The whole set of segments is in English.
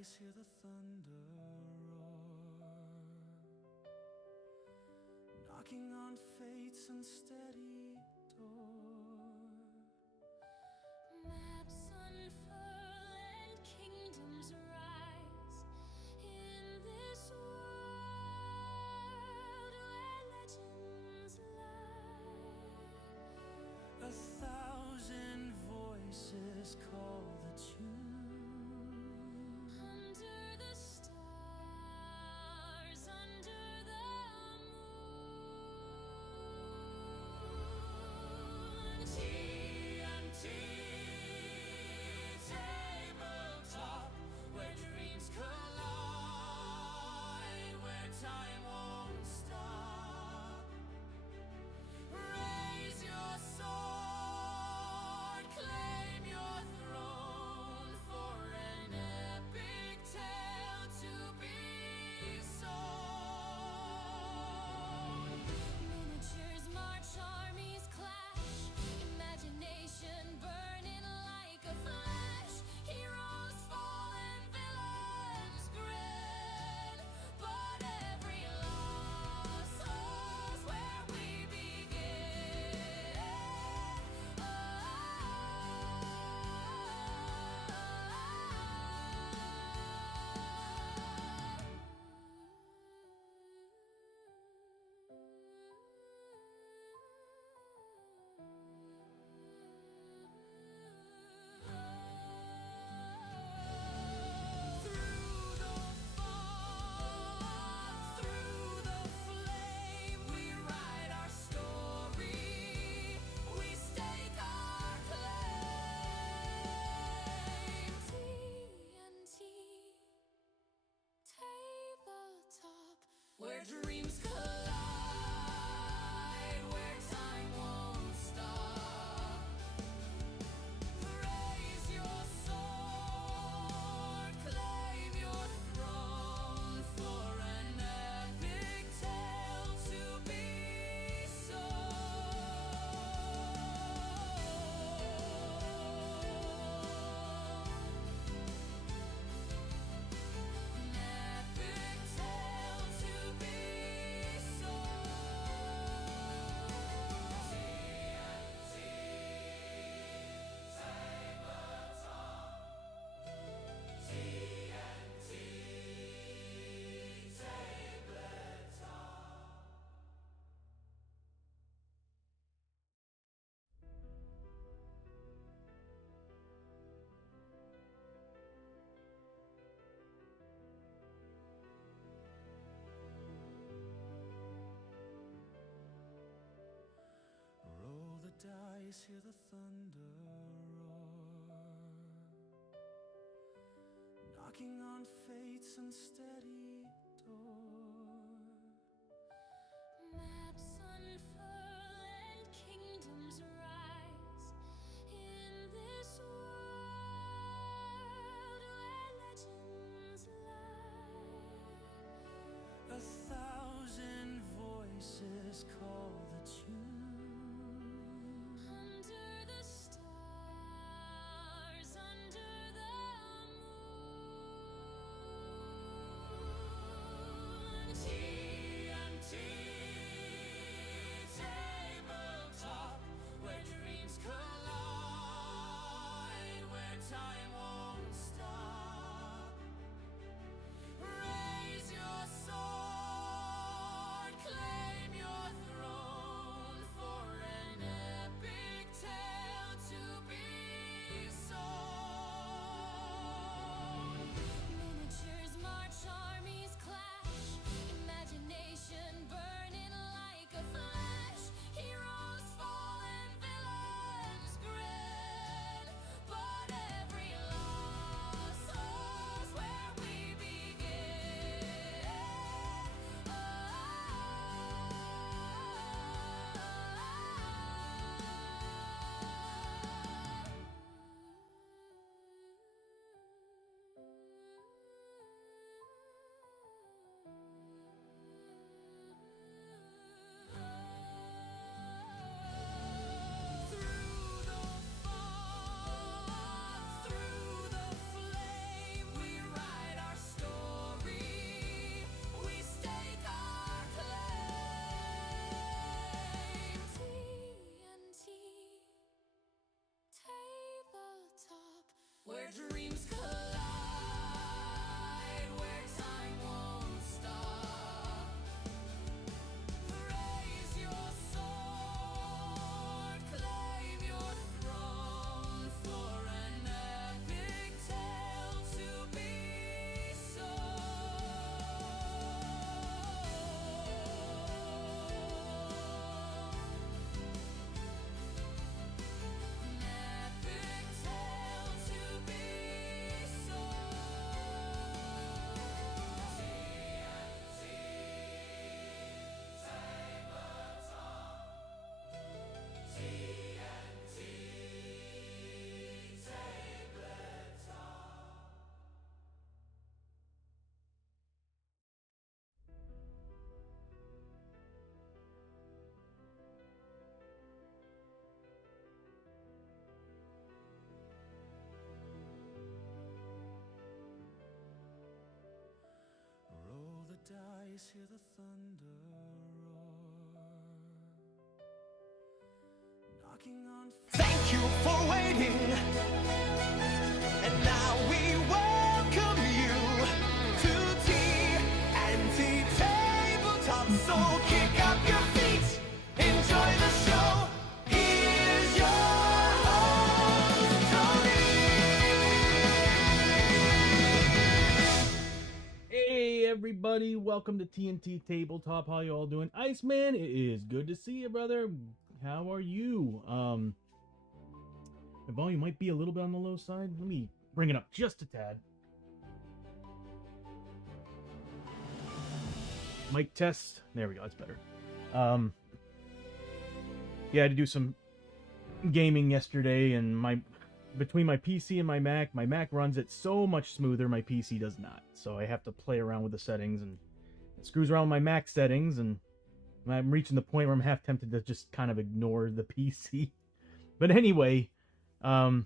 dice, hear the thunder roar, knocking on fate's unsteady door. Maps unfurl and kingdoms rise in this world where legends lie. 1,000 voices call the tune. Under the stars, under the moon. TNT tabletop, where dreams collide, where time won't stop. Raise your sword, claim your throne, for an epic tale to be sown. Miniatures march, armies clash, imagination burning like a flash. Heroes fall and villains grin, but every loss holds where we begin. Through the fog, through the flame, we write our story, we stake our claim. TNT tabletop, Where dreams collide, where time won't stop. Raise your sword, claim your throne, for an epic tale to be sown. An epic tale to be sown. TNT tabletop. TNT tabletop. Roll the dice, hear the thunder roar, knocking on fate's unsteady door. maps unfurl and kingdoms rise in this world where legends lie. 1,000 voices call the tune. Under the stars, under the moon. where dreams collide, where time won't stop. Raise your sword, claim your throne for an epic tale to be an epic tale to be roll the dice, hear the thunder roar, knocking on. Thank you for waiting. And now we welcome you to TNT Tabletop. So kick up your feet, enjoy the show. Here's your host, Tony. Hey everybody, welcome to TNT Tabletop. How you all doing? Iceman, it is good to see you, brother. How are you? The volume might be a little bit on the low side. Let me bring it up just a tad. Mic test. There we go, that's better. Yeah, I had to do some gaming yesterday, and between my PC and my Mac runs it so much smoother, my PC does not. So I have to play around with the settings, and it screws around with my Mac settings, and I'm reaching the point where I'm half tempted to just kind of ignore the PC. But anyway, yeah,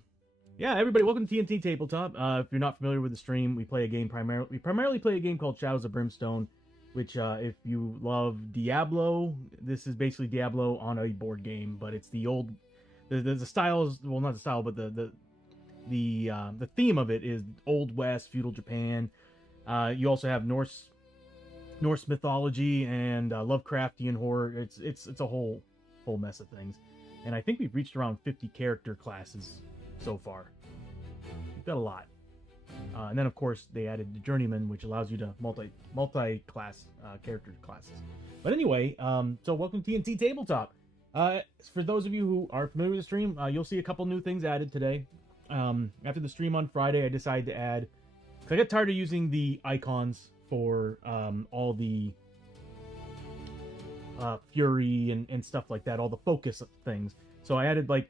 everybody, welcome to TNT Tabletop. If you're not familiar with the stream, we primarily play a game called Shadows of Brimstone, which, if you love Diablo, this is basically Diablo on a board game, but it's the old. The style is, well, not the style, but the theme of it is Old West, feudal Japan. You also have Norse mythology and Lovecraftian horror. It's a whole mess of things, and I think we've reached around 50 character classes so far. We've got a lot, and then of course they added the Journeyman, which allows you to multi-class character classes. But anyway, so welcome to TNT Tabletop. For those of you who are familiar with the stream, you'll see a couple new things added today. After the stream on Friday, I decided to add, because I got tired of using the icons for all the fury and stuff like that, all the focus things. So I added like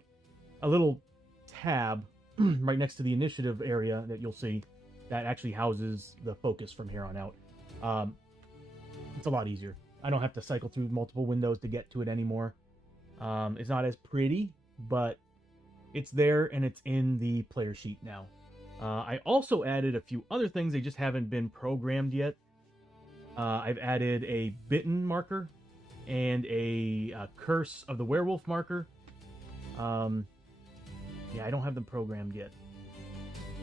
a little tab right next to the initiative area that you'll see that actually houses the focus from here on out. It's a lot easier. I don't have to cycle through multiple windows to get to it anymore. It's not as pretty, but it's there and it's in the player sheet now. I also added a few other things. They just haven't been programmed yet. I've added a bitten marker and a curse of the werewolf marker. Yeah, I don't have them programmed yet.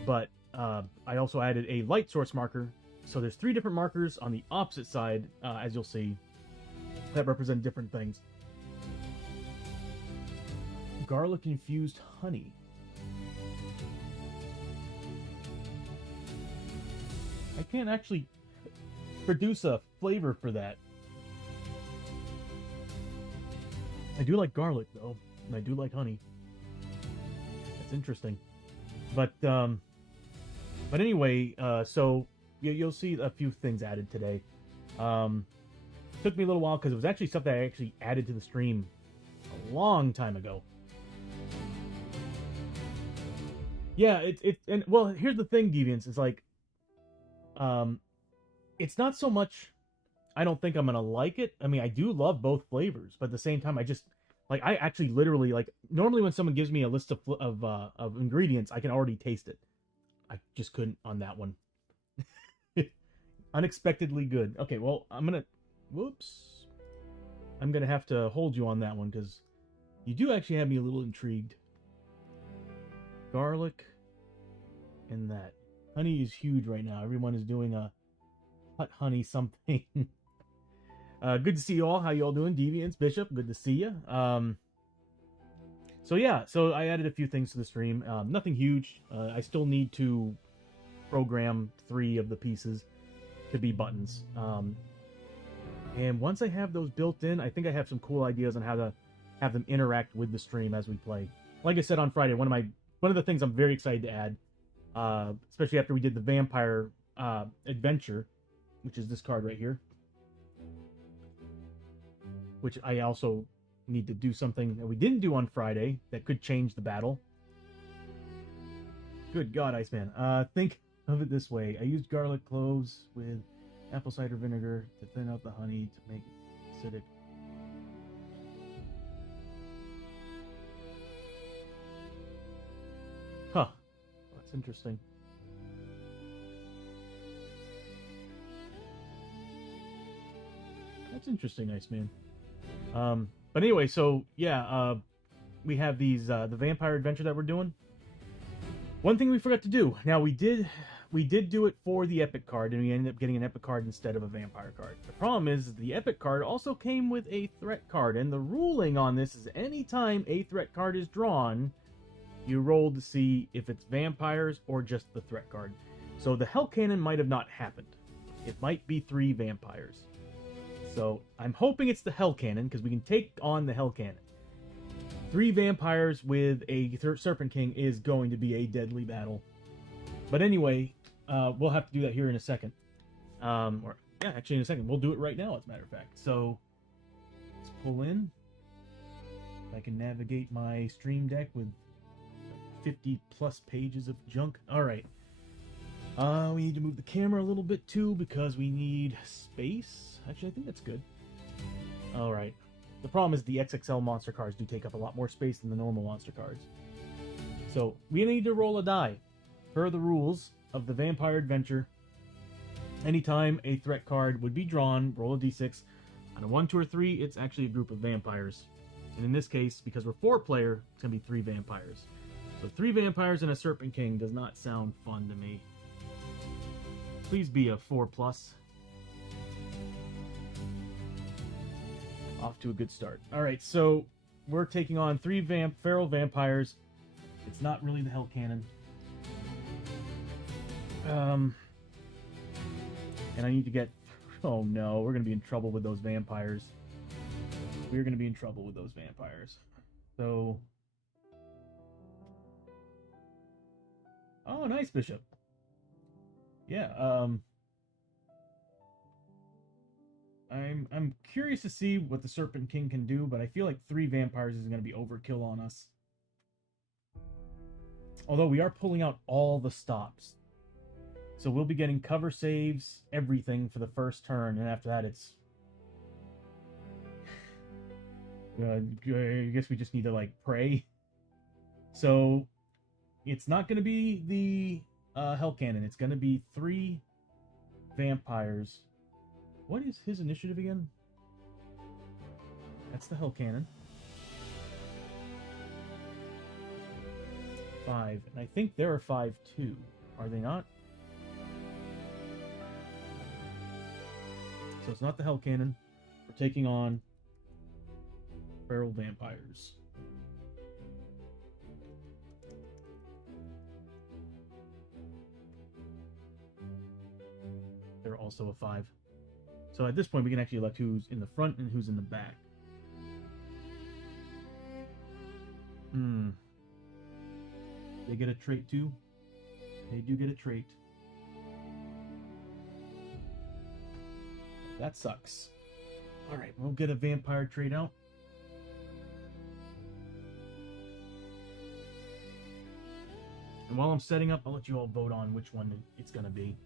But I also added a light source marker. So there's 3 different markers on the opposite side, as you'll see, that represent different things. Garlic infused honey. I can't actually produce a flavor for that. I do like garlic though, and I do like honey. That's interesting. But anyway, so you'll see a few things added today. Took me a little while because it was actually stuff that I actually added to the stream a long time ago. Yeah, and well, here's the thing, Deviants, it's like, it's not so much, I don't think I'm gonna like it. I mean, I do love both flavors, but at the same time, I just, like, I actually literally, like, normally when someone gives me a list of ingredients, I can already taste it. I just couldn't on that one. Unexpectedly good. Okay, well, I'm gonna have to hold you on that one, because you do actually have me a little intrigued. Garlic in that. Honey is huge right now. Everyone is doing a hot honey something. Good to see you all. How you all doing? Deviants, Bishop, good to see you. So yeah, so I added a few things to the stream. Nothing huge. I still need to program 3 of the pieces to be buttons. And once I have those built in, I think I have some cool ideas on how to have them interact with the stream as we play. Like I said on Friday, one of the things I'm very excited to add, especially after we did the vampire adventure, which is this card right here, which I also need to do something that we didn't do on Friday that could change the battle. Good God, Iceman. Think of it this way. I used garlic cloves with apple cider vinegar to thin out the honey to make it acidic. Huh. That's interesting. That's interesting, Iceman. But anyway, so yeah, we have these the vampire adventure that we're doing. One thing we forgot to do. Now we did do it for the epic card, and we ended up getting an epic card instead of a vampire card. The problem is the epic card also came with a threat card, and the ruling on this is anytime a threat card is drawn, you roll to see if it's vampires or just the threat card. So the Hell Cannon might have not happened. It might be 3 vampires. So I'm hoping it's the Hell Cannon, because we can take on the Hell Cannon. 3 vampires with a Serpent King is going to be a deadly battle. But anyway, we'll have to do that here in a second. Actually in a second. We'll do it right now, as a matter of fact. So let's pull in. If I can navigate my stream deck with 50 plus pages of junk. All right. We need to move the camera a little bit too, because we need space. Actually, I think that's good. All right. The problem is the XXL monster cards do take up a lot more space than the normal monster cards. So we need to roll a die. Per the rules of the Vampire Adventure, anytime a threat card would be drawn, roll a d6. On a 1, 2, or 3, it's actually a group of vampires. And in this case, because we're 4-player, it's going to be 3 vampires. So 3 vampires and a Serpent King does not sound fun to me. Please be a 4+. Off to a good start. Alright, so we're taking on 3 feral vampires. It's not really the Hell Cannon. And I need to get... Oh no, we're going to be in trouble with those vampires. We're going to be in trouble with those vampires. So... Oh, nice, Bishop. Yeah, I'm curious to see what the Serpent King can do, but I feel like 3 vampires is going to be overkill on us. Although we are pulling out all the stops. So we'll be getting cover saves, everything for the first turn, and after that it's... I guess we just need to, like, pray. So, it's not going to be the Hell Cannon. It's going to be 3 vampires. What is his initiative again? That's the Hell Cannon. 5. And I think there are 5 too. Are they not? So it's not the Hell Cannon. We're taking on feral vampires. They're also a 5. So at this point, we can actually elect who's in the front and who's in the back. They get a trait too? They do get a trait. That sucks. Alright, we'll get a vampire trait out. And while I'm setting up, I'll let you all vote on which one it's going to be.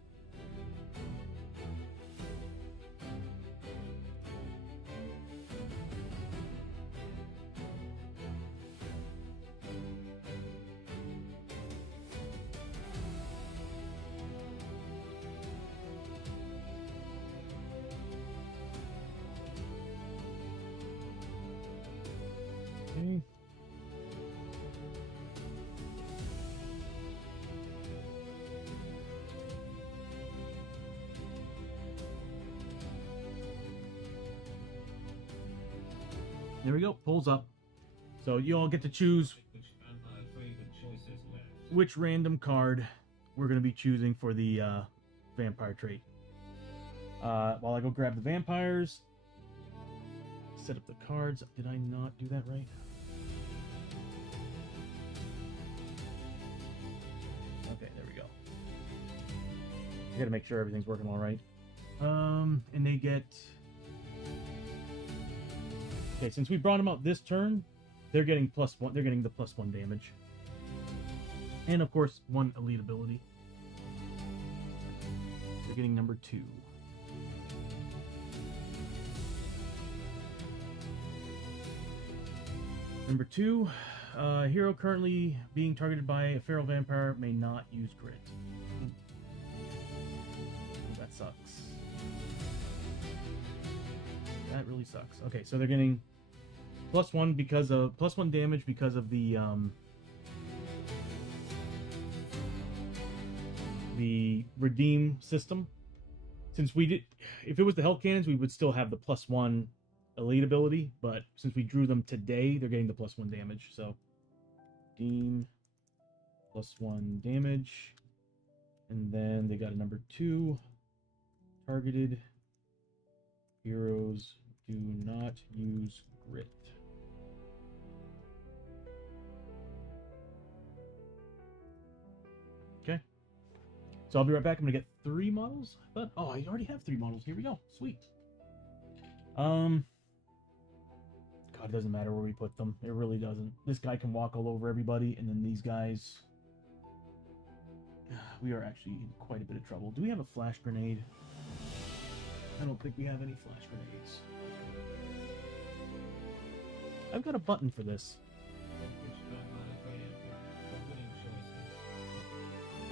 Okay. There we go. Pulls up. So you all get to choose which random card we're going to be choosing for the vampire trait. While I go grab the vampires, set up the cards. Did I not do that right? Okay, there we go. I gotta make sure everything's working all right. And they get... Okay, since we brought them out this turn, they're getting +1. They're getting the +1 damage. And of course, 1 elite ability. They're getting number 2. Number 2, hero currently being targeted by a feral vampire may not use grit. Ooh. That sucks. That really sucks. Okay, so they're getting +1 because of +1 damage because of the redeem system. Since we did, if it was the Hell Cannons, we would still have the +1 elite ability, but since we drew them today, they're getting the +1 damage. So, redeem +1 damage, and then they got a number 2. Targeted heroes do not use grit. Okay. So I'll be right back. I'm gonna get 3 models. But oh, I already have 3 models. Here we go. Sweet. God, it doesn't matter where we put them. It really doesn't. This guy can walk all over everybody, and then these guys. We are actually in quite a bit of trouble. Do we have a flash grenade? I don't think we have any flash grenades. I've got a button for this.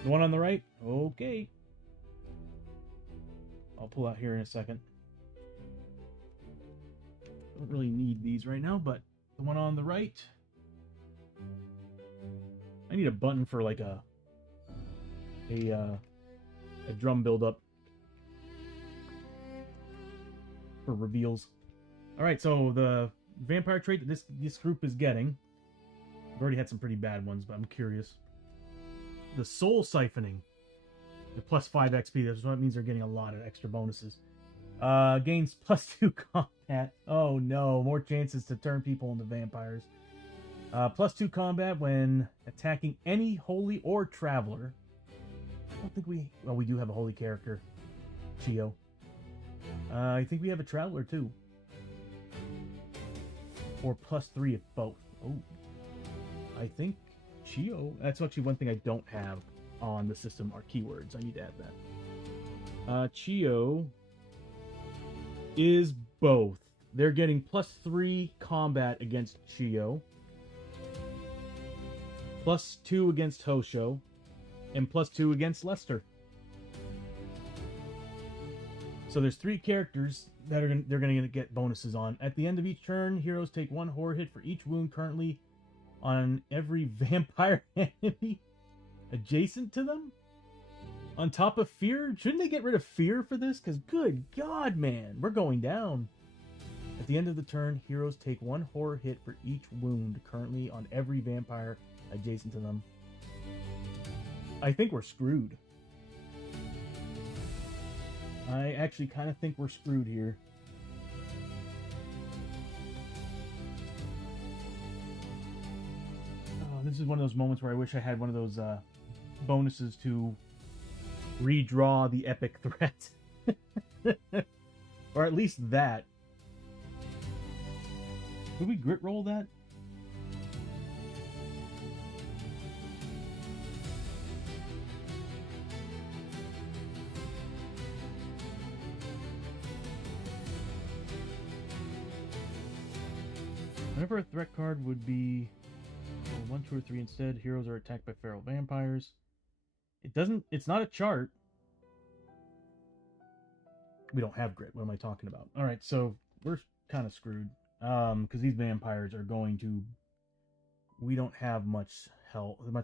The one on the right? Okay. I'll pull out here in a second. Don't really need these right now, but the one on the right. I need a button for like a drum build-up for reveals. All right, so the vampire trait that this group is getting. I've already had some pretty bad ones, but I'm curious. The soul siphoning, the +5 XP. That's what it means. They're getting a lot of extra bonuses. Gains +2 combat. Oh no, more chances to turn people into vampires. +2 combat when attacking any holy or traveler. I don't think we... Well, we do have a holy character. Chiyo. I think we have a traveler too. Or +3 if both. Oh. I think Chiyo... That's actually one thing I don't have on the system are keywords. I need to add that. Chiyo is both. They're getting +3 combat against Chiyo. +2 against Hoshoryo. And +2 against Lester. So there's 3 characters that they're going to get bonuses on. At the end of each turn, heroes take 1 horror hit for each wound currently on every vampire enemy adjacent to them. On top of fear, shouldn't they get rid of fear for this? Because good God, man, we're going down. At the end of the turn, heroes take 1 horror hit for each wound currently on every vampire adjacent to them. I think we're screwed. I actually kind of think we're screwed here. Oh, this is one of those moments where I wish I had one of those bonuses to redraw the epic threat. Or at least that. Did we grit roll that? Whenever a threat card would be 1, 2, or 3 instead, heroes are attacked by feral vampires. It's not a chart. We don't have grit. What am I talking about? Alright, so we're kind of screwed. Because these vampires are going to... We don't have much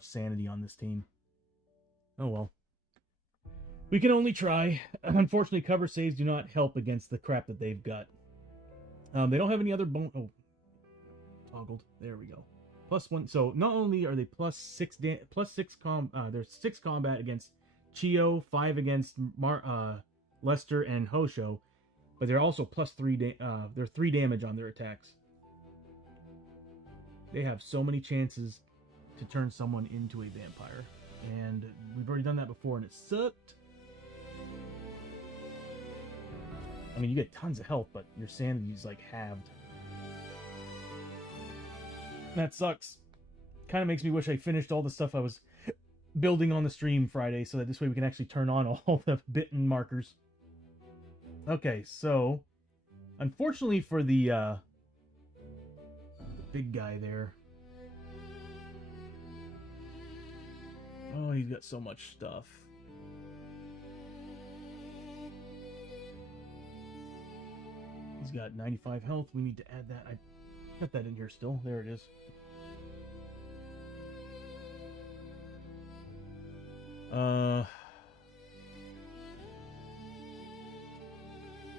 sanity on this team. Oh well. We can only try. Unfortunately, cover saves do not help against the crap that they've got. They don't have any other toggled. There we go. +1. So not only are they there's 6 combat against Chiyo, 5 against Lester and Hosho, but they're also +3. They're 3 damage on their attacks. They have so many chances to turn someone into a vampire, and we've already done that before, and it sucked. I mean, you get tons of health, but your sanity is like halved. That sucks. Kind of makes me wish I finished all the stuff I was building on the stream Friday, so that this way we can actually turn on all the bitten markers. Okay, so unfortunately for the big guy there. Oh, he's got so much stuff. He's got 95 health. We need to add that. I got that in here still. There it is.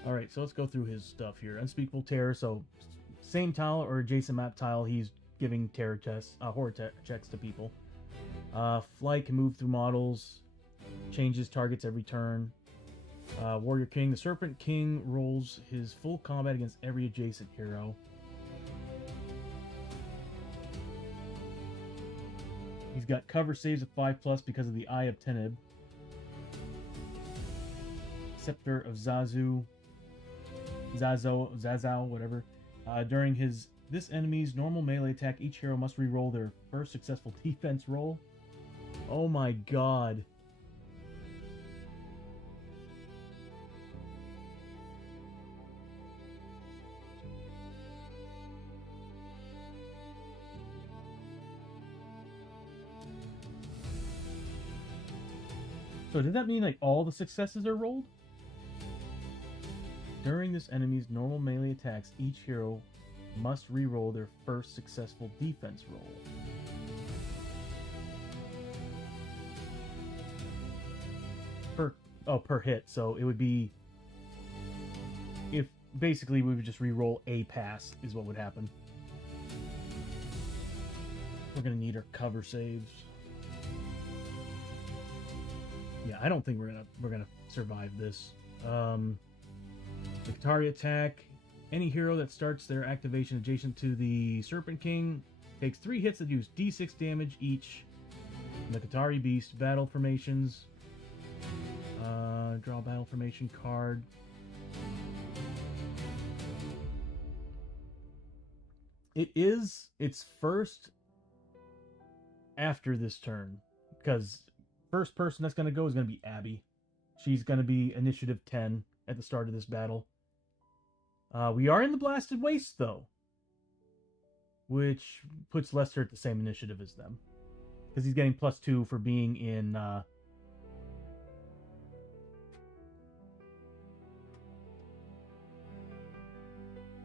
Alright, so let's go through his stuff here. Unspeakable Terror, so same tile or adjacent map tile, he's giving terror tests, horror checks to people. Flight can move through models, changes targets every turn. Warrior King, the Serpent King rolls his full combat against every adjacent hero. He's got cover saves of 5+ because of the Eye of Teneb. Scepter of Zazou, whatever. During this enemy's normal melee attack, each hero must re-roll their first successful defense roll. Oh my god. So did that mean like all the successes are rolled? During this enemy's normal melee attacks, each hero must re-roll their first successful defense roll. Per hit. So it would be, if basically we would just re-roll a pass is what would happen. We're gonna need our cover saves. Yeah, I don't think we're gonna survive this. The Katari attack. Any hero that starts their activation adjacent to the Serpent King takes 3 hits that use D6 damage each. And the Katari Beast. Battle formations. Draw a battle formation card. It's first after this turn, because first person that's going to go is going to be Abbie. She's going to be initiative 10 at the start of this battle. We are in the Blasted Waste, though, which puts Lester at the same initiative as them, because he's getting +2 for being in...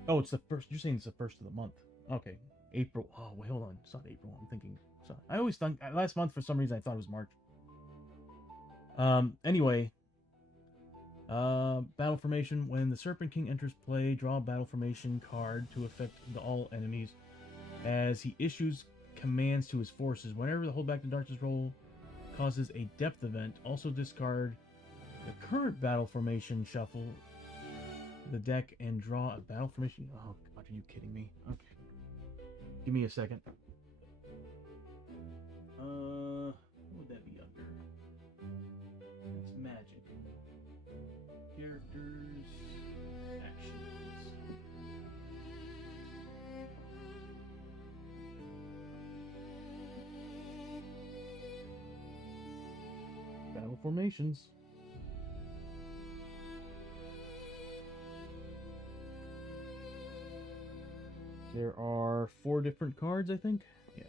Oh, it's the first. You're saying it's the first of the month. Okay. April. Oh, wait, hold on. It's not April. I'm thinking. Sorry. I always thought last month for some reason I thought it was March. Anyway. Battle formation. When the Serpent King enters play, draw a battle formation card to affect all enemies. As he issues commands to his forces. Whenever the Hold Back the Darkness roll causes a depth event, also discard the current battle formation shuffle the deck and draw a battle formation. Oh god, are you kidding me? Okay. Give me a second. What would that be under? It's magic. Characters. Actions. Battle formations. There are 4 different cards, I think. Yeah.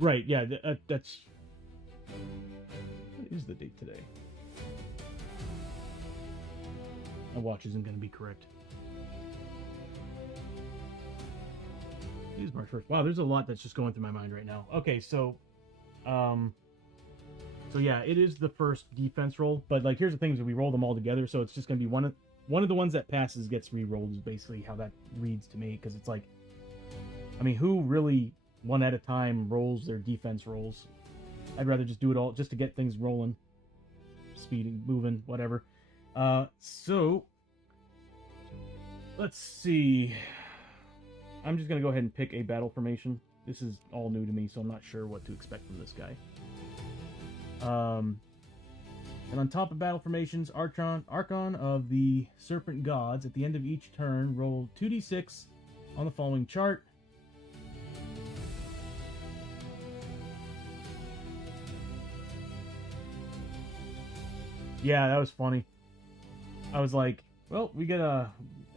Right, yeah, that's... What is the date today? My watch isn't going to be correct. It is March 1st. Wow, there's a lot that's just going through my mind right now. Okay, so So yeah, it is the first defense roll, but like here's the thing: is we roll them all together, so it's just gonna be one of the ones that passes gets re-rolled. Is basically how that reads to me, because it's like, I mean, who really one at a time rolls their defense rolls? I'd rather just do it all just to get things rolling, speeding, moving, whatever. So let's see. I'm just gonna go ahead and pick a battle formation. This is all new to me, so I'm not sure what to expect from this guy. And on top of battle formations, Archon of the Serpent Gods. At the end of each turn, roll 2d6 on the following chart. Yeah, that was funny. I was like, well, we get a...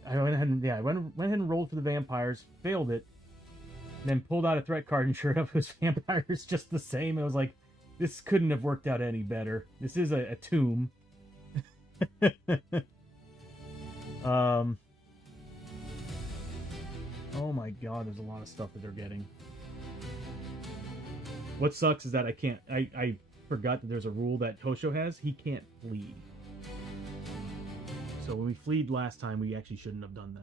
I went ahead and rolled for the vampires, failed it, and then pulled out a threat card, and sure enough, it was vampires just the same. I was like, this couldn't have worked out any better. This is a tomb. Oh my god, there's a lot of stuff that they're getting. What sucks is that I forgot that there's a rule that Hoshoryo has. He can't flee. So when we fleed last time, we actually shouldn't have done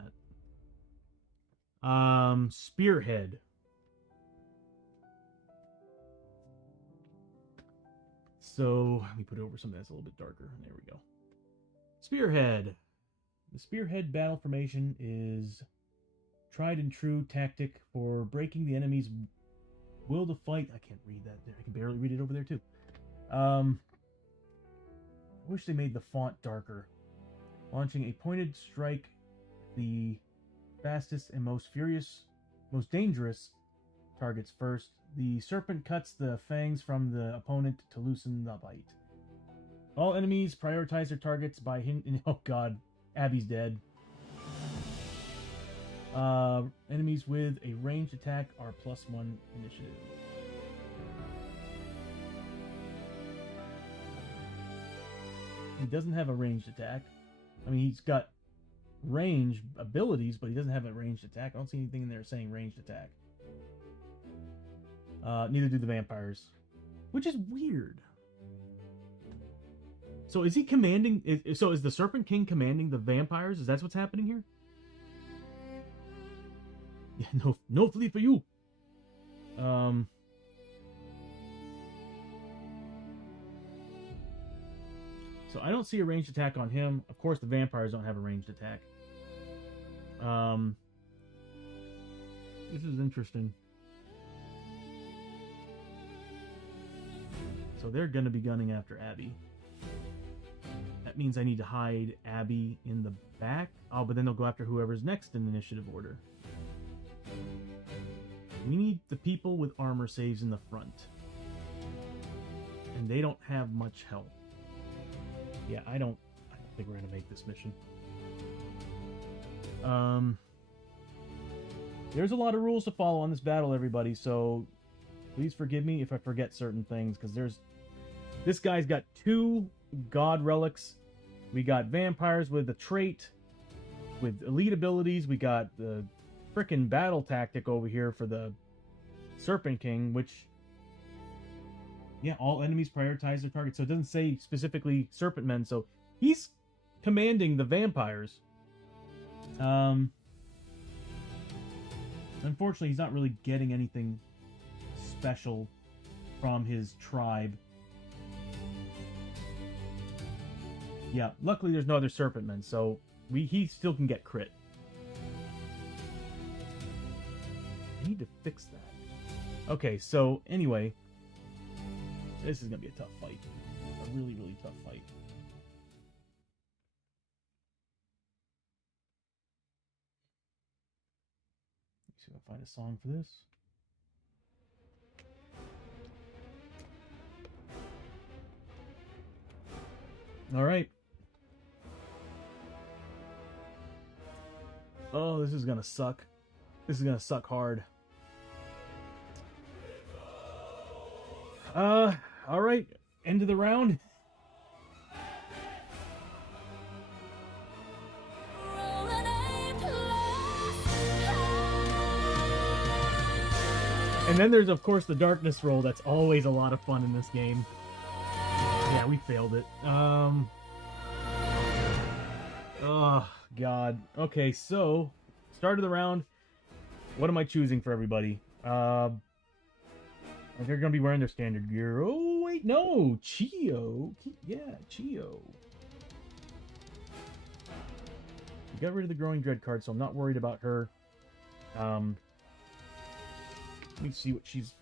that. Spearhead. So let me put it over something that's a little bit darker. There we go. Spearhead. The Spearhead battle formation is tried and true tactic for breaking the enemy's will to fight. I can't read that there. I can barely read it over there too. I wish they made the font darker. Launching a pointed strike, the fastest and most dangerous targets first. The serpent cuts the fangs from the opponent to loosen the bite. All enemies prioritize their targets by oh god, Abbie's dead. Enemies with a ranged attack are +1 initiative. He doesn't have a ranged attack. I mean, he's got range abilities, but he doesn't have a ranged attack. I don't see anything in there saying ranged attack. Neither do the vampires, which is weird. So is he commanding? So is the Serpent King commanding the vampires? Is that what's happening here? Yeah, no flee for you. So I don't see a ranged attack on him. Of course, the vampires don't have a ranged attack. This is interesting. So they're going to be gunning after Abbie. That means I need to hide Abbie in the back. Oh, but then they'll go after whoever's next in initiative order. We need the people with armor saves in the front. And they don't have much health. Yeah, I don't think we're going to make this mission. There's a lot of rules to follow on this battle, everybody, so please forgive me if I forget certain things, because this guy's got 2 god relics. We got vampires with a trait, with elite abilities. We got the frickin' battle tactic over here for the Serpent King, which, yeah, all enemies prioritize their targets. So it doesn't say specifically Serpent Men, so he's commanding the vampires. Unfortunately, he's not really getting anything special from his tribe. Yeah, luckily there's no other Serpent Men, so he still can get crit. I need to fix that. Okay, so anyway, this is going to be a tough fight. A really, really tough fight. Let's see if I can find a song for this. All right. Oh, this is going to suck. This is going to suck hard. All right. End of the round. Rolling A plus. And then there's, of course, the darkness roll. That's always a lot of fun in this game. Yeah, we failed it. Oh, God. Okay, so, start of the round. What am I choosing for everybody? They're going to be wearing their standard gear. Oh, wait, no! Chiyo. Yeah, Chiyo. We got rid of the Growing Dread card, so I'm not worried about her. Let me see what she's...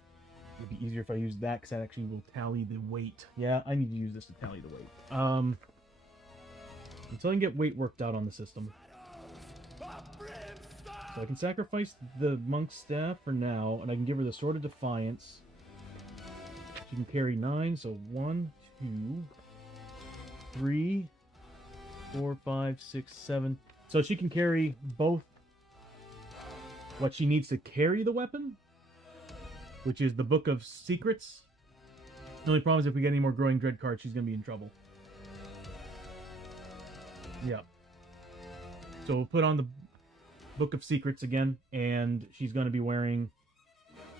It'd be easier if I use that, because that actually will tally the weight. Yeah, I need to use this to tally the weight. Until I can get weight worked out on the system. So I can sacrifice the monk's staff for now, and I can give her the Sword of Defiance. She can carry 9, so 1, 2, 3, 4, 5, 6, 7. So she can carry both what she needs to carry the weapon, which is the Book of Secrets. The only problem is if we get any more Growing Dread cards, she's going to be in trouble. Yeah. So we'll put on the Book of Secrets again, and she's going to be wearing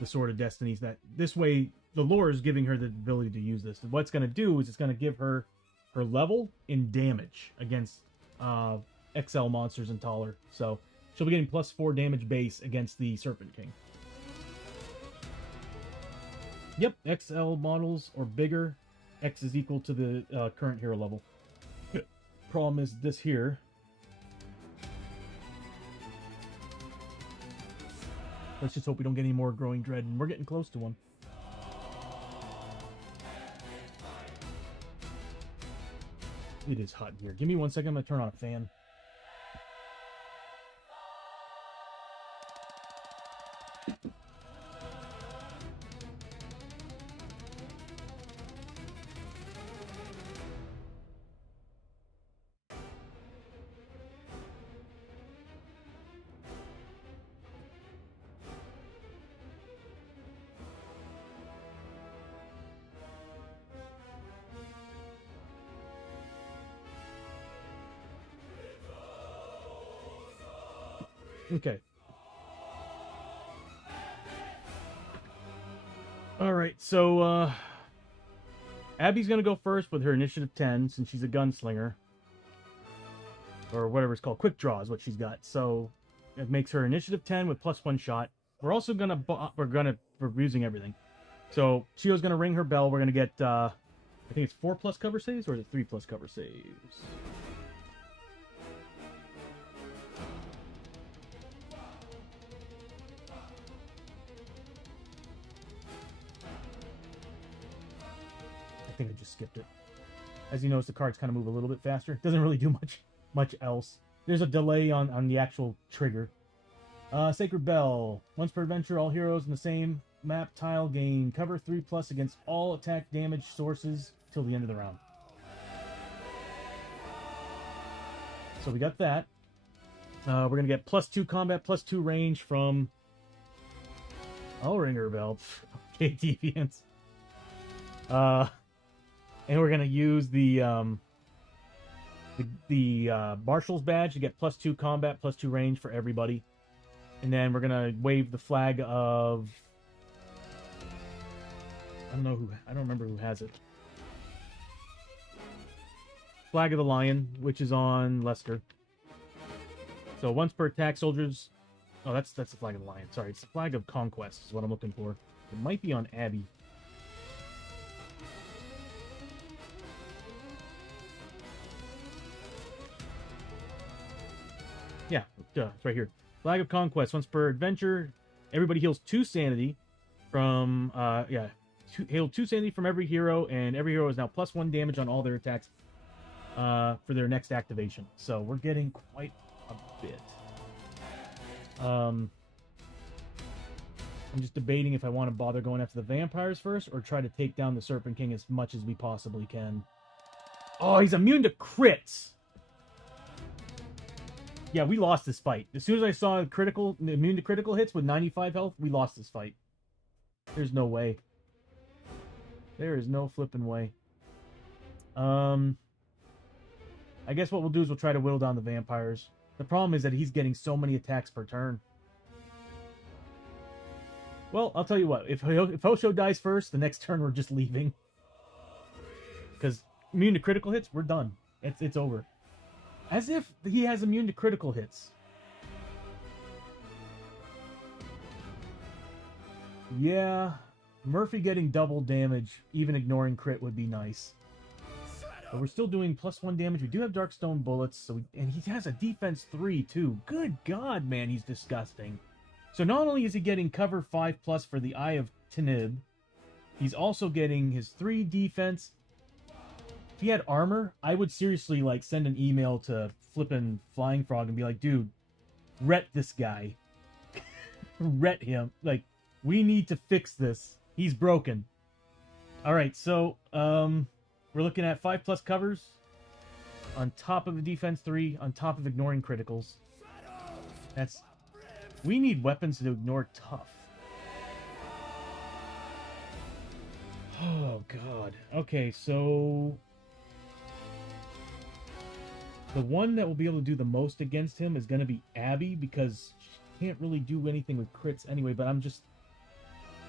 the Sword of Destinies. That this way, the lore is giving her the ability to use this. And what it's going to do is it's going to give her her level in damage against XL monsters and taller. So she'll be getting +4 damage base against the Serpent King. Yep, XL models or bigger, X is equal to the current hero level. Problem is this here. Let's just hope we don't get any more Growing Dread, and we're getting close to one. It is hot in here. Give me 1 second, I'm going to turn on a fan. Okay. Alright, so, Abbie's gonna go first with her initiative 10, since she's a gunslinger. Or whatever it's called. Quick draw is what she's got. So, it makes her initiative 10 with +1 shot. We're also gonna, we're using everything. So, Chiyo's gonna ring her bell. We're gonna get, I think it's 4+ cover saves, or is it 3+ cover saves? I think I just skipped it. As you notice, the cards kind of move a little bit faster. It doesn't really do much else. There's a delay on the actual trigger. Sacred Bell. Once per adventure, all heroes in the same map tile gain cover 3+ against all attack damage sources till the end of the round. So we got that. We're going to get +2 combat, +2 range from... I'll ring her bell. Okay, Deviants. And we're gonna use the Marshal's badge to get +2 combat, +2 range for everybody. And then we're gonna wave the flag of... I don't remember who has it. Flag of the Lion, which is on Lester. So once per attack, soldiers... Oh, that's the Flag of the Lion. Sorry, it's the Flag of Conquest is what I'm looking for. It might be on Abbie. Yeah, it's right here. Flag of Conquest. Once per adventure, everybody heals 2 sanity from, heal 2 sanity from every hero, and every hero is now +1 damage on all their attacks for their next activation. So we're getting quite a bit. I'm just debating if I want to bother going after the vampires first, or try to take down the Serpent King as much as we possibly can. Oh, he's immune to crits! Yeah, we lost this fight. As soon as I saw immune to critical hits with 95 health, we lost this fight. There's no way. There is no flipping way. I guess what we'll do is we'll try to whittle down the vampires. The problem is that he's getting so many attacks per turn. Well, I'll tell you what. If Hosho dies first, the next turn we're just leaving. Because immune to critical hits, we're done. It's over. As if he has immune to critical hits. Yeah, Murphy getting double damage, even ignoring crit, would be nice. But we're still doing +1 damage. We do have darkstone bullets, so and he has a defense 3 too. Good God, man, he's disgusting. So not only is he getting cover 5+ for the Eye of Tanib, he's also getting his 3 defense. If he had armor, I would seriously like send an email to flippin' Flying Frog and be like, dude, ret this guy. Ret him. Like, we need to fix this. He's broken. Alright, so we're looking at 5+ covers on top of the defense 3, on top of ignoring criticals. We need weapons to ignore tough. Oh, God. Okay, so the one that will be able to do the most against him is going to be Abbie, because she can't really do anything with crits anyway, but I'm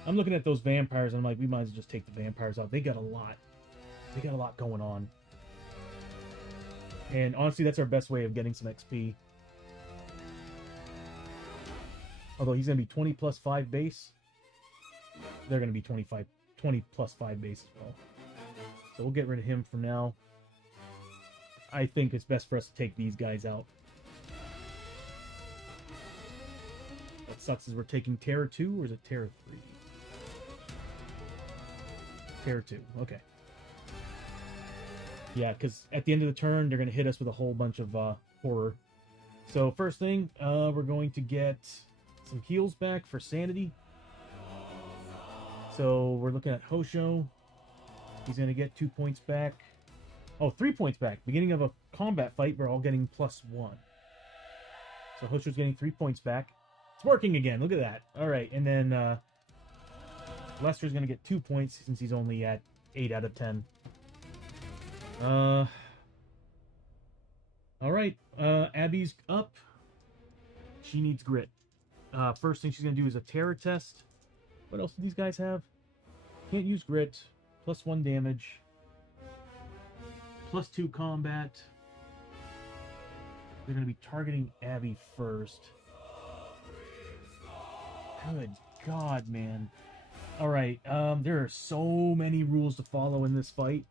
looking at those vampires, and I'm like, we might as well just take the vampires out. They got a lot. They got a lot going on. And honestly, that's our best way of getting some XP. Although he's going to be 20 plus 5 base. They're going to be 20 plus 5 base as well. So we'll get rid of him for now. I think it's best for us to take these guys out. What sucks is we're taking Terror 2, or is it Terror 3? Terror 2, okay. Yeah, because at the end of the turn, they're going to hit us with a whole bunch of horror. So first thing, we're going to get some heals back for sanity. So we're looking at Hosho. He's going to get 2 points back. Oh, 3 points back. Beginning of a combat fight, we're all getting +1. So Hosho's getting 3 points back. It's working again. Look at that. All right, and then Lester's going to get 2 points since he's only at 8 out of 10. All right, Abbie's up. She needs grit. First thing she's going to do is a terror test. What else do these guys have? Can't use grit. +1 damage. +2 combat. They're going to be targeting Abbie first. Good God, man. Alright, there are so many rules to follow in this fight.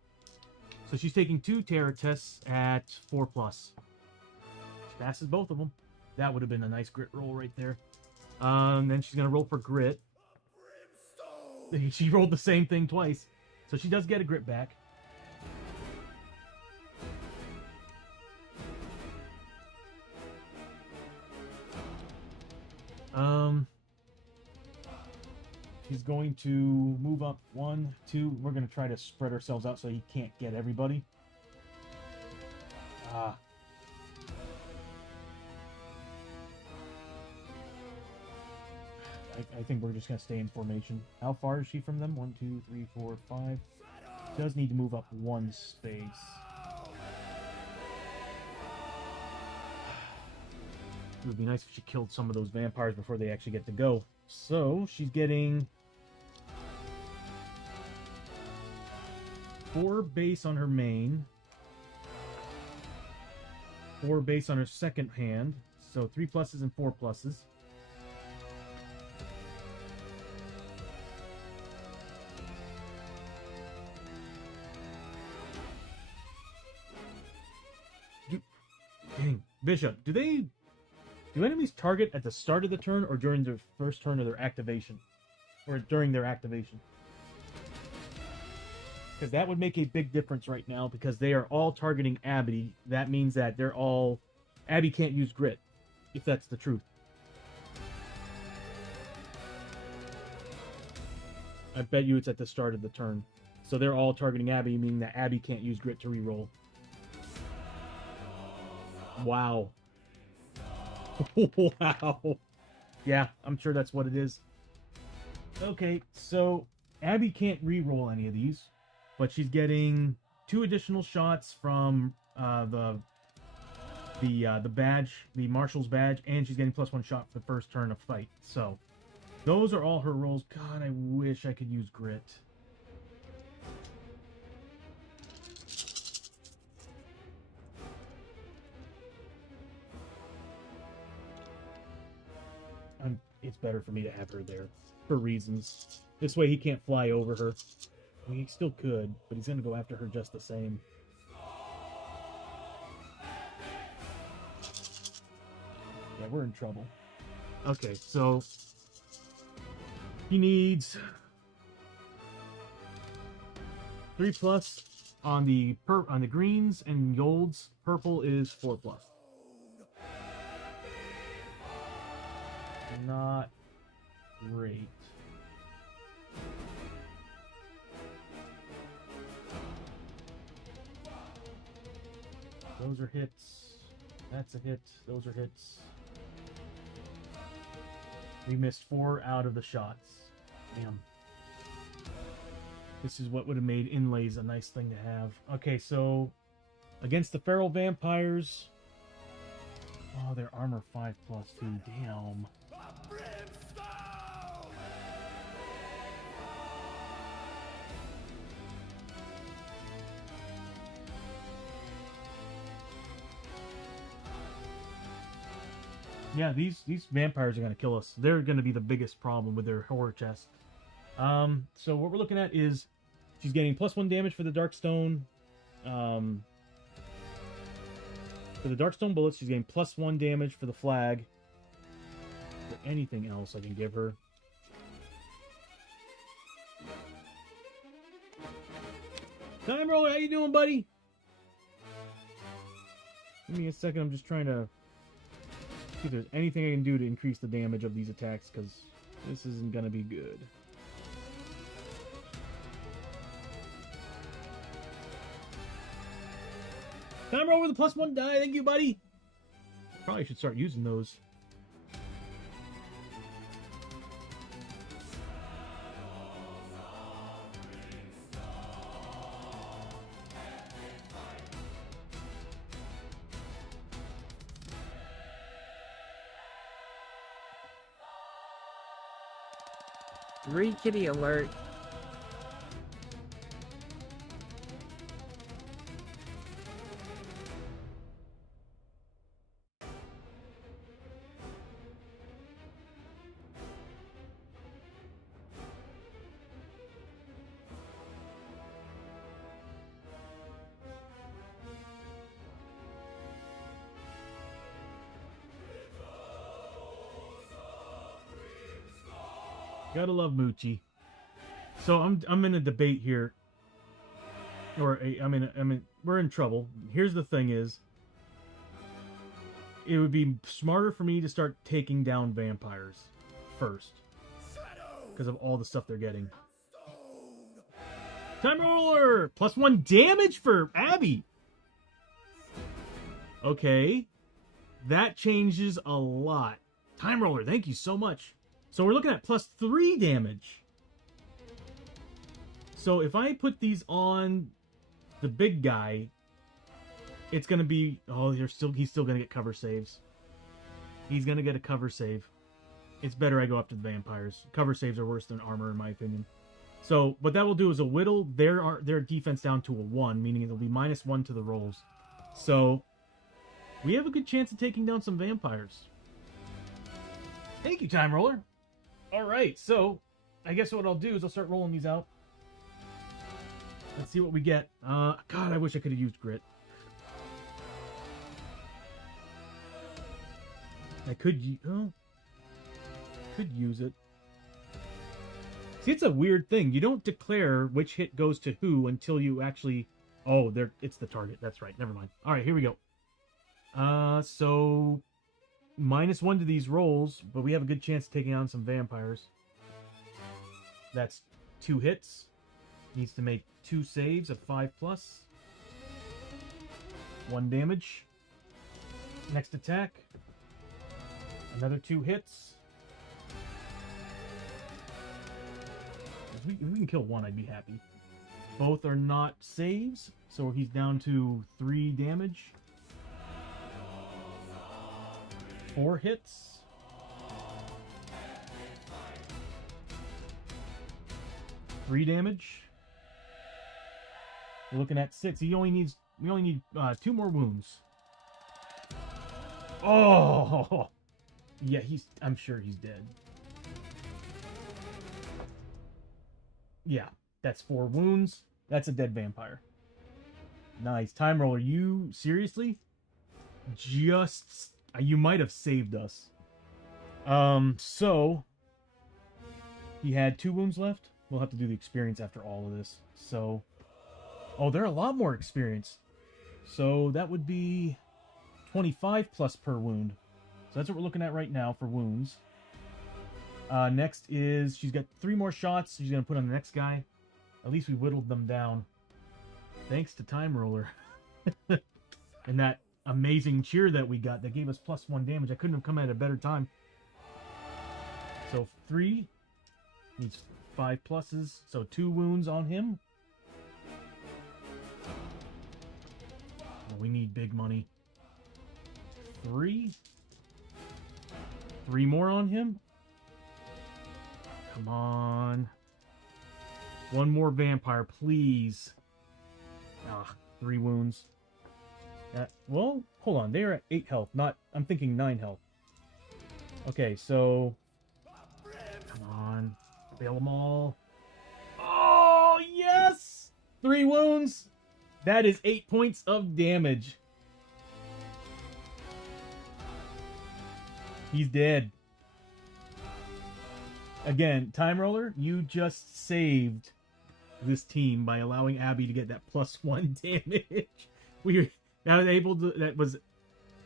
So she's taking 2 terror tests at 4+. She passes both of them. That would have been a nice grit roll right there. Then she's going to roll for grit. She rolled the same thing twice. So she does get a grit back. He's going to move up 1, 2. We're going to try to spread ourselves out so he can't get everybody. I think we're just going to stay in formation. How far is she from them? 1, 2, 3, 4, 5. Does need to move up 1 space. It would be nice if she killed some of those vampires before they actually get to go. So, she's getting 4 base on her main. 4 base on her second hand. So 3 pluses and 4 pluses. Dang. Bishop, do enemies target at the start of the turn or during their first turn of their activation? Or during their activation? Because that would make a big difference right now, because they are all targeting Abbie. That means that they're all... Abbie can't use grit, if that's the truth. I bet you it's at the start of the turn. So they're all targeting Abbie, meaning that Abbie can't use grit to reroll. Wow. Wow. Yeah, I'm sure that's what it is. Okay, so Abbie can't re-roll any of these, but she's getting 2 additional shots from the badge, the Marshal's badge, and she's getting +1 shot for the first turn of fight. So Those are all her rolls. God, I wish I could use grit. It's better for me to have her there for reasons. This way he can't fly over her. I mean, he still could, but he's going to go after her just the same. Yeah, we're in trouble. Okay, so he needs 3+ on the greens and golds. Purple is 4+. Not great. Those are hits. That's a hit. Those are hits. We missed 4 out of the shots. Damn. This is what would have made inlays a nice thing to have. Okay, so against the feral vampires. Oh, their armor 5+ too. Damn. Brimstone! Yeah, these vampires are going to kill us. They're going to be the biggest problem with their horror chest. So what we're looking at is she's getting +1 damage for the darkstone. For the darkstone bullets, she's getting +1 damage for the flag. For anything else I can give her. Time Roller, how you doing, buddy? Give me a second, I'm just trying to see if there's anything I can do to increase the damage of these attacks, because this isn't going to be good. Time Roller with a +1 die, thank you, buddy! Probably should start using those. Kitty alert. Gotta love Moochie. So I'm in a debate here, or we're in trouble. Here's the thing: is it would be smarter for me to start taking down vampires first, because of all the stuff they're getting. Time Roller +1 damage for Abbie. Okay, that changes a lot. Time Roller, thank you so much. So we're looking at +3 damage. So if I put these on the big guy, it's gonna be he's still gonna get cover saves. He's gonna get a cover save. It's better I go after the vampires. Cover saves are worse than armor in my opinion. So what that will do is it'll whittle their defense down to a 1, meaning it'll be -1 to the rolls. So we have a good chance of taking down some vampires. Thank you, Time Roller. Alright, so I guess what I'll do is I'll start rolling these out. Let's see what we get. God, I wish I could have used grit. I could use it. See, it's a weird thing. You don't declare which hit goes to who until you actually... Oh, it's the target. That's right. Never mind. Alright, here we go. So... -1 to these rolls, but we have a good chance of taking on some vampires. That's 2 hits. Needs to make 2 saves of 5+. 1 damage. Next attack. Another 2 hits. If we can kill 1, I'd be happy. Both are not saves, so he's down to 3 damage. 4 hits. 3 damage. We're looking at 6. We only need 2 more wounds. Oh! Yeah, I'm sure he's dead. Yeah, that's 4 wounds. That's a dead vampire. Nice. Time Roller, you seriously? You might have saved us. So he had 2 wounds left. We'll have to do the experience after all of this. So, oh, they're a lot more experience. So that would be 25 plus per wound. So that's what we're looking at right now for wounds. Next is, she's got 3 more shots. She's going to put on the next guy. At least we whittled them down. Thanks to Time Roller. And that amazing cheer that we got that gave us +1 damage. I couldn't have come at a better time. So 3 needs 5 pluses. So 2 wounds on him. Oh, we need big money. 3 more on him. Come on. 1 more vampire, please. Ah, 3 wounds. Well, hold on. They're at 8 health. I'm thinking 9 health. Okay, so... Come on. Fail them all. Oh, yes! 3 wounds. That is 8 points of damage. He's dead. Again, Time Roller, you just saved this team by allowing Abbie to get that +1 damage. That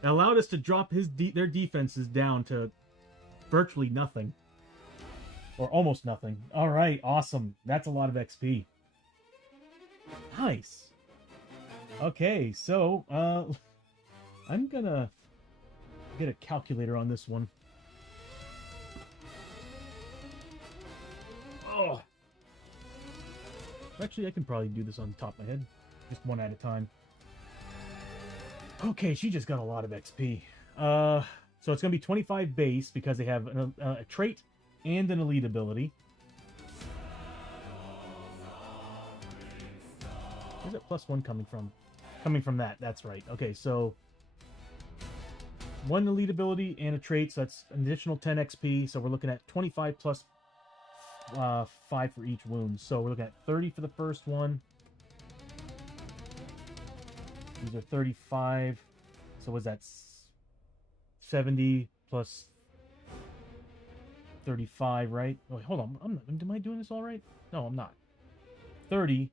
allowed us to drop their defenses down to virtually nothing. Or almost nothing. Alright, awesome. That's a lot of XP. Nice. Okay, so, I'm gonna get a calculator on this one. Oh! Actually, I can probably do this on the top of my head. Just one at a time. Okay, she just got a lot of XP. So it's going to be 25 base because they have a trait and an elite ability. Where's that +1 coming from? Coming from that, that's right. Okay, so 1 elite ability and a trait, so that's an additional 10 XP. So we're looking at 25 plus 5 for each wound. So we're looking at 30 for the first one. These are 35. So was that 70 plus 35, right? Oh, wait, hold on. Am I doing this all right? No, I'm not. 30.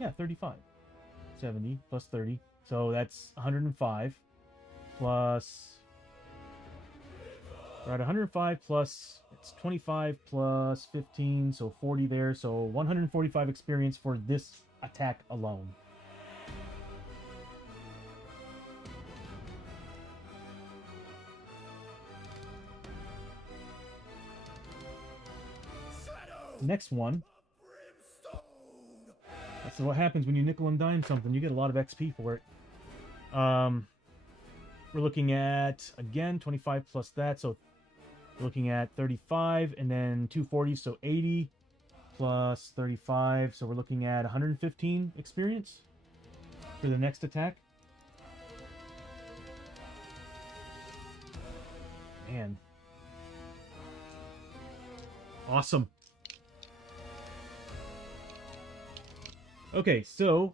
Yeah, 35. 70 plus 30. So that's 105 plus... We're at 105 plus, it's 25 plus 15, so 40 there. So 145 experience for this attack alone. Next one. That's what happens when you nickel and dime something. You get a lot of XP for it. We're looking at, again, 25 plus that, so we're looking at 35, and then 240, so 80, plus 35, so we're looking at 115 experience for the next attack. Man. Awesome. Okay, so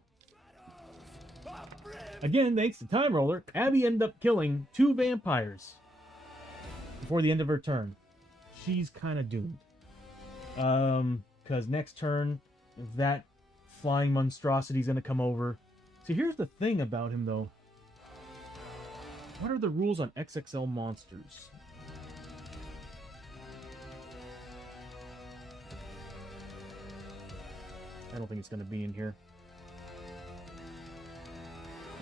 again, thanks to Time Roller, Abbie ended up killing 2 vampires before the end of her turn. She's kind of doomed. Because next turn, that flying monstrosity is going to come over. So here's the thing about him, though. What are the rules on XXL monsters? I don't think it's going to be in here.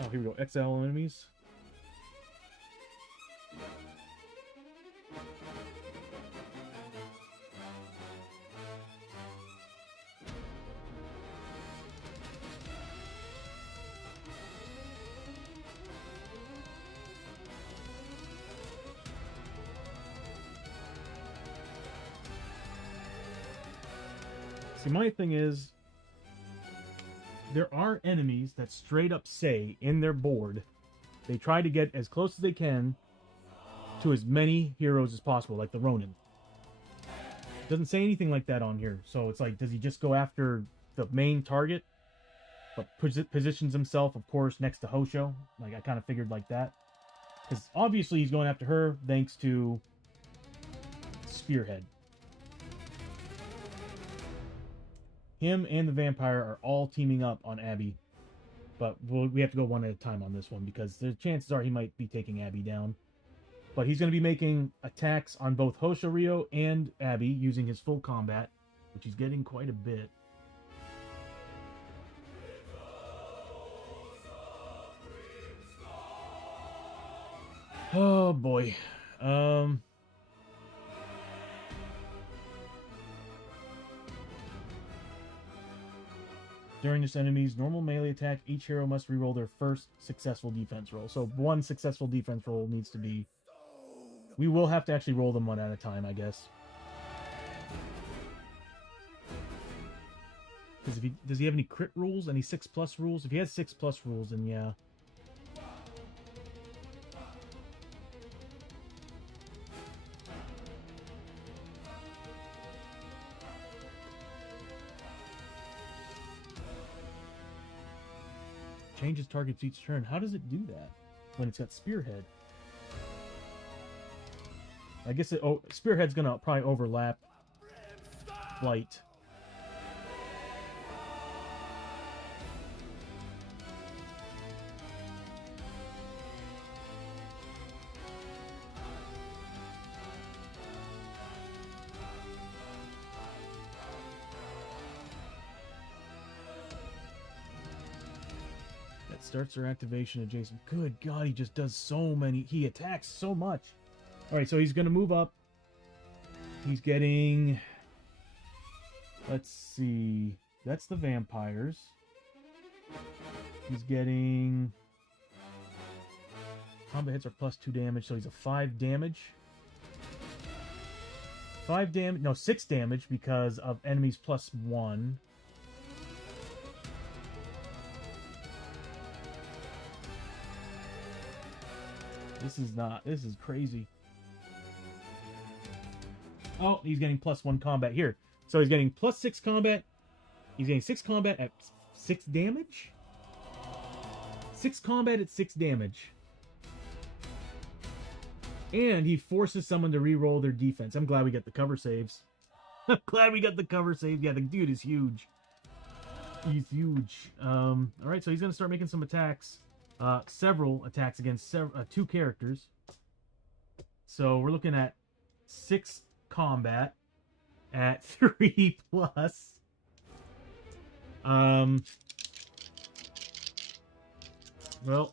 Oh, here we go. XL enemies. See, my thing is, there are enemies that straight up say in their board, they try to get as close as they can to as many heroes as possible, like the Ronin. Doesn't say anything like that on here. So it's like, does he just go after the main target, but positions himself, of course, next to Hoshoryo? Like, I kind of figured like that. Because obviously he's going after her thanks to Spearhead. Him and the vampire are all teaming up on Abbie. But we have to go one at a time on this one, because the chances are he might be taking Abbie down. But he's going to be making attacks on both Hoshoryo and Abbie using his full combat, which he's getting quite a bit. Oh boy. During this enemy's normal melee attack, each hero must reroll their first successful defense roll. So one successful defense roll needs to be... We will have to actually roll them one at a time, I guess. Because does he have any crit rules? Any 6+ rules? If he has 6+ rules, then yeah. Changes targets each turn. How does it do that when it's got Spearhead? I guess Spearhead's gonna probably overlap Light. That starts her activation adjacent. Good God, he just does so many. He attacks so much. Alright, so he's going to move up. He's getting... Let's see. That's the vampires. He's getting... Combat hits are +2 damage, so he's a 5 damage. 5 damage... No, 6 damage because of enemies +1. This is crazy. Oh, he's getting +1 combat here. So he's getting +6 combat. He's getting 6 combat at 6 damage? 6 combat at 6 damage. And he forces someone to re-roll their defense. I'm glad we got the cover saves. I'm glad we got the cover saves. Yeah, the dude is huge. He's huge. Alright, so he's going to start making some attacks. Several attacks against 2 characters. So we're looking at 6 combat at 3+. Well,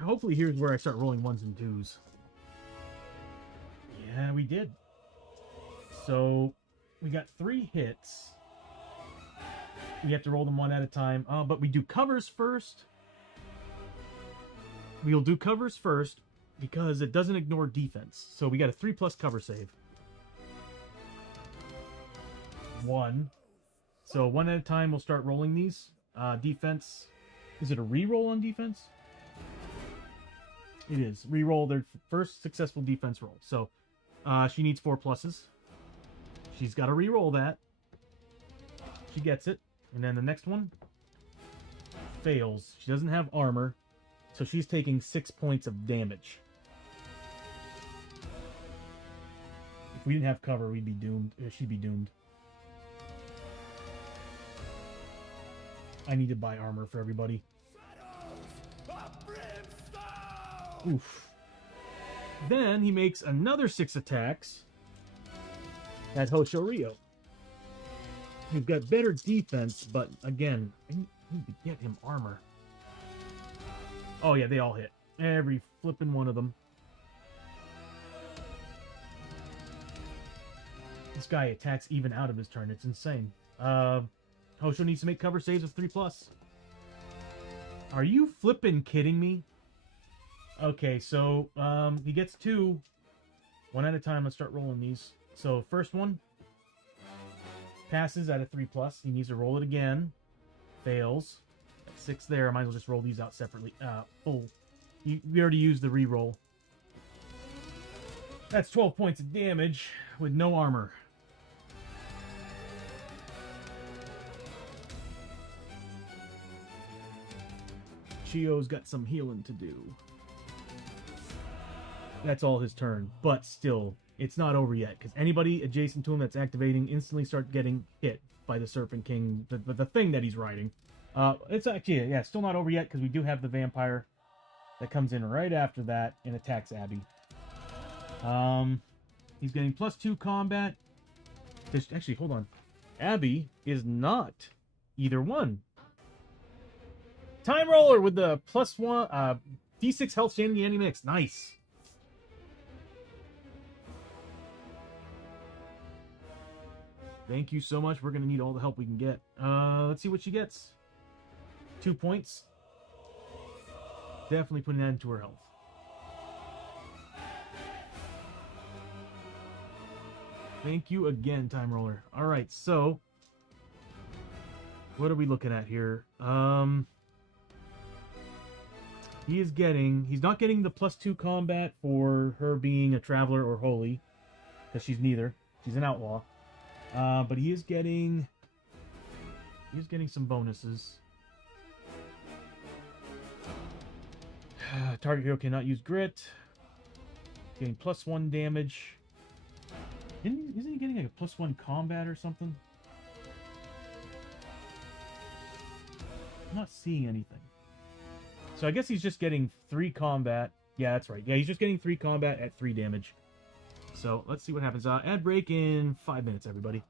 hopefully here's where I start rolling 1s and 2s. Yeah, we did. So we got 3 hits. We have to roll them one at a time. But we do covers first. We'll do covers first because it doesn't ignore defense. So we got a 3+ cover save. 1. So one at a time we'll start rolling these. Defense. Is it a reroll on defense? It is. Reroll their first successful defense roll. So she needs 4 pluses. She's got to reroll that. She gets it. And then the next one fails. She doesn't have armor. So she's taking 6 points of damage. If we didn't have cover, we'd be doomed. She'd be doomed. I need to buy armor for everybody. Oof. Then he makes another 6 attacks at Hoshoryo. He's got better defense, but again, I need to get him armor. Oh yeah, they all hit. Every flipping one of them. This guy attacks even out of his turn. It's insane. Hoshoryo needs to make cover saves of 3+. Are you flipping kidding me? Okay, so he gets 2. One at a time. Let's start rolling these. So first one passes at a 3+. He needs to roll it again. Fails. At 6 there. I might as well just roll these out separately. Full. We already used the reroll. That's 12 points of damage with no armor. Chiyo's got some healing to do. That's all his turn, but still, it's not over yet, because anybody adjacent to him that's activating instantly start getting hit by the Serpent King, the thing that he's riding. It's actually, yeah, still not over yet, because we do have the vampire that comes in right after that and attacks Abbie. He's getting +2 combat. Actually, hold on. Abbie is not either one. Time Roller with the +1, D6 health Shandy Andy mix. Nice. Thank you so much. We're going to need all the help we can get. Let's see what she gets. 2 points. Definitely putting that into her health. Thank you again, Time Roller. All right, so what are we looking at here? He's not getting the +2 combat for her being a traveler or holy, because she's neither. She's an outlaw. But he is getting some bonuses. Target hero cannot use grit. Getting +1 damage. Isn't he getting like a +1 combat or something? I'm not seeing anything. So I guess he's just getting 3 combat. Yeah, that's right. Yeah, he's just getting 3 combat at 3 damage. So let's see what happens. Ad break in 5 minutes, everybody.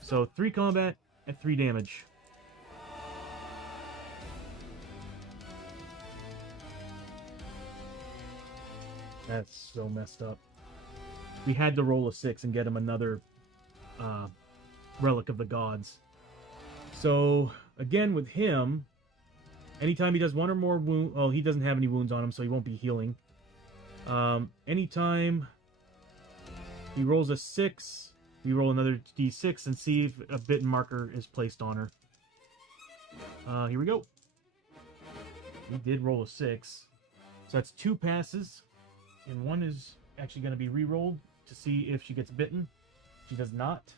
So 3 combat at 3 damage. That's so messed up. We had to roll a 6 and get him another Relic of the Gods. So again with him, anytime he does 1 or more wound, oh, he doesn't have any wounds on him, so he won't be healing. Anytime he rolls a 6, we roll another d6 and see if a bitten marker is placed on her. Here we go. We did roll a 6. So that's 2 passes, and 1 is actually going to be re-rolled to see if she gets bitten. She does not.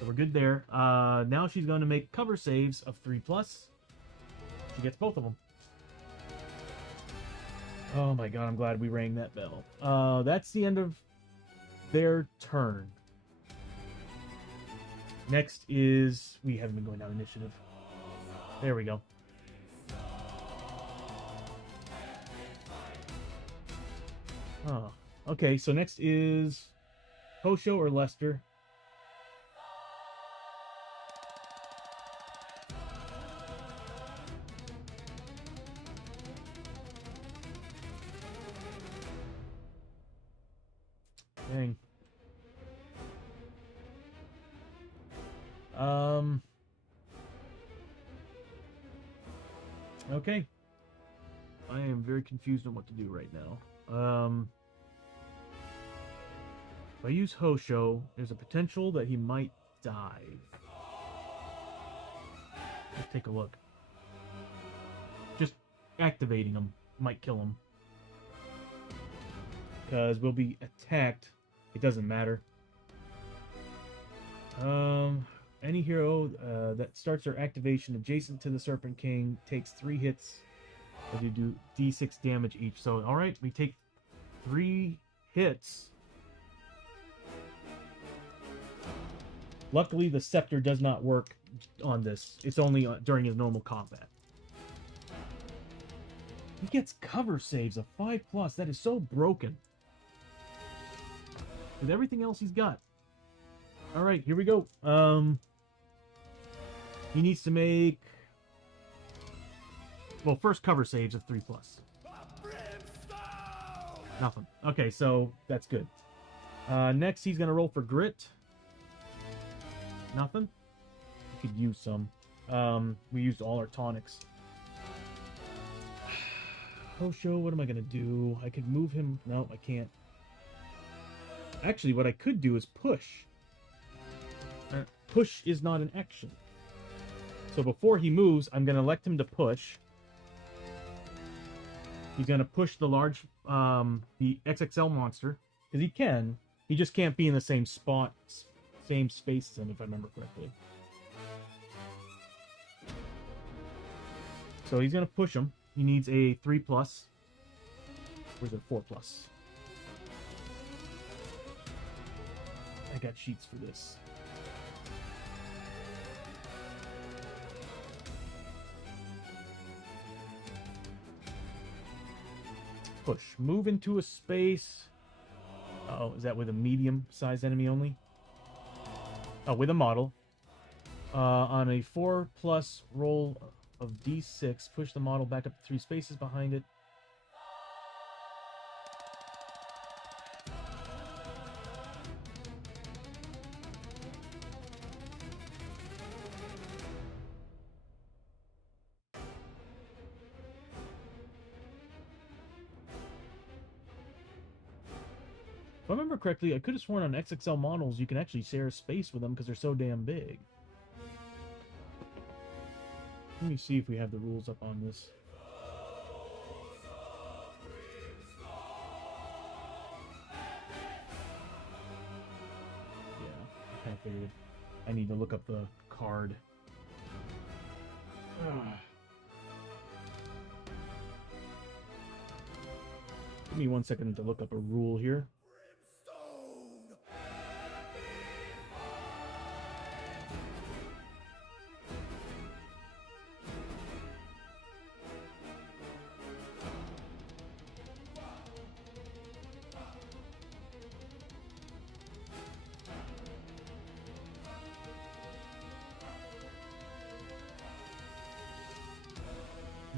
So we're good there. Now she's going to make cover saves of 3+. She gets both of them. Oh my god, I'm glad we rang that bell. That's the end of their turn. Next is... we haven't been going down initiative. There we go. Oh, okay, so next is Hoshoryo or Lester. Dang. Okay. I am very confused on what to do right now. If I use Hoshoryo, there's a potential that he might die. Let's take a look. Just activating him might kill him. Because we'll be attacked. It doesn't matter. Any hero that starts their activation adjacent to the Serpent King takes 3 hits. But you do d6 damage each. So, alright, we take 3 hits. Luckily, the scepter does not work on this. It's only during his normal combat. He gets cover saves of 5+. That is so broken. With everything else he's got. Alright, here we go. He needs to make... well, first cover saves of 3+. Nothing. Okay, so that's good. Next, he's going to roll for grit. Nothing. We could use some. We used all our tonics. Hoshoryo, what am I going to do? I could move him. No, I can't. Actually, what I could do is push. push is not an action. So before he moves, I'm going to elect him to push. He's going to push the large, the XXL monster. Because he can. He just can't be in the same spot, same space as him, if I remember correctly. So he's going to push him. He needs a 3+. Where's it? 4+. I got sheets for this. Push. Move into a space. Oh, is that with a medium-sized enemy only? Oh, with a model. On a 4+ roll of D6, push the model back up to 3 spaces behind it. If I remember correctly, I could have sworn on XXL models you can actually share space with them because they're so damn big. Let me see if we have the rules up on this. Yeah, I kind of figured. I need to look up the card. Give me 1 second to look up a rule here.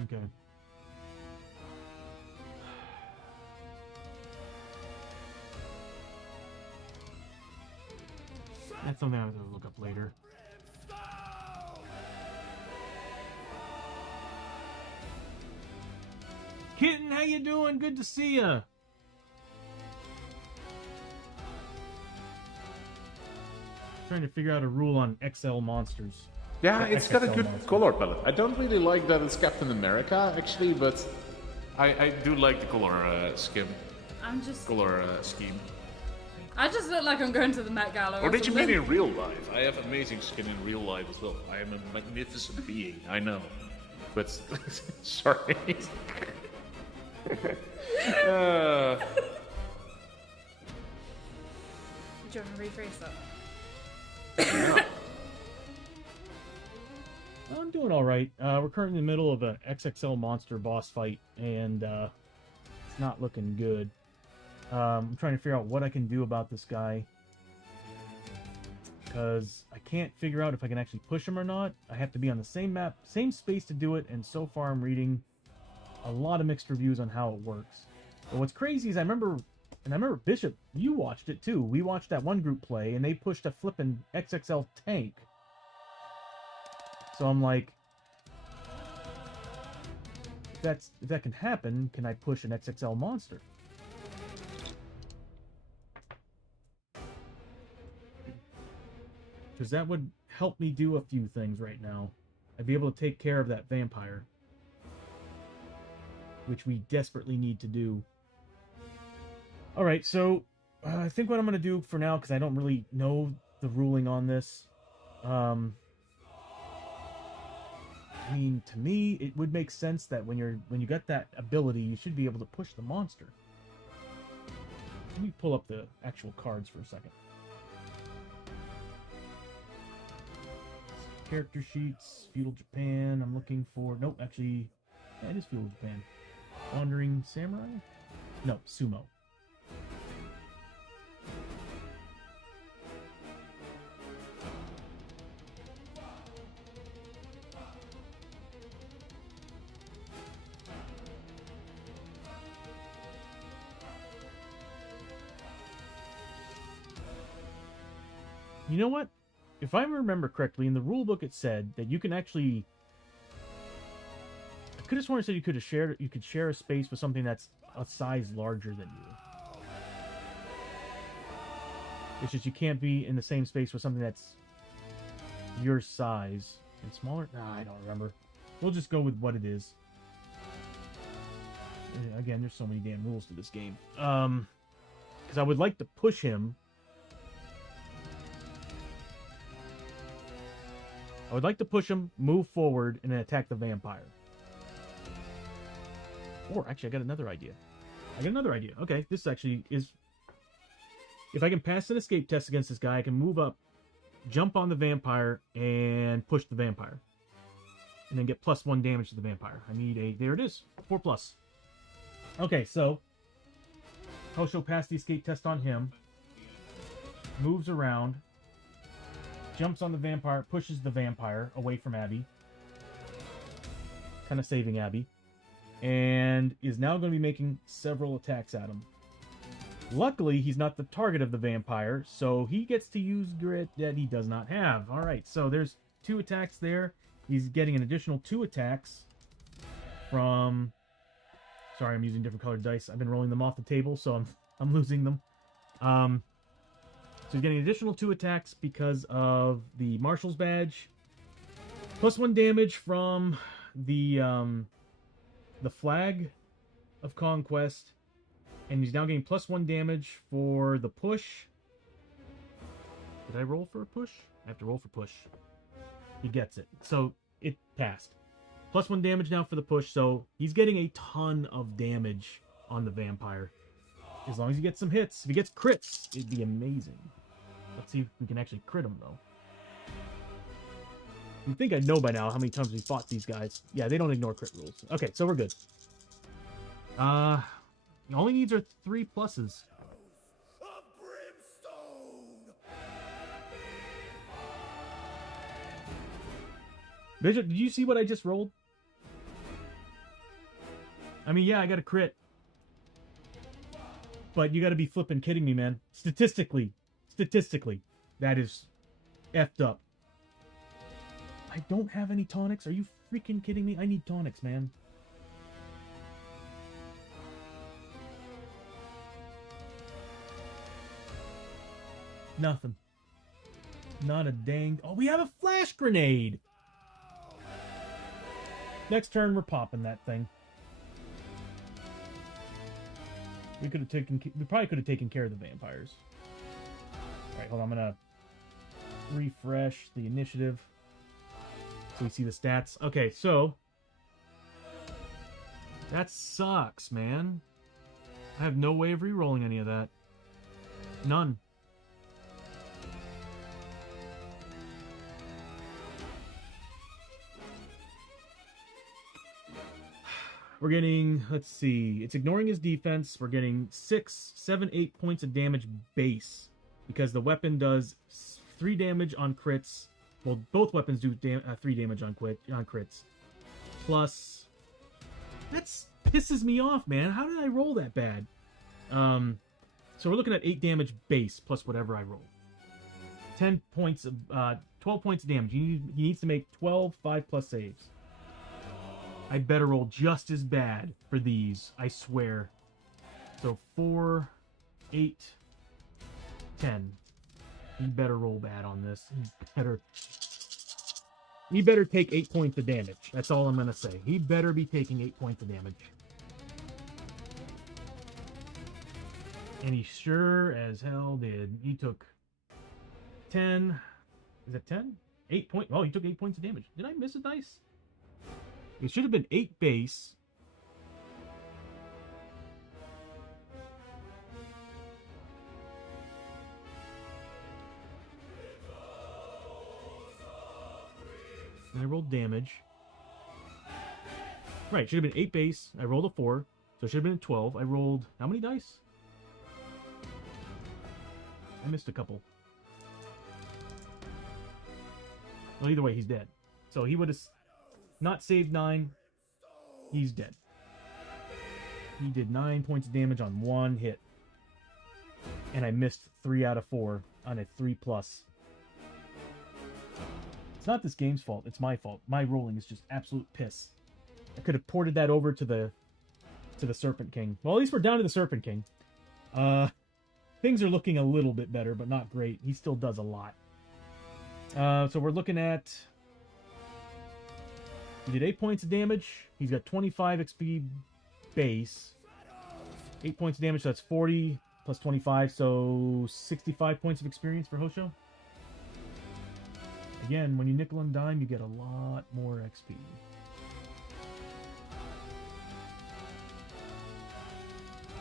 Okay. That's something I have to look up later. Kitten, how you doing? Good to see ya. Trying to figure out a rule on XL monsters. Yeah, it's got a XXL good monsters. color palette. I don't really like that it's Captain America, actually, but I do like the color scheme. I just look like I'm going to the Met Gala. Or did you mean something. in real life? I have amazing skin in real life as well. I am a magnificent being, I know. But, sorry. Do you want to rephrase that? I'm doing all right. We're currently in the middle of an XXL monster boss fight, and it's not looking good. I'm trying to figure out what I can do about this guy, because I can't figure out if I can actually push him or not. I have to be on the same map, same space to do it, and so far I'm reading a lot of mixed reviews on how it works. But what's crazy is I remember Bishop, you watched it too. We watched that one group play, and they pushed a flippin' XXL tank. So I'm like, if that can happen, can I push an XXL monster? Because that would help me do a few things right now. I'd be able to take care of that vampire, which we desperately need to do. Alright, so I think what I'm going to do for now, because I don't really know the ruling on this, I mean, to me, it would make sense that when you get that ability, you should be able to push the monster. Let me pull up the actual cards for a second. Character sheets, Feudal Japan. I'm looking for... Nope, actually, yeah, it is Feudal Japan. Wandering Samurai? No, Sumo. You know what? If I remember correctly, in the rulebook it said that you can actually... I could have sworn it said you could share a space with something that's a size larger than you. It's just you can't be in the same space with something that's your size. And smaller? Nah, I don't remember. We'll just go with what it is. Again, there's so many damn rules to this game. Because I would like to push him. I would like to push him, move forward, and then attack the vampire. Or, actually, I got another idea. Okay, this actually is... If I can pass an escape test against this guy, I can move up, jump on the vampire, and push the vampire. And then get +1 damage to the vampire. I need a... There it is. 4+. Okay, so... Hoshoryo passed the escape test on him. Moves around. Jumps on the vampire, pushes the vampire away from Abbie. Kind of saving Abbie. And is now going to be making several attacks at him. Luckily, he's not the target of the vampire, so he gets to use grit that he does not have. Alright, so there's 2 attacks there. He's getting an additional 2 attacks from... Sorry, I'm using different colored dice. I've been rolling them off the table, so I'm losing them. So he's getting an additional 2 attacks because of the Marshal's Badge. +1 damage from the Flag of Conquest. And he's now getting +1 damage for the push. Did I roll for a push? I have to roll for push. He gets it. So it passed. +1 damage now for the push, so he's getting a ton of damage on the vampire. As long as he gets some hits. If he gets crits, it'd be amazing. Let's see if we can actually crit him, though. You'd think I'd know by now how many times we fought these guys. Yeah, they don't ignore crit rules. Okay, so we're good. All he needs are 3 pluses. Of Brimstone! Bishop, did you see what I just rolled? I mean, yeah, I got a crit. But you gotta be flipping kidding me, man. Statistically, that is effed up. I don't have any tonics. Are you freaking kidding me? I need tonics, man. Nothing. Not a dang... Oh, we have a flash grenade! Next turn, we're popping that thing. We could have taken... We probably could have taken care of the vampires. Alright, hold on. I'm gonna refresh the initiative so we see the stats. Okay, so... That sucks, man. I have no way of re-rolling any of that. None. We're getting, let's see, it's ignoring his defense. We're getting 6, 7, 8 points of damage base. Because the weapon does 3 damage on crits. Well, both weapons do 3 damage on crits. Plus, that pisses me off, man. How did I roll that bad? So we're looking at 8 damage base plus whatever I roll. 10 points of, 12 points of damage. He needs to make 12 5+ saves. I better roll just as bad for these, I swear. So 4, 8, 10. He better roll bad on this. He better take 8 points of damage. That's all I'm gonna say. He better be taking 8 points of damage. And he sure as hell did. He took 10. Is it 10? 8 points. Oh, he took 8 points of damage. Did I miss a dice? It should have been 8 base. And I rolled damage. Right, it should have been 8 base. I rolled a 4. So it should have been 12. I rolled... How many dice? I missed a couple. Well, either way, he's dead. So he would have... Not saved 9. He's dead. He did 9 points of damage on 1 hit. And I missed 3 out of 4 on a 3+. It's not this game's fault. It's my fault. My rolling is just absolute piss. I could have ported that over to the Serpent King. Well, at least we're down to the Serpent King. Things are looking a little bit better, but not great. He still does a lot. So we're looking at... He did 8 points of damage. He's got 25 XP base. 8 points of damage, so that's 40 plus 25, so 65 points of experience for Hosho. Again, when you nickel and dime, you get a lot more XP.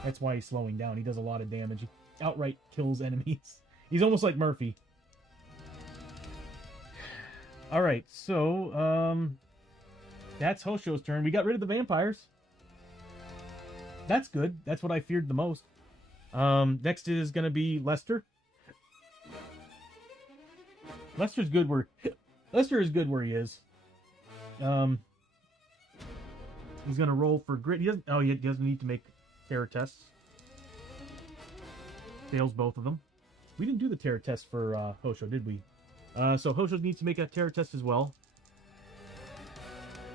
That's why he's slowing down. He does a lot of damage. He outright kills enemies. He's almost like Murphy. Alright, so, that's Hosho's turn. We got rid of the vampires. That's good. That's what I feared the most. Next is going to be Lester. Lester is good where he is. He's going to roll for grit. He doesn't need to make terror tests. Fails both of them. We didn't do the terror test for Hosho, did we? So Hosho needs to make a terror test as well.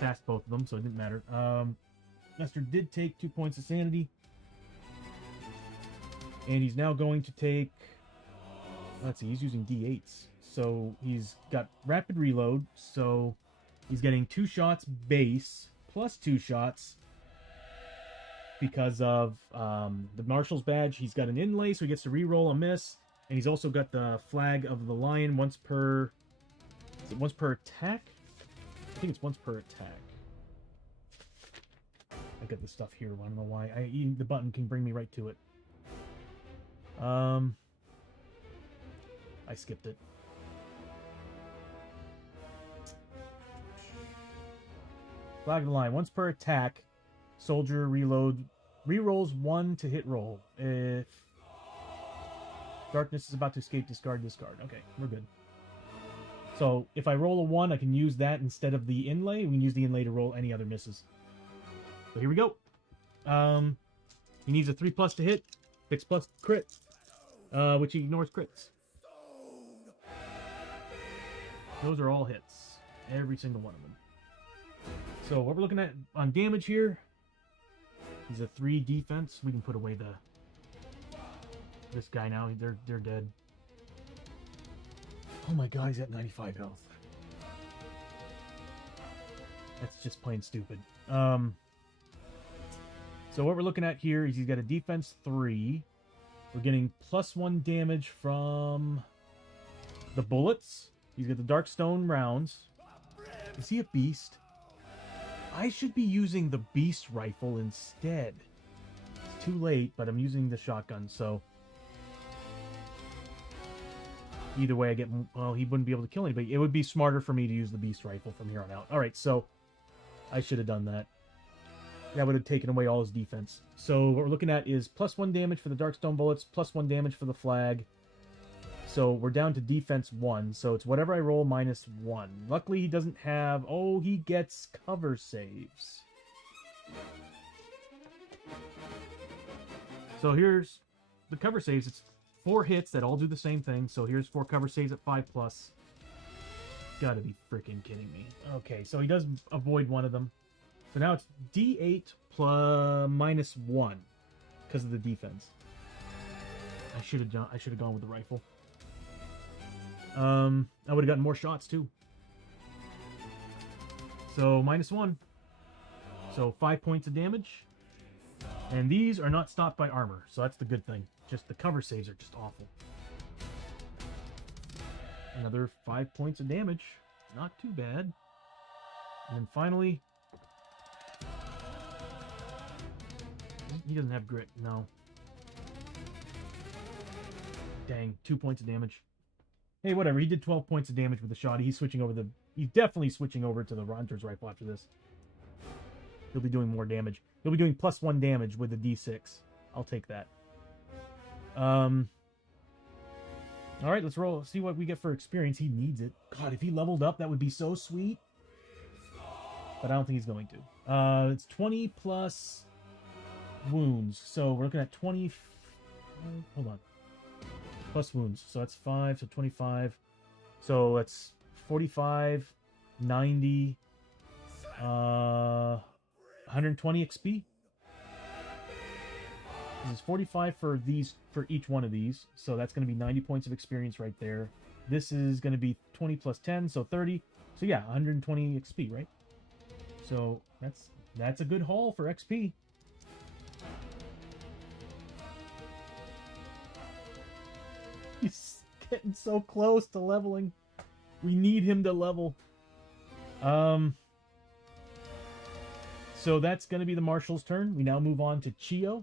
Passed both of them, so it didn't matter. Lester did take 2 points of sanity. And he's now going to take... Let's see, he's using D8s. So he's got rapid reload, so he's getting 2 shots base, plus 2 shots because of the Marshal's badge. He's got an inlay, so he gets to reroll a miss. And he's also got the flag of the lion once per... Is it once per attack? I think it's once per attack. I got this stuff here. I don't know why. The button can bring me right to it. I skipped it. Flag of the line. Once per attack, soldier rerolls 1 to hit roll. If darkness is about to escape, discard. Okay, we're good. So if I roll a 1, I can use that instead of the inlay. We can use the inlay to roll any other misses. So here we go. He needs a 3+ to hit, 6+ crit, which he ignores crits. Those are all hits. Every single one of them. So what we're looking at on damage here, he's a 3 defense. We can put away this guy now. They're dead. Oh my god, he's at 95 health. That's just plain stupid. So what we're looking at here is he's got a defense 3. We're getting +1 damage from the bullets. He's got the darkstone rounds. Is he a beast? I should be using the beast rifle instead. It's too late, but I'm using the shotgun, so... Either way, I get... Well, he wouldn't be able to kill anybody. It would be smarter for me to use the beast rifle from here on out. Alright, so... I should have done that. That would have taken away all his defense. So what we're looking at is +1 damage for the darkstone bullets, +1 damage for the flag. So we're down to defense 1. So it's whatever I roll -1. Luckily, he doesn't have... Oh, he gets cover saves. So here's the cover saves. It's 4 hits that all do the same thing. So here's 4 cover saves at 5+. Gotta be freaking kidding me. Okay, so he does avoid one of them. So now it's D8 -1 because of the defense. I should have gone with the rifle. I would have gotten more shots too. So -1. So 5 points of damage. And these are not stopped by armor, so that's the good thing. Just the cover saves are just awful. Another 5 points of damage. Not too bad. And then finally... He doesn't have grit, no. Dang, 2 points of damage. Hey, whatever, he did 12 points of damage with the shot. He's definitely switching over to the Hunter's Rifle after this. He'll be doing more damage. He'll be doing +1 damage with the D6. I'll take that. Alright, let's roll. See what we get for experience. He needs it. God, if he leveled up, that would be so sweet. But I don't think he's going to. It's 20 plus wounds. So we're looking at 20... Hold on. Plus wounds. So that's 5, so 25. So that's 45, 90, 120 XP. This is 45 for each one of these. So that's going to be 90 points of experience right there. This is going to be 20 plus 10, so 30. So yeah, 120 XP, right? So that's a good haul for XP. He's getting so close to leveling. We need him to level. So that's going to be the Marshal's turn. We now move on to Chiyo.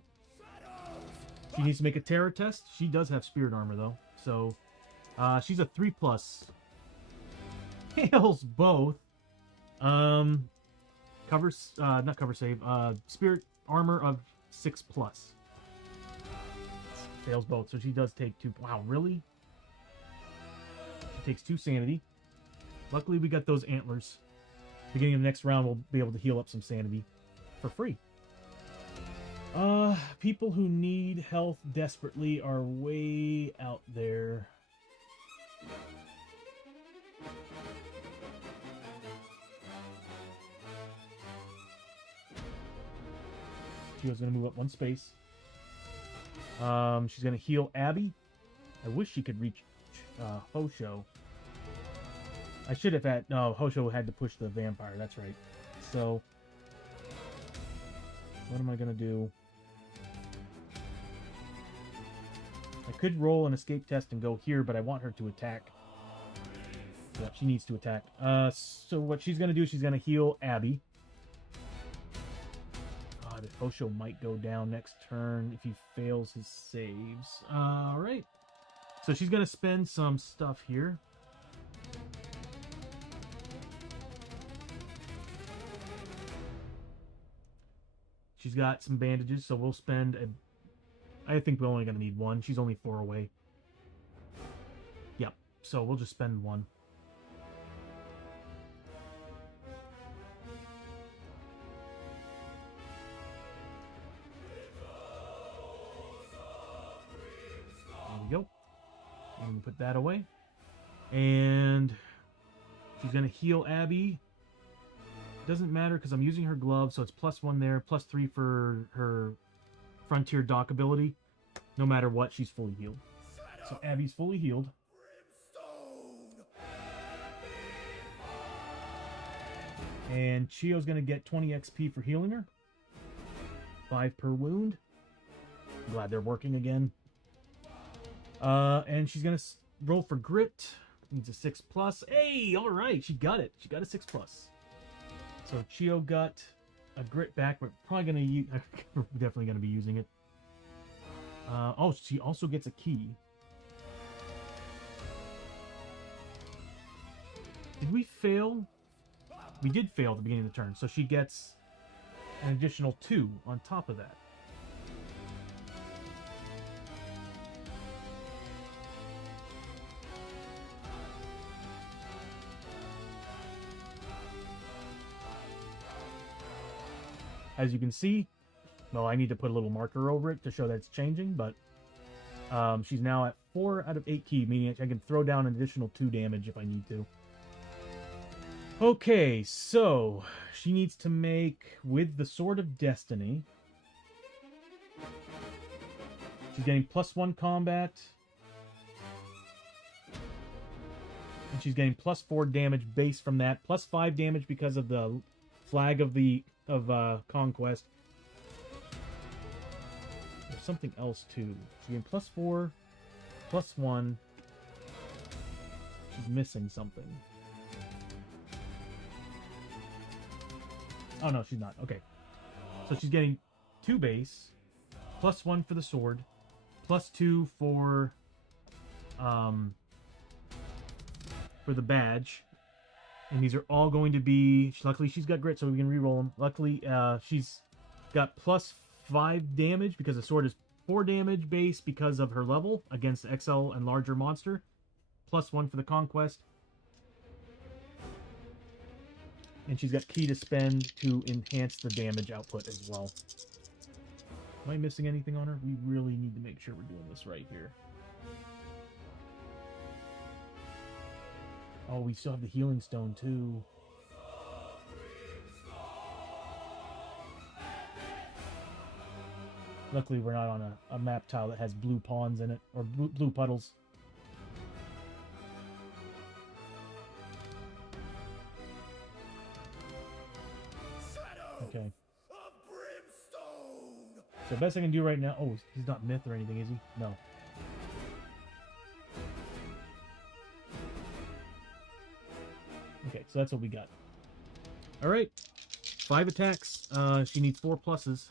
She needs to make a terror test. She does have spirit armor, though. So she's a 3+. Hails both. Covers, not cover save. Spirit armor of 6+. Fails both, so she does take 2. Wow, really? She takes 2 sanity. Luckily, we got those antlers. Beginning of the next round, we'll be able to heal up some sanity for free. People who need health desperately are way out there. Chiyo's gonna move up 1 space. She's gonna heal Abbie. I wish she could reach Hoshoryo. I should have had... No, Hoshoryo had to push the vampire. That's right. So, what am I going to do? I could roll an escape test and go here, but I want her to attack. Yeah, she needs to attack. So what she's going to do, she's going to heal Abbie. God, Hoshoryo might go down next turn if he fails his saves. Alright. So she's going to spend some stuff here. She's got some bandages, so we'll spend I think we're only going to need 1. She's only 4 away. Yep, so we'll just spend 1. There we go. I'm going to put that away. And she's going to heal Abbie. Doesn't matter because I'm using her glove, so it's +1 there, +3 for her Frontier Dock ability. No matter what, she's fully healed. So Abbie's fully healed. And Chiyo's going to get 20 XP for healing her. 5 per wound. I'm glad they're working again. And she's going to roll for grit. Needs a 6+. Hey, alright, she got it. She got a 6+. So Chiyo got a grit back. We're probably going to use... We're definitely going to be using it. Oh, she also gets a key. Did we fail? We did fail at the beginning of the turn. So she gets an additional 2 on top of that. As you can see, well, I need to put a little marker over it to show that it's changing, but she's now at 4 out of 8 key, meaning I can throw down an additional 2 damage if I need to. Okay, so she needs to make, with the Sword of Destiny, she's getting +1 combat, and she's getting +4 damage base from that, +5 damage because of the flag of Conquest. There's something else too. She's getting +4, +1. She's missing something. Oh no, she's not. Okay. So she's getting 2 base, +1 for the sword, +2 for the badge. And these are all going to be... Luckily, she's got grit, so we can reroll them. Luckily, she's got +5 damage because the sword is 4 damage base because of her level against XL and larger monster. +1 for the conquest. And she's got key to spend to enhance the damage output as well. Am I missing anything on her? We really need to make sure we're doing this right here. Oh, we still have the healing stone too. Luckily, we're not on a map tile that has blue pawns in it, or blue puddles. Okay. of Brimstone! So the best I can do right now... Oh, he's not myth or anything, is he? No. Okay, so that's what we got. Alright. 5 attacks. She needs 4 pluses.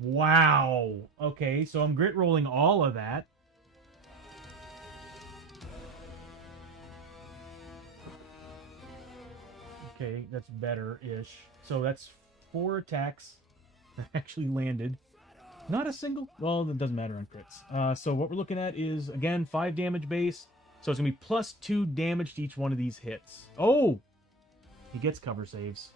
Wow. Okay, so I'm grit rolling all of that. Okay, that's better-ish. So that's 4 attacks that actually landed. Not a single... Well, that doesn't matter on crits. So what we're looking at is, again, 5 damage base. So it's going to be plus 2 damage to each one of these hits. Oh! He gets cover saves.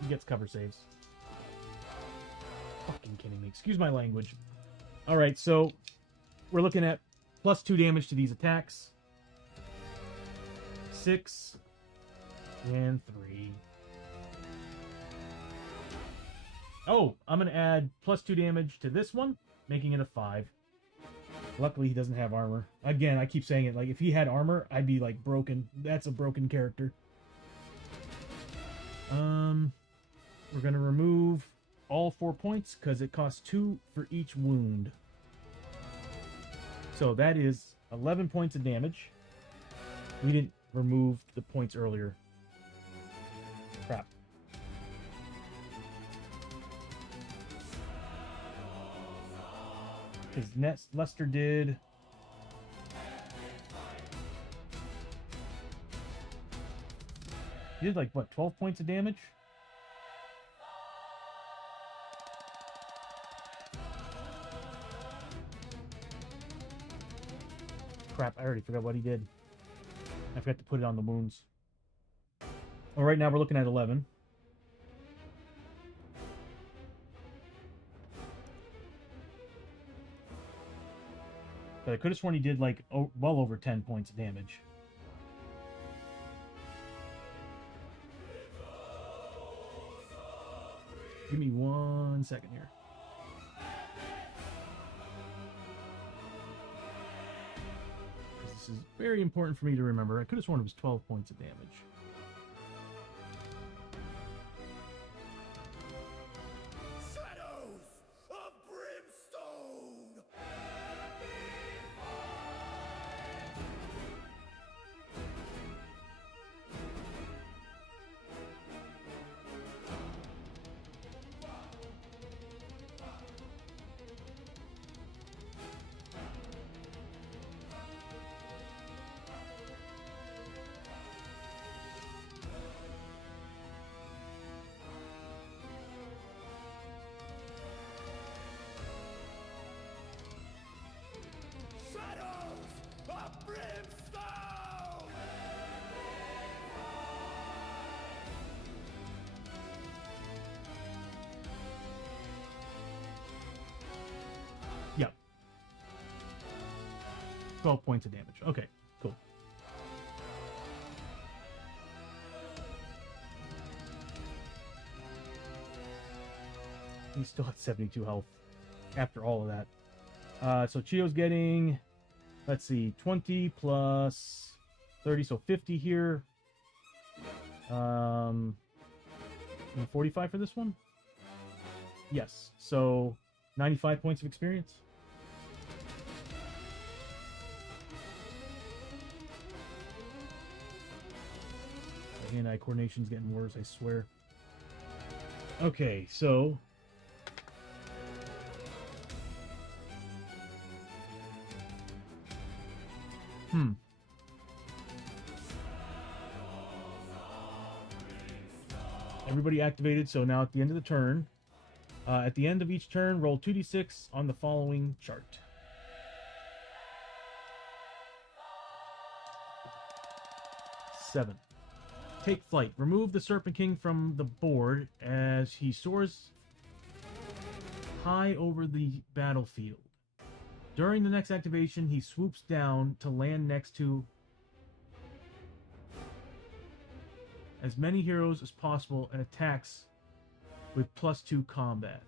He gets cover saves. Fucking kidding me. Excuse my language. Alright, so we're looking at plus 2 damage to these attacks. 6 and 3. Oh, I'm going to add plus 2 damage to this one, making it a 5. Luckily, he doesn't have armor. Again, I keep saying it. Like, if he had armor, I'd be, like, broken. That's a broken character. We're going to remove all 4 points, because it costs 2 for each wound. So that is 11 points of damage. We didn't remove the points earlier. Crap. Because Lester did... He did like, what, 12 points of damage? Crap, I already forgot what he did. I forgot to put it on the wounds. Well, right now we're looking at 11. But I could have sworn he did, like, well over 10 points of damage. Give me 1 second here. This is very important for me to remember. I could have sworn it was 12 points of damage. Shadows of Brimstone! Shadows of Brimstone! Yep. 12 points of damage. Okay, cool. He's still at 72 health after all of that. So Chiyo's getting, let's see, 20 plus 30, so 50 here. 45 for this one? Yes, so 95 points of experience. Hand-eye coordination's getting worse, I swear. Okay, so... Everybody activated, so now at the end of the turn, at the end of each turn, roll 2d6 on the following chart. Seven. Take flight. Remove the Serpent King from the board as he soars high over the battlefield. During the next activation, he swoops down to land next to as many heroes as possible and attacks with +2 combat.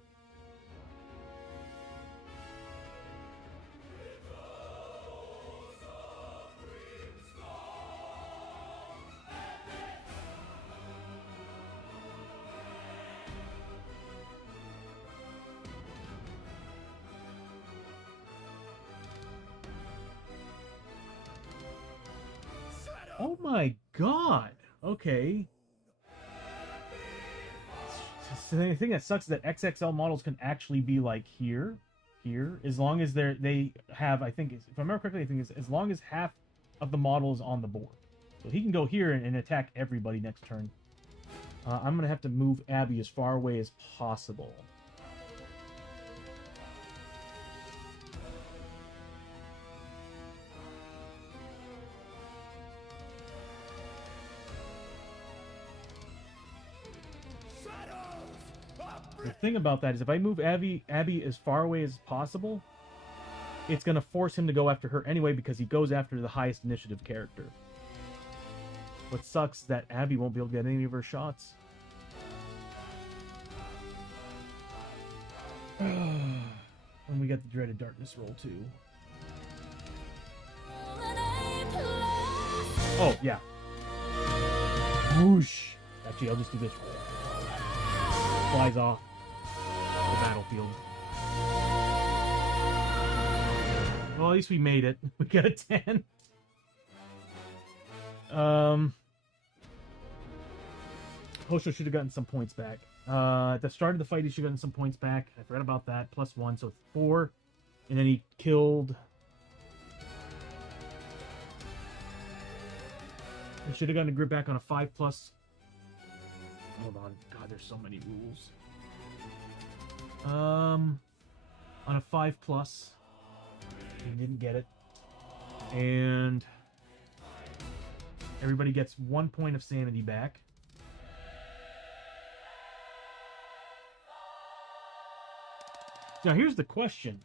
Oh my god. Okay. So the thing that sucks is that XXL models can actually be like here, as long as they have, I think, if I remember correctly, I think it's as long as half of the model is on the board. So he can go here and attack everybody next turn. I'm gonna have to move Abbie as far away as possible. The thing about that is if I move Abbie as far away as possible, it's going to force him to go after her anyway because he goes after the highest initiative character. What sucks is that Abbie won't be able to get any of her shots. And we got the dreaded darkness roll too. Oh, yeah. Whoosh. Actually, I'll just do this. Flies off the battlefield. Well, at least we made it. We got a 10. Hosho should have gotten some points back. At the start of the fight, he should have gotten some points back. I forgot about that. +1, so it's 4. And then he killed... He should have gotten a grip back on a 5+. Hold on. God, there's so many rules. On a 5+. He didn't get it. And everybody gets 1 point of sanity back. Now here's the question.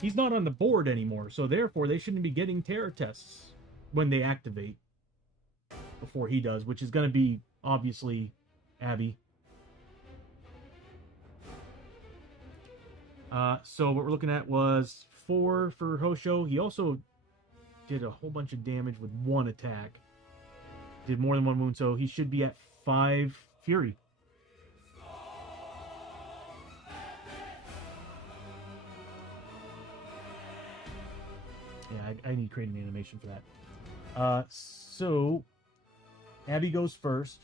He's not on the board anymore, so therefore they shouldn't be getting terror tests when they activate before he does, which is going to be, obviously, Abbie. So what we're looking at was 4 for Hosho. He also did a whole bunch of damage with 1 attack. Did more than 1 wound, so he should be at 5 Fury. Yeah, I need to create an animation for that. So, Abbie goes first.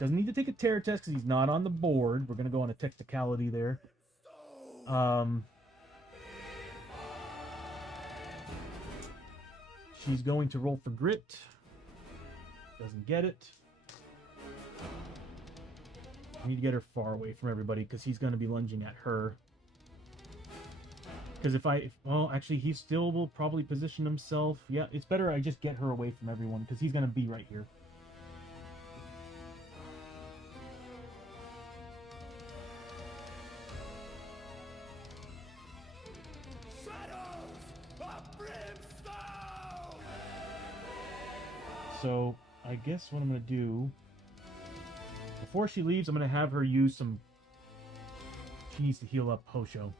Doesn't need to take a terror test because he's not on the board. We're going to go on a technicality there. She's going to roll for grit. Doesn't get it. I need to get her far away from everybody because he's going to be lunging at her. Because well, actually, he still will probably position himself. Yeah, it's better I just get her away from everyone because he's going to be right here. So, I guess what I'm going to do, before she leaves, I'm going to have her use some... She needs to heal up Hosho.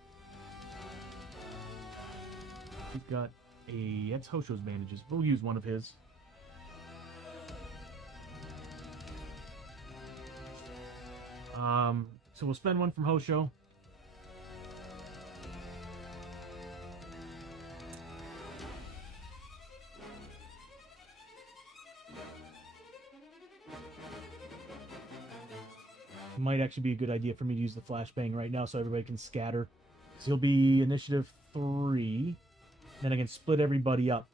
She's got a... That's Hosho's bandages. We'll use one of his. So we'll spend one from Hosho. Might actually be a good idea for me to use the flashbang right now so everybody can scatter. So he'll be initiative 3. Then I can split everybody up.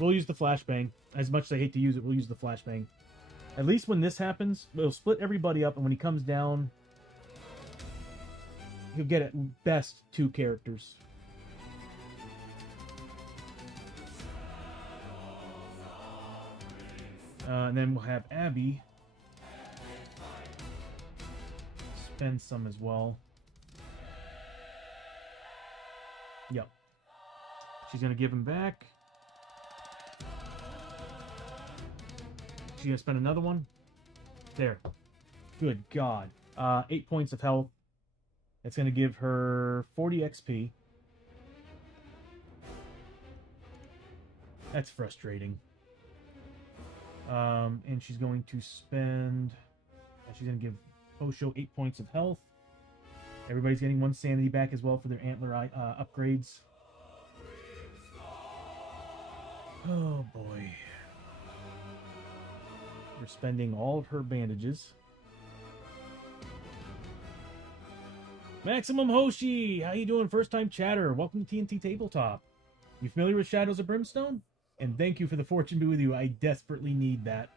We'll use the flashbang. As much as I hate to use it, we'll use the flashbang. At least when this happens, we'll split everybody up, and when he comes down, he'll get at best 2 characters. And then we'll have Abbie spend some as well. Yep. She's going to give him back. She's going to spend another one. There. Good God. 8 points of health. That's going to give her 40 XP. That's frustrating. And she's going to spend... She's going to give Hosho 8 points of health. Everybody's getting 1 sanity back as well for their antler upgrades. Oh boy. We're spending all of her bandages. Maximum Hoshi! How you doing, first time chatter? Welcome to TNT Tabletop. You familiar with Shadows of Brimstone? And thank you for the fortune be with you. I desperately need that.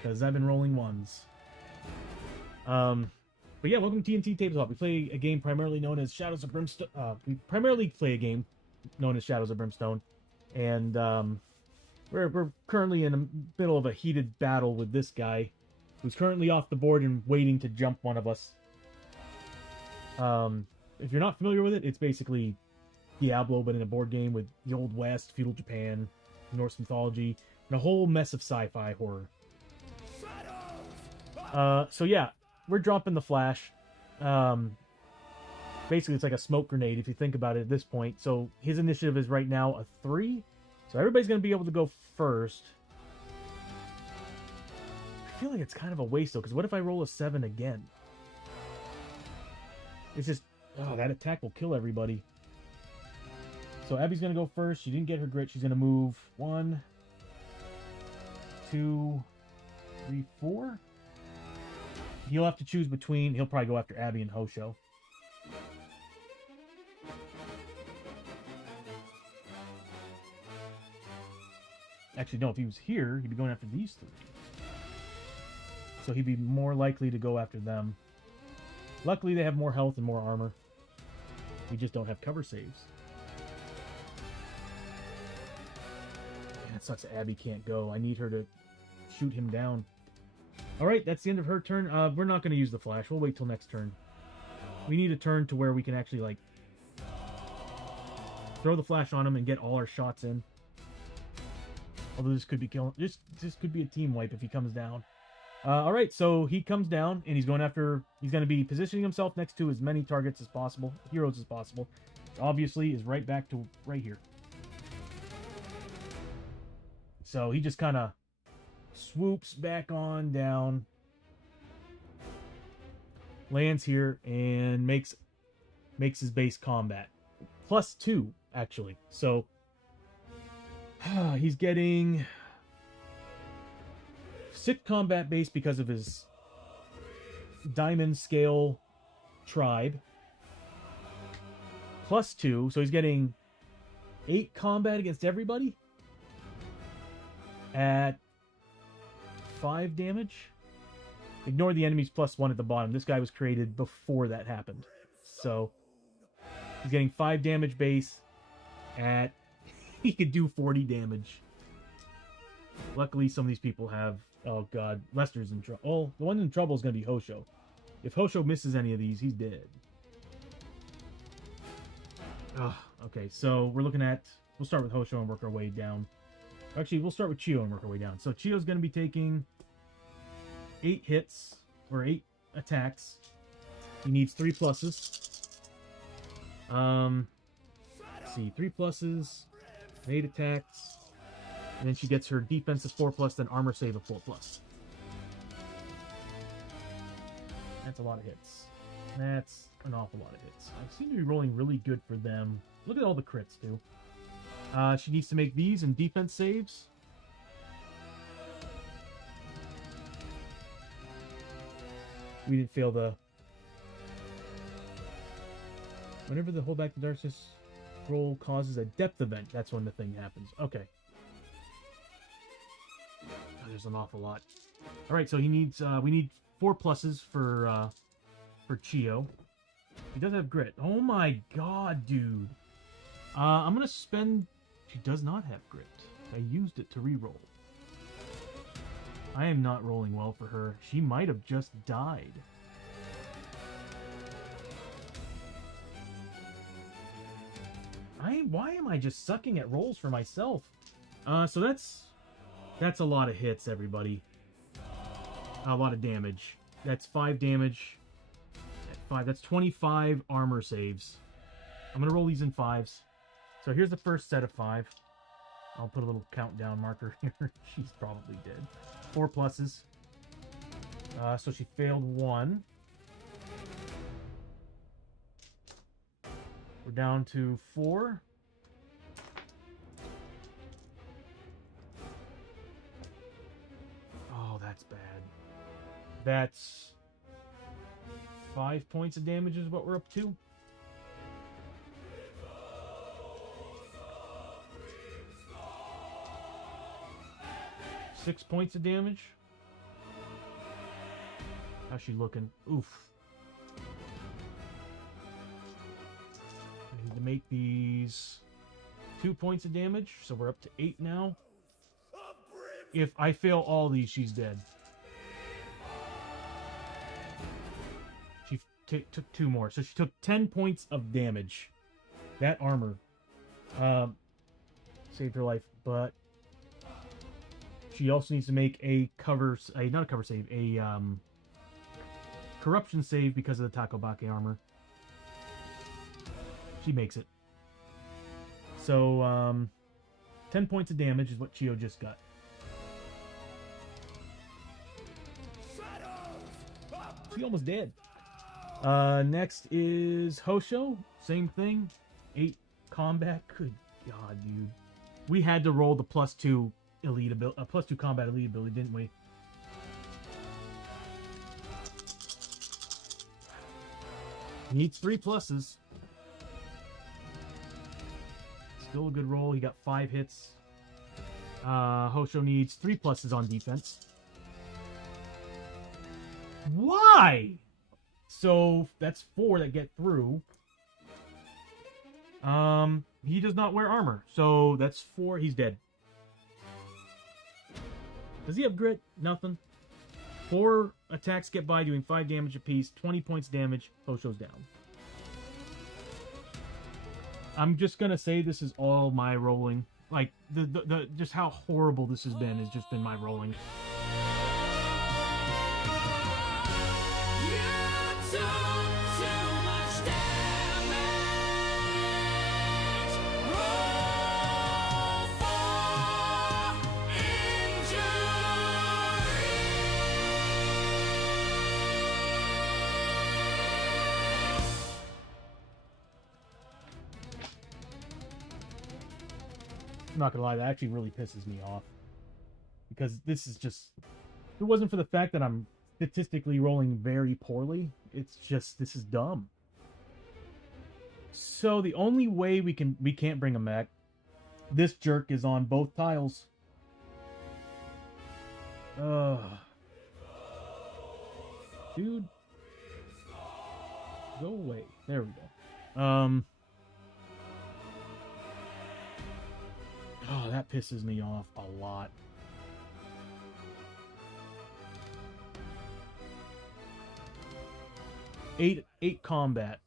Because I've been rolling ones. But yeah, welcome to TNT Tabletop. We play a game primarily known as Shadows of Brimstone. We primarily play a game known as Shadows of Brimstone. And we're currently in the middle of a heated battle with this guy, who's currently off the board and waiting to jump one of us. If you're not familiar with it, it's basically Diablo, but in a board game with the Old West, feudal Japan, Norse mythology, and a whole mess of sci-fi horror. So yeah, we're dropping the flash. Basically, it's like a smoke grenade if you think about it at this point. So his initiative is right now a 3. So everybody's going to be able to go first. I feel like it's kind of a waste, though, because what if I roll a 7 again? It's just... Oh, that attack will kill everybody. So Abbie's going to go first. She didn't get her grit. She's going to move 1, 2, 3, 4. He'll have to choose between... He'll probably go after Abbie and Hoshoryo. Actually, no, if he was here, he'd be going after these 3. So he'd be more likely to go after them. Luckily, they have more health and more armor. We just don't have cover saves. Yeah, it sucks that Abbie can't go. I need her to shoot him down. Alright, that's the end of her turn. We're not going to use the flash. We'll wait till next turn. We need a turn to where we can actually, like, throw the flash on him and get all our shots in. Although this could be killing. This could be a team wipe if he comes down. Alright, so he comes down and he's going after... He's going to be positioning himself next to as many targets as possible, heroes as possible. Which obviously is right back to right here. So he just kind of swoops back on down. Lands here and makes his base combat. +2, actually. So... he's getting 6 combat base because of his diamond scale tribe. +2, so he's getting 8 combat against everybody at 5 damage. Ignore the enemies +1 at the bottom. This guy was created before that happened. So he's getting 5 damage base at... He could do 40 damage. Luckily, some of these people have... Oh, God. Lester's in trouble. Oh, the one in trouble is going to be Hoshoryo. If Hoshoryo misses any of these, he's dead. Okay, so we're looking at... We'll start with Hoshoryo and work our way down. Actually, we'll start with Chiyo and work our way down. So Chiyo's going to be taking 8 hits, or 8 attacks. He needs 3 pluses. Let's see, 3 pluses... 8 attacks, and then she gets her defense is 4+, then armor save of 4+. That's a lot of hits. That's an awful lot of hits. I seem to be rolling really good for them. Look at all the crits, too. She needs to make these and defense saves. We didn't fail the... Whenever the hold back the darkness roll causes a depth event, that's when the thing happens. Okay. Oh, there's an awful lot. Alright, so he needs, we need 4 pluses for Chiyo. He does have grit. Oh my god, dude. I'm gonna spend... She does not have grit. I used it to reroll. I am not rolling well for her. She might have just died. Why am I just sucking at rolls for myself? So that's a lot of hits, everybody. A lot of damage. That's 5 damage. At 5, that's 25 armor saves. I'm gonna roll these in 5s. So here's the first set of 5. I'll put a little countdown marker here. She's probably dead. 4 pluses. So she failed 1. We're down to 4. bad. That's 5 points of damage is what we're up to. Six points of damage. How's she looking? Oof. I need to make these 2 points of damage, so we're up to 8 now. If I fail all these, she's dead. She took 2 more, so she took 10 points of damage. That armor saved her life, but she also needs to make a not a cover save, a corruption save because of the Takobake armor. She makes it. So, 10 points of damage is what Chiyo just got. She almost dead. Next is Hoshoryo. Same thing. 8 combat. Good God, dude. We had to roll the +2 elite ability, +2 combat elite ability, didn't we? Needs 3 pluses. Still a good roll. He got 5 hits. Hoshoryo needs 3 pluses on defense. Why? So that's 4 that get through. He does not wear armor, so that's 4. He's dead. Does he have grit? Nothing. 4 attacks get by, doing 5 damage apiece. 20 points damage. Hoshoryo's down. I'm just gonna say this is all my rolling. Like the just how horrible this has just been my rolling. I'm not gonna lie, that actually really pisses me off. Because this is just... If it wasn't for the fact that I'm statistically rolling very poorly, it's just... This is dumb. So the only way we can't bring him back, this jerk is on both tiles. Dude. Go away. There we go. Oh, that pisses me off a lot. Eight combat.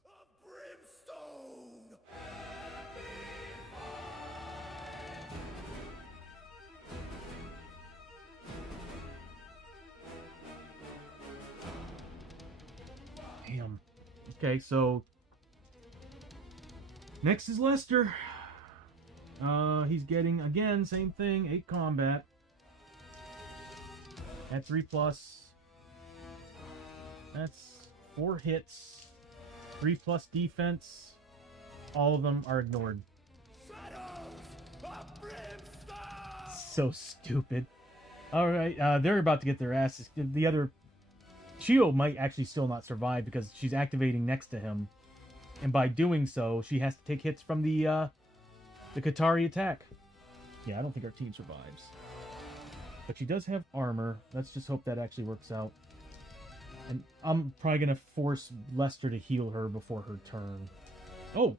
Damn. Okay, so next is Lester. He's getting, again, same thing, 8 combat. At 3 plus. That's 4 hits. 3 plus defense. All of them are ignored. So stupid. Alright, they're about to get their asses. The other... Chiyo might actually still not survive because she's activating next to him. And by doing so, she has to take hits from the Qatari attack. Yeah, I don't think our team survives. But she does have armor. Let's just hope that actually works out. And I'm probably going to force Lester to heal her before her turn. Oh!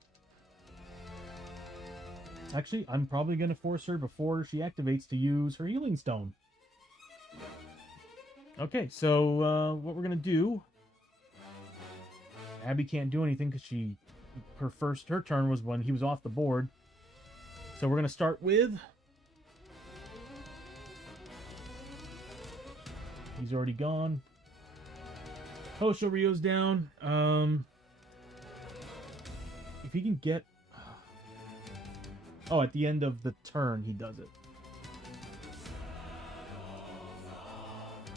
Actually, I'm probably going to force her before she activates to use her healing stone. Okay, so what we're going to do... Abbie can't do anything because her turn was when he was off the board. So we're going to start with... He's already gone. Hoshoryo's down. If he can get... Oh, at the end of the turn, he does it.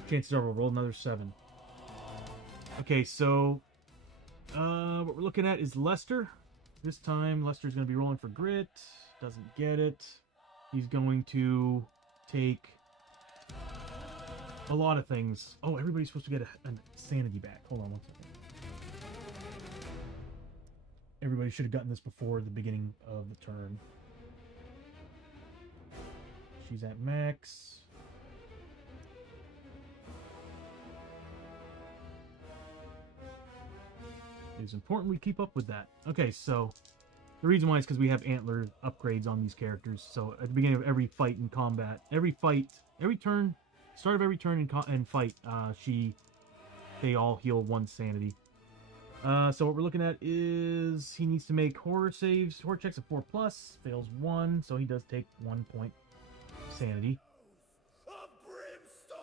Chances are we'll roll another 7. Okay, so... what we're looking at is Lester. This time, Lester's going to be rolling for grit. Doesn't get it. He's going to take a lot of things. Oh, everybody's supposed to get a sanity back. Hold on one second. Everybody should have gotten this before the beginning of the turn. She's at max. It is important we keep up with that. Okay, so the reason why is because we have antler upgrades on these characters. So at the beginning of every fight in combat, every turn, start of every turn in fight, they all heal 1 sanity. So what we're looking at is he needs to make horror saves. Horror checks at 4+, fails 1, so he does take 1 point sanity.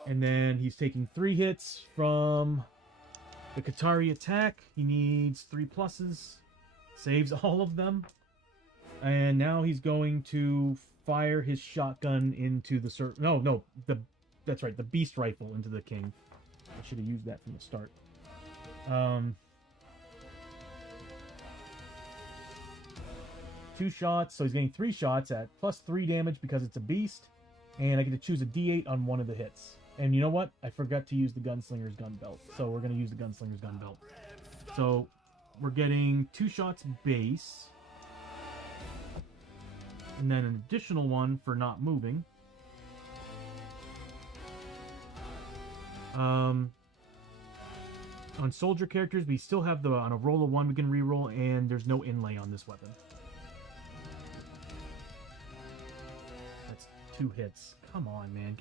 And then he's taking 3 hits from the Katari attack. He needs 3 pluses. Saves all of them. And now he's going to fire his shotgun into the that's right, the beast rifle into the king. I should have used that from the start. 2 shots, so he's getting 3 shots at +3 damage because it's a beast. And I get to choose a D8 on one of the hits. And you know what? I forgot to use the Gunslinger's Gun Belt. So we're going to use the Gunslinger's Gun Belt. So we're getting 2 shots base. And then an additional one for not moving. On soldier characters, we still have on a roll of 1 we can reroll, and there's no inlay on this weapon. That's 2 hits. Come on, man.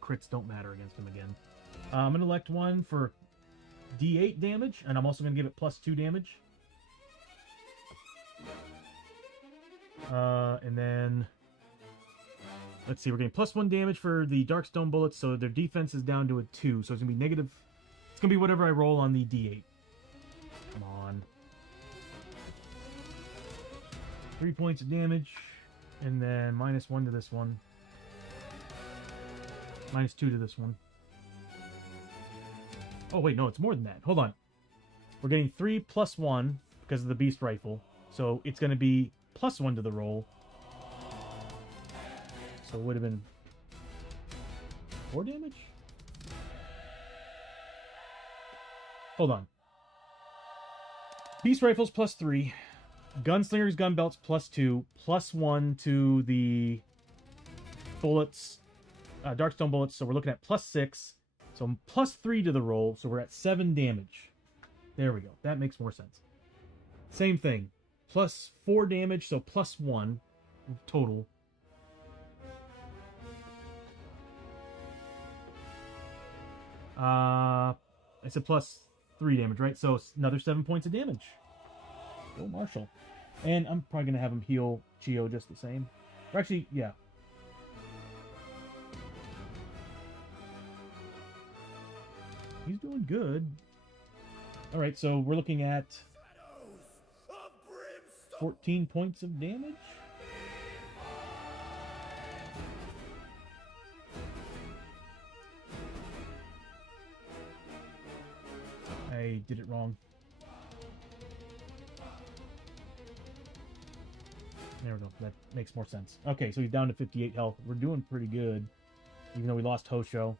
Crits don't matter against him again. I'm going to elect one for D8 damage, and I'm also going to give it +2 damage. And then, let's see, we're getting +1 damage for the darkstone bullets, so their defense is down to a 2, so it's going to be negative. It's going to be whatever I roll on the D8. Come on. 3 points of damage, and then -1 to this one. -2 to this one. Oh, wait, no, it's more than that. Hold on. We're getting 3 +1 because of the beast rifle. So it's going to be +1 to the roll. So it would have been 4 damage? Hold on. Beast rifles +3. Gunslinger's gun belts +2. +1 to the bullets. Darkstone bullets, so we're looking at +6. So +3 to the roll, so we're at 7 damage. There we go. That makes more sense. Same thing. +4 damage, so +1 total. I said +3 damage, right? So it's another 7 points of damage. Go Marshall. And I'm probably going to have him heal Chiyo just the same. Or actually, yeah. He's doing good. Alright, so we're looking at 14 points of damage. I did it wrong. There we go. That makes more sense. Okay, so he's down to 58 health. We're doing pretty good, even though we lost Hoshoryo.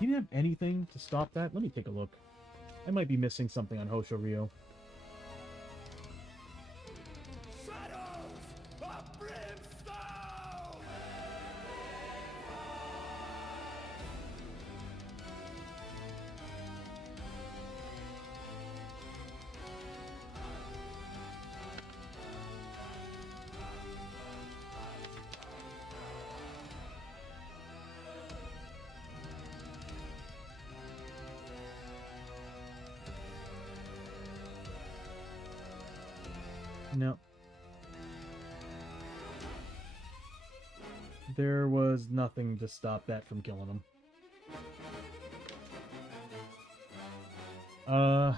He didn't have anything to stop that? Let me take a look. I might be missing something on Hoshoryo. Shadows of Brimstone! No. There was nothing to stop that from killing him. So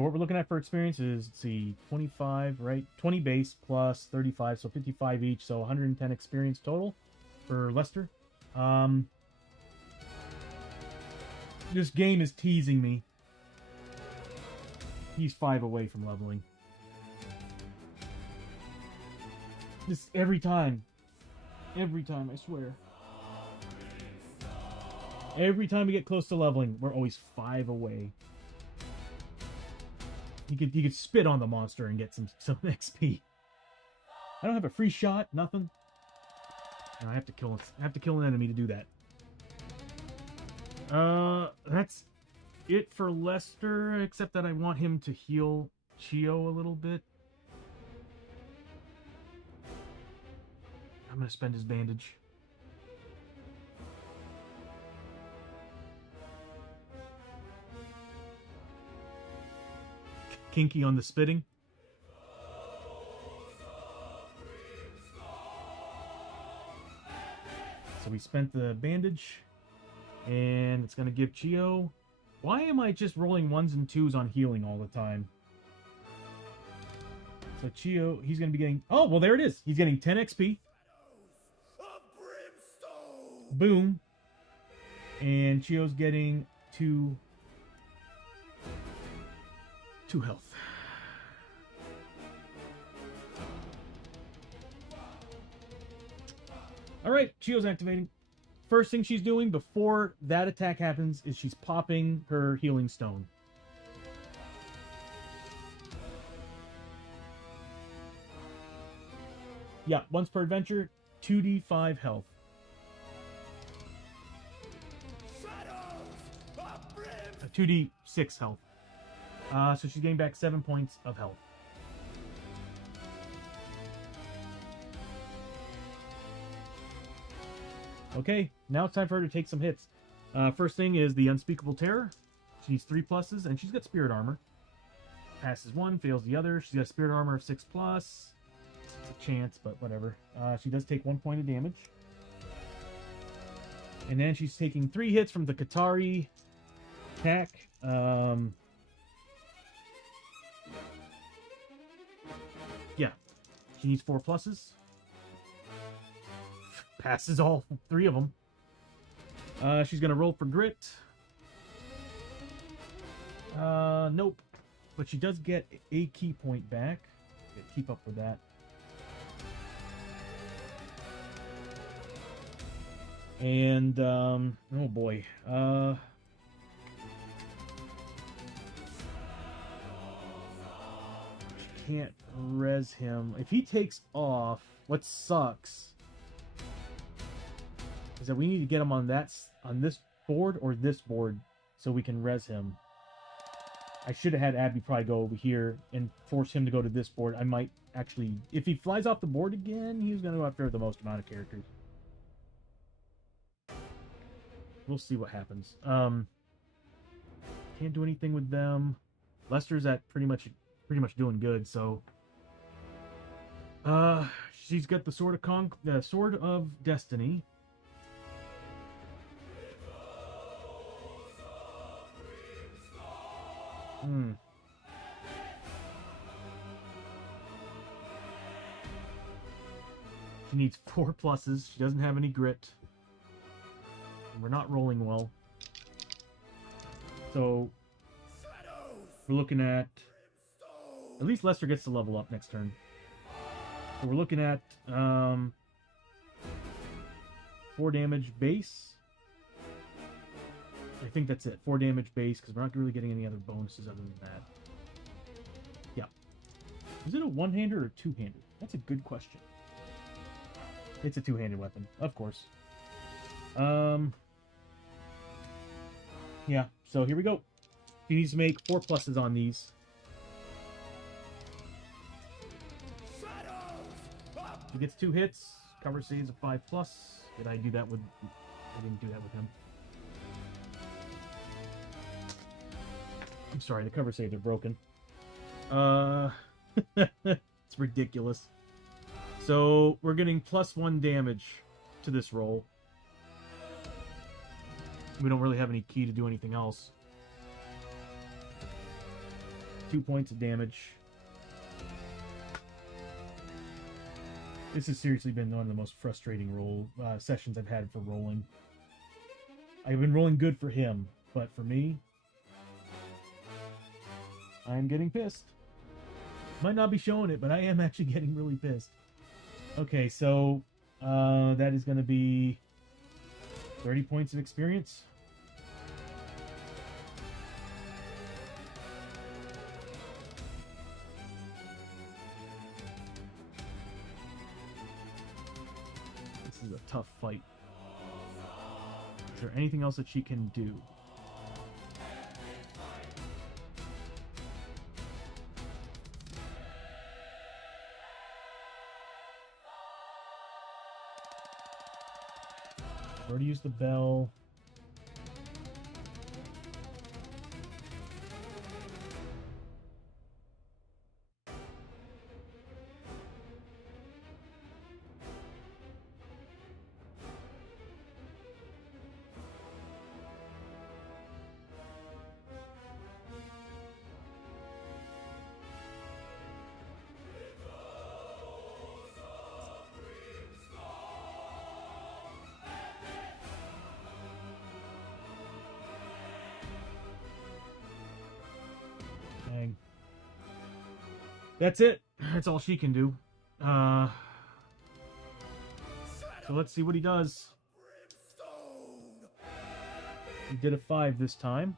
what we're looking at for experience is, let's see, 25, right? 20 base plus 35, so 55 each, so 110 experience total for Lester. This game is teasing me. He's 5 away from leveling. Just every time. Every time, I swear. Every time we get close to leveling, we're always 5 away. You could spit on the monster and get some XP. I don't have a free shot, nothing. No, I have to kill an enemy to do that. That's it for Lester, except that I want him to heal Chiyo a little bit. I'm gonna spend his bandage. Kinky on the spitting. So we spent the bandage, and it's gonna give Chiyo. Why am I just rolling 1s and 2s on healing all the time? So Chiyo, he's gonna be getting. Oh, well, there it is. He's getting 10 XP. Boom. And Chiyo's getting 2 health. Alright, Chiyo's activating. First thing she's doing before that attack happens is she's popping her healing stone. Yeah, once per adventure, 2d5 health. 2d6 health. So she's getting back 7 points of health. Okay, now it's time for her to take some hits. First thing is the Unspeakable Terror. She needs 3 pluses, and she's got Spirit Armor. Passes 1, fails the other. She's got Spirit Armor of 6 plus. It's a chance, but whatever. She does take 1 point of damage. And then she's taking 3 hits from the Katari attack. Yeah, she needs 4 pluses. Passes all 3 of them. She's gonna roll for grit. Nope. But she does get a key point back. Keep up with that. And oh boy. Can't res him. If he takes off, what sucks is that we need to get him on this board or this board so we can res him. I should have had Abbie probably go over here and force him to go to this board. I might actually, if he flies off the board again, he's going to go after the most amount of characters. We'll see what happens. Can't do anything with them. Lester's at pretty much doing good, so she's got the Sword of Destiny. She needs 4 pluses. She doesn't have any grit. We're not rolling well. So we're looking at least Lester gets to level up next turn. So we're looking at 4 damage base. I think that's it. 4 damage base, because we're not really getting any other bonuses other than that. Yeah. Is it a one-hander or a two-hander? That's a good question. It's a two-handed weapon, of course. Yeah, so here we go. He needs to make 4 pluses on these. He gets 2 hits. Cover saves a 5 plus. Did I do that with... I didn't do that with him. I'm sorry, the cover saves are broken. It's ridiculous. So, we're getting +1 damage to this roll. We don't really have any key to do anything else. 2 points of damage. This has seriously been one of the most frustrating sessions I've had for rolling. I've been rolling good for him, but for me, I'm getting pissed. Might not be showing it, but I am actually getting really pissed. Okay, so That is going to be 30 points of experience. This is a tough fight. Is there anything else that she can do? Already used the bell. Dang. That's it. That's all she can do. So let's see what he does. He did a 5 this time.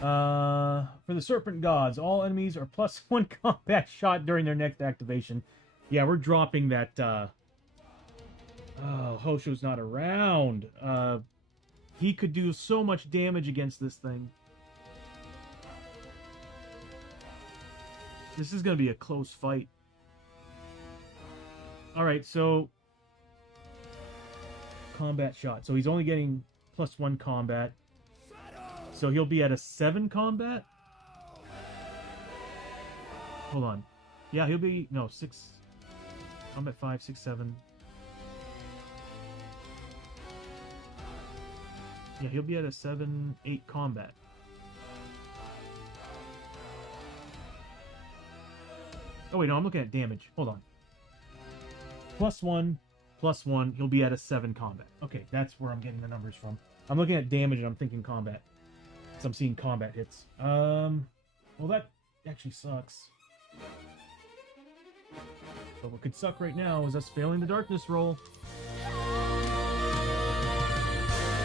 For the Serpent Gods, all enemies are +1 combat shot during their next activation. Yeah, we're dropping that. Oh, Hosho's not around. He could do so much damage against this thing. This is going to be a close fight. Alright, so... combat shot. So he's only getting +1 combat. So he'll be at a 7 combat? Hold on. Yeah, he'll be... no, 6... combat 5, 6, 7... yeah, he'll be at a 7, 8 combat. Oh wait, no, I'm looking at damage. Hold on. +1, +1, he'll be at a 7 combat. Okay, that's where I'm getting the numbers from. I'm looking at damage and I'm thinking combat. So I'm seeing combat hits. Well, that actually sucks. But what could suck right now is us failing the darkness roll.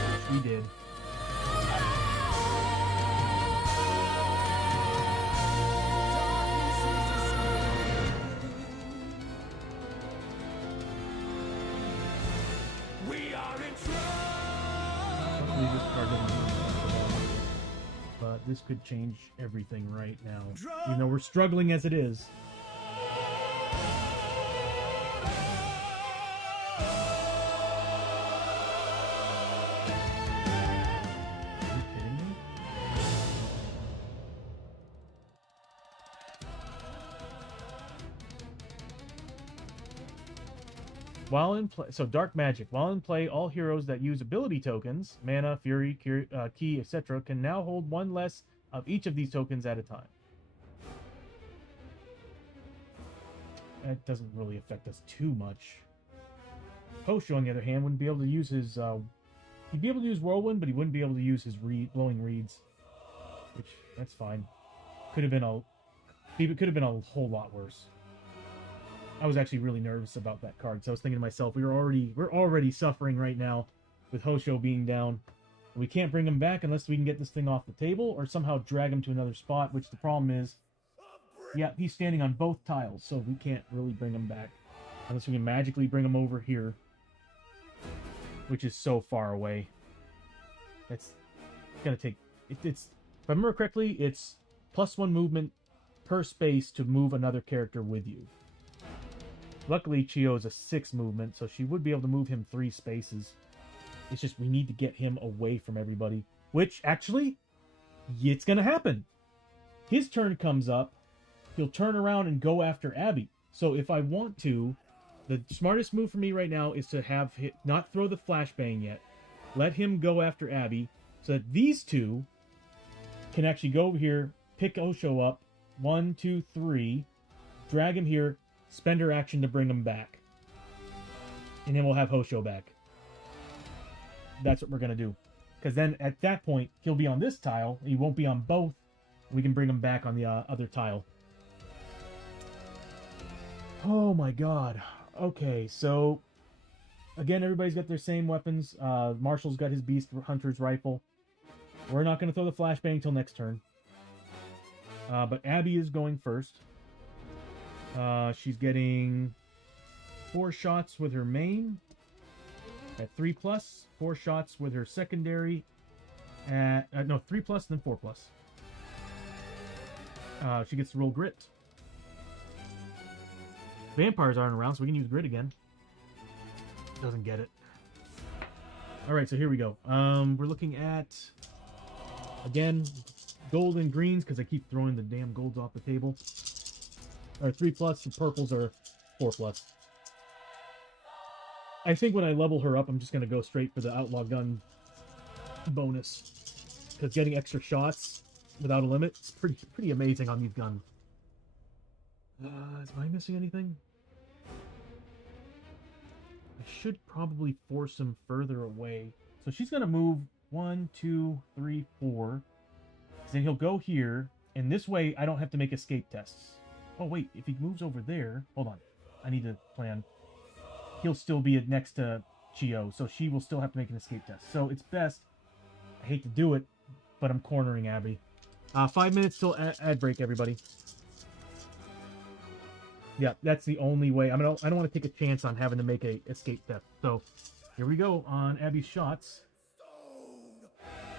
Which we did. Luckily, this card doesn't have that, but this could change everything right now. Even though we're struggling as it is. Are you kidding me? While in play, so dark magic. While in play, all heroes that use ability tokens, mana, fury, ki, etc., can now hold one less of each of these tokens at a time. That doesn't really affect us too much. Hoshoryo, on the other hand, wouldn't be able to use his. He'd be able to use whirlwind, but he wouldn't be able to use his blowing reeds, which that's fine. Could have been a. It could have been a whole lot worse. I was actually really nervous about that card, so I was thinking to myself, we're already suffering right now with Hoshoryo being down. We can't bring him back unless we can get this thing off the table or somehow drag him to another spot, which the problem is, yeah, he's standing on both tiles, so we can't really bring him back unless we can magically bring him over here, which is so far away. It's gonna take, it's if I remember correctly, it's +1 movement per space to move another character with you. Luckily, Chiyo is a 6 movement, so she would be able to move him 3 spaces. It's just we need to get him away from everybody. Which, actually, it's going to happen. His turn comes up. He'll turn around and go after Abbie. So if I want to, the smartest move for me right now is to have him not throw the flashbang yet. Let him go after Abbie, so that these two can actually go over here, pick Hoshoryo up. 1, 2, 3. Drag him here. Spend her action to bring him back. And then we'll have Hoshoryo back. That's what we're going to do. Because then, at that point, he'll be on this tile. He won't be on both. We can bring him back on the other tile. Oh my god. Okay, so... Again, everybody's got their same weapons. Marshall's got his Beast Hunter's rifle. We're not going to throw the flashbang until next turn. But Abbie is going first. She's getting 4 shots with her main at 3+, 4 shots with her secondary at no 3+, then 4+. She gets to roll grit. Vampires aren't around, so we can use grit again. Doesn't get it. Alright, so here we go. We're looking at, again, gold and greens, because I keep throwing the damn golds off the table. Are 3+, the purples are 4+. I think when I level her up, I'm just going to go straight for the outlaw gun bonus. Because getting extra shots without a limit is pretty amazing on these guns. Am I missing anything? I should probably force him further away. So she's going to move 1, 2, 3, 4. Then he'll go here, and this way I don't have to make escape tests. Oh wait, if he moves over there... Hold on. I need to plan. He'll still be next to Chiyo, so she will still have to make an escape test. So it's best... I hate to do it, but I'm cornering Abbie. 5 minutes till ad break, everybody. Yeah, that's the only way. I don't want to take a chance on having to make a escape test. So here we go on Abbie's shots.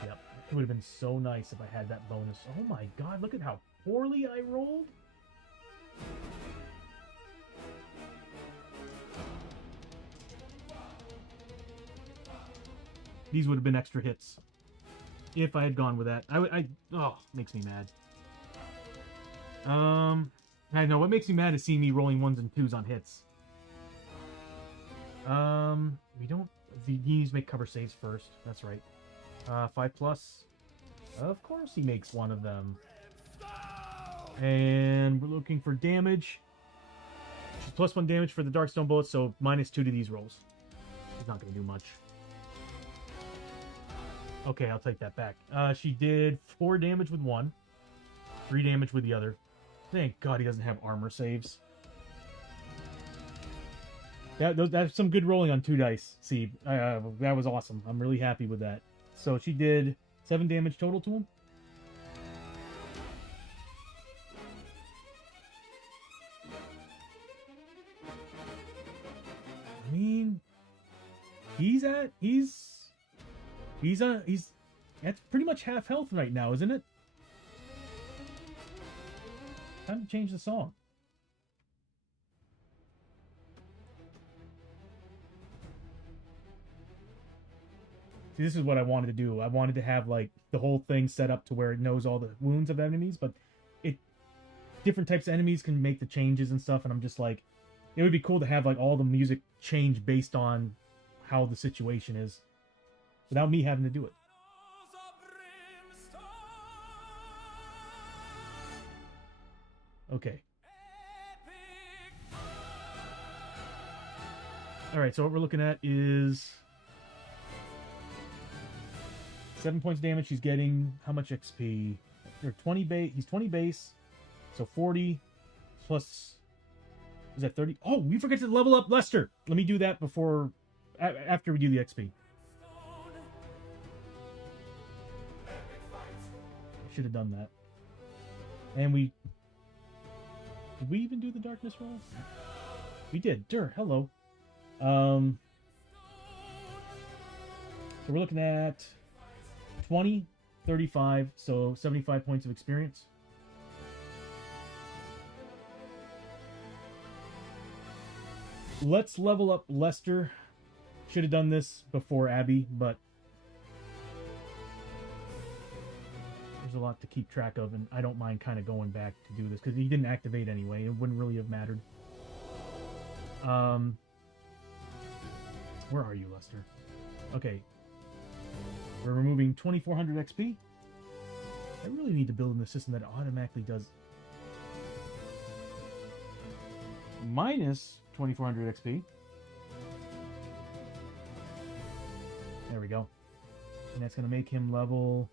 Yep, it would have been so nice if I had that bonus. Oh my god, look at how poorly I rolled. These would have been extra hits if I had gone with that. Oh, makes me mad. I know what makes me mad is seeing me rolling 1s and 2s on hits. We don't. He needs to make cover saves first. That's right. 5+. Of course he makes one of them. And we're looking for damage. She's +1 damage for the darkstone bullets, so -2 to these rolls. He's not going to do much. Okay, I'll take that back. She did 4 damage with one, 3 damage with the other. Thank God he doesn't have armor saves. That's some good rolling on 2 dice. See, that was awesome. I'm really happy with that. So she did 7 damage total to him. I mean, he's that's pretty much half health right now, isn't it? Time to change the song. See, this is what I wanted to do. I wanted to have, like, the whole thing set up to where it knows all the wounds of enemies, but different types of enemies can make the changes and stuff, and I'm just like, it would be cool to have, like, all the music change based on how the situation is, without me having to do it. Okay. Alright, so what we're looking at is 7 points damage. He's getting how much XP? Or 20 base. He's 20 base. So 40 plus. Is that 30? Oh, we forget to level up Lester. Let me do that before. After we do the XP. I should have done that. And we. Did we even do the darkness roll? We did. Hello. So we're looking at 20, 35, so 75 points of experience. Let's level up Lester. Should have done this before Abbie, but there's a lot to keep track of, and I don't mind kind of going back to do this, because he didn't activate anyway. It wouldn't really have mattered. Where are you, Lester? Okay. We're removing 2400 XP. I really need to build in a system that automatically does minus 2400 XP. There we go. And that's going to make him level...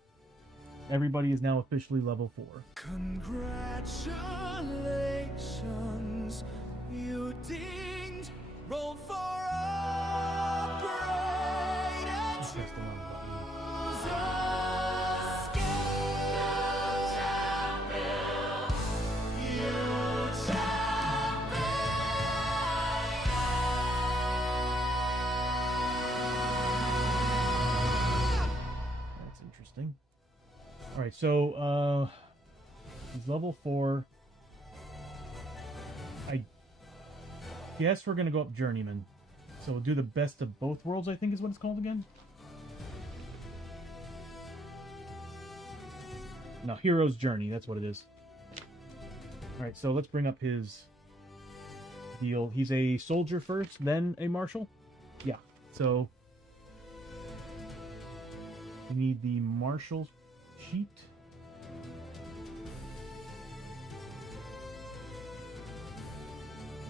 Everybody is now officially level 4. Congratulations, you dinged. Roll for us. interesting. Alright, so, he's level 4. I guess we're gonna go up Journeyman. So we'll do the best of both worlds, I think is what it's called again. No, Hero's Journey, that's what it is. Alright, so let's bring up his deal. He's a soldier first, then a marshal? Yeah, so we need the marshal sheet.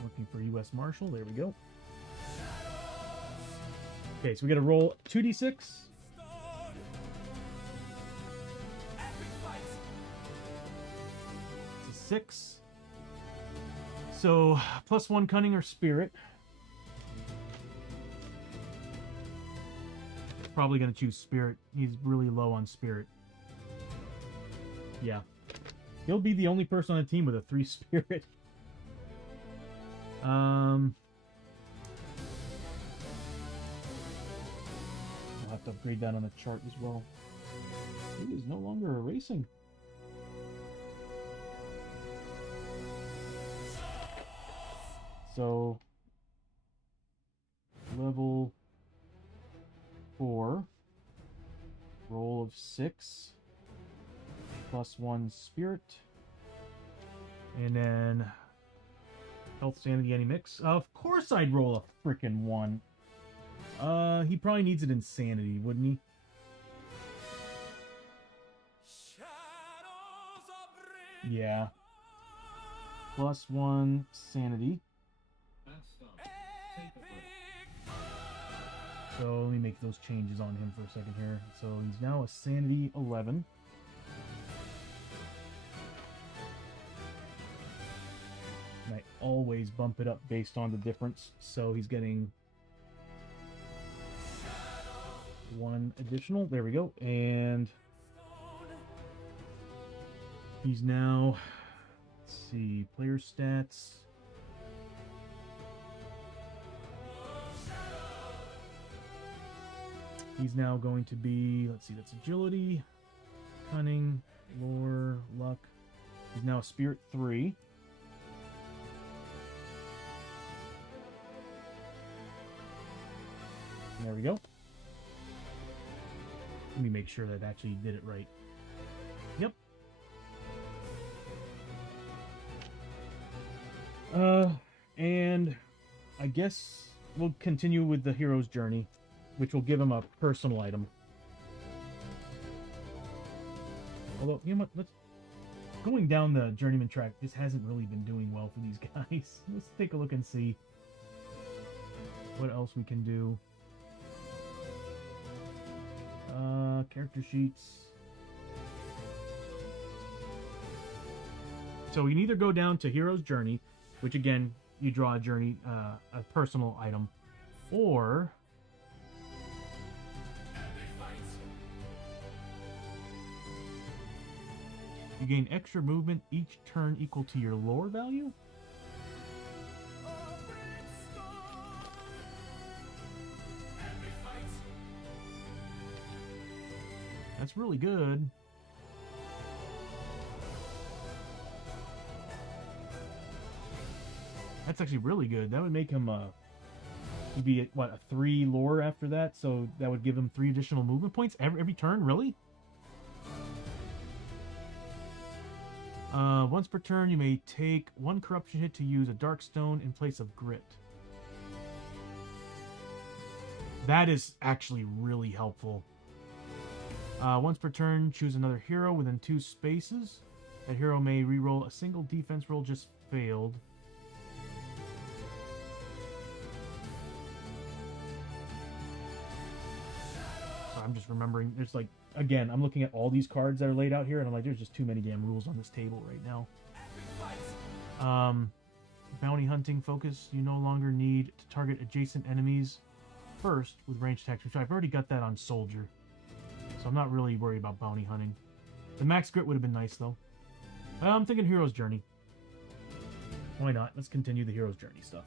Looking for U.S. Marshal, there we go. Okay, so we gotta roll 2d6. It's a 6. So, +1 cunning or spirit. Probably gonna choose spirit. He's really low on spirit. Yeah. He'll be the only person on the team with a 3 spirit. I'll have to upgrade that on the chart as well. It is no longer erasing. So, level 4, roll of 6, +1 spirit, and then health, sanity, any mix. Of course I'd roll a frickin' 1. He probably needs it in sanity, wouldn't he? Yeah. +1 sanity. So let me make those changes on him for a second here. So he's now a sanity 11. And I always bump it up based on the difference. So he's getting 1 additional. There we go. And he's now, let's see, player stats. He's now going to be, let's see, that's agility, cunning, lore, luck. He's now a spirit 3. There we go. Let me make sure that I actually did it right. Yep. And I guess we'll continue with the hero's journey, which will give him a personal item. Although, you know what, let's... Going down the journeyman track, this hasn't really been doing well for these guys. Let's take a look and see what else we can do. Character sheets. So we can either go down to Hero's Journey, which again, you draw a journey, a personal item, or you gain extra movement each turn equal to your lore value? That's really good. That's actually really good. That would make him he'd be at, what, a 3 lore after that, so that would give him 3 additional movement points every turn, really? Once per turn, you may take 1 corruption hit to use a darkstone in place of grit. That is actually really helpful. Once per turn, choose another hero within 2 spaces. That hero may reroll a single defense roll just failed. I'm just remembering, there's like, again, I'm looking at all these cards that are laid out here, and I'm like, there's just too many damn rules on this table right now. Bounty hunting focus. You no longer need to target adjacent enemies first with ranged attacks, which I've already got that on soldier. So I'm not really worried about bounty hunting. The max grit would have been nice, though. I'm thinking Hero's Journey. Why not? Let's continue the Hero's Journey stuff.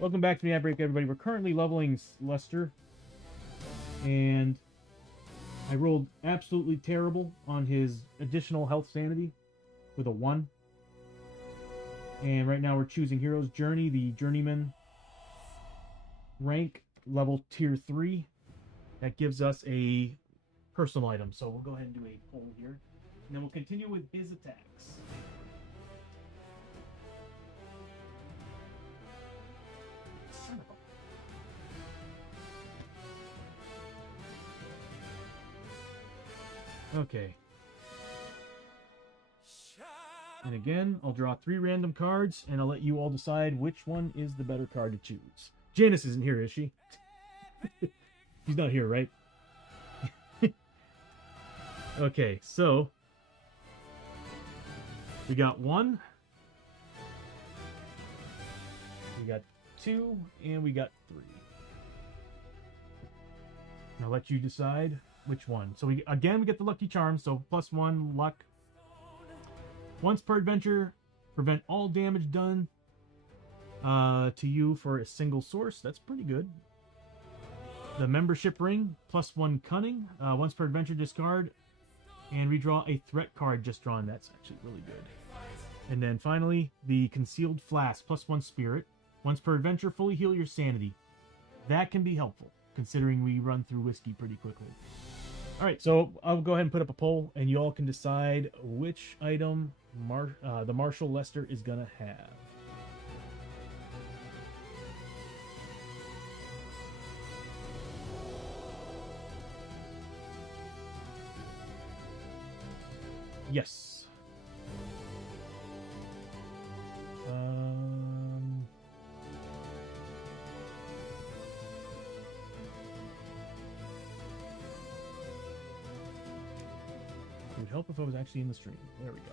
Welcome back to the ad break, everybody. We're currently leveling Lester. And I rolled absolutely terrible on his additional health sanity with a 1. And right now we're choosing Hero's Journey, the Journeyman rank, level tier 3. That gives us a personal item. So we'll go ahead and do a poll here. And then we'll continue with his attacks. Son of a... Okay. And again, I'll draw 3 random cards, and I'll let you all decide which one is the better card to choose. Janice isn't here, is she? She's not here, right? Okay, so... we got 1. We got 2, and we got 3. And I'll let you decide which one. So we get the lucky charm, so +1 luck. Once per adventure, prevent all damage done to you for a single source. That's pretty good. The membership ring, +1 cunning. Once per adventure, discard and redraw a threat card just drawn. That's actually really good. And then finally, the concealed flask, +1 spirit. Once per adventure, fully heal your sanity. That can be helpful, considering we run through whiskey pretty quickly. Alright, so I'll go ahead and put up a poll, and you all can decide which item the Marshal Lester is going to have. Yes. It would help if I was actually in the stream. There we go.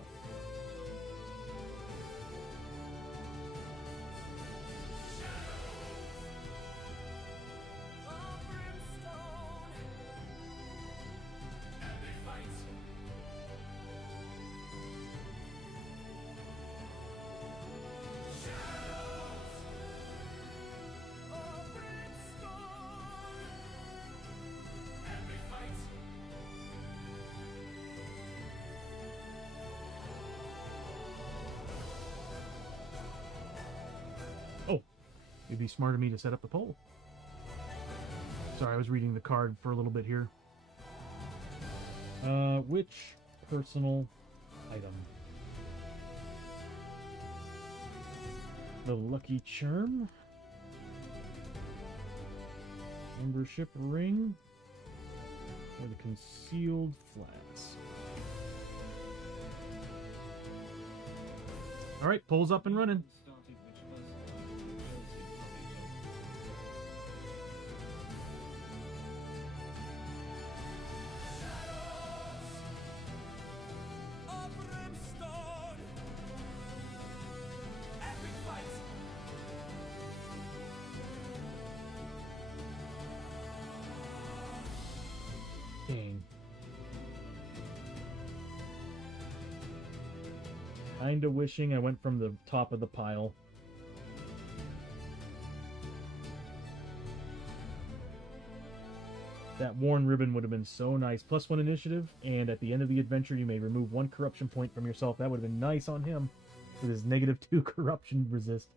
It'd be smart of me to set up the poll. Sorry, I was reading the card for a little bit here. Which personal item? The lucky charm? Membership ring? Or the concealed flask? Alright, poll's up and running. Kinda wishing I went from the top of the pile. That worn ribbon would have been so nice. +1 initiative, and at the end of the adventure you may remove 1 corruption point from yourself. That would have been nice on him with his -2 corruption resist.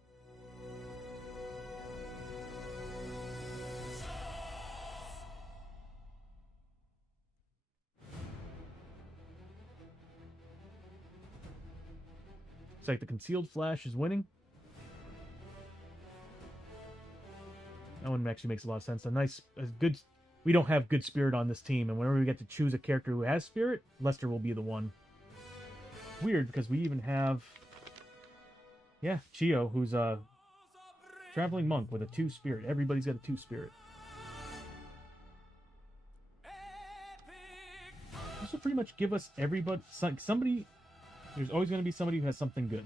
Like the concealed flash is winning. That one actually makes a lot of sense. A good. We don't have good spirit on this team, and whenever we get to choose a character who has spirit, Lester will be the one. Weird, because we even have, Chiyo, who's a traveling monk with a 2 spirit. Everybody's got a 2 spirit. This will pretty much give us somebody. There's always going to be somebody who has something good.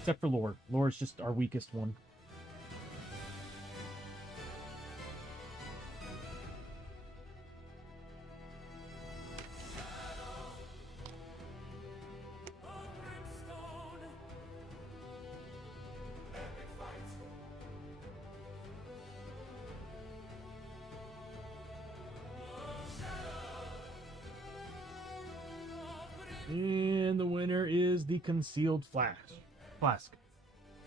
Except for Lore. Lore is just our weakest one. is the concealed flask.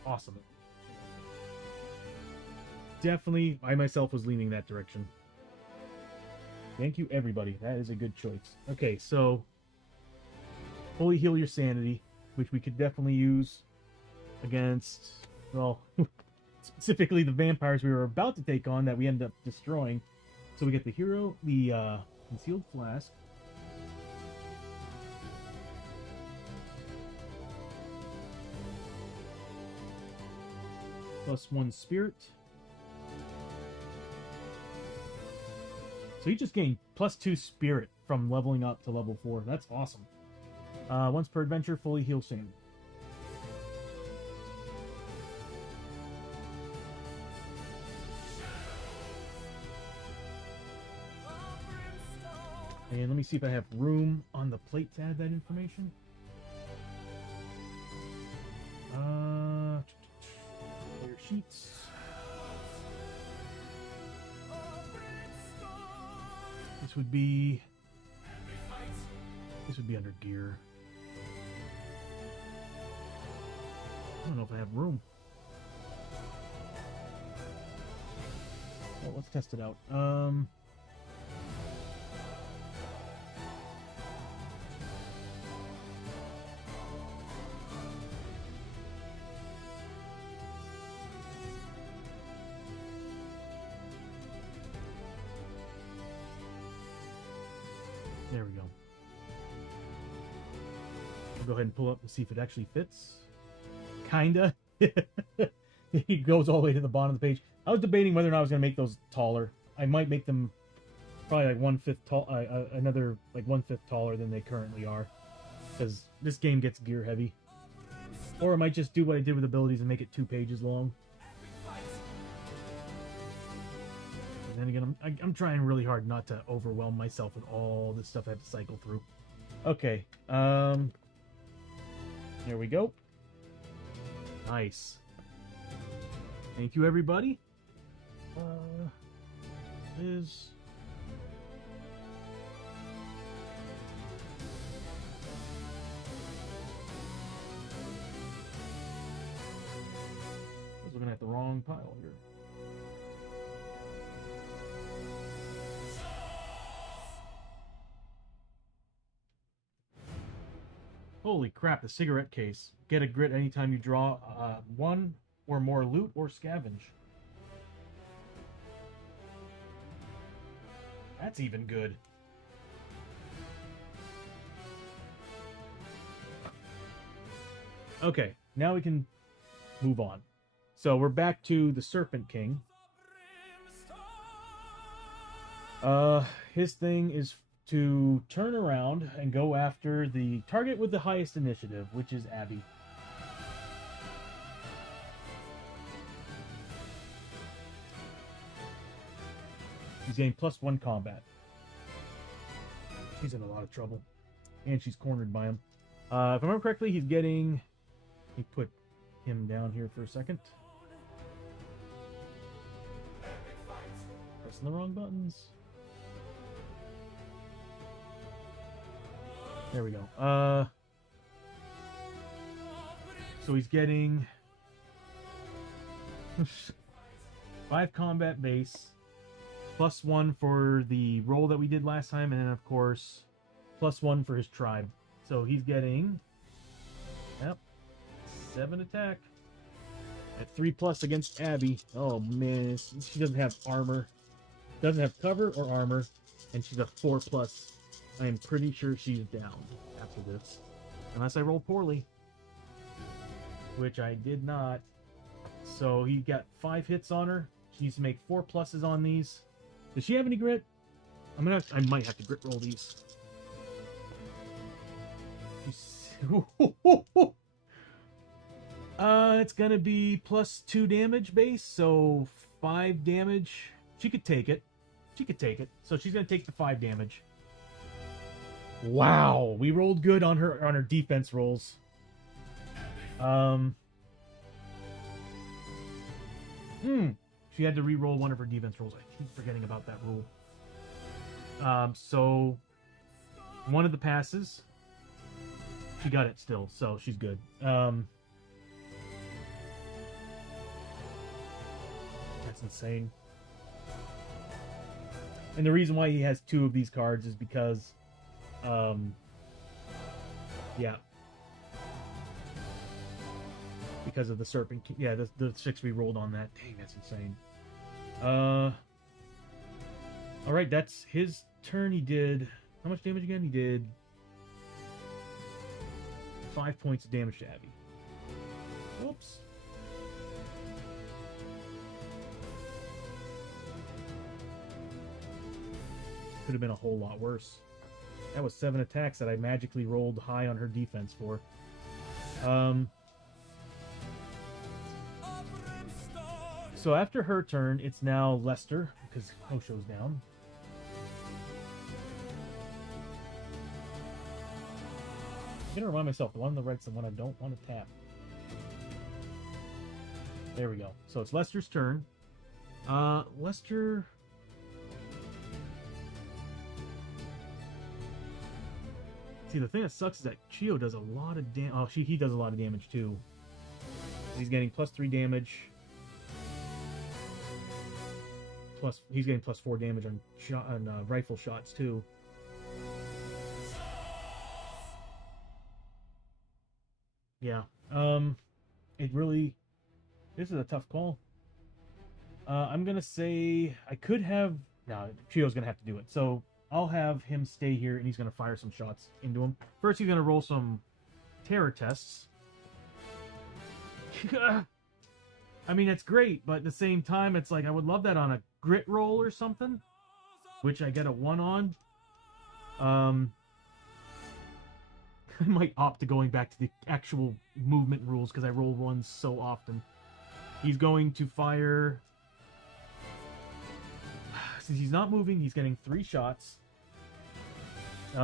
Awesome. Definitely, I myself was leaning that direction. Thank you, everybody. That is a good choice. Okay, so fully heal your sanity, which we could definitely use against, well, specifically the vampires we were about to take on that we ended up destroying. So we get the hero, the concealed flask. +1 spirit. So you just gained +2 spirit from leveling up to level 4. That's awesome. Once per adventure, fully heal sanity. And let me see if I have room on the plate to add that information. Player sheets. This would be under gear. I don't know if I have room. Well, let's test it out. There we go. I'll go ahead and pull up and see if it actually fits. Kinda. It goes all the way to the bottom of the page. I was debating whether or not I was going to make those taller. I might make them probably like 1/5 tall, another like 1/5 taller than they currently are, because this game gets gear heavy. Or I might just do what I did with abilities and make it 2 pages long. And then again, I'm trying really hard not to overwhelm myself with all this stuff I have to cycle through. Okay, there we go. Nice. Thank you, everybody. Is I was looking at the wrong pile here. Holy crap, the cigarette case. Get a grit anytime you draw 1 or more loot or scavenge. That's even good. Okay, now we can move on. So we're back to the Serpent King. His thing is to turn around and go after the target with the highest initiative, which is Abbie. He's getting +1 combat. She's in a lot of trouble. And she's cornered by him. If I remember correctly, he's getting... Let me put him down here for a second. Pressing the wrong buttons. There we go. So he's getting 5 combat base, +1 for the roll that we did last time, and then of course +1 for his tribe. So he's getting 7 attack at 3+ against Abbie. Oh man, she doesn't have armor, doesn't have cover or armor, and she's a 4+. I am pretty sure she's down after this. Unless I roll poorly. Which I did not. So he got 5 hits on her. She needs to make 4 pluses on these. Does she have any grit? I might have to grit roll these. It's gonna be +2 damage base, so 5 damage. She could take it. She could take it. So she's gonna take the 5 damage. Wow, we rolled good on her defense rolls. She had to re-roll one of her defense rolls. I keep forgetting about that rule. So one of the passes She got it still, so she's good. That's insane. And the reason why he has 2 of these cards is because, yeah. Because of the Serpent King. Yeah, the 6 we rolled on that. Dang, that's insane. Alright, that's his turn. He did... How much damage again? He did 5 points of damage to Abbie. Whoops. Could have been a whole lot worse. That was 7 attacks that I magically rolled high on her defense for. So after her turn, it's now Lester, because Hosho's down. I'm gonna remind myself, the one on the right's the one I don't want to tap. There we go. So it's Lester's turn. Lester... See, the thing that sucks is that Chiyo does a lot of damage. Oh, he does a lot of damage too. He's getting +3 damage. He's getting +4 damage on rifle shots too. Yeah. It really... This is a tough call. I'm gonna say I could have... No, Chiyo's gonna have to do it. So I'll have him stay here, and he's going to fire some shots into him. First, he's going to roll some terror tests. I mean, it's great, but at the same time, it's like, I would love that on a grit roll or something, which I get a 1 on. I might opt to going back to the actual movement rules, because I roll 1s so often. He's going to fire... Since he's not moving, he's getting 3 shots. He's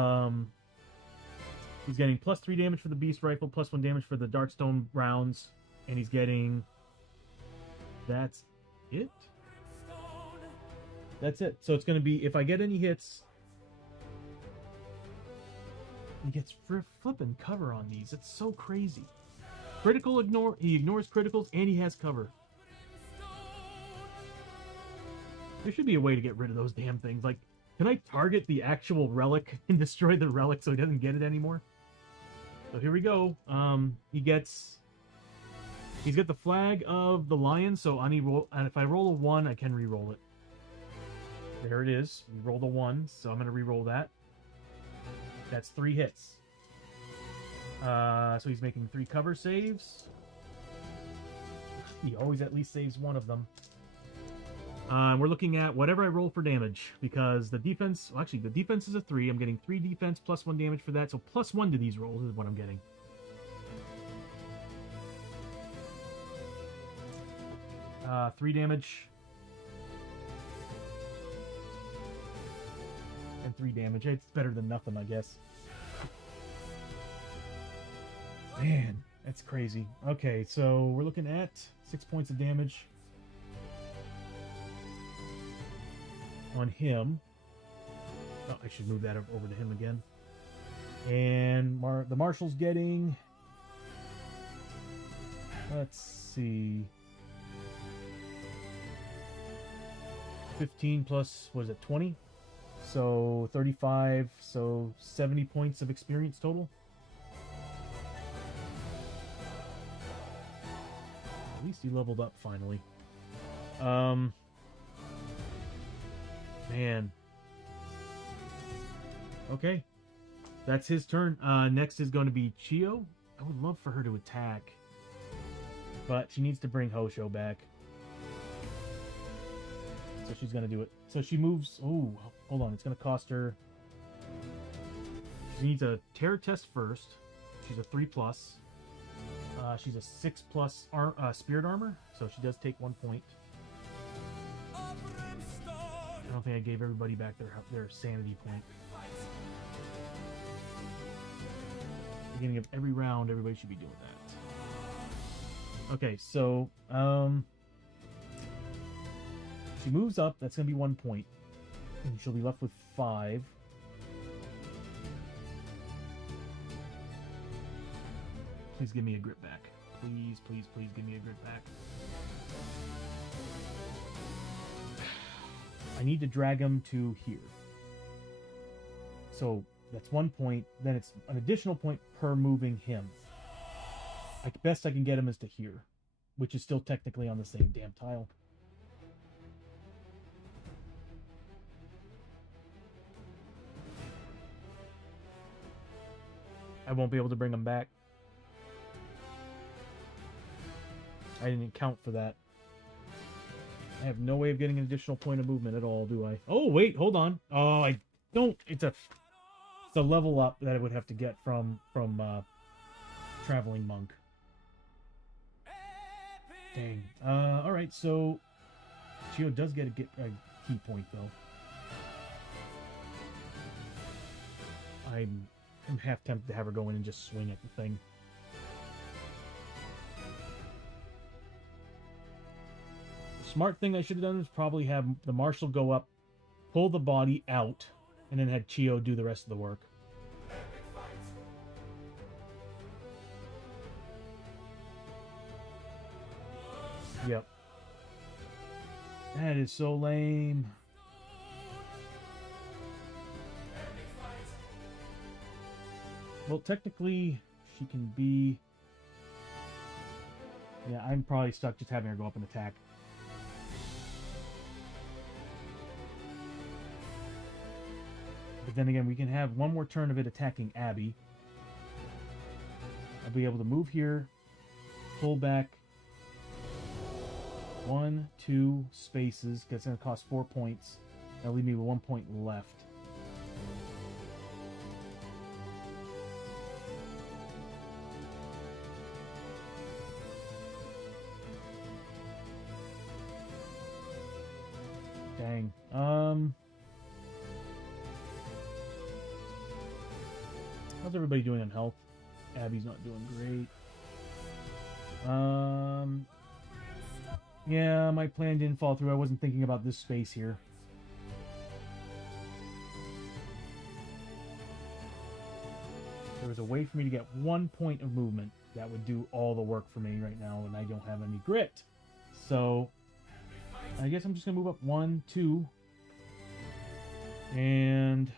getting +3 damage for the beast rifle, +1 damage for the darkstone rounds, and he's getting... That's it? That's it. So it's going to be, if I get any hits... He gets flippin' cover on these. It's so crazy. Critical ignore... He ignores criticals, and he has cover. There should be a way to get rid of those damn things. Like, can I target the actual relic and destroy the relic so he doesn't get it anymore? So here we go. He's got the flag of the lion, so and if I roll a 1, I can re-roll it. There it is. We rolled a 1, so I'm going to re-roll that. That's 3 hits. So he's making 3 cover saves. He always at least saves 1 of them. We're looking at whatever I roll for damage, because the defense... Well, actually, the defense is a 3. I'm getting 3 defense, +1 damage for that, so +1 to these rolls is what I'm getting. Uh, 3 damage. And 3 damage. It's better than nothing, I guess. Man, that's crazy. Okay, so we're looking at 6 points of damage on him. Oh, I should move that over to him again. And the Marshal's getting... Let's see... 15 plus, what is it, 20? So 35, so 70 points of experience total. At least he leveled up finally. Man. Okay. That's his turn. Next is going to be Chiyo. I would love for her to attack, but she needs to bring Hosho back. So she's going to do it. So she moves... Oh, hold on. It's going to cost her... She needs a terror test first. She's a 3+. She's a 6+ spirit armor. So she does take 1 point. I don't think I gave everybody back their sanity point. Beginning of every round, everybody should be doing that. Okay, so... She moves up, that's going to be 1 point. And she'll be left with 5. Please give me a grit back. Please, please, please give me a grit back. I need to drag him to here. So that's 1 point. Then it's an additional point per moving him. Best I can get him is to here, which is still technically on the same damn tile. I won't be able to bring him back. I didn't account for that. I have no way of getting an additional point of movement at all, do I? Oh, wait, hold on. Oh, I don't. It's a level up that I would have to get from Traveling Monk. Dang. Alright, so Chiyo does get a key point, though. I'm half tempted to have her go in and just swing at the thing. The smart thing I should have done is probably have the marshal go up, pull the body out, and then had Chiyo do the rest of the work. Yep. That is so lame. Well, technically, she can be... Yeah, I'm probably stuck just having her go up and attack. But then again, we can have one more turn of it attacking Abbie. I'll be able to move here, pull back 1, 2 spaces, because it's going to cost 4 points. That'll leave me with 1 point left. Dang. How's everybody doing on health? Abbie's not doing great. Yeah, my plan didn't fall through. I wasn't thinking about this space here. There was a way for me to get 1 point of movement that would do all the work for me right now, and I don't have any grit. So I guess I'm just gonna move up 1, 2, and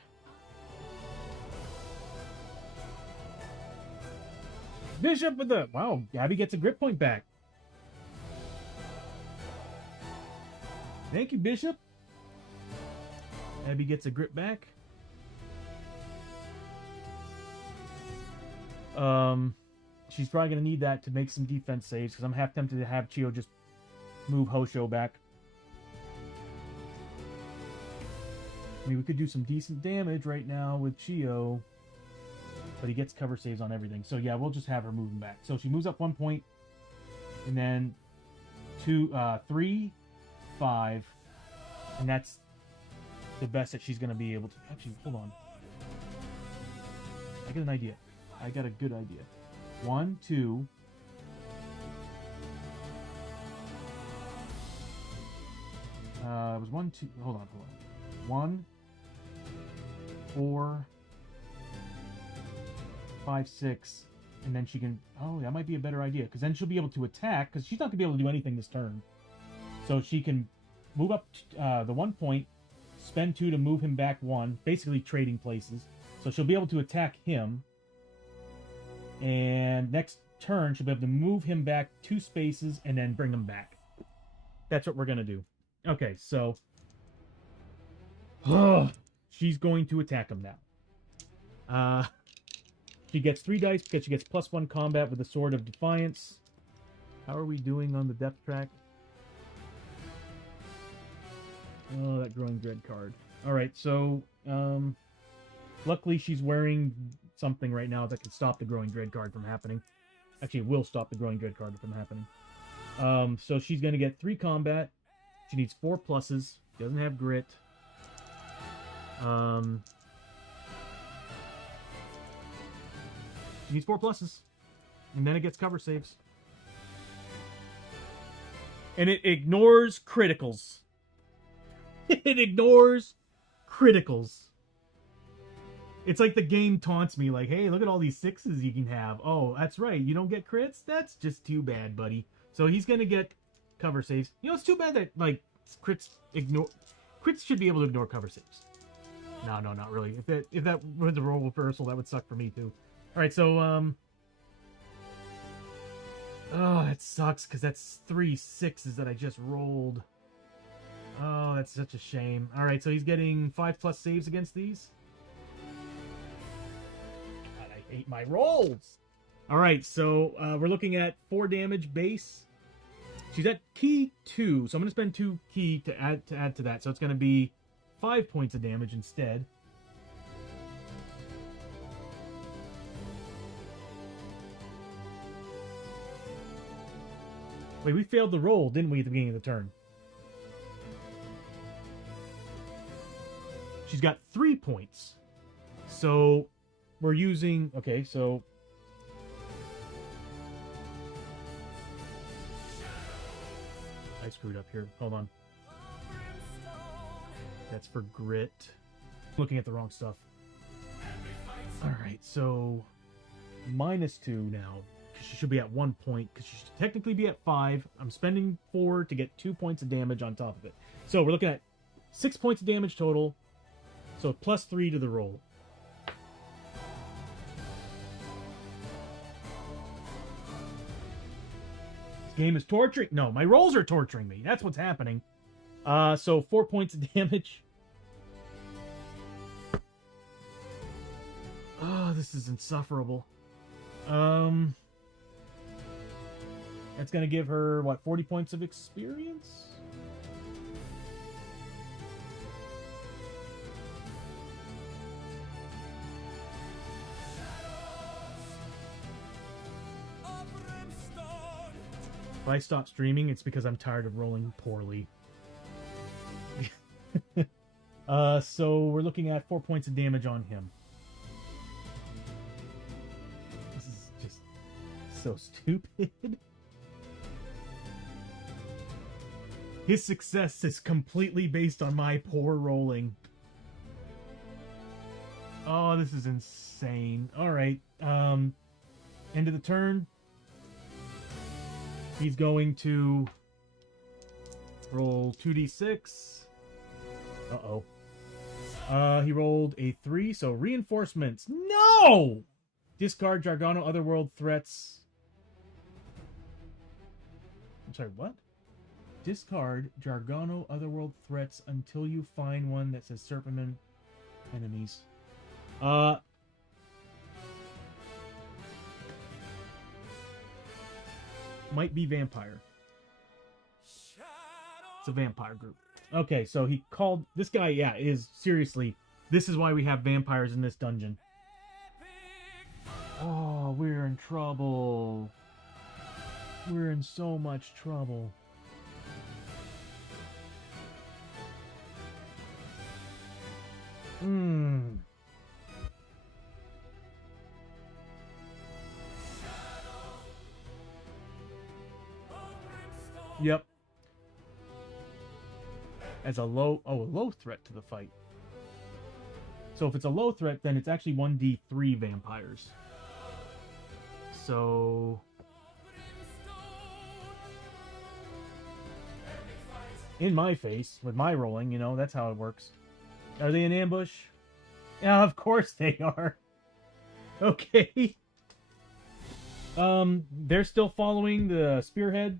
Bishop with the... Wow, Abbie gets a grit point back. Thank you, Bishop. Abbie gets a grit back. She's probably going to need that to make some defense saves, because I'm half tempted to have Chiyo just move Hoshoryo back. I mean, we could do some decent damage right now with Chiyo, but he gets cover saves on everything. So yeah, we'll just have her moving back. So she moves up 1 point, and then 3, 5, and that's the best that she's going to be able to... Actually, hold on. I got an idea. I got a good idea. 1, 2... it was 1, 2... Hold on. 1, 4, 5, 6, and then she can... Oh, that might be a better idea, because then she'll be able to attack, because she's not going to be able to do anything this turn. So she can move up the 1 point, spend 2 to move him back 1, basically trading places. So she'll be able to attack him, and next turn she'll be able to move him back 2 spaces and then bring him back. That's what we're going to do. Okay, so... she's going to attack him now. She gets 3 dice because she gets +1 combat with the Sword of Defiance. How are we doing on the depth track? Oh, that Growing Dread card. Alright, so... luckily she's wearing something right now that can stop the Growing Dread card from happening. Actually, it will stop the Growing Dread card from happening. So she's going to get 3 combat. She needs 4 pluses. Doesn't have grit. She needs 4 pluses. And then it gets cover saves. And it ignores criticals. It ignores criticals. It's like the game taunts me, like, hey, look at all these 6s you can have. Oh, that's right, you don't get crits? That's just too bad, buddy. So he's gonna get cover saves. You know, it's too bad that, like, crits should be able to ignore cover saves. No, not really. If that was a role reversal, that would suck for me, too. Alright, so, oh, that sucks, because that's 3 6s that I just rolled. Oh, that's such a shame. Alright, so he's getting 5+ saves against these. God, I hate my rolls! Alright, so we're looking at 4 damage base. She's at key 2, so I'm going to spend 2 key to add to that. So it's going to be 5 points of damage instead. Wait, we failed the roll, didn't we, at the beginning of the turn? She's got 3 points. So we're using... Okay, so... I screwed up here. Hold on. That's for grit. Looking at the wrong stuff. Alright, so... -2 now. Because she should be at 1 point. Because she should technically be at 5. I'm spending 4 to get 2 points of damage on top of it. So we're looking at 6 points of damage total. So +3 to the roll. This game is torturing. No, my rolls are torturing me. That's what's happening. So 4 points of damage. Oh, this is insufferable. That's gonna give her, what, 40 points of experience? If I stop streaming, it's because I'm tired of rolling poorly. So we're looking at 4 points of damage on him. This is just so stupid. His success is completely based on my poor rolling. Oh, this is insane. Alright, end of the turn. He's going to roll 2d6. Uh-oh. He rolled a 3, so reinforcements. No! Discard Jargano Otherworld threats. I'm sorry, what? Discard Jargano Otherworld threats until you find one that says Serpent enemies. Might be vampire. It's a vampire group. Okay, so he called... This guy, yeah, is... Seriously, this is why we have vampires in this dungeon. Oh, we're in trouble. We're in so much trouble. Yep. As a low threat to the fight. So if it's a low threat, then it's actually 1d3 vampires. So in my face with my rolling, you know, that's how it works. Are they in ambush? Yeah, of course they are. Okay. They're still following the spearhead.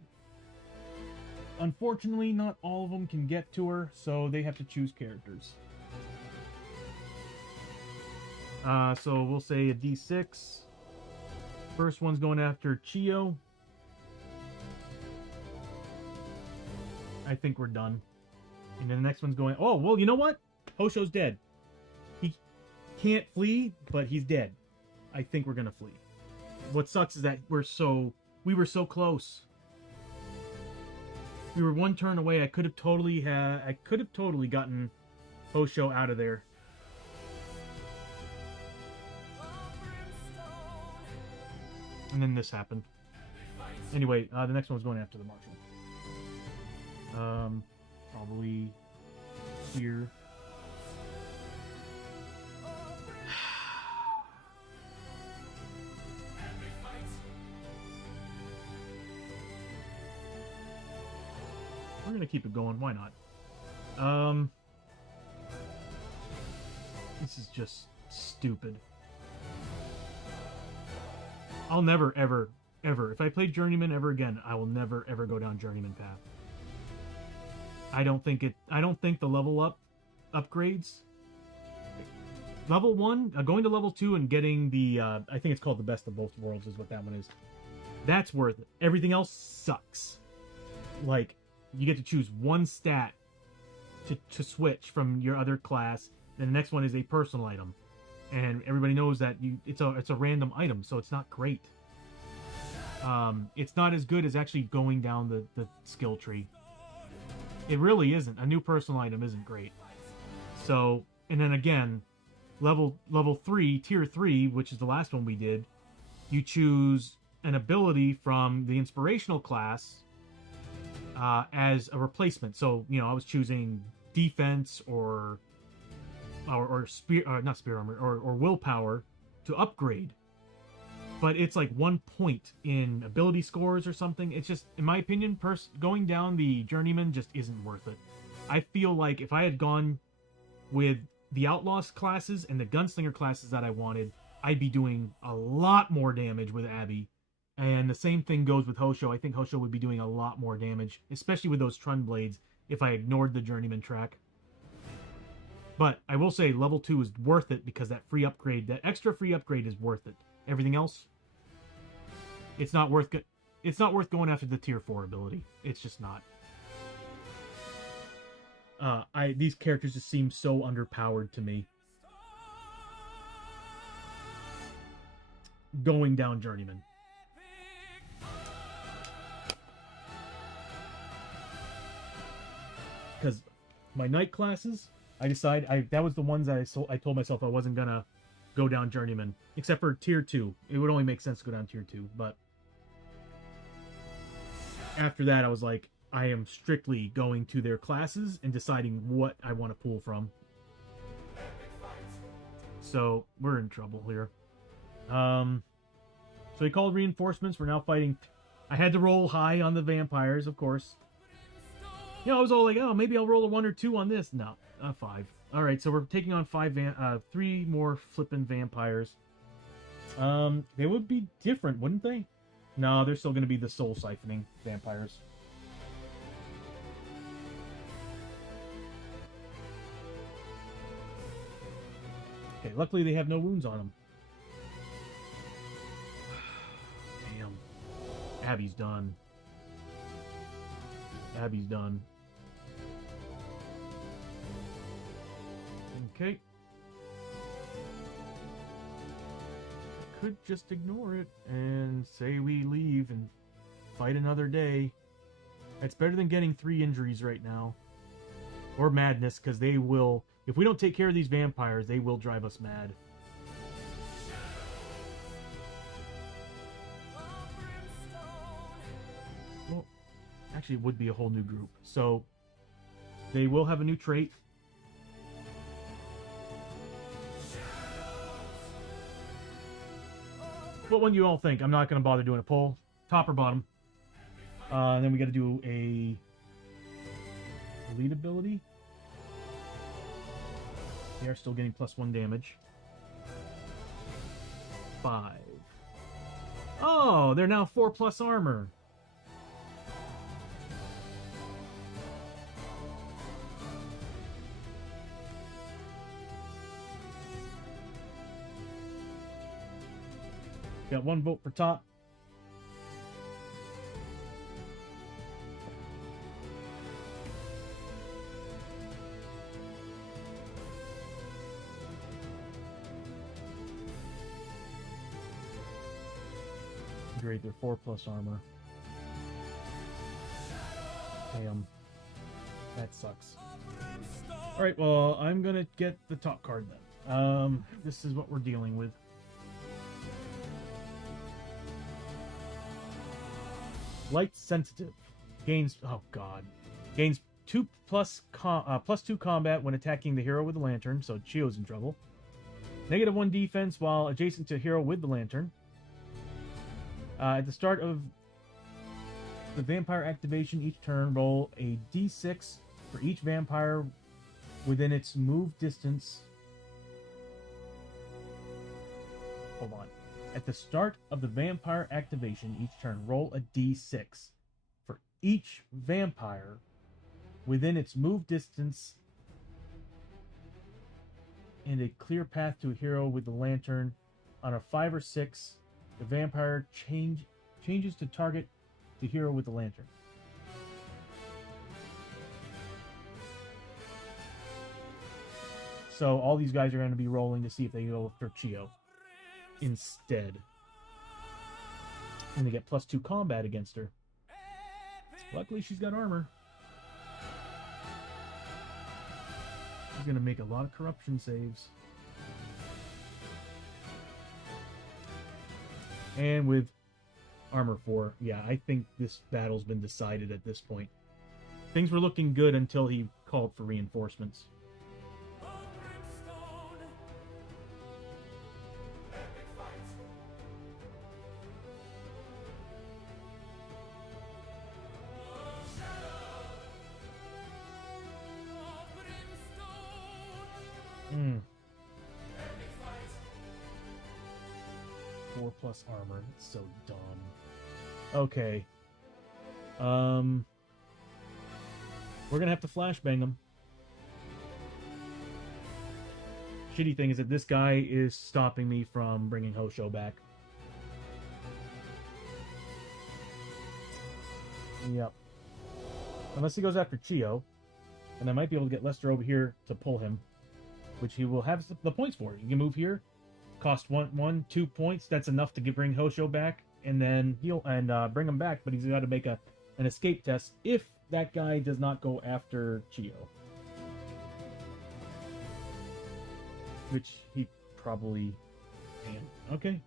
Unfortunately, not all of them can get to her, so they have to choose characters. So we'll say a d6. First one's going after Chiyo. I think we're done. And then the next one's going... Oh, well, you know what? Hosho's dead. He can't flee, but he's dead. I think we're gonna flee. What sucks is that we were so close. We were one turn away. I could have totally gotten Hosho out of there. And then this happened. Anyway, the next one's going after the marshal. Probably here. gonna keep it going. Why not? This is just stupid. I'll never, ever, ever, if I play Journeyman ever again, I will never, ever go down Journeyman path. I don't think the level up upgrades, level 1, going to level 2 and getting the, I think it's called the Best of Both Worlds is what that one is. That's worth it. Everything else sucks. Like, you get to choose one stat to switch from your other class, and the next one is a personal item. And everybody knows that it's a random item, so it's not great. It's not as good as actually going down the skill tree. It really isn't. A new personal item isn't great. So, and then again, level 3, tier 3, which is the last one we did, you choose an ability from the inspirational class as a replacement. So, you know, I was choosing defense or spear, not spear armor, or willpower to upgrade. But it's like 1 point in ability scores or something. It's just, in my opinion, going down the Journeyman just isn't worth it. I feel like if I had gone with the Outlaws classes and the Gunslinger classes that I wanted, I'd be doing a lot more damage with Abbie. And the same thing goes with Hosho. I think Hosho would be doing a lot more damage, especially with those Trun Blades, if I ignored the Journeyman track. But I will say level 2 is worth it because that free upgrade, that extra free upgrade is worth it. Everything else, it's not worth going after the tier 4 ability. It's just not. These characters just seem so underpowered to me. Going down Journeyman. Because my night classes, that was the ones that I told myself I wasn't gonna go down Journeyman, except for tier 2. It would only make sense to go down tier 2, but after that I was like, I am strictly going to their classes and deciding what I want to pull from. So we're in trouble here. So he called reinforcements. We're now fighting. I had to roll high on the vampires, of course. You know, I was all like, oh, maybe I'll roll a 1 or 2 on this. No, 5. All right, so we're taking on 3 more flippin' vampires. They would be different, wouldn't they? No, they're still going to be the soul siphoning vampires. Okay, luckily they have no wounds on them. Damn. Abbie's done. Abbie's done. Okay. Could just ignore it and say we leave and fight another day. It's better than getting 3 injuries right now. Or madness, because they will... If we don't take care of these vampires, they will drive us mad. Well, actually, it would be a whole new group. So, they will have a new trait. What one you all think? I'm not going to bother doing a poll. Top or bottom? And then we got to do a lead ability. They are still getting +1 damage. 5. Oh, they're now 4+ armor. Got 1 vote for top. Great, they're 4+ armor. Damn. That sucks. Alright, well, I'm gonna get the top card then. This is what we're dealing with. Light sensitive. Gains, oh god. Gains +2 combat when attacking the hero with the lantern, so Chiyo's in trouble. -1 defense while adjacent to hero with the lantern. At the start of the vampire activation each turn, roll a d6 for each vampire within its move distance. Hold on. At the start of the vampire activation each turn, roll a d6 for each vampire within its move distance and a clear path to a hero with the lantern. On a 5 or 6, the vampire changes to target the hero with the lantern. So all these guys are going to be rolling to see if they go for Chiyo instead. And they get +2 combat against her. Luckily, she's got armor. She's going to make a lot of corruption saves. And with armor 4, yeah, I think this battle's been decided at this point. Things were looking good until he called for reinforcements. Brimstone. Epic fight. Brimstone. Epic fight. 4+ armor. It's so dumb. Okay. We're gonna have to flashbang him. Shitty thing is that this guy is stopping me from bringing Hoshoryo back. Yep. Unless he goes after Chiyo, and I might be able to get Lester over here to pull him, which he will have the points for. You can move here, cost 2 points. That's enough to bring Hoshoryo back, and then he'll bring him back. But he's got to make an escape test if that guy does not go after Chiyo, which he probably can. Okay.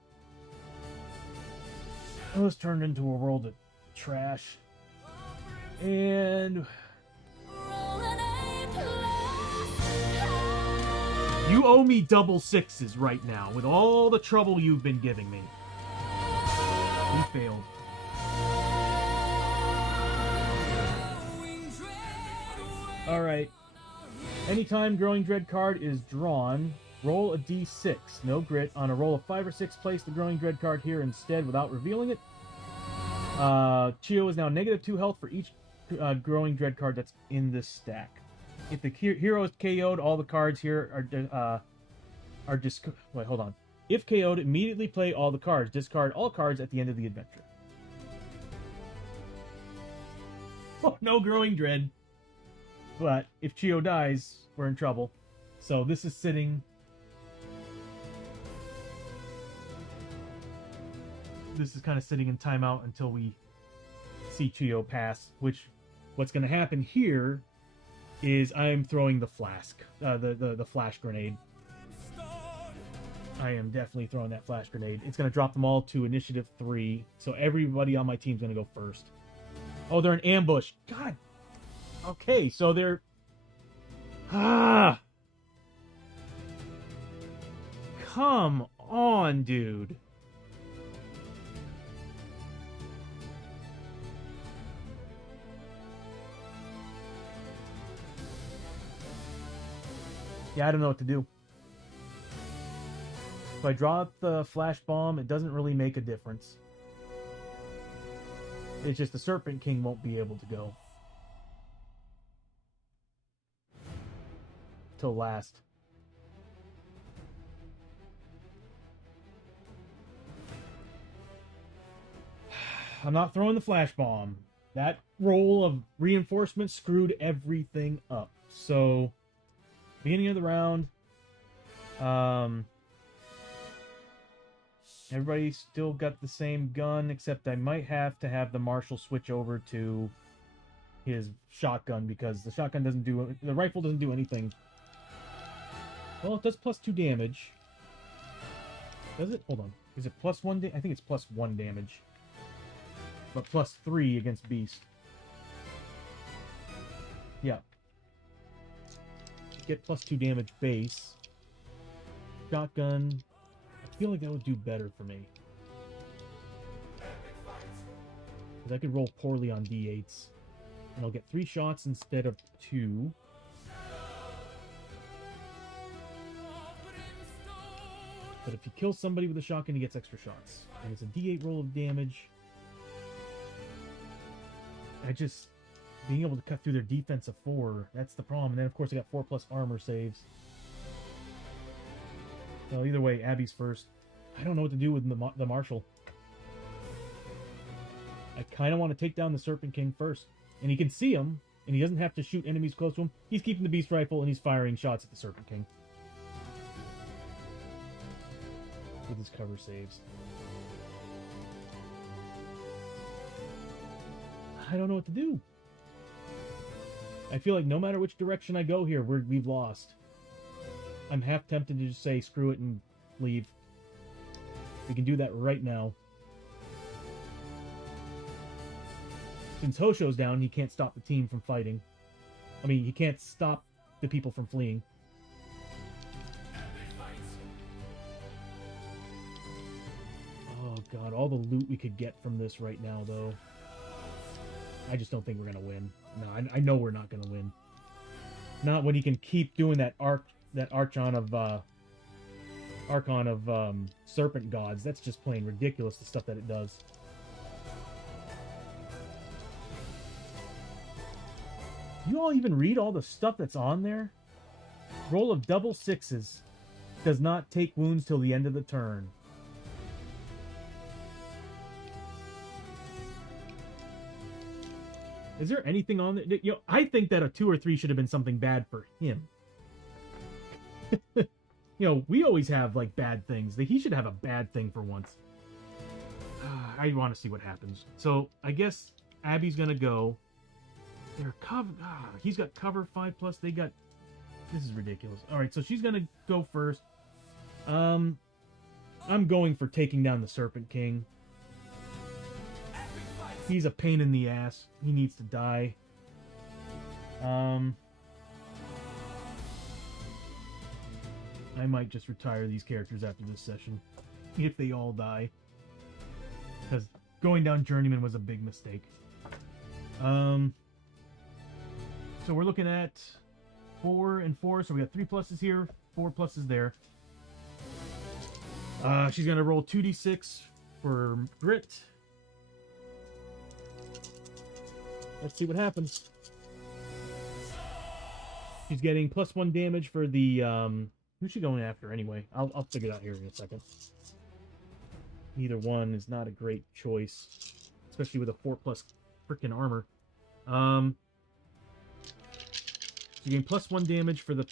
Well, this turned into a world of trash, and you owe me double 6s right now with all the trouble you've been giving me. We failed. Alright. Anytime Growing Dread card is drawn, roll a d6. No grit. On a roll of 5 or 6, place the Growing Dread card here instead without revealing it. Chiyo is now -2 health for each Growing Dread card that's in this stack. If the hero is KO'd, all the cards here are wait, hold on. If KO'd, immediately play all the cards. Discard all cards at the end of the adventure. Oh, no Growing Dread. But if Chiyo dies, we're in trouble. So this is sitting... This is kind of sitting in timeout until we see Chiyo pass. Which, what's going to happen here is I'm throwing the flask. The flash grenade. I am definitely throwing that flash grenade. It's going to drop them all to initiative 3. So everybody on my team's going to go first. Oh, they're in ambush. God. Okay, so they're... Come on, dude. Yeah, I don't know what to do. If I drop the flash bomb, it doesn't really make a difference. It's just the Serpent King won't be able to go. Till last. I'm not throwing the flash bomb. That roll of reinforcements screwed everything up. So, beginning of the round, everybody still got the same gun, except I might have to have the Marshal switch over to his shotgun, because the shotgun doesn't do... The rifle doesn't do anything. Well, it does +2 damage. Does it? Hold on. Is it +1? I think it's +1 damage. But +3 against Beast. Yeah. Get +2 damage base. Shotgun. I feel like that would do better for me. Because I could roll poorly on d8s. And I'll get 3 shots instead of 2. But if you kill somebody with a shotgun, he gets extra shots. And it's a d8 roll of damage. Being able to cut through their defense of 4, that's the problem. And then, of course, I got 4+ armor saves. So either way, Abbie's first. I don't know what to do with the Marshal. I kind of want to take down the Serpent King first. And he can see him, and he doesn't have to shoot enemies close to him. He's keeping the Beast Rifle, and he's firing shots at the Serpent King. With his cover saves. I don't know what to do. I feel like no matter which direction I go here, we've lost. I'm half tempted to just say screw it and leave. We can do that right now. Since Hoshoryo's down, he can't stop the team from fighting. I mean, he can't stop the people from fleeing. Oh god, all the loot we could get from this right now, though. I just don't think we're gonna win. No, I know we're not gonna win. Not when he can keep doing that Archon of Serpent Gods. That's just plain ridiculous, the stuff that it does. You all even read all the stuff that's on there? Roll of double 6s. Does not take wounds till the end of the turn. Is there anything on there? You know, I think that a 2 or 3 should have been something bad for him. You know, we always have, like, bad things. He should have a bad thing for once. I want to see what happens. So, I guess Abbie's gonna go. They're cover. He's got cover 5+. They got. This is ridiculous. All right, so she's gonna go first. I'm going for taking down the Serpent King. He's a pain in the ass. He needs to die. I might just retire these characters after this session, if they all die, because going down Journeyman was a big mistake. So we're looking at 4 and 4, so we got 3 pluses here, 4 pluses there. She's gonna roll 2d6 for grit. Let's see what happens. She's getting +1 damage for the who's she going after anyway? I'll figure it out here in a second. Either one is not a great choice, especially with a 4+ freaking armor. She gained +1 damage for the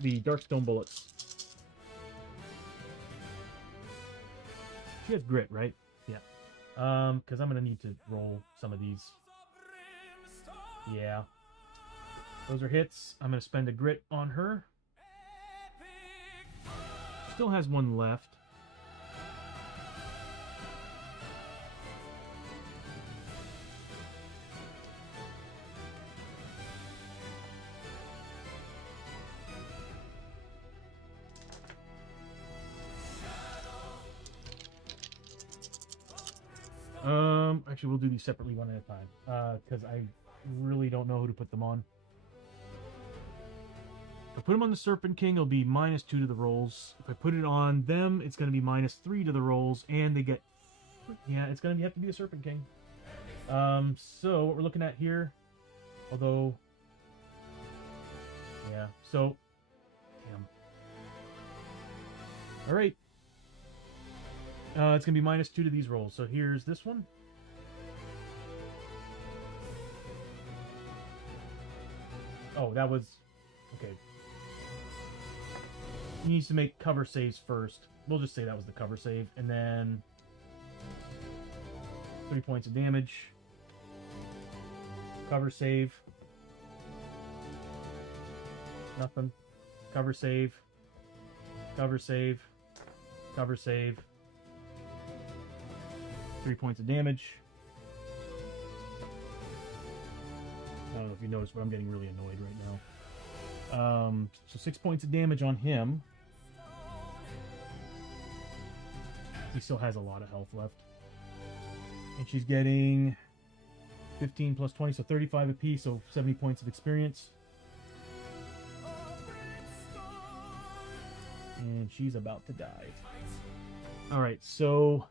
darkstone bullets. She has grit, right? Yeah. Because I'm gonna need to roll some of these. Yeah. Those are hits. I'm gonna spend a grit on her. Still has 1 left. Actually, we'll do these separately one at a time, because I really don't know who to put them on. If I put them on the Serpent King, it'll be -2 to the rolls. If I put it on them, it's going to be -3 to the rolls, and they get... Yeah, it's going to have to be the Serpent King. So, what we're looking at here, although... Yeah, so... Damn. Alright. It's going to be -2 to these rolls. So here's this one. Oh, that was... Okay. He needs to make cover saves first. We'll just say that was the cover save. And then... 3 points of damage. Cover save. Nothing. Cover save. Cover save. Cover save. 3 points of damage. I don't know if you noticed, but I'm getting really annoyed right now. So 6 points of damage on him. He still has a lot of health left. And she's getting 15 plus 20, so 35 apiece, so 70 points of experience. And she's about to die. Alright, so...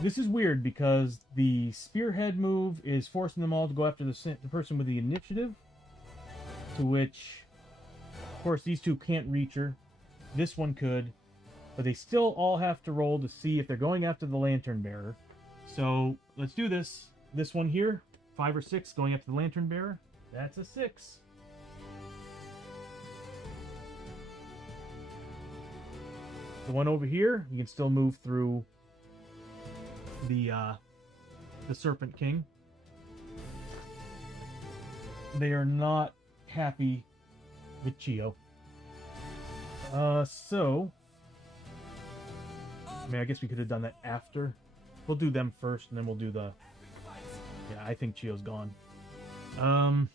this is weird because the spearhead move is forcing them all to go after the person with the initiative. To which, of course, these two can't reach her. This one could. But they still all have to roll to see if they're going after the lantern bearer. So, let's do this. This one here, 5 or 6, going after the lantern bearer. That's a 6. The one over here, you can still move through the Serpent King. They are not happy with Chiyo. So... I mean, I guess we could have done that after. We'll do them first, and then we'll do the... Yeah, I think Chiyo's gone. Let's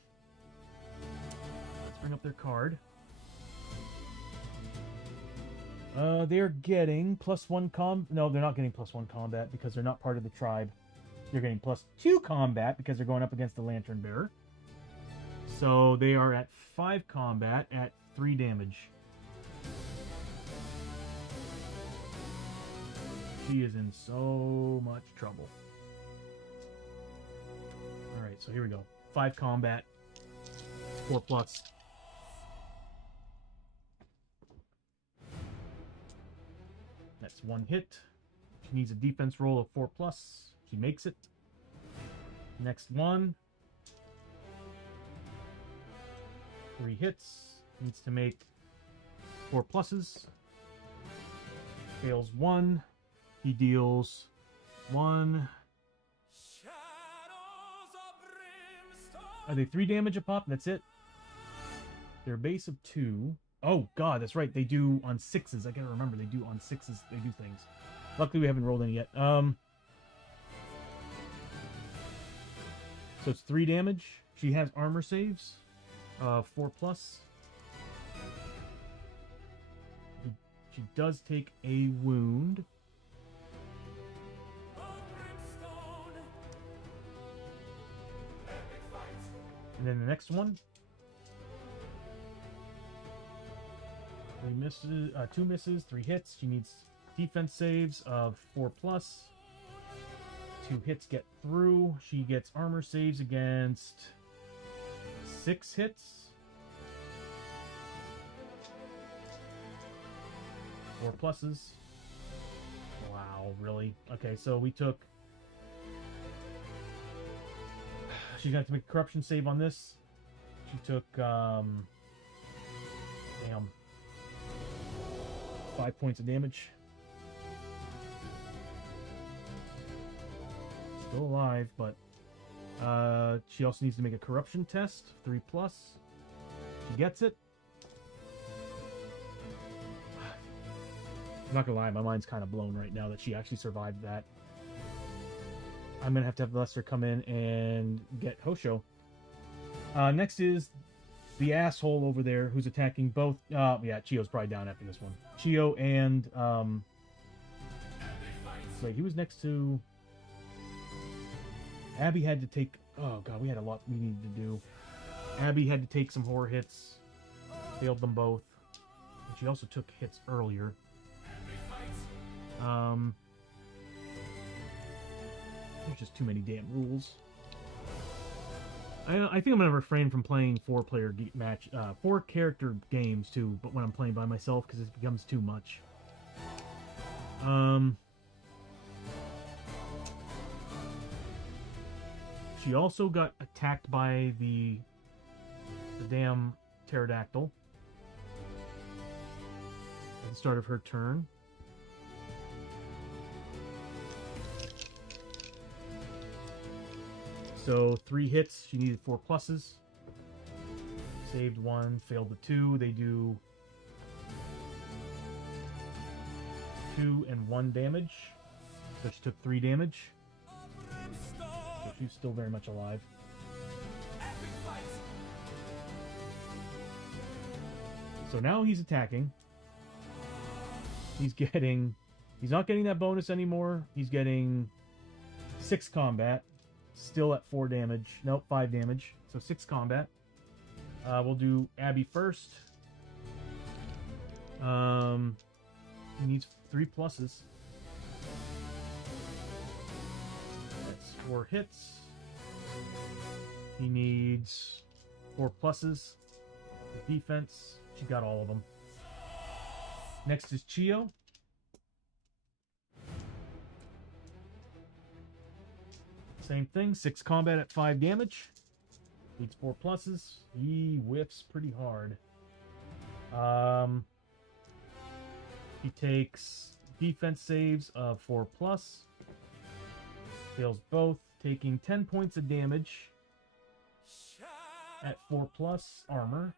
bring up their card. They're getting +1 No, they're not getting +1 combat because they're not part of the tribe. They're getting +2 combat because they're going up against the Lantern Bearer. So they are at 5 combat at 3 damage. She is in so much trouble. Alright, so here we go. 5 combat. 4+. That's 1 hit. She needs a defense roll of 4+. She makes it. Next one. 3 hits. Needs to make 4 pluses. Fails 1. He deals 1. Are they 3 damage a pop? That's it. They're a base of 2. Oh god, that's right. They do on 6s. I gotta remember they do on 6s. They do things. Luckily we haven't rolled any yet. So it's 3 damage. She has armor saves. 4+. She does take a wound. And then the next one. 3 misses, 2 misses, 3 hits. She needs defense saves of 4+. 2 hits get through. She gets armor saves against 6 hits. 4 pluses. Wow, really? Okay, so we took... She's going to have to make a corruption save on this. She took, damn. 5 points of damage. Still alive, but she also needs to make a corruption test. 3+. She gets it. I'm not gonna lie, my mind's kind of blown right now that she actually survived that. I'm gonna have to have Lester come in and get Hoshoryo. Next is the asshole over there who's attacking both. Yeah, Chiyo's probably down after this one. Chiyo and wait, he was next to. Abbie had to take. Oh god, we had a lot we needed to do. Abbie had to take some horror hits. Failed them both. And she also took hits earlier. There's just too many damn rules. I think I'm gonna refrain from playing 4-character games too, but when I'm playing by myself because it becomes too much. She also got attacked by the damn pterodactyl at the start of her turn. So 3 hits, she needed 4 pluses. Saved 1, failed the 2. They do 2 and 1 damage. So she took 3 damage. So she's still very much alive. So now he's attacking. He's not getting that bonus anymore. He's getting 6 combat. Still at 4 damage. Nope, 5 damage. So 6 combat. We'll do Abbie first. He needs 3 pluses. That's 4 hits. He needs 4 pluses. Defense. She got all of them. Next is Chiyo. Same thing. 6 combat at 5 damage. Needs 4 pluses. He whiffs pretty hard. He takes defense saves of 4 plus. Fails both, taking 10 points of damage at 4 plus armor.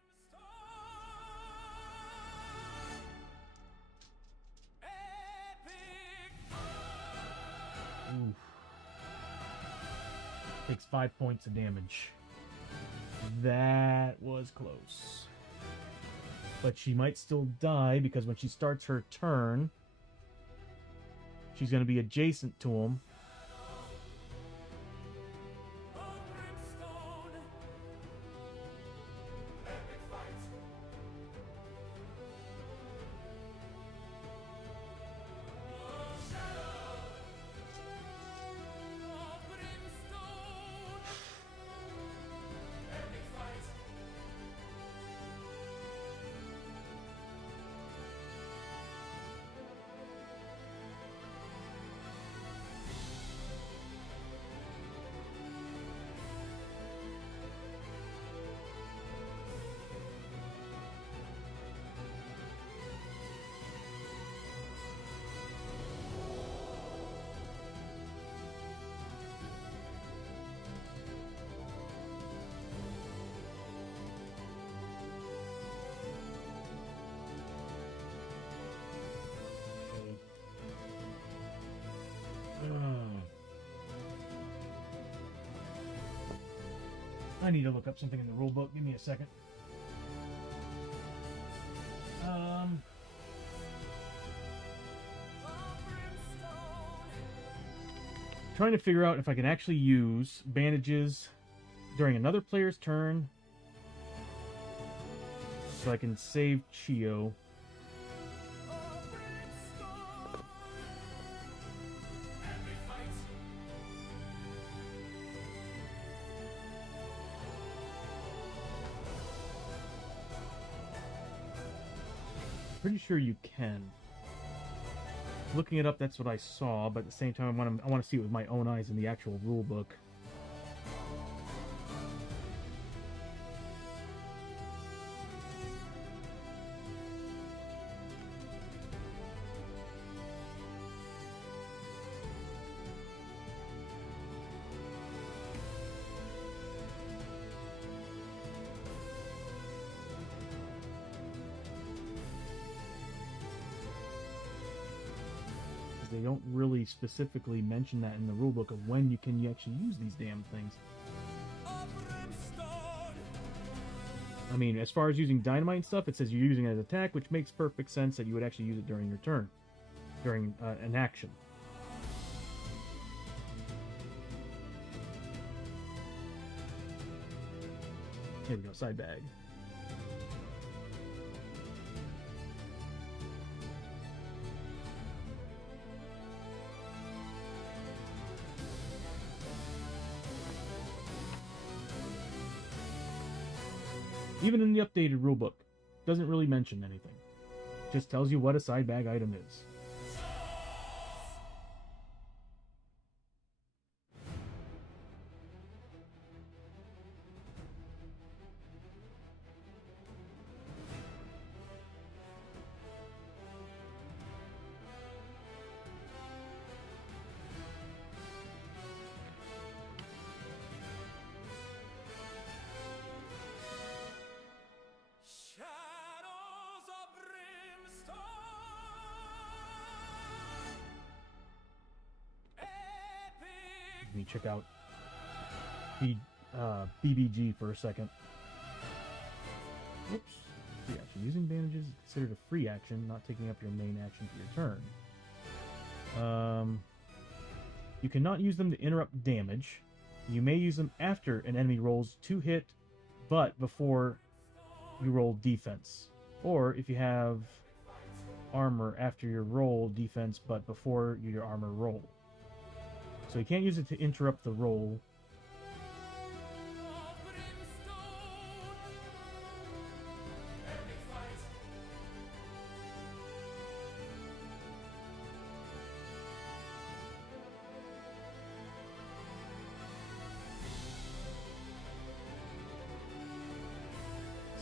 Oof. Takes 5 points of damage. That was close. But she might still die because when she starts her turn, she's going to be adjacent to him. I need to look up something in the rulebook. Give me a second. Trying to figure out if I can actually use bandages during another player's turn so I can save Chiyo. Pretty sure you can. Looking it up, that's what I saw, but at the same time, I want to see it with my own eyes in the actual rule book. They don't really specifically mention that in the rulebook of when you can actually use these damn things. I mean, as far as using dynamite and stuff, it says you're using it as attack, which makes perfect sense that you would actually use it during your turn, during an action. Here we go, side bag. Even in the updated rulebook, doesn't really mention anything. Just tells you what a side bag item is. Shadows of Brimstone. Epic. Let me check out the BBG for a second. Oops. Free action. Using bandages is considered a free action, not taking up your main action for your turn. You cannot use them to interrupt damage. You may use them after an enemy rolls 2 hit, but before you roll defense. Or if you have armor after your roll defense, but before your armor roll. So you can't use it to interrupt the roll.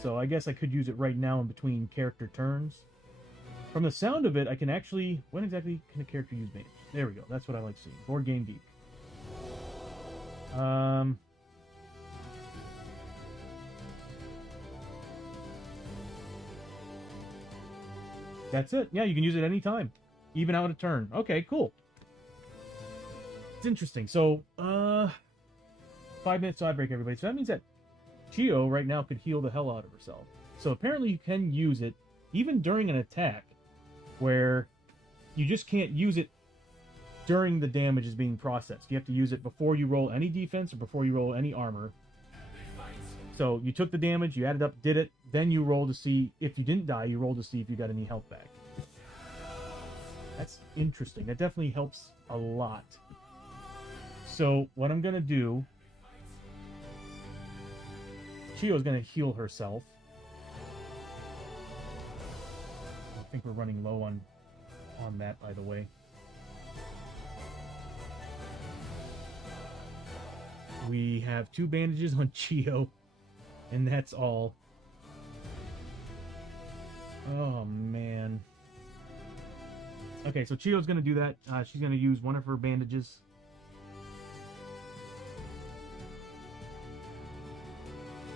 So I guess I could use it right now in between character turns. From the sound of it, I can actually... When exactly can a character use mage? There we go. That's what I like seeing. Board Game Geek. That's it. Yeah, you can use it anytime. Even out of turn. Okay, cool. It's interesting. So, 5-minute side break, everybody. So that means that Chiyo right now could heal the hell out of herself. So apparently you can use it even during an attack where you just can't use it during the damage is being processed. You have to use it before you roll any defense or before you roll any armor. So you took the damage, you added up, did it, then you roll to see if you didn't die, you roll to see if you got any health back. That's interesting. That definitely helps a lot. So what I'm going to do... Chiyo's going to heal herself. I think we're running low on that, by the way. We have 2 bandages on Chiyo, and that's all. Oh, man. Okay, so Chiyo's going to do that. She's going to use one of her bandages.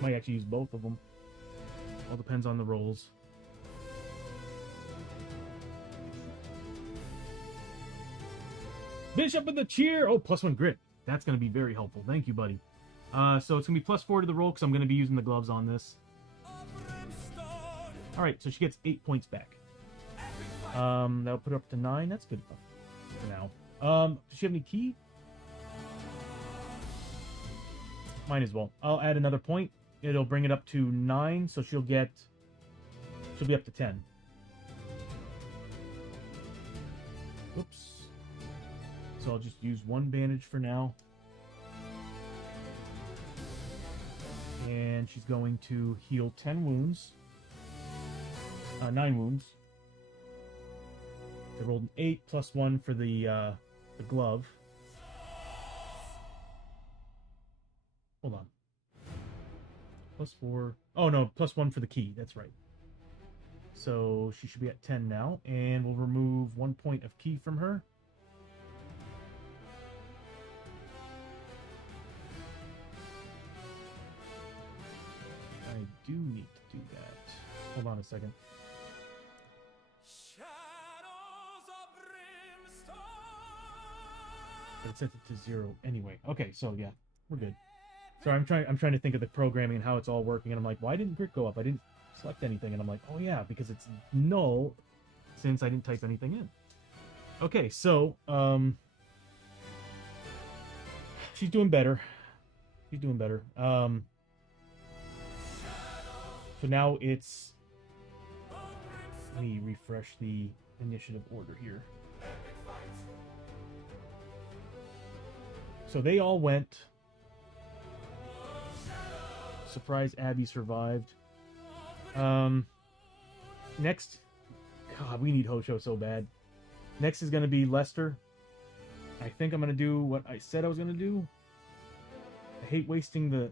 Might actually use both of them. All depends on the rolls. Finish up with the cheer! Oh, +1 grit. That's going to be very helpful. Thank you, buddy. So it's going to be +4 to the roll because I'm going to be using the gloves on this. Alright, so she gets 8 points back. That'll put her up to 9. That's good enough for now. Does she have any key? Might as well. I'll add another point. It'll bring it up to 9, so she'll be up to 10. Oops. So I'll just use 1 bandage for now. And she's going to heal 10 wounds. 9 wounds. I rolled an 8 +1 for the glove. Hold on. +4. Oh no, +1 for the key. That's right. So she should be at 10 now, and we'll remove 1 point of key from her. I do need to do that. Hold on a second. Shadows of Brimstone. But it sent it to 0 anyway. Okay, so yeah, we're good. So I'm trying to think of the programming and how it's all working, and I'm like, why didn't grit go up? I didn't select anything, and I'm like, oh yeah, because it's null since I didn't type anything in. Okay, so she's doing better. She's doing better. So now it's... Let me refresh the initiative order here. So they all went. Surprise, Abbie survived. Next... God, we need Hoshoryo so bad. Next is going to be Lester. I think I'm going to do what I said I was going to do. I hate wasting the...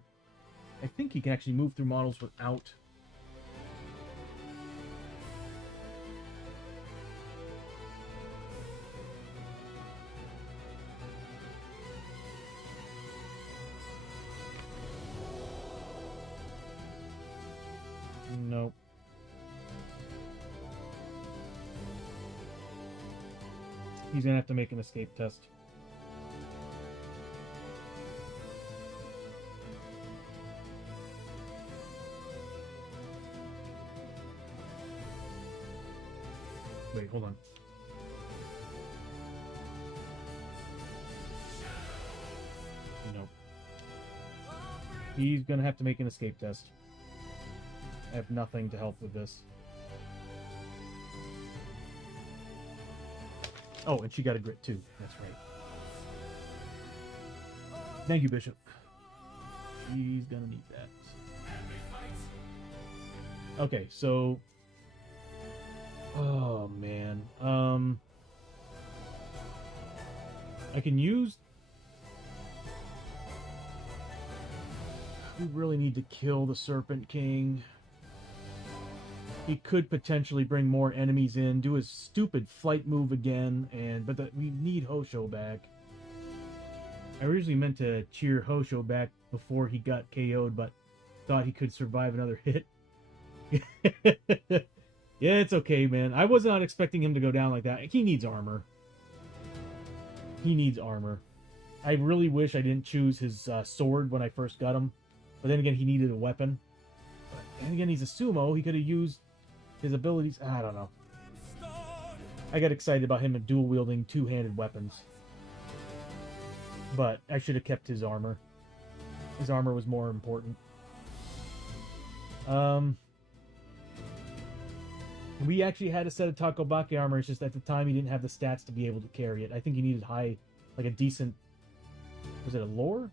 I think he can actually move through models without... Nope. He's gonna have to make an escape test. Wait, hold on. He's gonna have to make an escape test. I have nothing to help with this. Oh, and she got a grit too. That's right. Thank you, Bishop. She's gonna need that. Okay, so... Oh, man. I can use... We really need to kill the Serpent King. He could potentially bring more enemies in, do his stupid flight move again, but we need Hosho back. I originally meant to cheer Hosho back before he got KO'd, but thought he could survive another hit. Yeah, it's okay, man. I was not expecting him to go down like that. He needs armor. He needs armor. I really wish I didn't choose his sword when I first got him. But then again, he needed a weapon. But then again, he's a sumo. He could have used his abilities. I don't know. I got excited about him dual-wielding two-handed weapons. But I should have kept his armor. His armor was more important. We actually had a set of Takobaki armor, it's just at the time he didn't have the stats to be able to carry it. I think he needed like a decent... Was it a lore?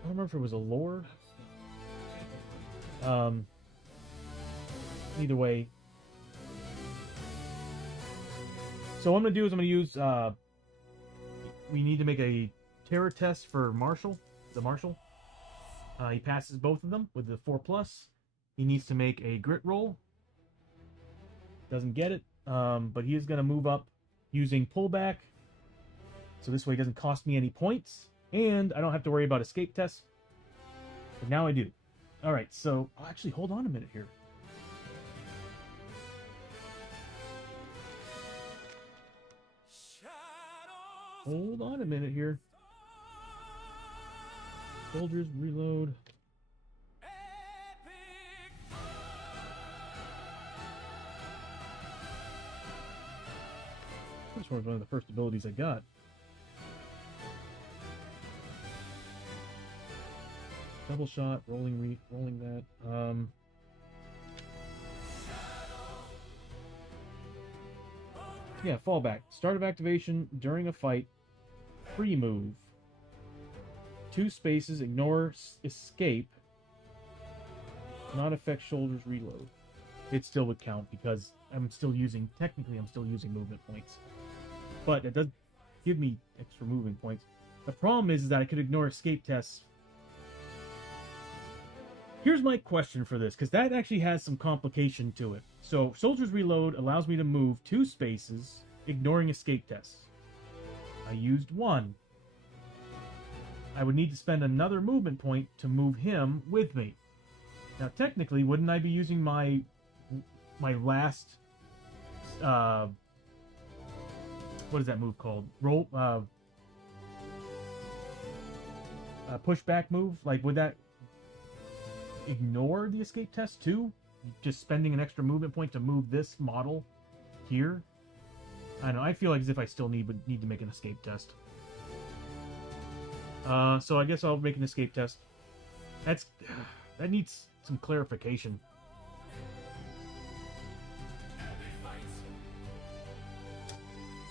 I don't remember if it was a lore. Either way. So what I'm going to do is I'm going to use... we need to make a terror test for Marshall. The Marshall. He passes both of them with the 4+. He needs to make a grit roll. Doesn't get it, but he is going to move up using pullback. So this way it doesn't cost me any points. And I don't have to worry about escape tests. But now I do. Alright, so... Oh, actually, hold on a minute here. Hold on a minute here. Soldiers, reload. This was one of the first abilities I got. Double shot, rolling that. Yeah, fallback. Start of activation during a fight. Free move. 2 spaces, ignore escape. Not affect shoulders reload. It still would count because technically I'm still using movement points. But it does give me extra movement points. The problem is that I could ignore escape tests. Here's my question for this, because that actually has some complication to it. So, Soldier's Reload allows me to move 2 spaces, ignoring escape tests. I used 1. I would need to spend another movement point to move him with me. Now, technically, wouldn't I be using my last... what is that move called? Pushback move? Like, would that ignore the escape test too? Just spending an extra movement point to move this model here? I don't know. I feel like as if I still need to make an escape test. So I guess I'll make an escape test. That needs some clarification.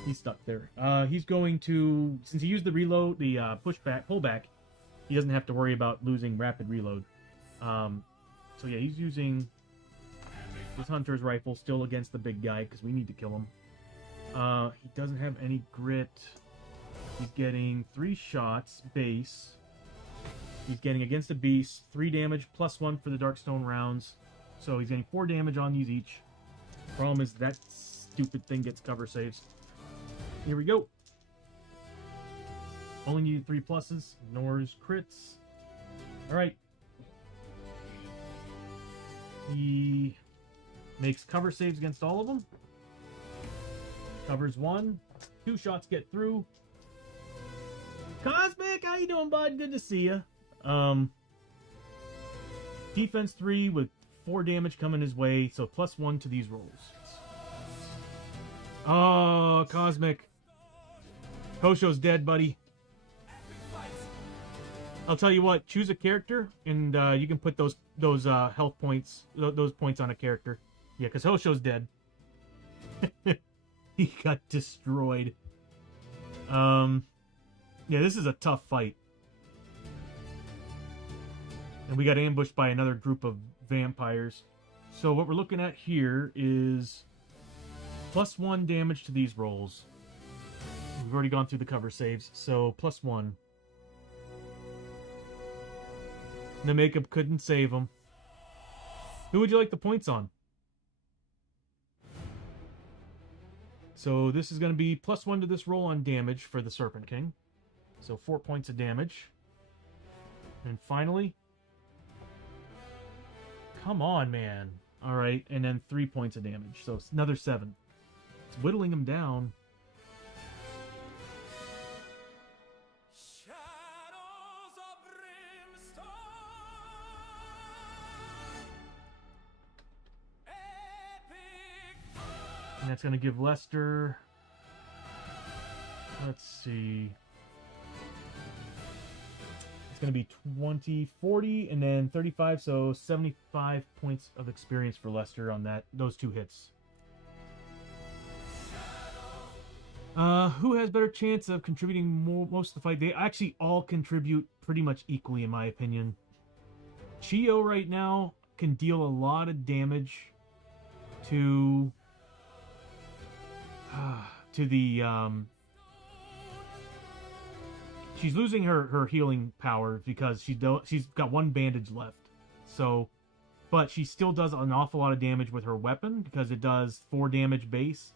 He's stuck there. He's going to, since he used the reload, the pullback, he doesn't have to worry about losing rapid reload. So yeah, he's using his hunter's rifle still against the big guy because we need to kill him. He doesn't have any grit. He's getting 3 shots base. He's getting against a beast 3 damage plus 1 for the darkstone rounds. So he's getting 4 damage on these each. Problem is that stupid thing gets cover saves. Here we go. Only needed 3 pluses. Ignores crits. Alright. He makes cover saves against all of them. Covers 1. 2 shots get through. Cosmic, how you doing, bud? Good to see you. Defense 3 with 4 damage coming his way, so plus 1 to these rolls. Oh, Cosmic. Hosho's dead, buddy. I'll tell you what. Choose a character, and you can put those health points, those points on a character. Yeah, because Hosho's dead. He got destroyed. Yeah, this is a tough fight. And we got ambushed by another group of vampires. So what we're looking at here is +1 damage to these rolls. We've already gone through the cover saves, so +1. The makeup couldn't save them. Who would you like the points on? So this is going to be +1 to this roll on damage for the Serpent King. So 4 points of damage. And finally... Come on, man. Alright, and then 3 points of damage. So it's another 7. It's whittling him down. Shadows of Brimstone. Epic. And that's going to give Lester... Let's see... It's going to be 20, 40, and then 35, so 75 points of experience for Lester on those 2 hits. Who has better chance of contributing most of the fight? They actually all contribute pretty much equally, in my opinion. Chiyo right now can deal a lot of damage to the she's losing her healing power because she's got 1 bandage left. So, but she still does an awful lot of damage with her weapon because it does 4 damage base.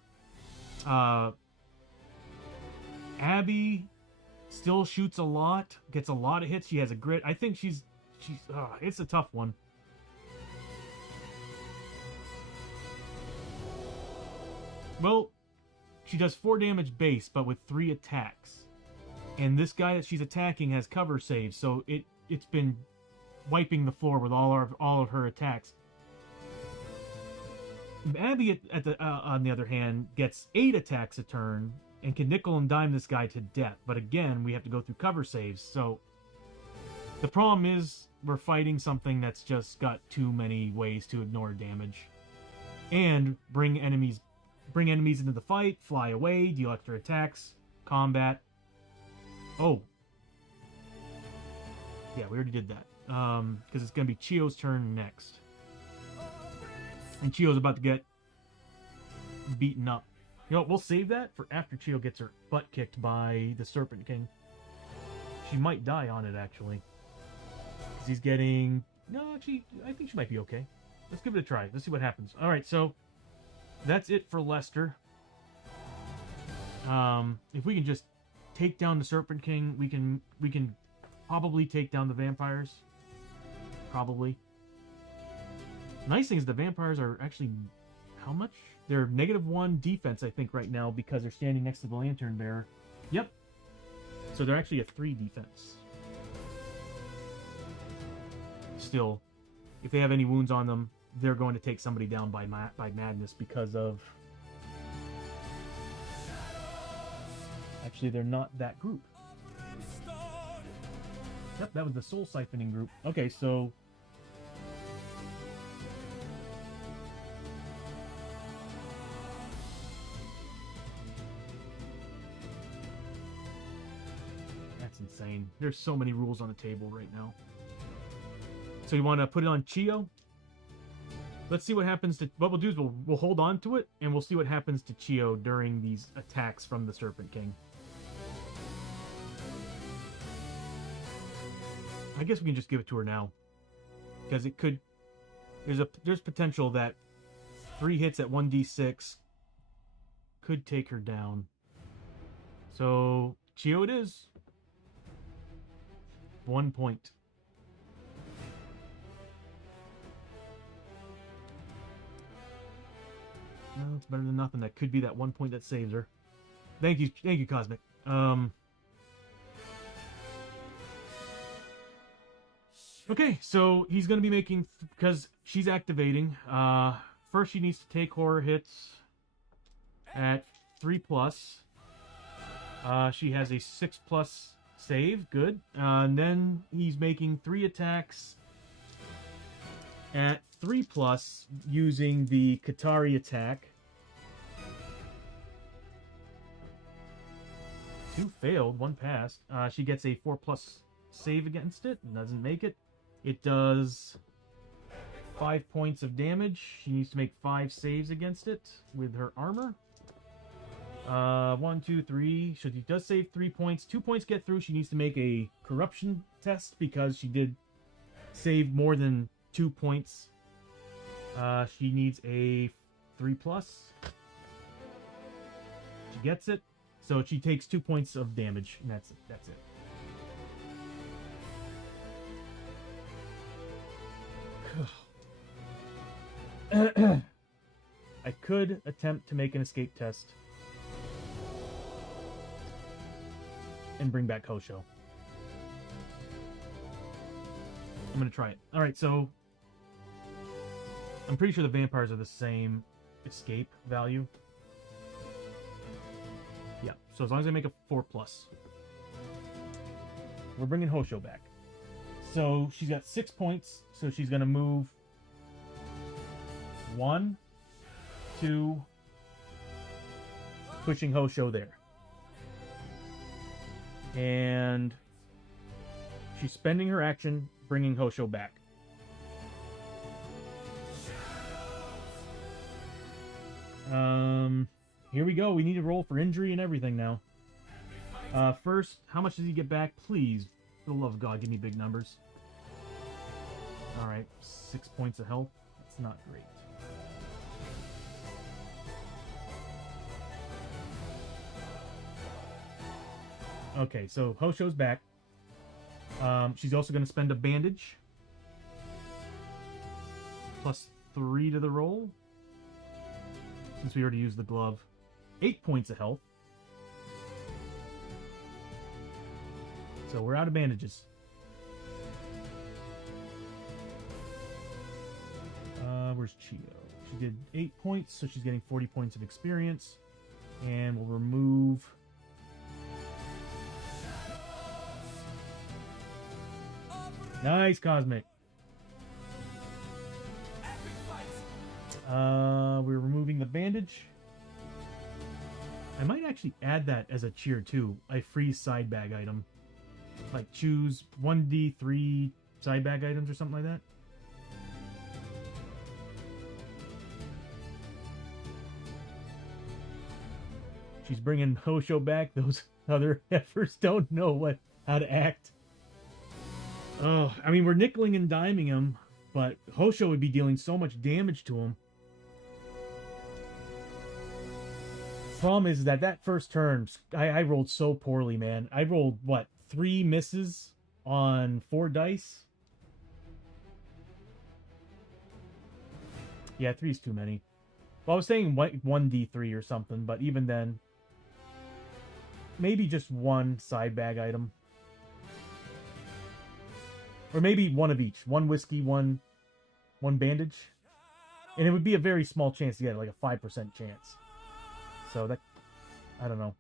Abbie still shoots a lot, gets a lot of hits. She has a grit. I think it's a tough one. Well, she does 4 damage base, but with 3 attacks. And this guy that she's attacking has cover saves, so it's been wiping the floor with all of her attacks. Abbie, on the other hand, gets 8 attacks a turn and can nickel and dime this guy to death. But again, we have to go through cover saves. So the problem is we're fighting something that's just got too many ways to ignore damage and bring enemies into the fight, fly away, deal extra attacks, combat. Oh. Yeah, we already did that. Because it's going to be Chiyo's turn next. And Chiyo's about to get beaten up. You know what, we'll save that for after Chiyo gets her butt kicked by the Serpent King. She might die on it, actually. Because he's getting... No, I think she might be okay. Let's give it a try. Let's see what happens. Alright, so... That's it for Lester. If we can just take down the Serpent King, we can probably take down the vampires. Probably. Nice thing is the vampires are actually... How much? They're -1 defense, I think, right now, because they're standing next to the Lantern Bearer. Yep. So they're actually a 3 defense. Still, if they have any wounds on them, they're going to take somebody down by madness because of... Actually, they're not that group. Yep, that was the soul siphoning group. Okay, so... That's insane. There's so many rules on the table right now. So you want to put it on Chiyo? Let's see what happens to... What we'll do is we'll hold on to it, and we'll see what happens to Chiyo during these attacks from the Serpent King. I guess we can just give it to her now. Because it could... There's potential that 3 hits at 1d6 could take her down. So, Chiyo it is. 1 point. No, it's better than nothing. That could be that 1 point that saves her. Thank you, Cosmic. Okay, so he's going to be making... Because she's activating. First, she needs to take horror hits at 3+. She has a 6+ Save, good. And then he's making 3 attacks at 3+ using the Katari attack. 2 failed, 1 passed. She gets a 4+ save against it. Doesn't make it. It does 5 points of damage. She needs to make 5 saves against it with her armor. 1, 2, 3. So she does save 3 points. 2 points get through. She needs to make a corruption test because she did save more than 2 points. She needs a 3+. She gets it. So she takes 2 points of damage, and that's it. That's it. I could attempt to make an escape test and bring back Hoshoryo. I'm gonna try it. Alright, so I'm pretty sure the vampires are the same escape value. Yeah, so as long as I make a 4+, we're bringing Hoshoryo back. So she's got 6 points, so she's gonna move 1, 2, pushing Hoshoryo there. And she's spending her action, bringing Hoshoryo back. Here we go. We need to roll for injury and everything now. First, how much does he get back? Please, for the love of God, give me big numbers. Alright, 6 points of health. That's not great. Okay, so Hoshoryo's back. She's also going to spend a bandage. +3 to the roll. Since we already used the glove. 8 points of health. So we're out of bandages. Where's Chiyo? She did 8 points, so she's getting 40 points of experience. And we'll remove... Nice, Cosmic. We're removing the bandage. I might actually add that as a cheer too. A free side bag item. Like choose 1d3 side bag items or something like that. She's bringing Hoshoryo back. Those other heifers don't know how to act. Oh, I mean, we're nickeling and diming him, but Hoshoryo would be dealing so much damage to him. Problem is that first turn, I rolled so poorly, man. I rolled, what, 3 misses on 4 dice? Yeah, 3 is too many. Well, I was saying 1d3 or something, but even then, maybe just 1 side bag item. Or maybe 1 of each. 1 whiskey, 1 bandage. And it would be a very small chance to get it, like a 5% chance. So that, I don't know.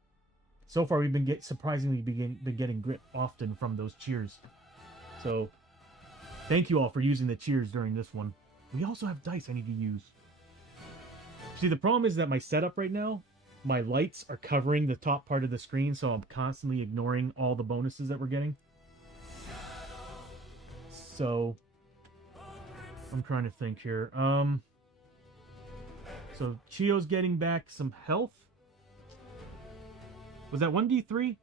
So far we've been surprisingly been getting grit often from those cheers. So, thank you all for using the cheers during this one. We also have dice I need to use. See, the problem is that my setup right now, my lights are covering the top part of the screen, so I'm constantly ignoring all the bonuses that we're getting. So, I'm trying to think here. So, Chiyo's getting back some health. Was that 1d3?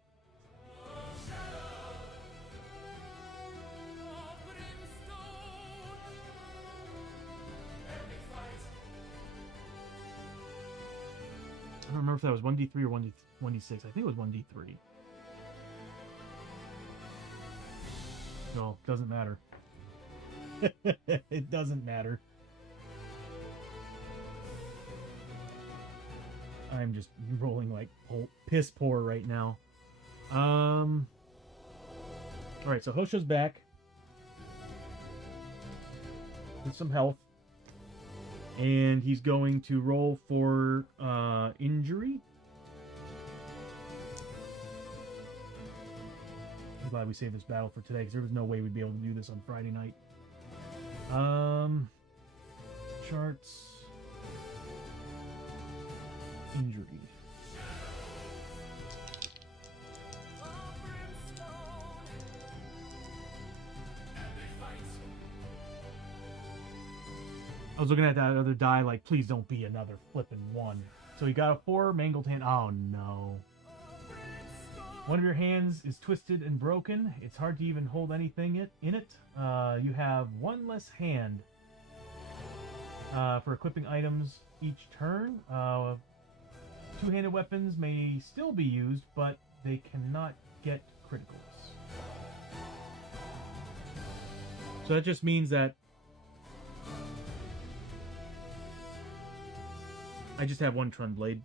I don't remember if that was 1d3 or 1d6. I think it was 1d3. No, doesn't matter. It doesn't matter. I'm just rolling like piss poor right now. Alright, so Hoshoryo's back. With some health. And he's going to roll for injury. I'm glad we saved this battle for today because there was no way we'd be able to do this on Friday night. Charts. Injury. I was looking at that other die like, please don't be another flipping 1. So you got a 4, mangled hand. Oh no. One of your hands is twisted and broken. It's hard to even hold anything in it. You have 1 less hand for equipping items each turn. Two-handed weapons may still be used, but they cannot get criticals. So that just means that I just have 1 Trun Blade.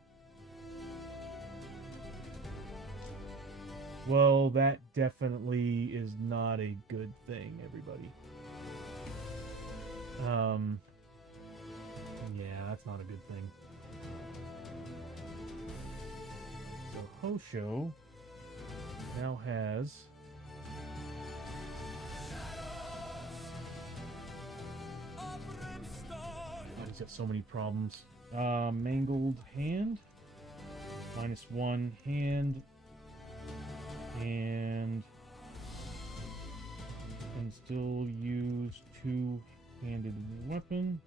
Well, that definitely is not a good thing, everybody. Yeah, that's not a good thing. So Hoshoryo now has he's got so many problems. Mangled hand, -1 hand, and can still use two-handed weapon.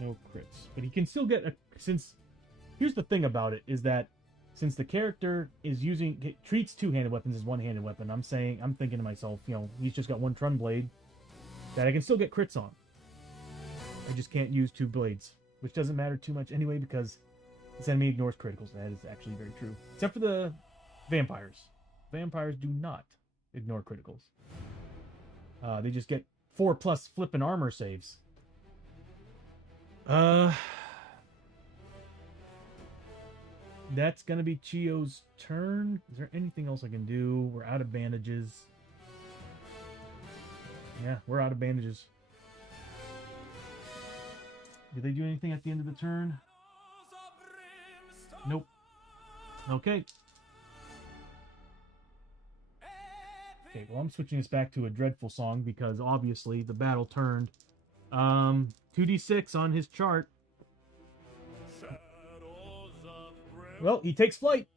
No crits, but he can still get a. Since here's the thing about it is that since the character is treats two-handed weapons as one-handed weapon, I'm thinking to myself, you know, he's just got 1 Trun Blade that I can still get crits on. I just can't use 2 blades, which doesn't matter too much anyway because this enemy ignores criticals. That is actually very true. Except for the vampires. Vampires do not ignore criticals. They just get 4+ flippin' armor saves. That's gonna be Chiyo's turn. Is there anything else I can do? We're out of bandages. Yeah, we're out of bandages. Did they do anything at the end of the turn? Nope. Okay. Okay, well, I'm switching this back to a dreadful song because obviously the battle turned. 2d6 on his chart. Well, he takes flight.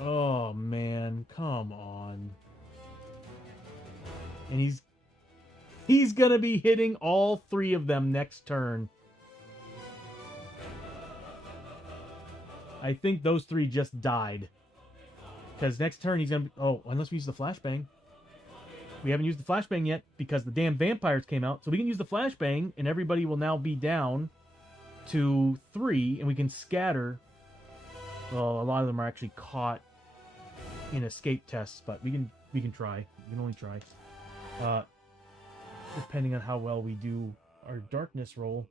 Oh, man. Come on. And he's gonna be hitting all 3 of them next turn. I think those 3 just died. Because next turn he's gonna be... Oh, unless we use the flashbang. We haven't used the flashbang yet because the damn vampires came out. So we can use the flashbang and everybody will now be down to 3 and we can scatter. Well, a lot of them are actually caught in escape tests, but we can try. We can only try. Depending on how well we do our darkness roll.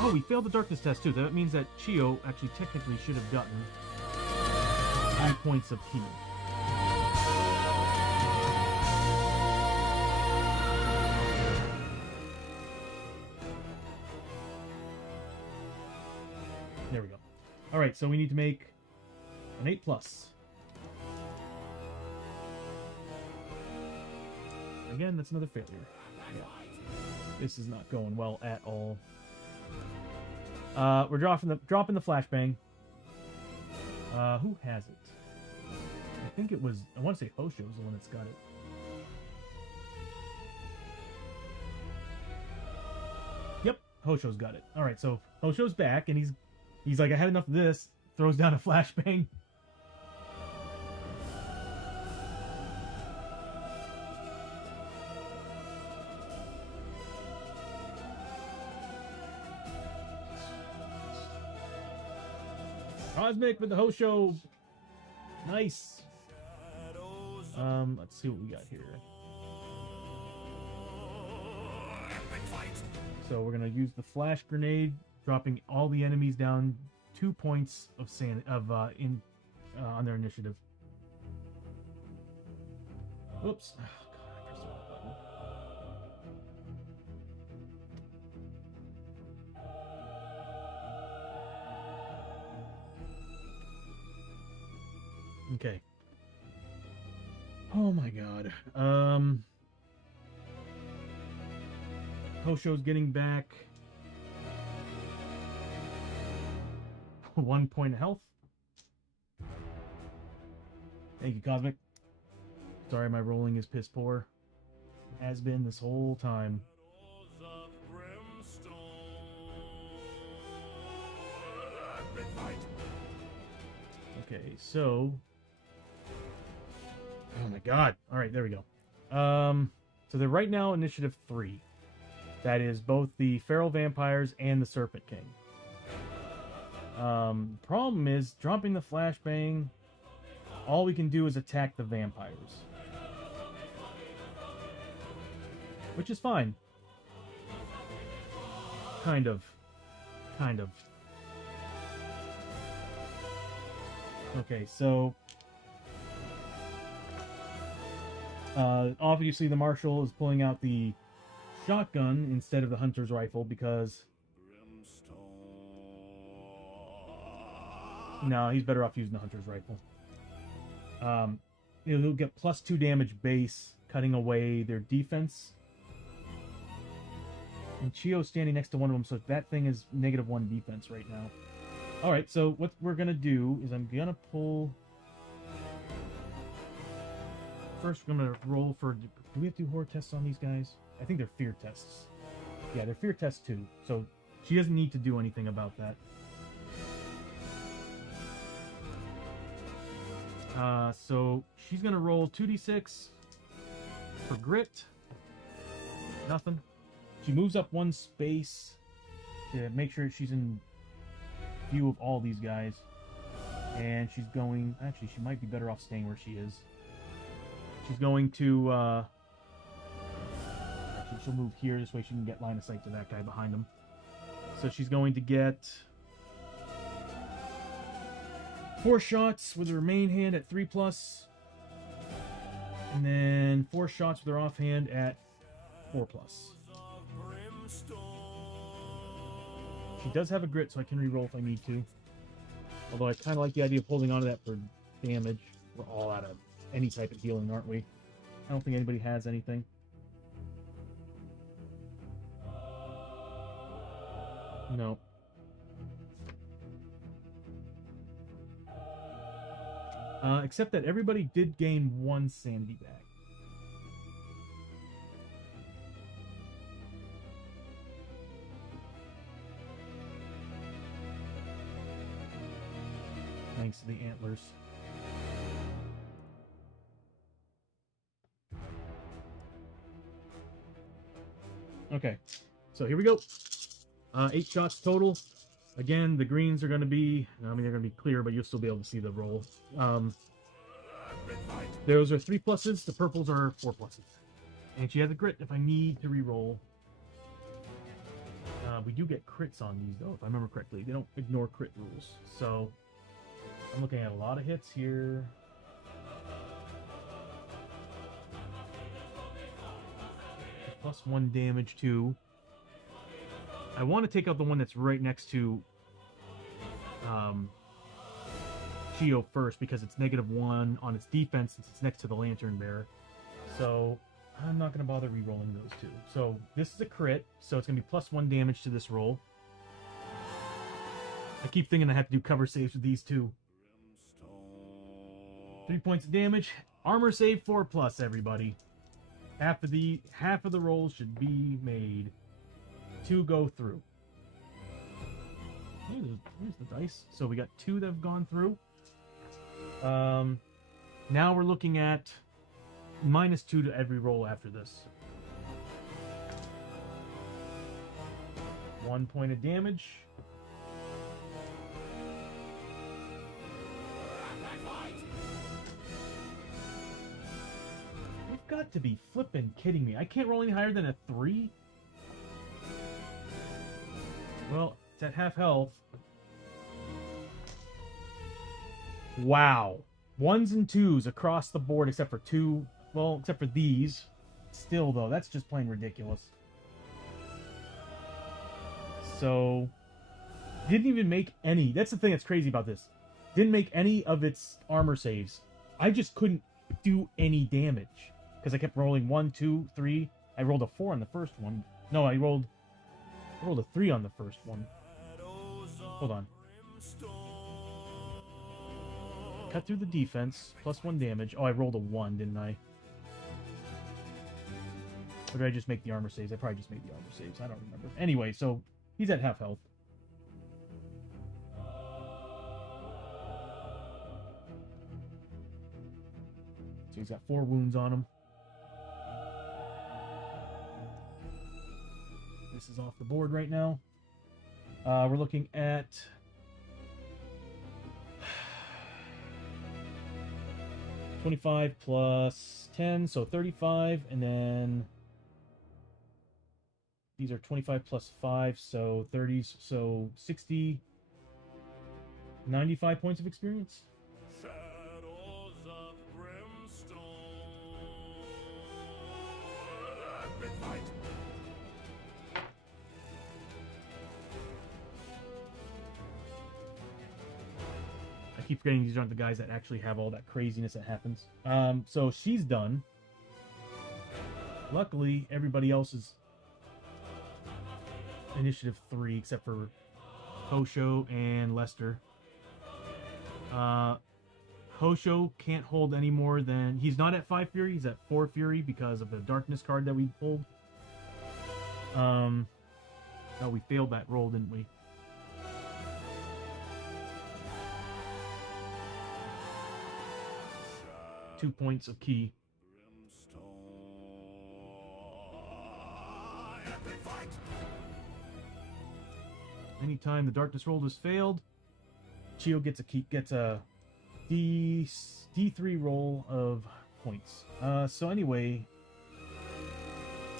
Oh, we failed the darkness test too. That means that Chiyo actually technically should have gotten 3 points of heal. There we go. Alright, so we need to make an 8+. Again, that's another failure. Yeah. This is not going well at all. We're dropping the flashbang. Who has it? I think it was... I want to say Hoshoryo's the one that's got it. Yep, Hoshoryo's got it. Alright, so Hoshoryo's back, and he's like, I had enough of this. Throws down a flashbang. Cosmic with the Hoshoryo. Nice. Let's see what we got here. So we're gonna use the flash grenade, dropping all the enemies down 2 points of on their initiative. Oops. Oh, God, I pressed the wrong Okay. Oh my god. Hosho's getting back 1 point of health. Thank you, Cosmic. Sorry, my rolling is piss poor. Has been this whole time. of Brimstone. Okay, so... Oh my god. Alright, there we go. So they're right now initiative 3. That is both the feral vampires and the Serpent King. Problem is, dropping the flashbang, all we can do is attack the vampires. Which is fine. Kind of. Kind of. Okay, so... obviously the Marshal is pulling out the shotgun instead of the hunter's rifle because... No, he's better off using the hunter's rifle. It'll get +2 damage base, cutting away their defense. And Chiyo's standing next to one of them, so that thing is -1 defense right now. Alright, so what we're gonna do is I'm gonna pull... First, we're gonna roll for... Do we have to do horror tests on these guys? I think they're fear tests. Yeah, they're fear tests too, so she doesn't need to do anything about that. So she's gonna roll 2d6 for grit. Nothing. She moves up 1 space to make sure she's in view of all these guys. And she's going... Actually, she might be better off staying where she is. She's going to... Actually, she'll move here. This way she can get line of sight to that guy behind him. So she's going to get 4 shots with her main hand at 3+. And then 4 shots with her offhand at 4+. She does have a grit, so I can reroll if I need to. Although I kind of like the idea of holding on to that for damage. We're all out of any type of healing, aren't we? I don't think anybody has anything. No. Except that everybody did gain 1 sanity back. Thanks to the antlers. Okay, so here we go. 8 shots total. Again, the greens are going to be... I mean, they're going to be clear, but you'll still be able to see the roll. Those are 3 pluses. The purples are 4 pluses. And she has a grit if I need to re-roll. We do get crits on these, though, if I remember correctly. They don't ignore crit rules. So, I'm looking at a lot of hits here. +1 damage, too. I want to take out the one that's right next to Chiyo first, because it's -1 on its defense since it's next to the Lantern Bearer. So I'm not going to bother re-rolling those two. So this is a crit, so it's going to be +1 damage to this roll. I keep thinking I have to do cover saves with these two. 3 points of damage. Armor save 4+, everybody. Half of the rolls should be made. 2 go through. Here's the dice. So we got 2 that have gone through. Now we're looking at -2 to every roll after this. 1 point of damage. You've got to be flippin' kidding me. I can't roll any higher than a 3? Well, it's at half health. Wow. 1s and 2s across the board except for 2. Well, except for these. Still, though, that's just plain ridiculous. So, didn't even make any. That's the thing that's crazy about this. Didn't make any of its armor saves. I just couldn't do any damage because I kept rolling 1, 2, 3. I rolled a 4 on the first one. No, I rolled a 3 on the first one. Hold on. Cut through the defense, plus 1 damage. Oh, I rolled a 1, didn't I? Or did I just make the armor saves? I probably just made the armor saves. I don't remember. Anyway, so he's at half health. So he's got 4 wounds on him. This is off the board right now. We're looking at 25 plus 10, so 35, and then these are 25 plus 5, so 30s, so 60, 95 points of experience. Shadows of Brimstone. Epic fight. I keep forgetting these aren't the guys that actually have all that craziness that happens. So she's done. Luckily, everybody else is initiative 3, except for Hosho and Lester. Hosho can't hold any more than... He's not at 5 Fury, he's at 4 Fury because of the Darkness card that we pulled. Oh, we failed that roll, didn't we? Two points of key. Anytime the darkness roll is failed, Chiyo gets a D3 roll of points. So anyway,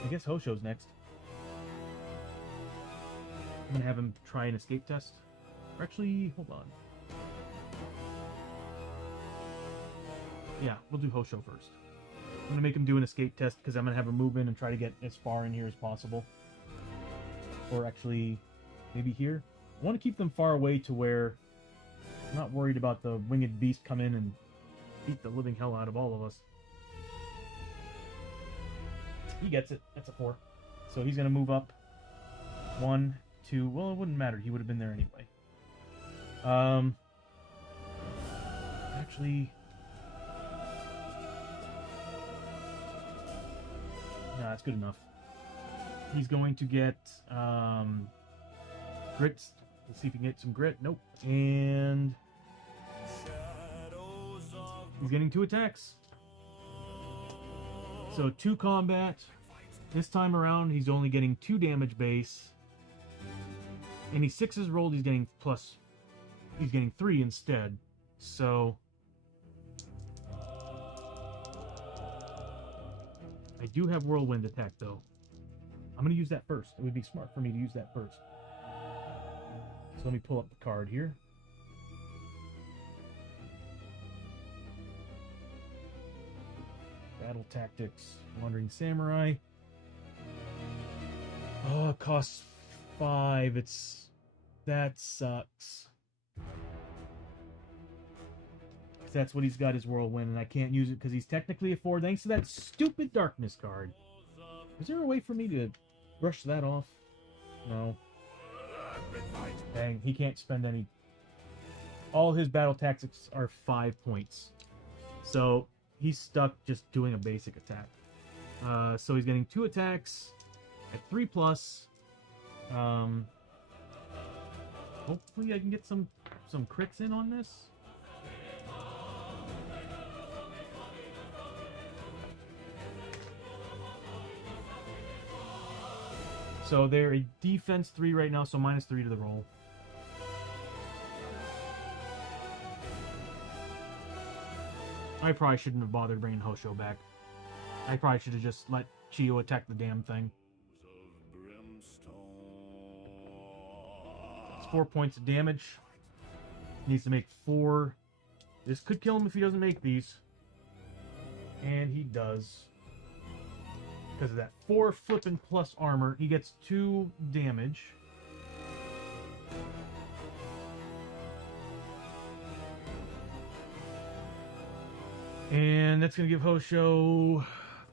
I guess Hosho's next. I'm gonna have him try an escape test. Or actually, hold on. Yeah, we'll do Hosho first. I'm gonna make him do an escape test because I'm gonna have him move in and try to get as far in here as possible. Or actually, maybe here. I want to keep them far away to where I'm not worried about the winged beast come in and beat the living hell out of all of us. He gets it. That's a 4. So he's gonna move up. 1, 2. Well, it wouldn't matter. He would have been there anyway. Actually. Nah, that's good enough. He's going to get grit. Let's see if he can get some grit. Nope. And he's getting 2 attacks. So 2 combat. This time around, he's only getting 2 damage base. Any 6s rolled, he's getting plus. He's getting 3 instead. So I do have whirlwind attack though. I'm going to use that first. It would be smart for me to use that first. So let me pull up the card here. Battle Tactics, Wandering Samurai. Oh, it costs 5. That sucks. That's what he's got, his whirlwind, and I can't use it because he's technically a 4 thanks to that stupid darkness card. Is there a way for me to brush that off? No. Dang, he can't spend any. All his battle tactics are 5 points. So he's stuck just doing a basic attack. So he's getting 2 attacks at 3 plus. Hopefully I can get some crits in on this. So they're a defense 3 right now, so -3 to the roll. I probably shouldn't have bothered bringing Hosho back. I probably should have just let Chiyo attack the damn thing. It's 4 points of damage. Needs to make 4. This could kill him if he doesn't make these. And he does. Because of that 4 flippin' plus armor, he gets 2 damage. And that's going to give Hoshoryo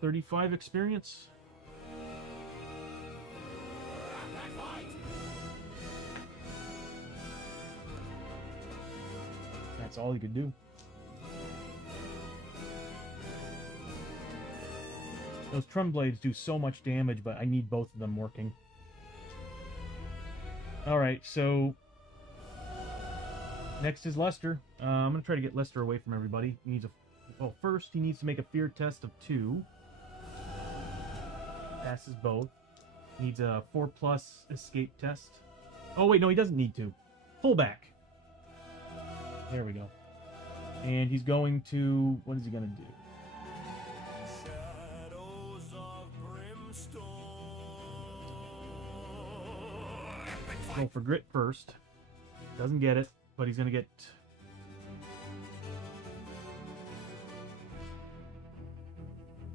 35 experience. That's all he could do. Those Trun Blades do so much damage, but I need both of them working. Alright, so... next is Lester. I'm going to try to get Lester away from everybody. He needs a... well, first, he needs to make a fear test of 2. Passes both. Needs a 4+ escape test. Oh, wait, no, he doesn't need to. Pull back. There we go. And he's going to... what is he going to do? Shadows of Brimstone. Roll for grit first. Doesn't get it, but he's going to get...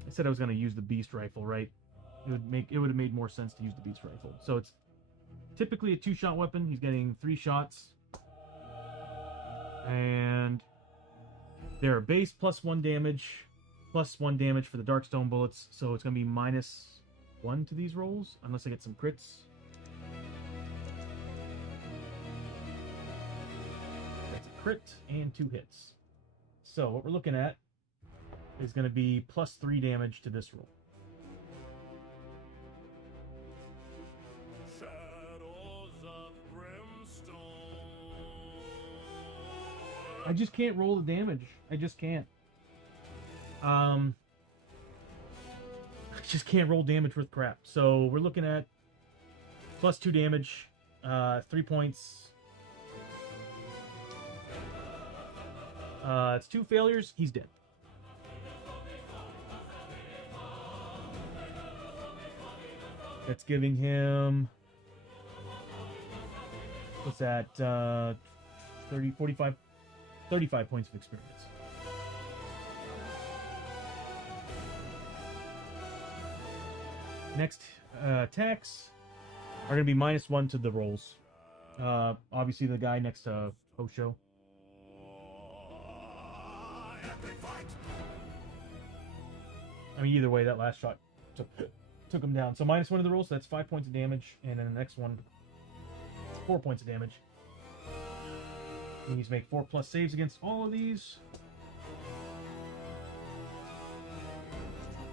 I said I was going to use the beast rifle, right? It would have made more sense to use the beast rifle. So it's typically a 2-shot weapon. He's getting 3 shots. And they're base +1 damage, +1 damage for the darkstone bullets. So it's going to be -1 to these rolls, unless I get some crits. That's a crit and 2 hits. So what we're looking at is going to be +3 damage to this roll. Shadows of Brimstone. I just can't roll the damage. I just can't. I just can't roll damage with crap. So we're looking at +2 damage, 3 points. It's 2 failures. He's dead. That's giving him... what's that? 30, 45, 35 points of experience. Next attacks are going to be -1 to the rolls. Obviously, the guy next to Hoshoryo. I mean, either way, that last shot took him down. So -1 to the roll, so that's 5 points of damage. And then the next one, 4 points of damage. He needs to make 4+ saves against all of these.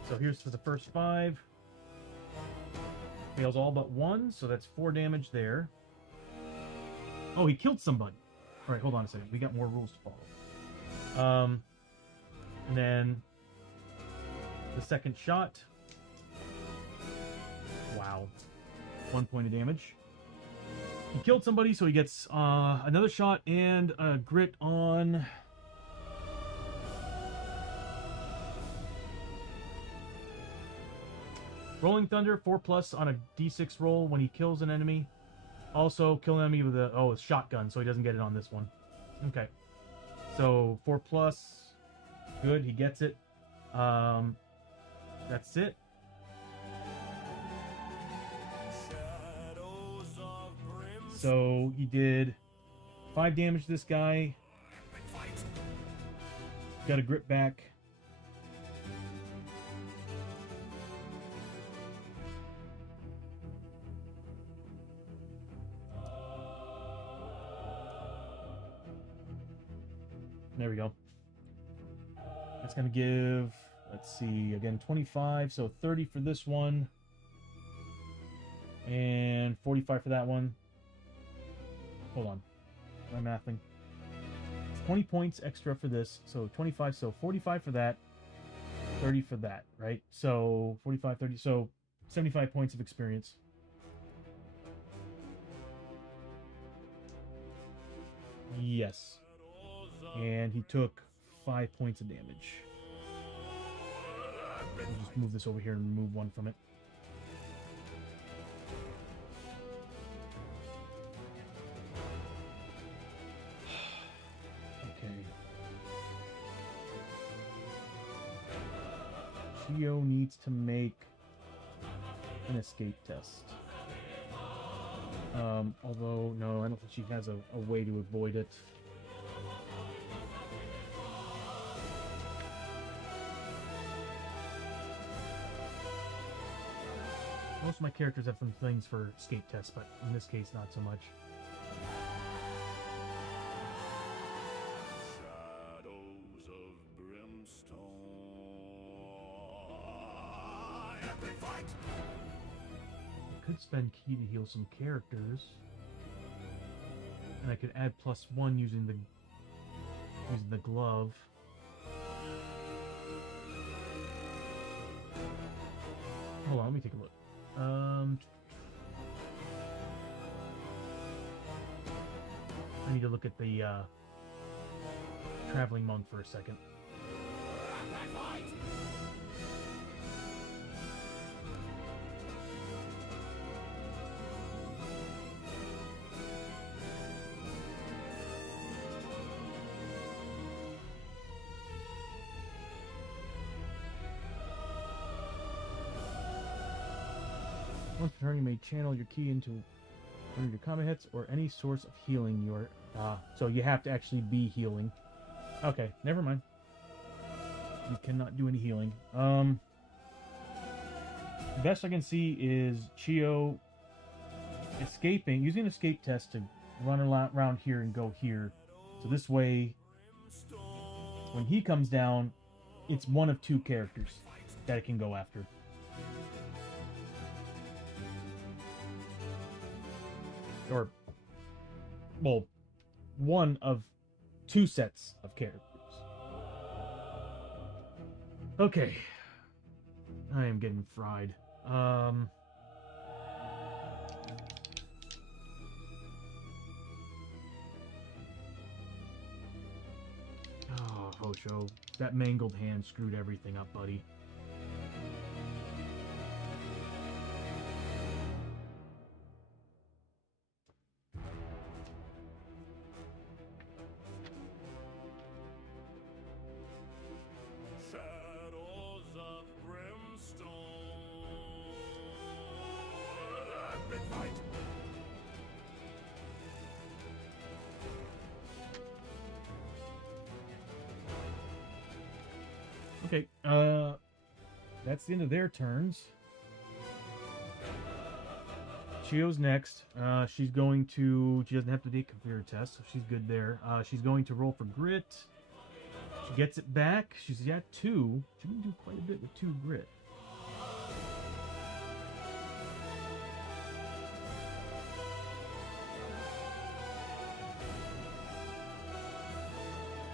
So here's for the first 5. Fails all but 1, so that's 4 damage there. Oh, he killed somebody. All right, hold on a second. We got more rules to follow. And then the second shot. Wow. 1 point of damage. He killed somebody, so he gets another shot and a grit on... Rolling Thunder, 4+ on a d6 roll when he kills an enemy. Also, kill an enemy with a shotgun, so he doesn't get it on this one. Okay. So, 4+. Good, he gets it. That's it. So, he did 5 damage to this guy. Got a grip back. There we go. That's going to give, let's see, again, 25, so 30 for this one. And 45 for that one. Hold on. Am I mathing? 20 points extra for this, so 25, so 45 for that. 30 for that, right? So 45, 30, so 75 points of experience. Yes. And he took 5 points of damage. I'll just move this over here and remove 1 from it. Okay. Chiyo needs to make an escape test. Although, no, I don't think she has a way to avoid it. of my characters have some things for escape tests, but in this case, not so much. Shadows of Brimstone. I could spend key to heal some characters, and I could add +1 using the glove. Hold on, let me take a look. I need to look at the traveling monk for a second. Once per turn, you may channel your ki into one of your combat hits or any source of healing you are. So you have to actually be healing. Okay, never mind. You cannot do any healing. The best I can see is Chiyo escaping, using an escape test to run around here and go here. So this way, when he comes down, it's one of 2 characters that it can go after. Or, well, one of 2 sets of characters. Okay. I am getting fried. Oh, Hosho. That mangled hand screwed everything up, buddy. Shadows of Brimstone. Okay, that's the end of their turns. Chiyo's next. She doesn't have to take a computer test, so she's good there. She's going to roll for grit. She gets it back. She's at 2. She can do quite a bit with 2 grit.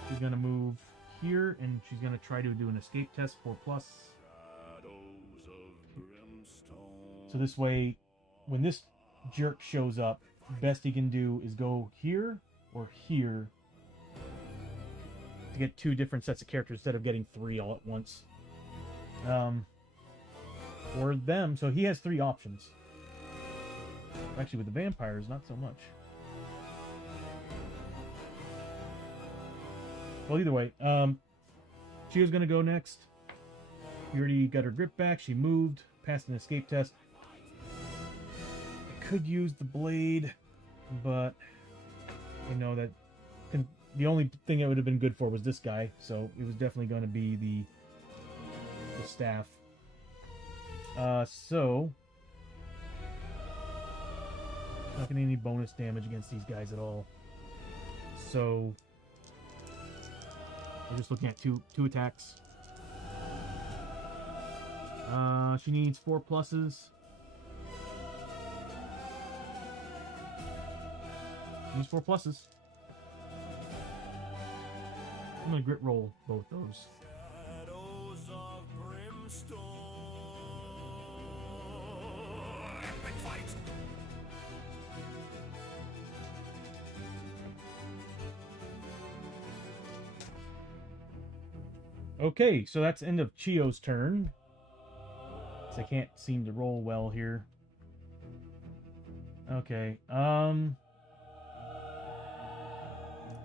She's gonna move here, and she's gonna try to do an escape test 4+. Shadows of Brimstone. So this way, when this jerk shows up, best he can do is go here or here to get 2 different sets of characters instead of getting 3 all at once. For them, so he has 3 options. Actually, with the vampires, not so much. Well, either way, Chiyo's gonna go next. She already got her grip back. She moved, passed an escape test. I could use the blade, but you know that the only thing it would have been good for was this guy, so it was definitely going to be the staff. So not getting any bonus damage against these guys at all. So we're just looking at two attacks. She needs 4 pluses. Needs 4 pluses. I'm gonna grit roll both those. Shadows of Brimstone. Epic fight. Okay, so that's the end of Chiyo's turn. So I can't seem to roll well here. Okay,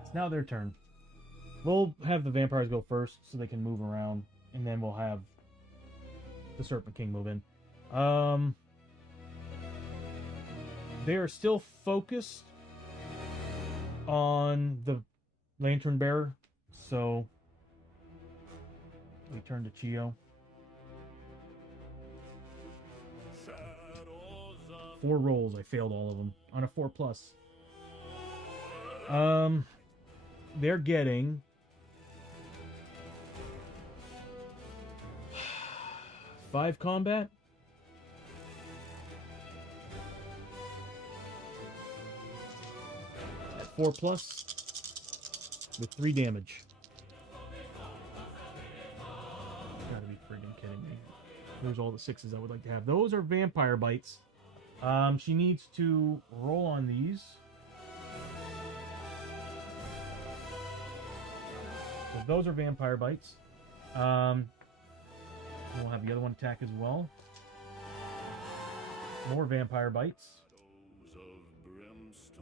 it's now their turn. We'll have the vampires go first so they can move around, and then we'll have the Serpent King move in. They are still focused on the Lantern Bearer, so we turn to Chiyo. Shadows 4 rolls. I failed all of them on a 4+. They're getting 5 combat. At 4+ with 3 damage. Gotta be friggin' kidding me. There's all the 6s I would like to have. Those are vampire bites. She needs to roll on these. So those are vampire bites. We'll have the other one attack as well. More vampire bites.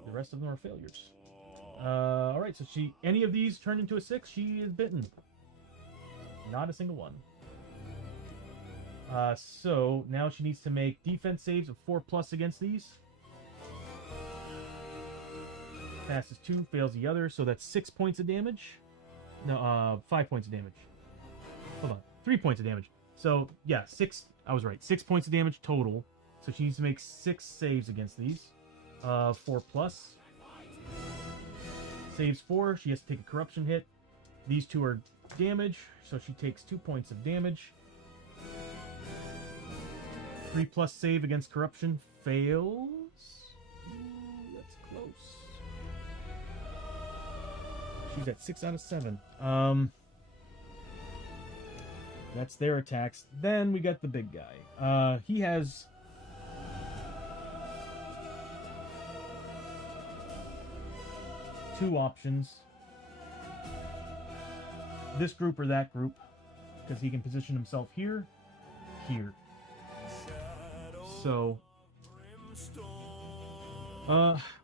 The rest of them are failures. Alright, so any of these turn into a 6, she is bitten. Not a single one. So now she needs to make defense saves of 4+ against these. Passes 2, fails the other, so that's 6 points of damage. No, 5 points of damage. Hold on, 3 points of damage. So yeah, 6. I was right. 6 points of damage total. So she needs to make 6 saves against these. 4+. Saves 4. She has to take a corruption hit. These 2 are damage, so she takes 2 points of damage. 3+ save against corruption fails. Ooh, that's close. She's at 6 out of 7. That's their attacks. Then we got the big guy. He has 2 options. This group or that group, because he can position himself here, here. So,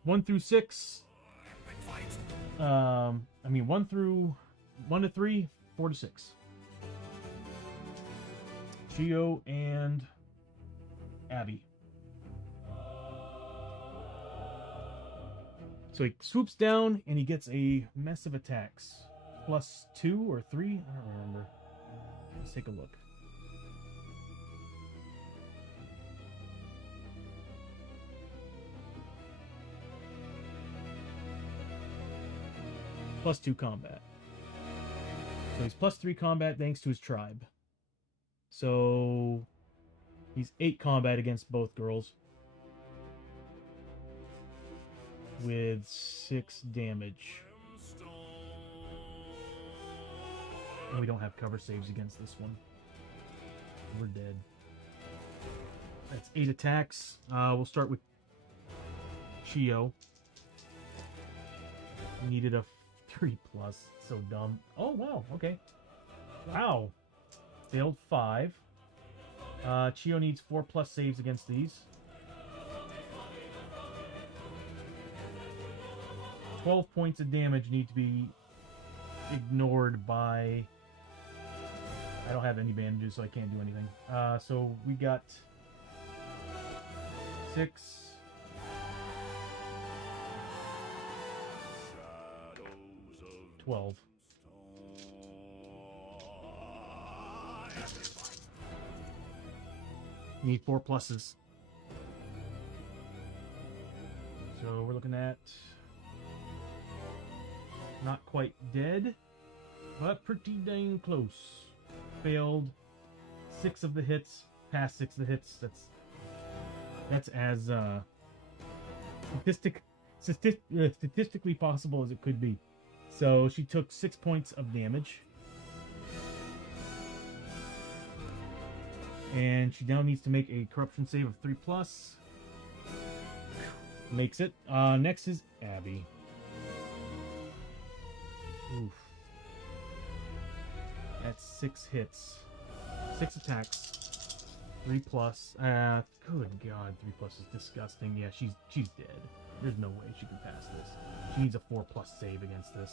1 through 6. I mean 1 to 3, 4 to 6. Chiyo and Abbie. So he swoops down and he gets a mess of attacks. +2 or 3? I don't remember. Let's take a look. +2 combat. So he's +3 combat thanks to his tribe. So he's 8 combat against both girls. With 6 damage. And we don't have cover saves against this one. We're dead. That's 8 attacks. We'll start with Chiyo. Needed a 3+. So dumb. Oh, wow. Okay. Wow. Failed 5. Chiyo needs 4+ saves against these. 12 points of damage need to be ignored by... I don't have any bandages, so I can't do anything. So we got 6... 12. Need 4 pluses. So we're looking at not quite dead, but pretty dang close. Failed 6 of the hits, passed 6 of the hits. That's as statistically possible as it could be. So she took 6 points of damage. And she now needs to make a corruption save of 3+. Makes it. Next is Abbie. Oof. That's 6 hits. 6 attacks. 3+. Good God, 3+ is disgusting. Yeah, she's dead. There's no way she can pass this. She needs a 4+ save against this.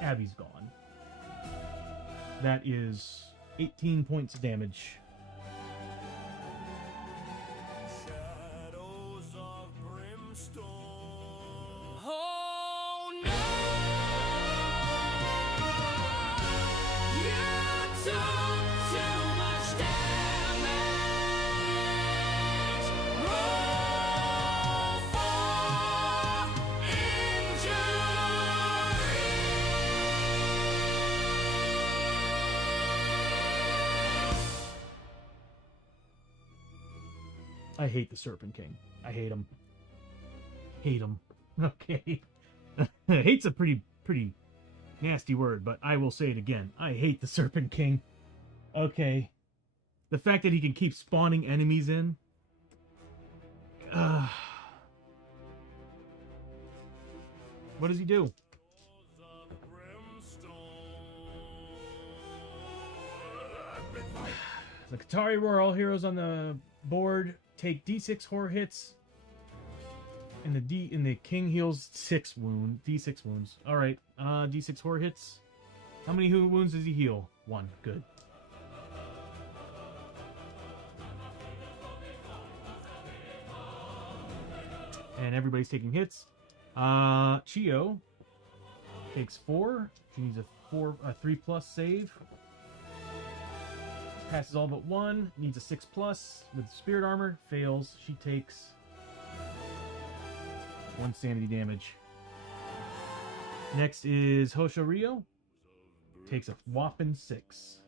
Abbie's gone. That is 18 points of damage. Shadows of Brimstone. Oh no! You took too much damage. I hate the Serpent King. I hate him. Hate him. Okay. Hate's a pretty nasty word, but I will say it again. I hate the Serpent King. Okay. The fact that he can keep spawning enemies in. What does he do? The Katari Roar, all heroes on the board take D6 horror hits. And the king heals D6 wounds. Alright, D6 horror hits. How many wounds does he heal? 1. Good. And everybody's taking hits. Chiyo takes 4. She needs a 3+ save. Passes all but 1. Needs a 6+ with spirit armor. Fails. She takes 1 sanity damage. Next is Hoshoryo. Takes a whopping 6.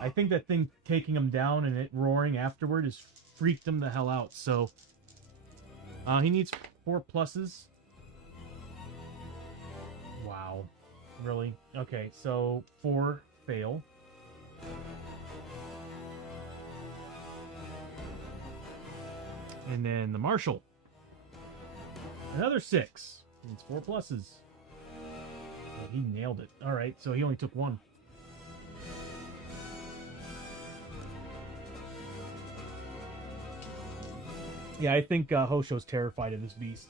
I think that thing taking him down and it roaring afterward has freaked him the hell out. So he needs 4 pluses. Wow. Really? Okay, so 4 fail. And then the Marshal. Another 6. Needs 4 pluses. Oh, he nailed it. Alright, so he only took 1. Yeah, I think Hosho's terrified of this beast.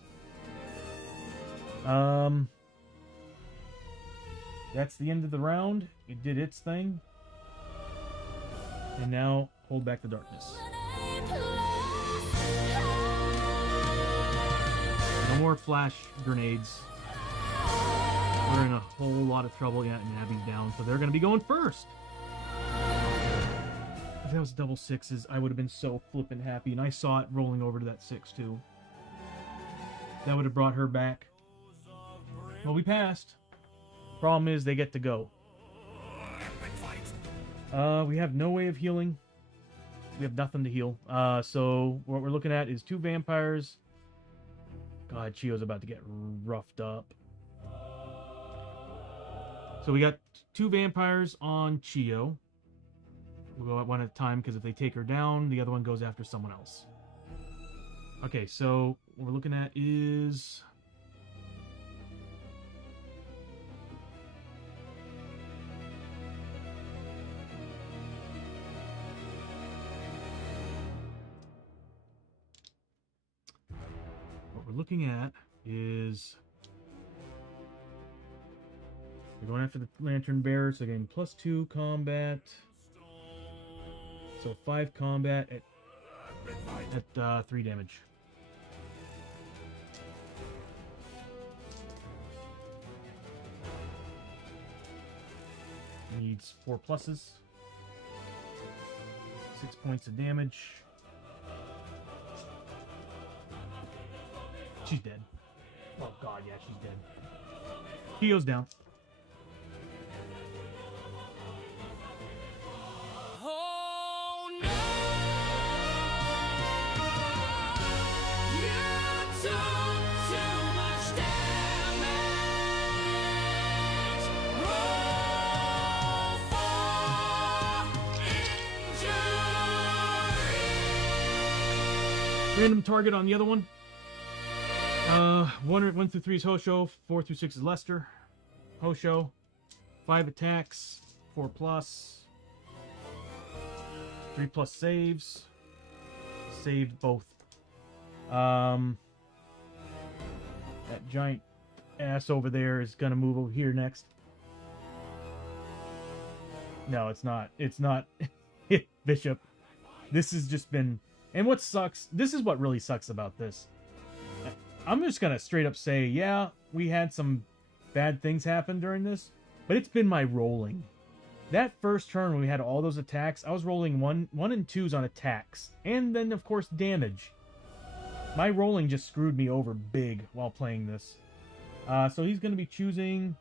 That's the end of the round. It did its thing. And now, hold back the darkness. No more flash grenades. We're in a whole lot of trouble. Yeah, and Abbie's down, so they're going to be going first. If that was double 6s, I would have been so flippin' happy, and I saw it rolling over to that 6 too. That would have brought her back. Well, we passed. Problem is, they get to go. We have no way of healing. We have nothing to heal. So what we're looking at is 2 vampires. God, Chiyo's about to get roughed up. So we got 2 vampires on Chiyo. We'll go at one at a time, because if they take her down, the other one goes after someone else. Okay, so what we're looking at is... what we're looking at is... we're going after the Lantern Bearer, so getting +2 combat... So 5 combat at 3 damage. Needs 4 pluses. 6 points of damage. She's dead. Oh god, yeah, she's dead. Chiyo's down. Oh no! You took too much damage. Roll for injury. Random target on the other one. 1 through 3 is Hosho, 4 through 6 is Lester. Hosho, 5 attacks, 4 plus, 3 plus saves. Saved both. That giant ass over there is gonna move over here next. No, it's not. It's not. Bishop. This has just been... And what sucks... This is what really sucks about this. I'm just gonna straight up say, yeah, we had some bad things happen during this, but it's been my rolling. That first turn when we had all those attacks, I was rolling 1 and 2s on attacks, and then of course damage. My rolling just screwed me over big while playing this. So he's gonna be choosing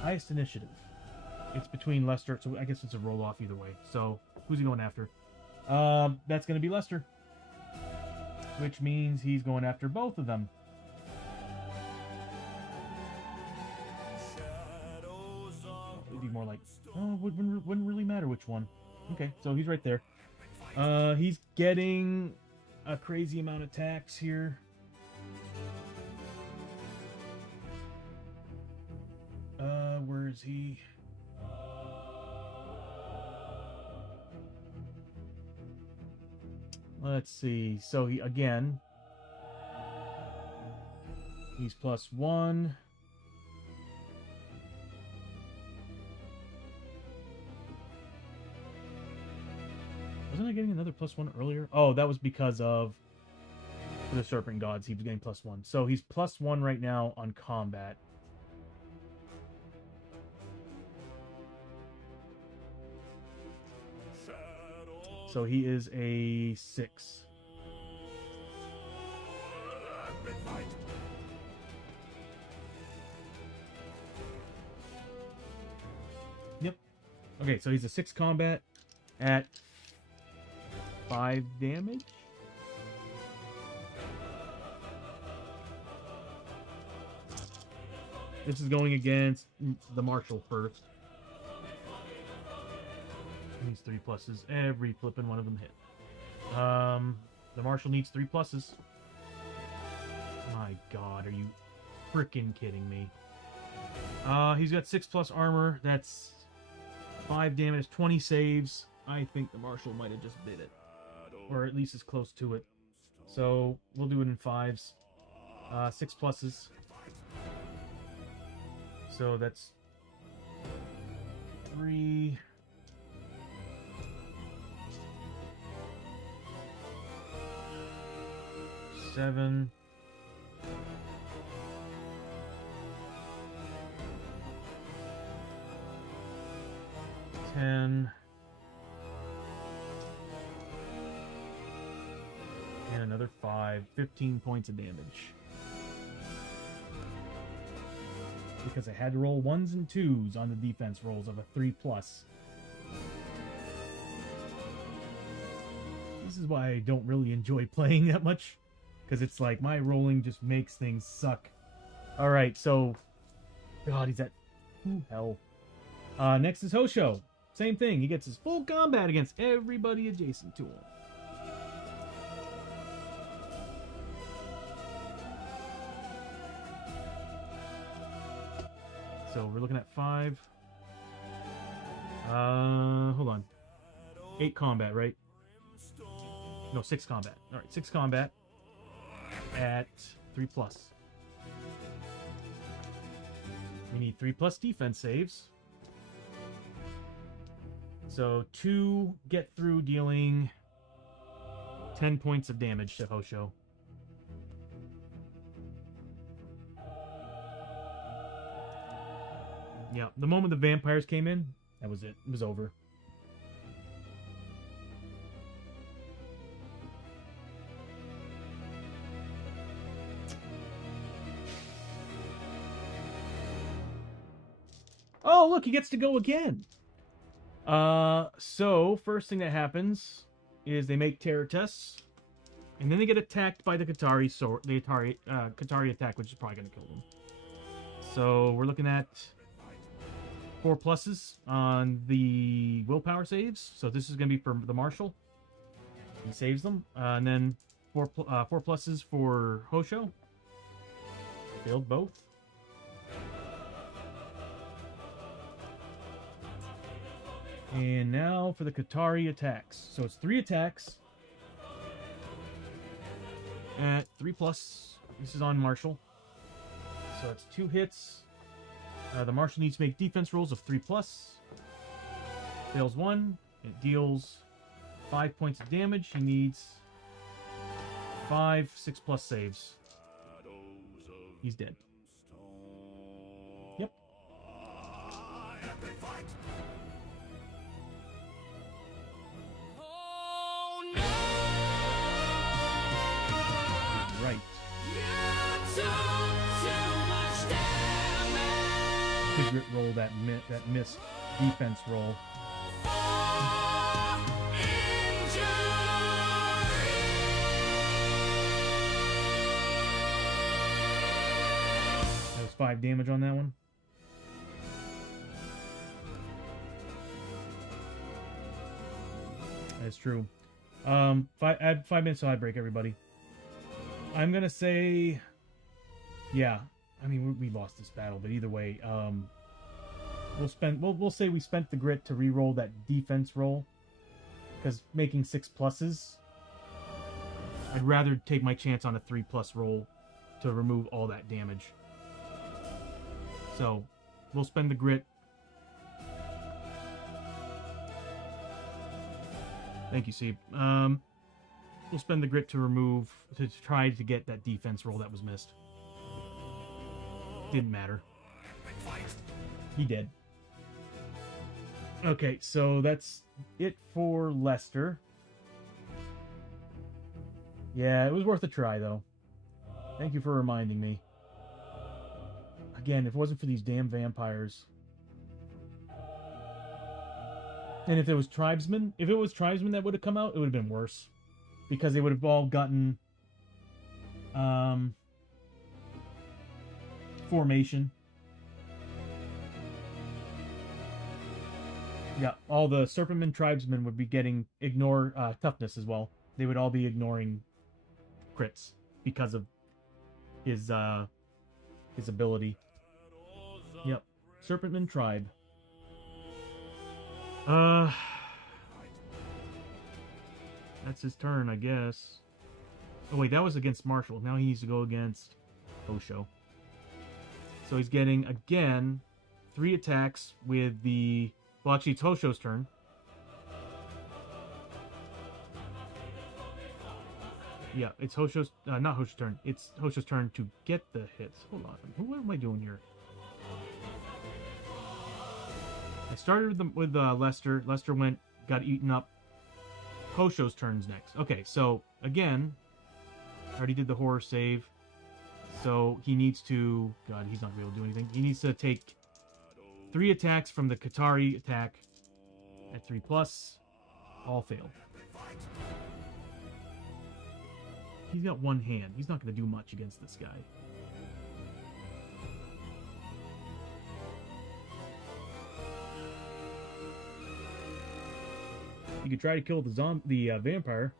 highest initiative. It's between Lester, so I guess it's a roll off either way. So who's he going after? That's going to be Lester. Which means he's going after both of them. It'd be more like, oh, wouldn't really matter which one. Okay, so he's right there. He's getting a crazy amount of attacks here. Where is he? Let's see. So he again. He's +1. Wasn't I getting another +1 earlier? Oh, that was because of the Serpent Gods. He was getting +1. So he's +1 right now on combat. So he is a 6. Yep. Okay, so he's a 6 combat at 5 damage. This is going against the Marshal first. Needs 3 pluses. Every flipping one of them hit. The Marshal needs 3 pluses. My God, are you freaking kidding me? He's got 6+ armor. That's 5 damage, 20 saves. I think the Marshal might have just bit it, or at least is close to it. So we'll do it in 5s. 6 pluses. So that's 3. 7. 10. And another 5. 15 points of damage. Because I had to roll 1s and 2s on the defense rolls of a 3+. This is why I don't really enjoy playing that much. Because it's like, my rolling just makes things suck. Alright, so... God, he's at... Ooh, hell. Next is Hoshoryo. Same thing, he gets his full combat against everybody adjacent to him. So we're looking at 5. Hold on. 8 combat, right? No, 6 combat. Alright, 6 combat. At 3+. We need 3+ defense saves. So 2 get through, dealing 10 points of damage to Hoshoryo. Yeah, the moment the vampires came in, that was it. It was over. Oh, look, he gets to go again. So first thing that happens is they make terror tests, and then they get attacked by the Katari sword, the Katari attack, which is probably gonna kill them. So we're looking at 4 pluses on the willpower saves. So this is gonna be for the Marshal. He saves them, and then 4 pluses for Hoshoryo. Failed both. And now for the Katari attacks. So it's 3 attacks at 3+. This is on Marshal. So it's 2 hits. The Marshal needs to make defense rolls of 3+. Fails 1. It deals 5 points of damage. He needs 5 6+ saves. He's dead. Yep. Right. Grit roll that missed defense roll. Injured. 5 damage on that one. That's true. Add 5 minutes till I break, everybody. I'm gonna say, yeah. I mean, we lost this battle, but either way, we'll say we spent the grit to re-roll that defense roll, because making 6 pluses, I'd rather take my chance on a 3+ roll to remove all that damage. So we'll spend the grit. Thank you, Seeb. We'll spend the grit to try to get that defense roll that was missed. Didn't matter. He did. Okay, so that's it for Lester. Yeah, it was worth a try, though. Thank you for reminding me. Again, if it wasn't for these damn vampires. And if it was tribesmen that would have come out, it would have been worse. Because they would have all gotten formation. Yeah, all the Serpentman tribesmen would be getting toughness as well. They would all be ignoring crits because of his ability. Yep, Serpentman tribe. That's his turn, I guess. Oh wait, that was against Marshall. Now he needs to go against Hosho. So he's getting, again, 3 attacks with the... Well, actually, it's Hosho's turn. Yeah, it's Hosho's... not Hosho's turn. It's Hosho's turn to get the hits. Hold on. What am I doing here? I started with Lester. Lester got eaten up. Hosho's turn's next. Okay, so, again, I already did the horror save. So, he needs to... God, he's not going to be able to do anything. He needs to take 3 attacks from the Katari attack at 3+. All fail. He's got 1 hand. He's not going to do much against this guy. You could try to kill the vampire.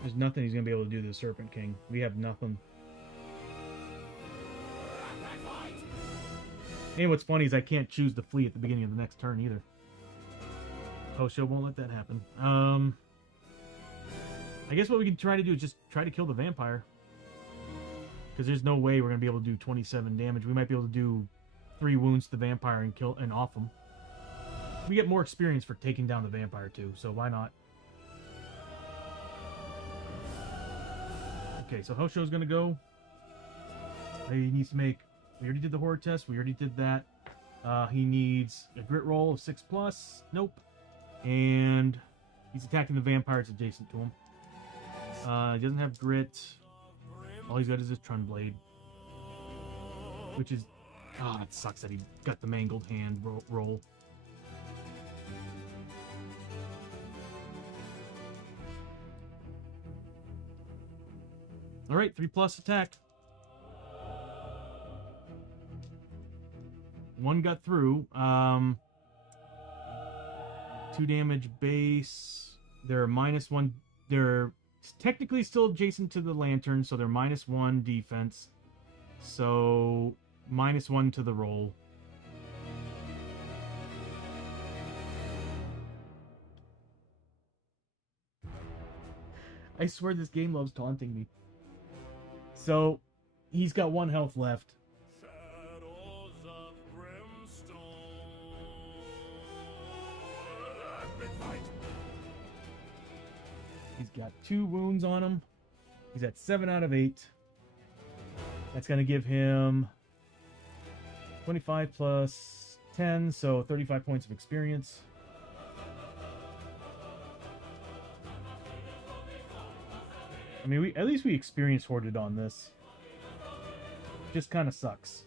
There's nothing he's going to be able to do to the Serpent King. We have nothing. And what's funny is I can't choose to flee at the beginning of the next turn either. Hosho won't let that happen. I guess what we can try to do is just try to kill the vampire. Because there's no way we're going to be able to do 27 damage. We might be able to do 3 wounds to the vampire and off him. We get more experience for taking down the vampire too, so why not? Okay, so Hosho's gonna go. He needs to make... We already did the horror test. We already did that. He needs a grit roll of 6+. Nope. And he's attacking the vampires adjacent to him. He doesn't have grit. All he's got is his Trun Blade. Which is... Oh, it sucks that he got the mangled hand roll. Alright, 3+ attack. 1 got through. 2 damage base. They're -1. They're technically still adjacent to the lantern, so they're -1 defense. So... -1 to the roll. I swear this game loves taunting me. So, he's got 1 health left. Shadows of Brimstone. He's got 2 wounds on him. He's at 7 out of 8. That's going to give him 25 plus 10, so 35 points of experience. I mean, at least we experience hoarded on this. Just kind of sucks.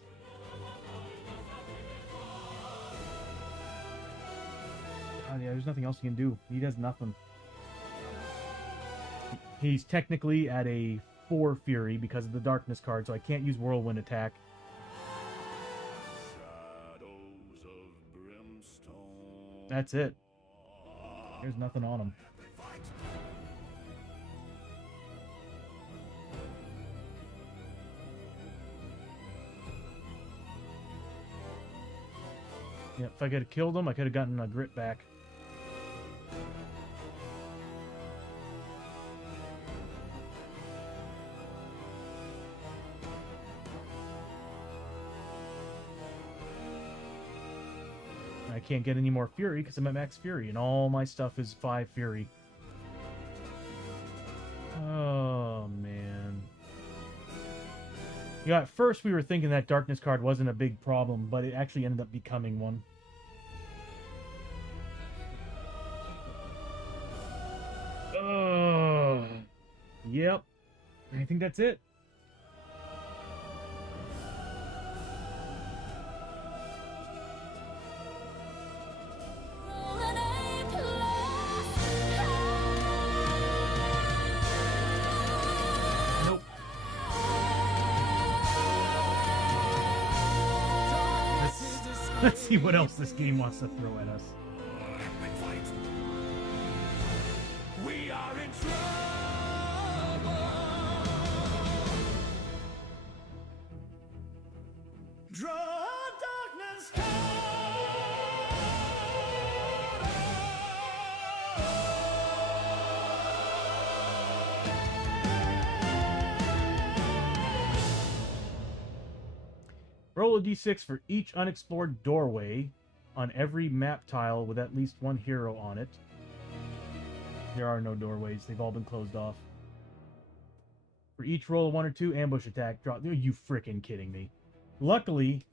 Oh, yeah, there's nothing else he can do. He does nothing. He's technically at a 4 Fury because of the Darkness card, so I can't use Whirlwind attack. Shadows of Brimstone. That's it. There's nothing on him. Yeah, if I could have killed him, I could have gotten a grit back. I can't get any more Fury because I'm at max Fury, and all my stuff is 5 Fury. Oh, man. You know, at first we were thinking that Darkness card wasn't a big problem, but it actually ended up becoming one. Oh, yep. I think that's it. Rolling A plus. Nope. Let's see what else this game wants to throw at us. Epic fight. We are in trouble. Draw darkness Roll a d6 for each unexplored doorway on every map tile with at least one hero on it. There are no doorways. They've all been closed off. For each roll of 1 or 2, ambush attack. Drop. Are you freaking kidding me? Luckily,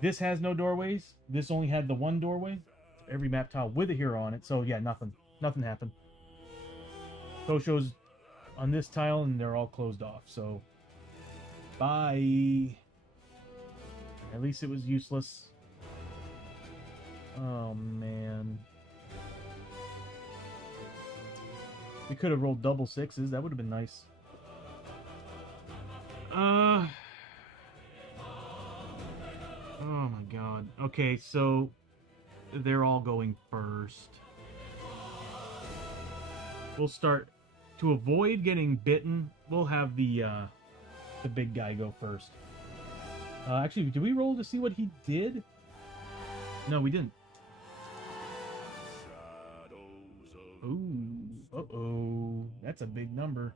this has no doorways. This only had the one doorway. Every map tile with a hero on it. So yeah, nothing. Nothing happened. Hosho's on this tile and they're all closed off. So, bye. At least it was useless. Oh, man. We could have rolled double 6s. That would have been nice. Oh, my God. Okay, so they're all going first. We'll start... To avoid getting bitten, we'll have the big guy go first. Actually, did we roll to see what he did? No, we didn't. Ooh, uh-oh. That's a big number.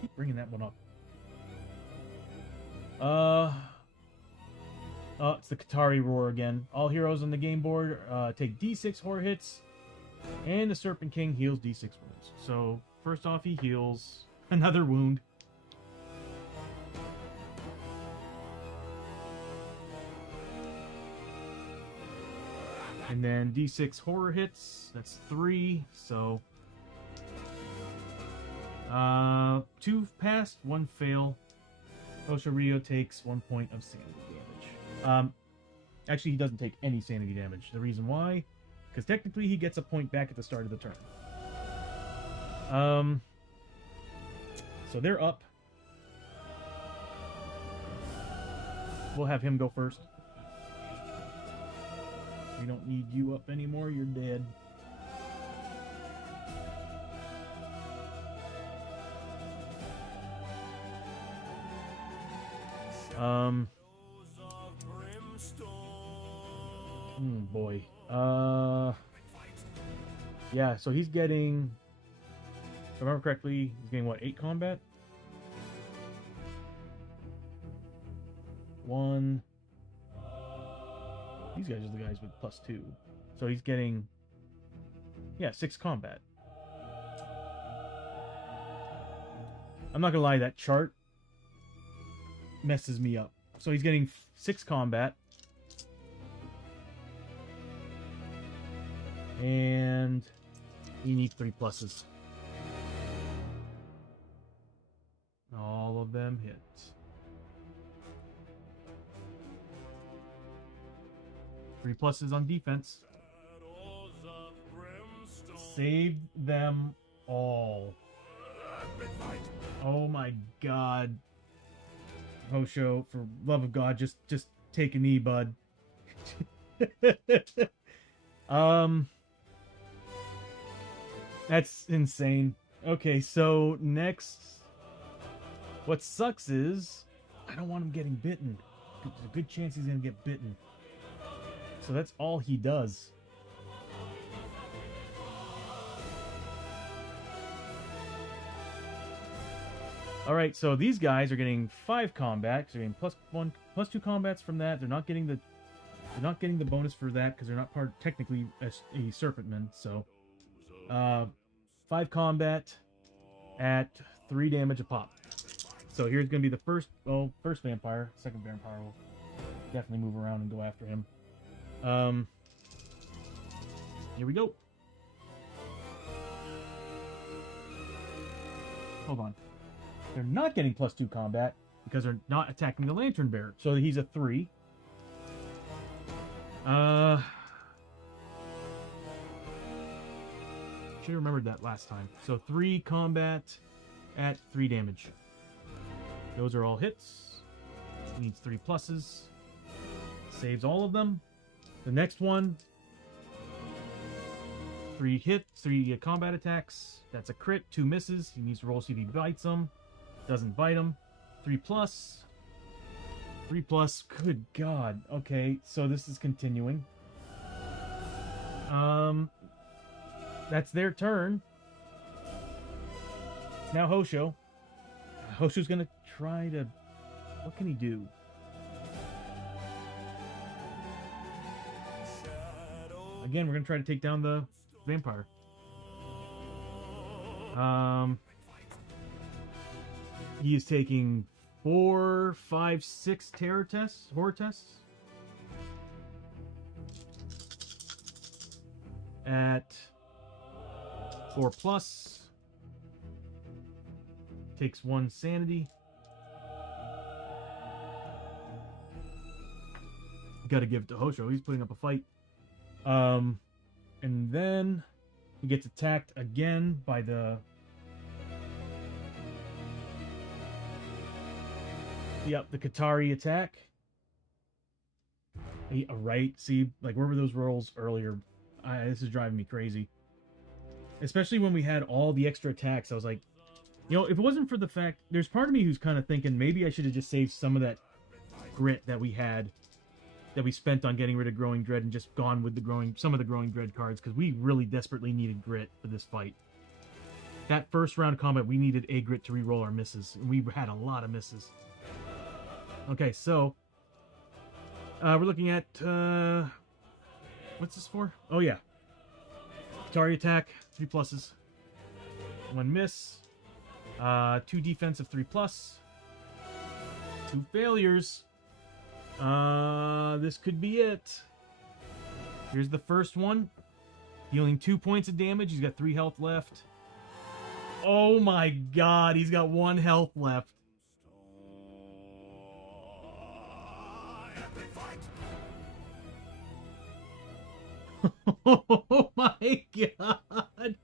Keep bringing that one up. Oh, it's the Qatari Roar again. All heroes on the game board take D6 horror hits, and the Serpent King heals D6 wounds. So, first off, he heals another wound. And then D6 horror hits. That's 3. So, 2 passed, 1 fail. Hoshoryo takes 1 point of sanity damage. Actually, he doesn't take any sanity damage. The reason why? Because technically he gets a point back at the start of the turn. So they're up. We'll have him go first. We don't need you up anymore. You're dead. Oh boy. Yeah, so he's getting, if I remember correctly, he's getting what, 8 combat? 1. These guys are the guys with +2. So he's getting, yeah, 6 combat. I'm not gonna lie, that chart messes me up. So he's getting 6 combat. And he needs 3 pluses. All of them hit. Three pluses on defense. saved them all. Oh my god. Hosho, for love of God, just take a knee, bud. That's insane. Okay, so next, what sucks is I don't want him getting bitten. There's a good chance he's gonna get bitten. So that's all he does. Alright, so these guys are getting 5 combat. They're getting plus 2 combats from that. They're not getting the bonus for that because they're not technically a serpentman. So 5 combat at 3 damage a pop. So here's gonna be the first vampire. Second vampire will definitely move around and go after him. Here we go. Hold on. They're not getting plus 2 combat because they're not attacking the lantern bearer. So he's a 3. Should have remembered that last time. So 3 combat at 3 damage. Those are all hits. Needs 3 pluses. Saves all of them. The next one, 3 hits, 3 combat attacks. That's a crit, 2 misses. He needs to roll see if he bites them. Doesn't bite him. 3 plus. 3 plus. Good God. Okay, so this is continuing. That's their turn. Now Hosho. Hosho's gonna try to... What can he do? Again, we're gonna try to take down the vampire. He is taking 4, 5, 6 horror tests. At 4 plus. Takes 1 sanity. Gotta give it to Hosho. He's putting up a fight. And then he gets attacked again by the... Yep, the Katari attack. Right, see, like, where were those rolls earlier? This is driving me crazy. Especially when we had all the extra attacks. I was like, you know, if it wasn't for the fact... There's part of me who's kind of thinking maybe I should have just saved some of that grit that we had, that we spent on getting rid of Growing Dread, and just gone with some of the Growing Dread cards, because we really desperately needed grit for this fight. That first round of combat, we needed a grit to reroll our misses, and we had a lot of misses. Okay, so we're looking at what's this for? Oh yeah, Katari attack, 3 pluses, 1 miss, 2 defensive, 3 plus, 2 failures. This could be it. Here's the first one, dealing 2 points of damage. He's got 3 health left. Oh my God, he's got 1 health left. Oh my God.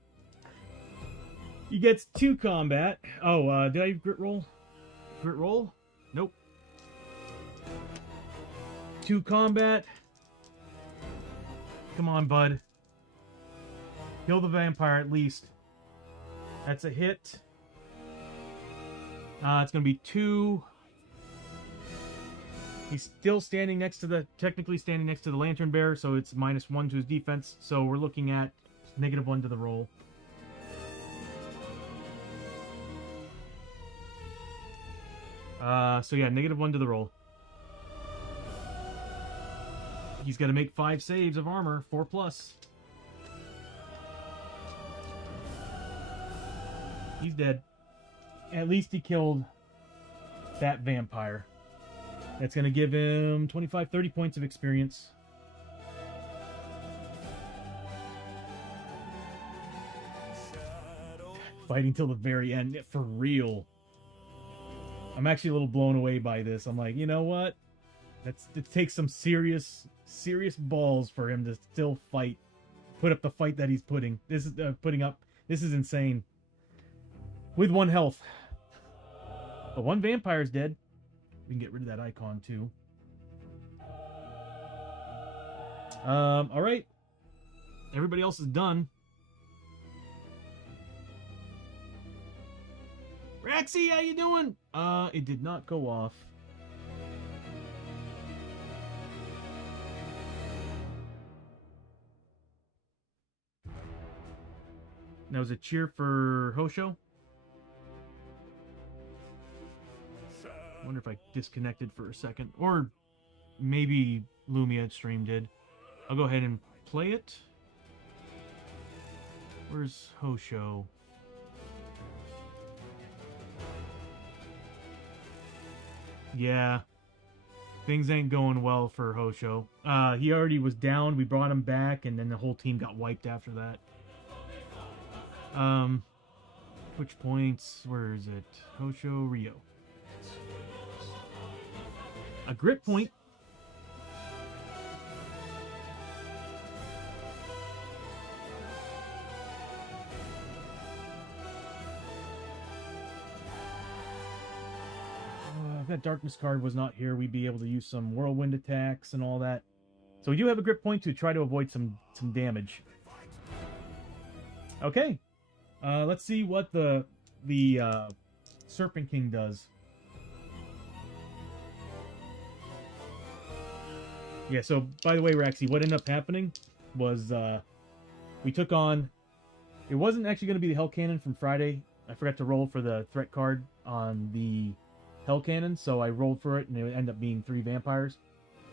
He gets 2 combat. Oh, did I grit roll? Grit roll? Nope. 2 combat. Come on, bud. Kill the vampire at least. That's a hit. It's gonna be 2. He's still standing next to the, technically standing next to the lantern bearer, so it's -1 to his defense. So we're looking at -1 to the roll. So yeah, -1 to the roll. He's got to make 5 saves of armor, 4 plus. He's dead. At least he killed that vampire. That's going to give him 25, 30 points of experience. Fighting till the very end, for real. I'm actually a little blown away by this. I'm like, you know what? It takes some serious balls for him to still fight put up the fight that he's putting. This is putting up. This is insane. With 1 health. But 1 vampire's dead. We can get rid of that icon too. Alright. Everybody else is done. Raxy, how you doing? It did not go off. That was a cheer for Hosho. I wonder if I disconnected for a second. Or maybe Lumia stream did. I'll go ahead and play it. Where's Hosho? Yeah. Things ain't going well for Hosho. He already was down. We brought him back, and then the whole team got wiped after that. Twitch points. Where is it? Hoshoryo. A grip point. If that darkness card was not here, we'd be able to use some whirlwind attacks and all that. So we do have a grip point to try to avoid some damage. Okay. Let's see what the Serpent King does. Yeah, so by the way, Raxy, what ended up happening was we took on... It wasn't actually going to be the Hell Cannon from Friday. I forgot to roll for the threat card on the Hell Cannon, so I rolled for it, and it ended up being 3 vampires.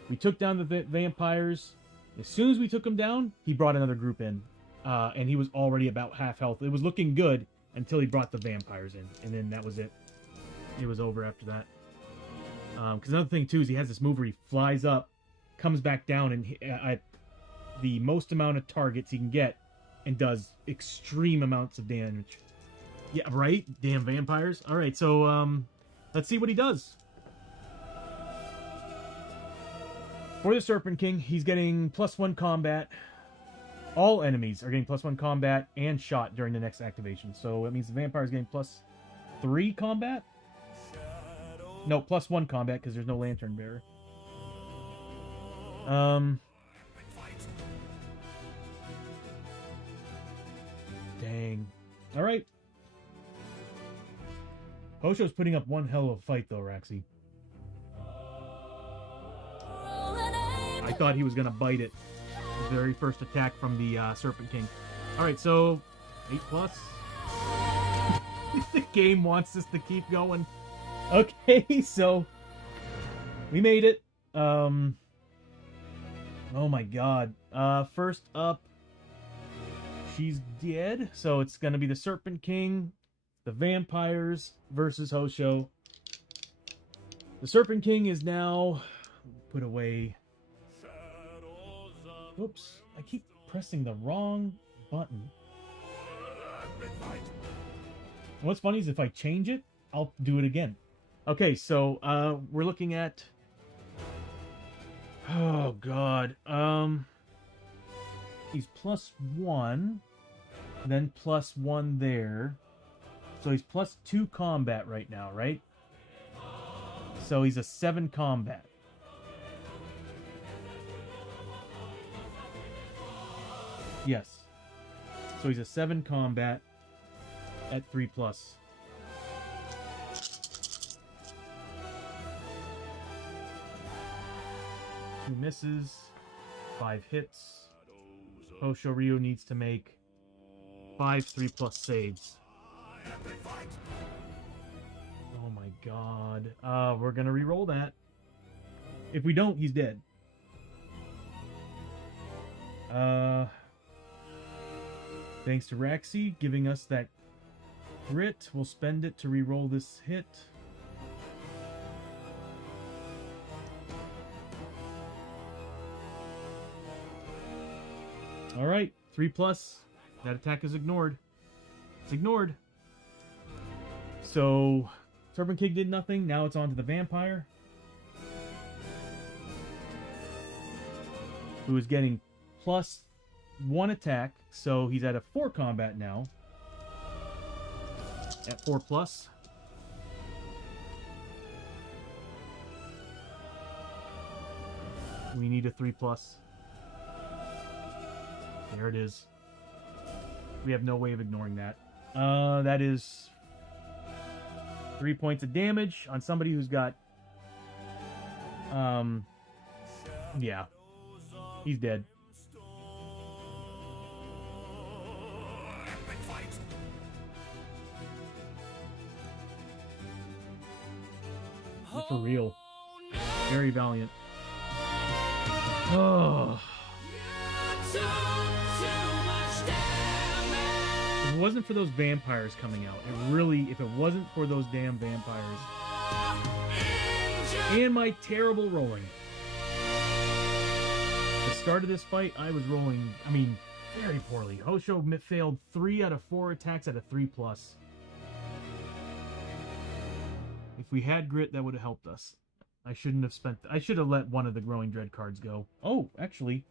We took down the vampires. As soon as we took him down, he brought another group in. And he was already about half health. It was looking good until he brought the vampires in. And then that was it. It was over after that. Because another thing, too, is he has this move where he flies up, comes back down, and the most amount of targets he can get, and does extreme amounts of damage. Yeah, right? Damn vampires. Alright, so, let's see what he does. For the Serpent King, he's getting +1 combat. All enemies are getting +1 combat and shot during the next activation. So that means the vampire is getting +3 combat? No, +1 combat because there's no lantern bearer. Dang. Alright. Hosho's putting up one hell of a fight though, Raxy. I thought he was going to bite it. The very first attack from the Serpent King. Alright, so 8+. The game wants us to keep going. Okay, so we made it. Oh my god. First up, she's dead. So it's gonna be the Serpent King, the vampires versus Hosho. The Serpent King is now put away. Oops, I keep pressing the wrong button. What's funny is if I change it, I'll do it again. Okay, so we're looking at... Oh god. He's +1, then +1 there. So he's +2 combat right now, right? So he's a 7 combat. Yes. So he's a 7 combat at 3+. 2 misses, 5 hits. Hoshoryo needs to make 5 3+ saves. Oh my god. We're gonna re-roll that. If we don't, he's dead. Thanks to Raxy giving us that grit. We'll spend it to re-roll this hit. Alright, 3+. That attack is ignored. It's ignored. So, Serpent King did nothing. Now it's on to the vampire. Who is getting 1 attack, so he's at a 4 combat now. At 4+. We need a 3+. There it is. We have no way of ignoring that. That is 3 points of damage on somebody who's got... yeah. He's dead. For real. Very valiant. Oh. If it wasn't for those vampires coming out, if it wasn't for those damn vampires and my terrible rolling. The start of this fight, I was rolling, very poorly. Hoshoryo failed 3 out of 4 attacks at a 3+. If we had grit, that would have helped us. I should have let one of the Growing Dread cards go. Oh, actually,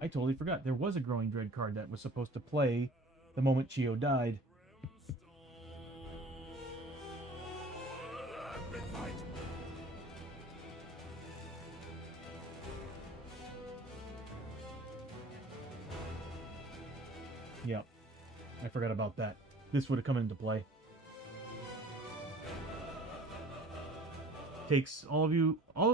I totally forgot. There was a Growing Dread card that was supposed to play the moment Chiyo died. Yeah, I forgot about that. This would have come into play. Takes all of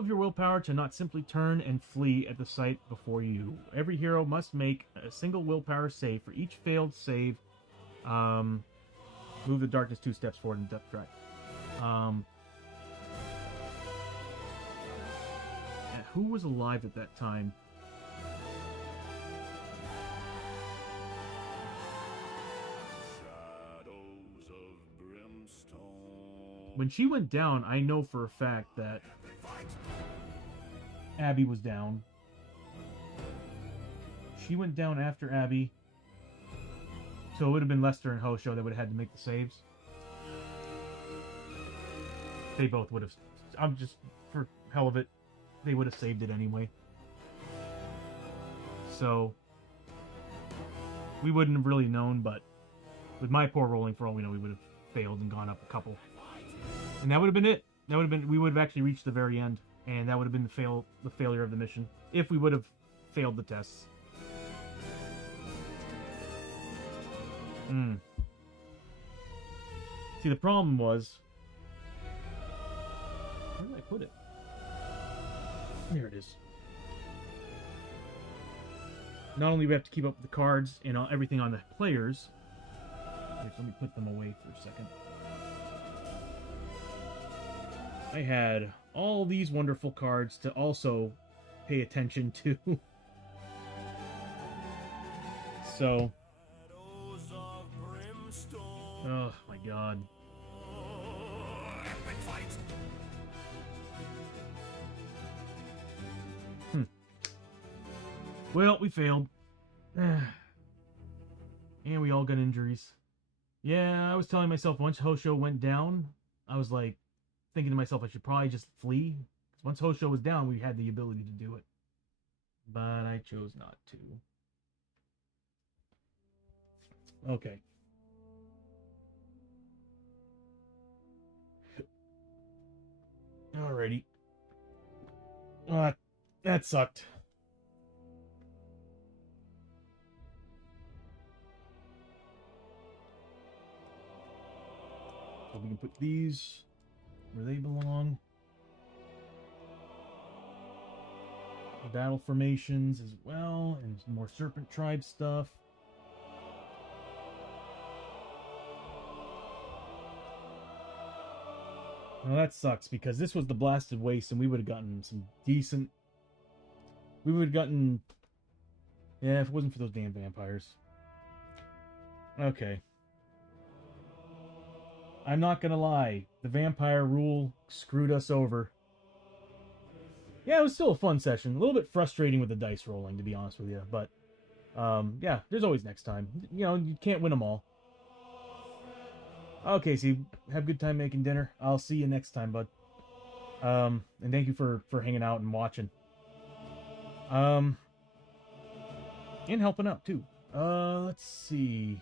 your willpower to not simply turn and flee at the sight before you. Every hero must make a single willpower save for each failed save. Move the darkness 2 steps forward in depth track. Who was alive at that time? Shadows of Brimstone. When she went down, I know for a fact that Abbie was down. She went down after Abbie. So it would have been Lester and Hoshoryo that would have had to make the saves. They both would have... I'm just... for hell of it, they would have saved it anyway. So... we wouldn't have really known, but... with my poor rolling, for all we know, we would have failed and gone up a couple. And that would have been it. That would have been... we would have actually reached the very end. And that would have been the failure of the mission. If we would have failed the tests. See, the problem was... where did I put it? There it is. Not only do we have to keep up with the cards and everything on the players... Here, let me put them away for a second. I had all these wonderful cards to also pay attention to. So... oh my god. Well, we failed. And we all got injuries. Yeah, I was telling myself once Hoshoryo went down, I was like, thinking to myself I should probably just flee. Once Hoshoryo was down, we had the ability to do it. But I chose not to. Okay. Alrighty. That sucked. So we can put these where they belong. Battle formations as well, and some more Serpent Tribe stuff. Well, that sucks, because this was the Blasted Waste, and we would have gotten some decent... we would have gotten... yeah, if it wasn't for those damn vampires. Okay. I'm not gonna lie. The vampire rule screwed us over. Yeah, it was still a fun session. A little bit frustrating with the dice rolling, to be honest with you. But, yeah, there's always next time. You know, you can't win them all. Okay, so have a good time making dinner. I'll see you next time, bud. And thank you for hanging out and watching. And helping out, too. Let's see.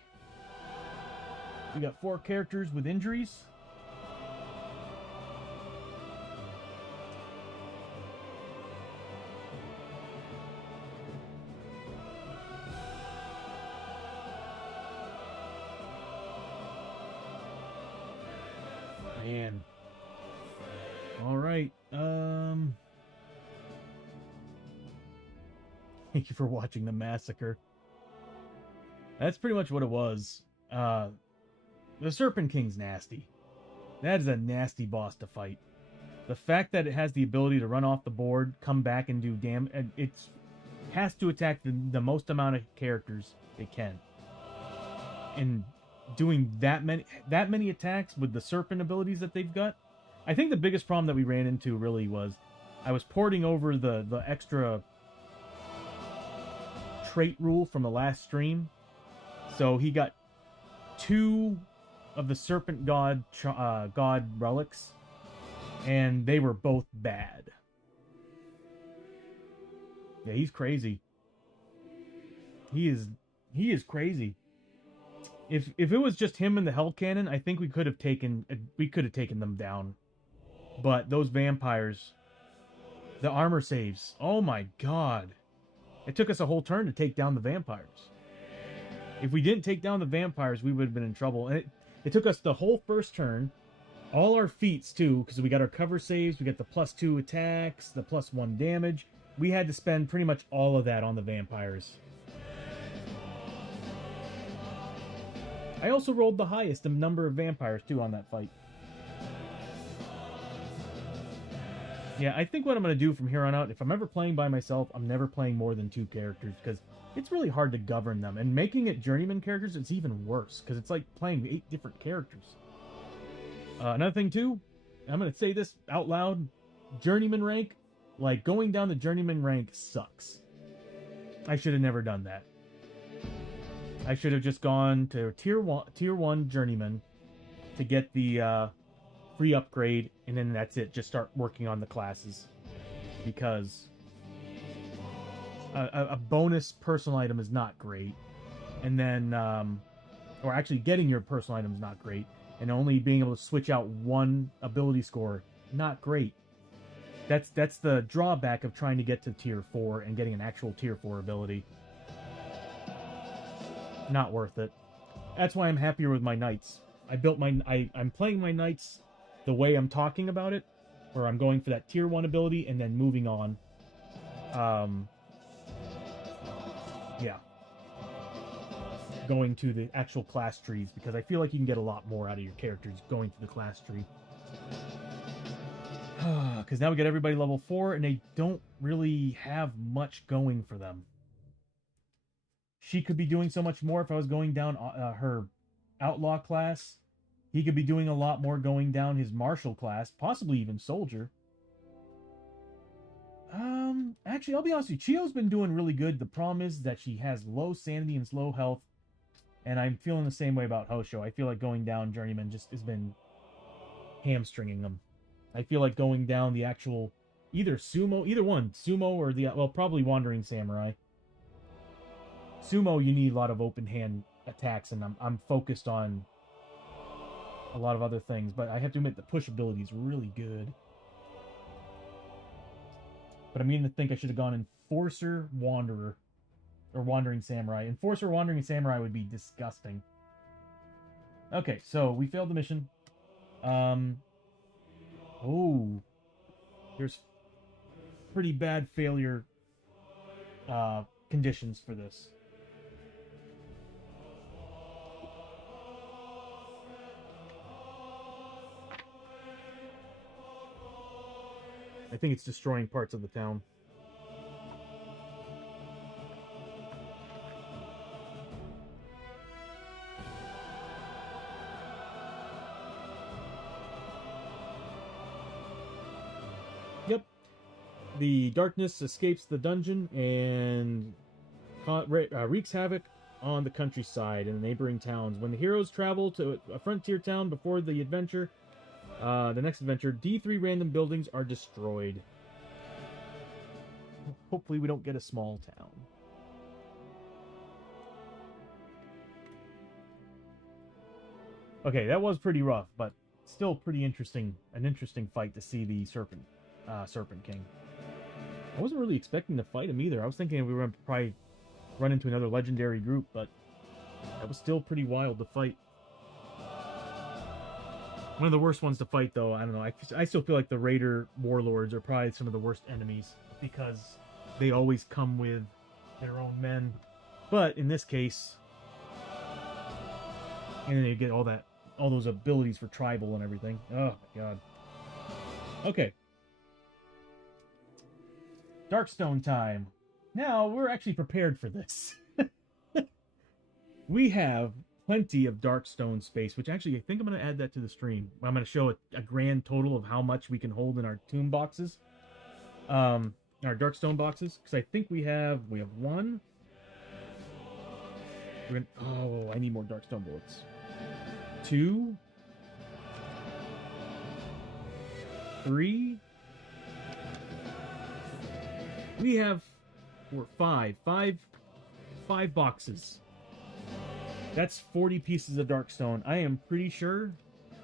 We got 4 characters with injuries. Man. All right. Thank you for watching the massacre. That's pretty much what it was. The Serpent King's nasty. That is a nasty boss to fight. The fact that it has the ability to run off the board, come back and do damage, and it has to attack the most amount of characters it can. And doing that many attacks with the serpent abilities that they've got, I think the biggest problem that we ran into really was I was porting over the extra trait rule from the last stream. So he got 2 of the serpent god relics, and they were both bad. Yeah, he's crazy. He is crazy. If it was just him and the Hell Cannon, I think we could have taken them down. But those vampires, the armor saves. Oh my god. It took us a whole turn to take down the vampires. If we didn't take down the vampires, we would have been in trouble. And it took us the whole first turn, all our feats too, because we got our cover saves, we got the +2 attacks, the +1 damage. We had to spend pretty much all of that on the vampires. I also rolled the highest number of vampires too on that fight. Yeah, I think what I'm going to do from here on out, if I'm ever playing by myself, I'm never playing more than 2 characters, because it's really hard to govern them. And making it journeyman characters, it's even worse, because it's like playing 8 different characters. Another thing too, I'm going to say this out loud, journeyman rank, like going down the journeyman rank sucks. I should have never done that. I should have just gone to tier 1 journeyman to get the free upgrade, and then that's it. Just start working on the classes, because a bonus personal item is not great, and then or actually getting your personal item is not great, and only being able to switch out 1 ability score, not great. That's the drawback of trying to get to tier 4 and getting an actual tier 4 ability. Not worth it. That's why I'm happier with my knights. I'm playing my knights the way I'm talking about it, where I'm going for that tier 1 ability and then moving on. Yeah. Going to the actual class trees, because I feel like you can get a lot more out of your characters going to the class tree. Because now we got everybody level 4, and they don't really have much going for them. She could be doing so much more if I was going down her outlaw class. He could be doing a lot more going down his martial class, possibly even soldier. Actually, I'll be honest with you, Chiyo's been doing really good. The problem is that she has low sanity and low health, and I'm feeling the same way about Hoshoryo. I feel like going down journeyman just has been hamstringing them. I feel like going down the actual either one, sumo or probably wandering samurai. Sumo, you need a lot of open hand attacks, and I'm focused on a lot of other things, but I have to admit the push ability is really good. But I'm beginning to think I should have gone Enforcer, Wanderer, or Wandering Samurai. Enforcer, Wandering Samurai would be disgusting. Okay, so we failed the mission. Oh, there's pretty bad failure conditions for this. I think it's destroying parts of the town. Yep. The darkness escapes the dungeon and wreaks havoc on the countryside and the neighboring towns. When the heroes travel to a frontier town before the adventure, the next adventure, D3 random buildings are destroyed. Hopefully we don't get a small town. Okay, that was pretty rough, but still pretty interesting. An interesting fight to see the Serpent King. I wasn't really expecting to fight him either. I was thinking we were going to probably run into another legendary group, but that was still pretty wild to fight. One of the worst ones to fight, though, I don't know. I still feel like the Raider Warlords are probably some of the worst enemies because they always come with their own men. But in this case, and then you get all those abilities for tribal and everything. Oh my god. Okay. Darkstone time. Now, we're actually prepared for this. We have plenty of Darkstone space, which actually I think I'm going to add that to the stream. I'm going to show a grand total of how much we can hold in our tomb boxes. Our Darkstone boxes. Because I think we have one. Oh, I need more Darkstone bullets. 2, 3. We have 5 boxes. That's 40 pieces of Darkstone. I am pretty sure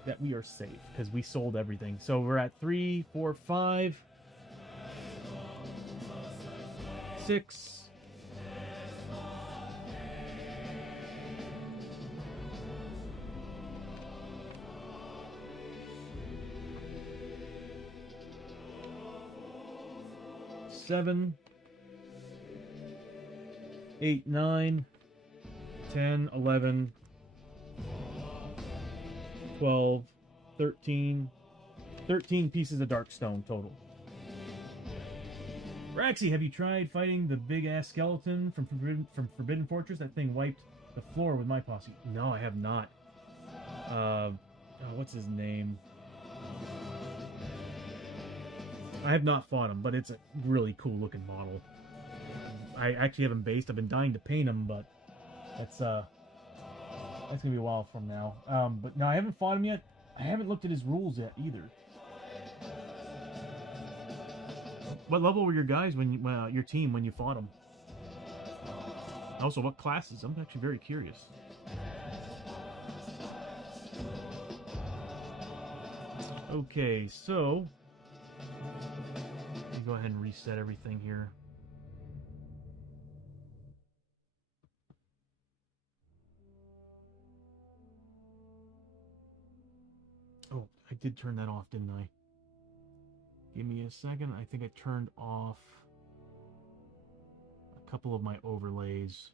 that we are safe because we sold everything. So we're at 3, 4, 5, 6. 7, 8, 9, 10, 11, 12, 13 pieces of Darkstone total. Raxy, have you tried fighting the big-ass skeleton from Forbidden Fortress? That thing wiped the floor with my posse. No, I have not. What's his name? I have not fought him, but it's a really cool-looking model. I actually have him based. I've been dying to paint him, but that's gonna be a while from now. But no, I haven't fought him yet. I haven't looked at his rules yet either. What level were your guys your team when you fought him? Also, what classes? I'm actually very curious. Okay, so let me go ahead and reset everything here. Oh, I did turn that off, didn't I? Give me a second. I think I turned off a couple of my overlays.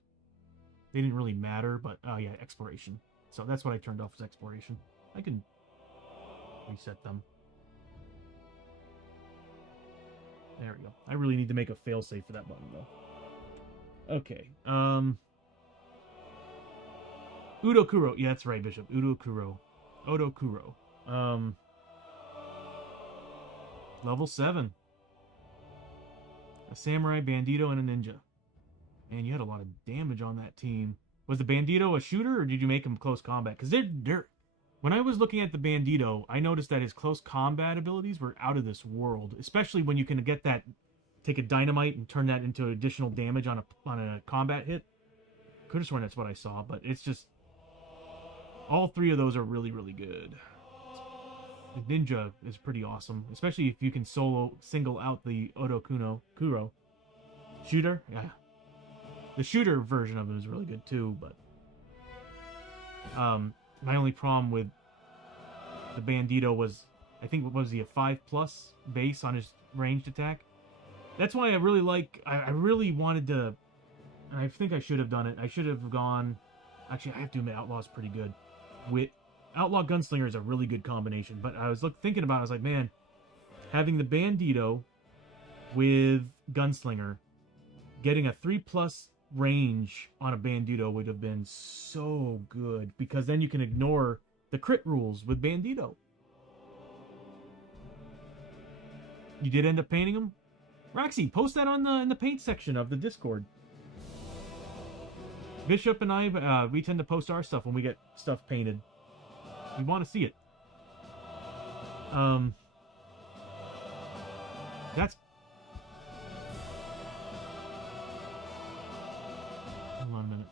They didn't really matter, but oh yeah, exploration. So that's what I turned off, was exploration. I can reset them. There we go. I really need to make a failsafe for that button though. Okay. Udokuro. Yeah, that's right, Bishop. Udokuro. Odokuro. Level 7. A samurai, bandito, and a ninja. Man, you had a lot of damage on that team. Was the bandito a shooter, or did you make him close combat? Because they're... When I was looking at the bandito, I noticed that his close combat abilities were out of this world. Especially when you can get that... Take a dynamite and turn that into additional damage on a combat hit. Could have sworn that's what I saw, but it's just... All three of those are really, really good. The ninja is pretty awesome, especially if you can single out the Kuro shooter. Yeah, the shooter version of him is really good too. But my only problem with the bandito was, I think, what was he, a 5+ base on his ranged attack? That's why I really like. I really wanted to. And I think I should have done it. I should have gone. Actually, I have to admit, Outlaw's pretty good. With Outlaw Gunslinger is a really good combination, but I was thinking about it, I was like, man, having the Bandito with Gunslinger, getting a 3+ range on a Bandito would have been so good, because then you can ignore the crit rules with Bandito. You did end up painting them? Roxy, post that on in the paint section of the Discord. Bishop and I, we tend to post our stuff when we get stuff painted. We want to see it. That's... Hold on a minute.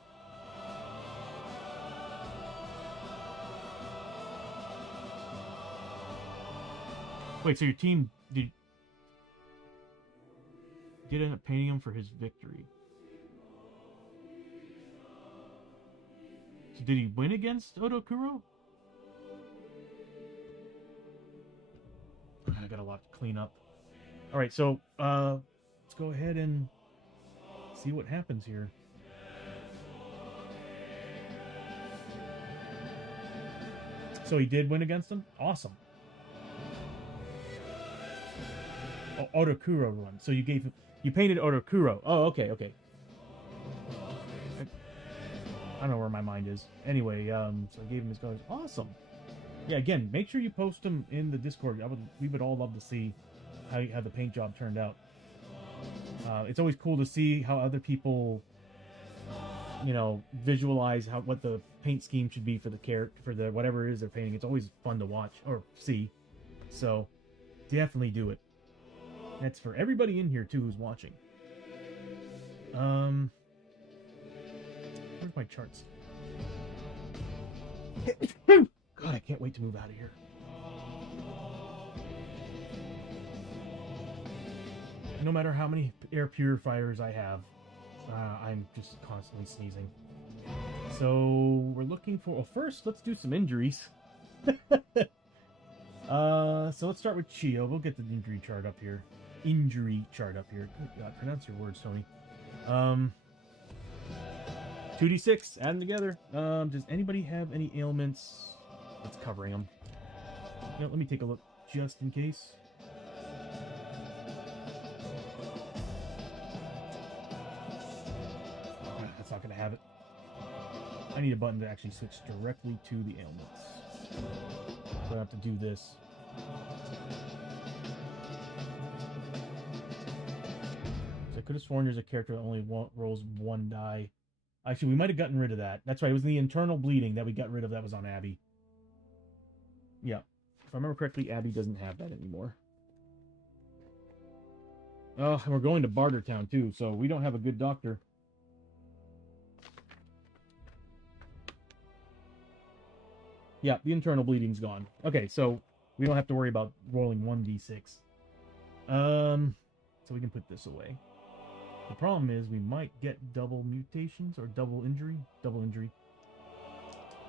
Wait, so your team did end up painting him for his victory. So did he win against Odokuro? I got a lot to clean up. Alright, so let's go ahead and see what happens here. So he did win against him? Awesome. Oh, Odokuro run. So you painted Odokuro. Oh, okay. I don't know where my mind is. Anyway, so I gave him his colors. Awesome. Yeah, again, make sure you post them in the Discord. We would all love to see how the paint job turned out. It's always cool to see how other people, visualize what the paint scheme should be for the character, for the whatever it is they're painting. It's always fun to watch or see. So definitely do it. That's for everybody in here too who's watching. Where's my charts? God, I can't wait to move out of here. No matter how many air purifiers I have, I'm just constantly sneezing. So we're looking for. Well, first let's do some injuries. So let's start with Chiyo. We'll get the injury chart up here. Good God, pronounce your words, Tony. 2d6, add them together. Does anybody have any ailments that's covering them? Let me take a look just in case. That's not going to have it. I need a button to actually switch directly to the ailments. So I have to do this. So I could have sworn there's a character that only rolls one die. Actually, we might have gotten rid of that. That's right, it was the internal bleeding that we got rid of. That was on Abbie. Yeah. If I remember correctly, Abbie doesn't have that anymore. Oh, and we're going to Bartertown, too, so we don't have a good doctor. Yeah, the internal bleeding's gone. Okay, so we don't have to worry about rolling 1d6. So we can put this away. The problem is we might get double mutations or double injury. Double injury.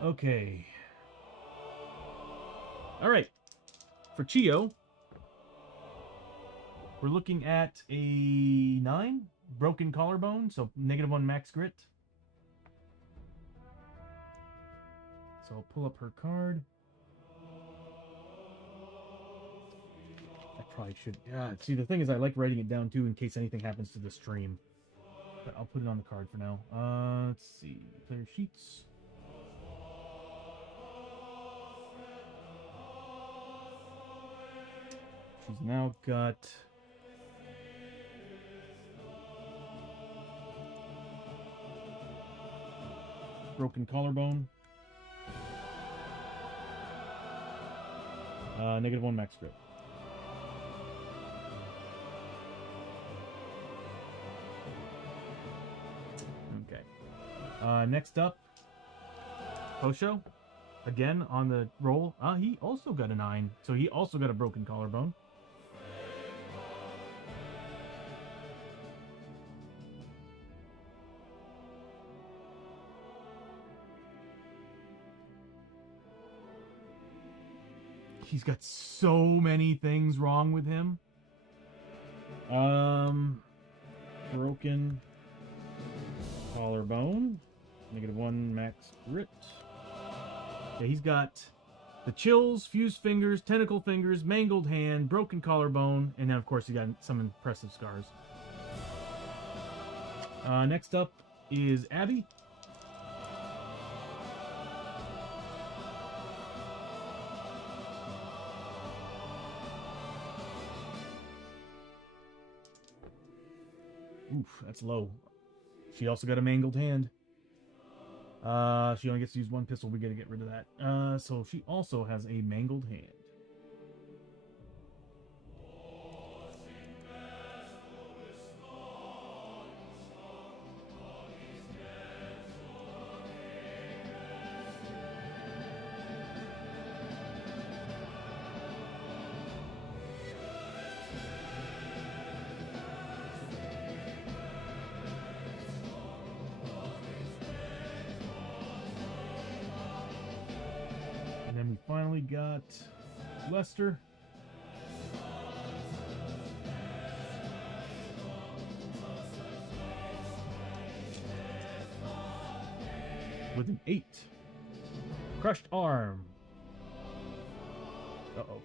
Okay. Alright. For Chiyo, we're looking at a 9. Broken collarbone, so -1 max grit. So I'll pull up her card. I probably should. Yeah, see, the thing is I like writing it down too in case anything happens to the stream. But I'll put it on the card for now. Let's see. Player sheets. She's now got... broken collarbone. -1 max grip. Okay. Next up, Hoshoryo. Again on the roll. He also got a 9, so he also got a broken collarbone. He's got so many things wrong with him. Broken collarbone. -1 max grit. Yeah, he's got the chills, fused fingers, tentacle fingers, mangled hand, broken collarbone, and then of course he got some impressive scars. Next up is Abbie. Oof, that's low. She also got a mangled hand. She only gets to use 1 pistol. We gotta get rid of that. So she also has a mangled hand. we finally got Lester. With an 8. Crushed arm. Uh-oh.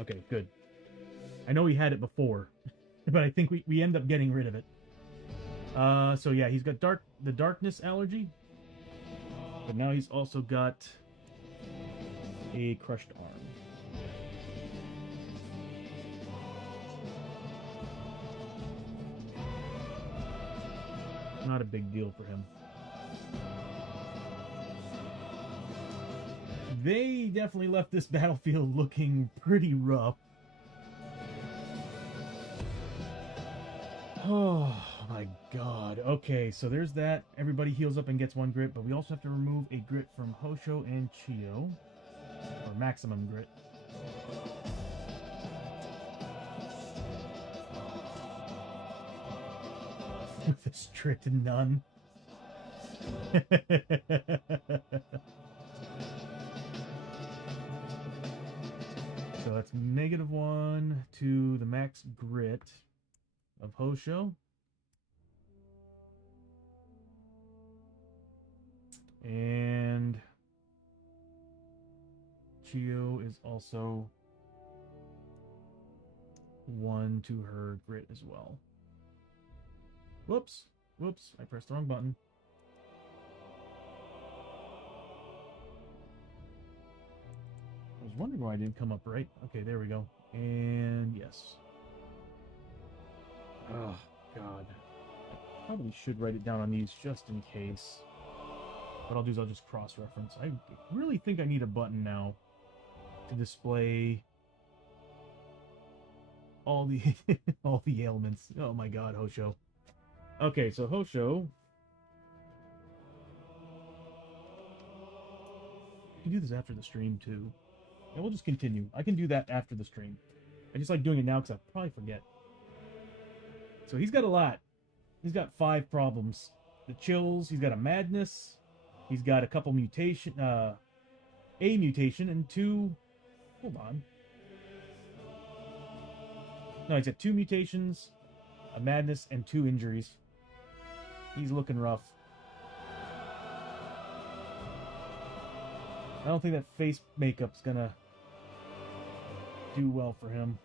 Okay, good. I know he had it before, but I think we end up getting rid of it. So yeah, he's got the darkness allergy, but now he's also got a crushed arm. Not a big deal for him. They definitely left this battlefield looking pretty rough. Oh my god. Okay, so there's that. Everybody heals up and gets 1 grit, but we also have to remove a grit from Hoshoryo and Chiyo. Or maximum grit. With a strict none. So that's -1 to the max grit of Hoshoryo. And Chiyo is also 1 to her grit as well. Whoops. Whoops. I pressed the wrong button. I was wondering why I didn't come up right. Okay, there we go. And yes. Oh, God. I probably should write it down on these just in case. What I'll do is I'll just cross-reference. I really think I need a button now to display all the all the ailments. Oh my god, Hoshoryo. Okay, so Hoshoryo. I can do this after the stream too. And we'll just continue. I can do that after the stream. I just like doing it now because I probably forget. So he's got a lot. He's got 5 problems. The chills, he's got a madness, he's got a couple mutation, a mutation, and 2, hold on. No, he's got 2 mutations, a madness, and 2 injuries. He's looking rough. I don't think that face makeup's gonna do well for him.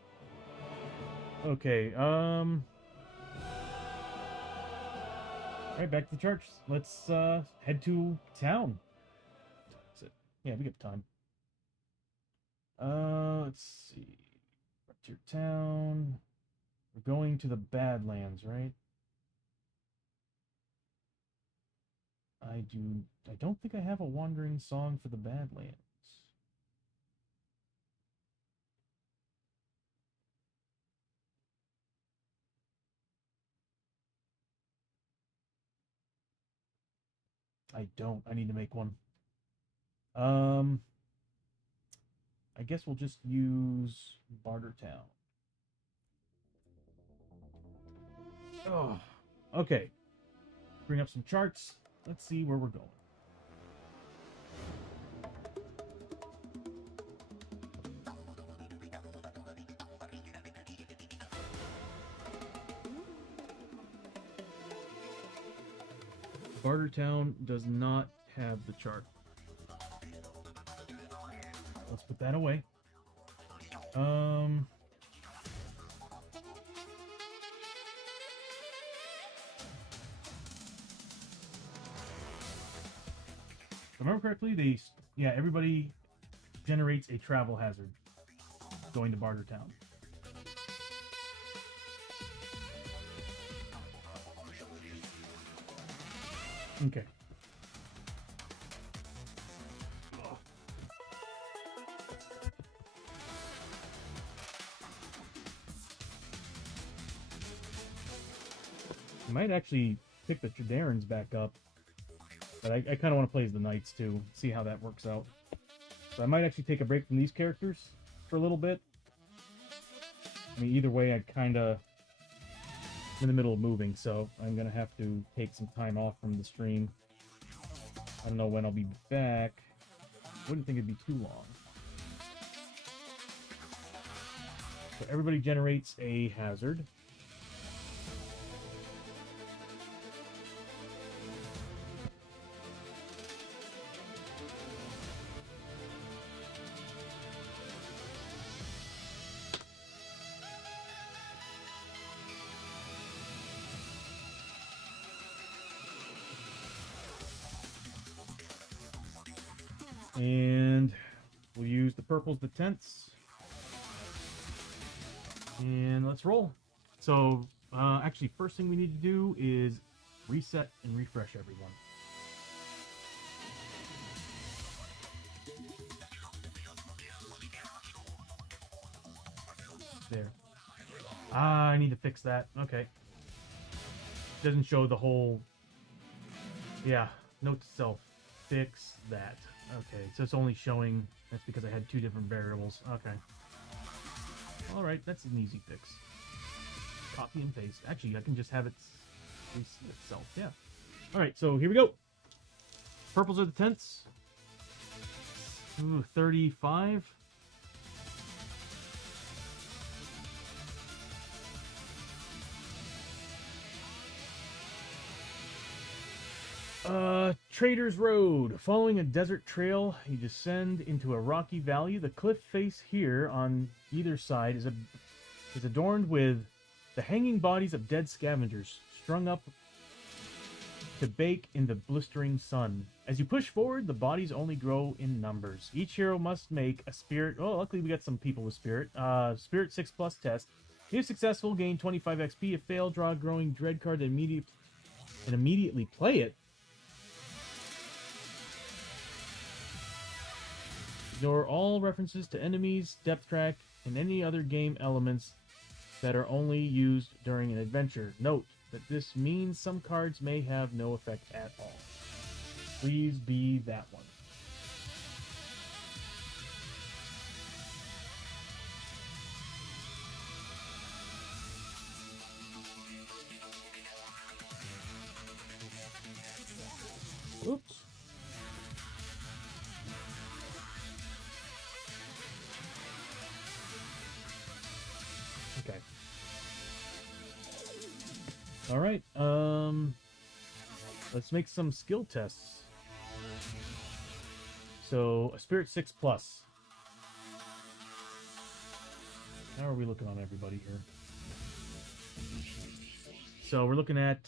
Okay, Alright, back to the church. Let's head to town. Is it? Yeah, we got time. Let's see. Frontier town. We're going to the Badlands, right? I don't think I have a wandering song for the Badlands. I don't. I need to make one. I guess we'll just use Bartertown. Oh, okay. Bring up some charts. Let's see where we're going. Bartertown does not have the chart. Let's put that away. If I remember correctly, everybody generates a travel hazard going to Bartertown. Okay. I might actually pick the Tradarans back up, but I kind of want to play as the Knights too, see how that works out. So I might actually take a break from these characters for a little bit. I mean, either way, I kind of in the middle of moving, so I'm gonna have to take some time off from the stream. I don't know when I'll be back. Wouldn't think it'd be too long. So everybody generates a hazard. And we'll use the purples, the tents. And let's roll. So, actually, first thing we need to do is reset and refresh everyone. There. Ah, I need to fix that. Okay. Doesn't show the whole... Yeah, note to self. Fix that. Okay, so it's only showing... That's because I had two different variables. Okay. Alright, that's an easy fix. Copy and paste. Actually, I can just have it reset itself. Yeah. Alright, so here we go. Purples are the tents. Ooh, 35. Trader's Road. Following a desert trail, you descend into a rocky valley. The cliff face here on either side is adorned with the hanging bodies of dead scavengers, strung up to bake in the blistering sun. As you push forward, the bodies only grow in numbers. Each hero must make a spirit... Oh, luckily we got some people with spirit. Spirit 6+ test. If successful, gain 25 XP. If failed, draw a growing dread card and immediately play it. Ignore all references to enemies, depth track, and any other game elements that are only used during an adventure. Note that this means some cards may have no effect at all. Please be that one. Oops. Okay. All right. Let's make some skill tests. So, a Spirit 6+. How are we looking on everybody here? So, we're looking at...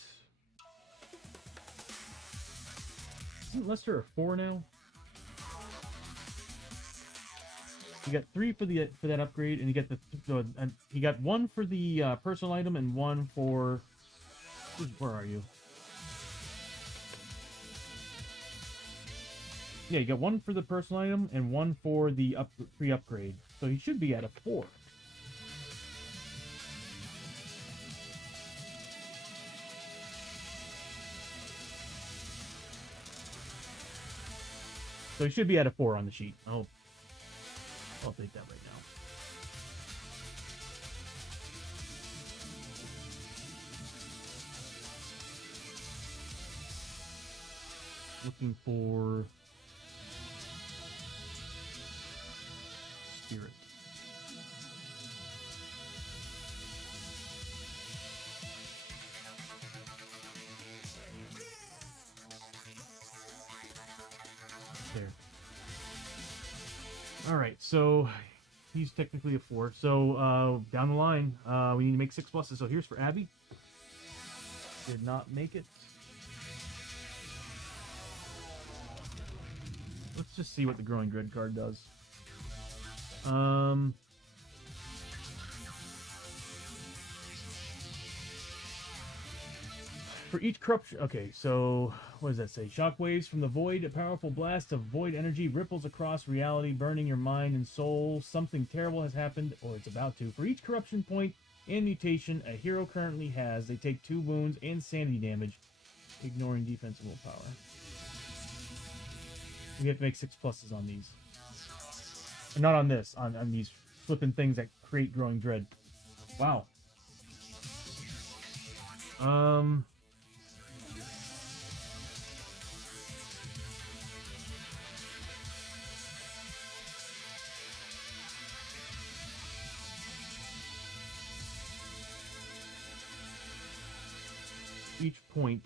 Isn't Lester a 4 now? You got 3 for that upgrade, and you get he got 1 for the personal item and 1 for... Where are you? Yeah, you got 1 for the personal item and 1 for the free upgrade. So he should be at a 4. So he should be at a 4 on the sheet. I'll take that right now. Looking for spirit. There. All right, so he's technically a 4. So down the line, we need to make 6 pluses. So here's for Abbie. Did not make it. Let's just see what the Growing Dread card does. For each corruption... Okay, so what does that say? Shockwaves from the void. A powerful blast of void energy ripples across reality, burning your mind and soul. Something terrible has happened, or it's about to. For each corruption point and mutation a hero currently has, they take 2 wounds and sanity damage, ignoring defense and willpower. We have to make 6 pluses on these. And not on this, on these flipping things that create Growing Dread. Wow. each point.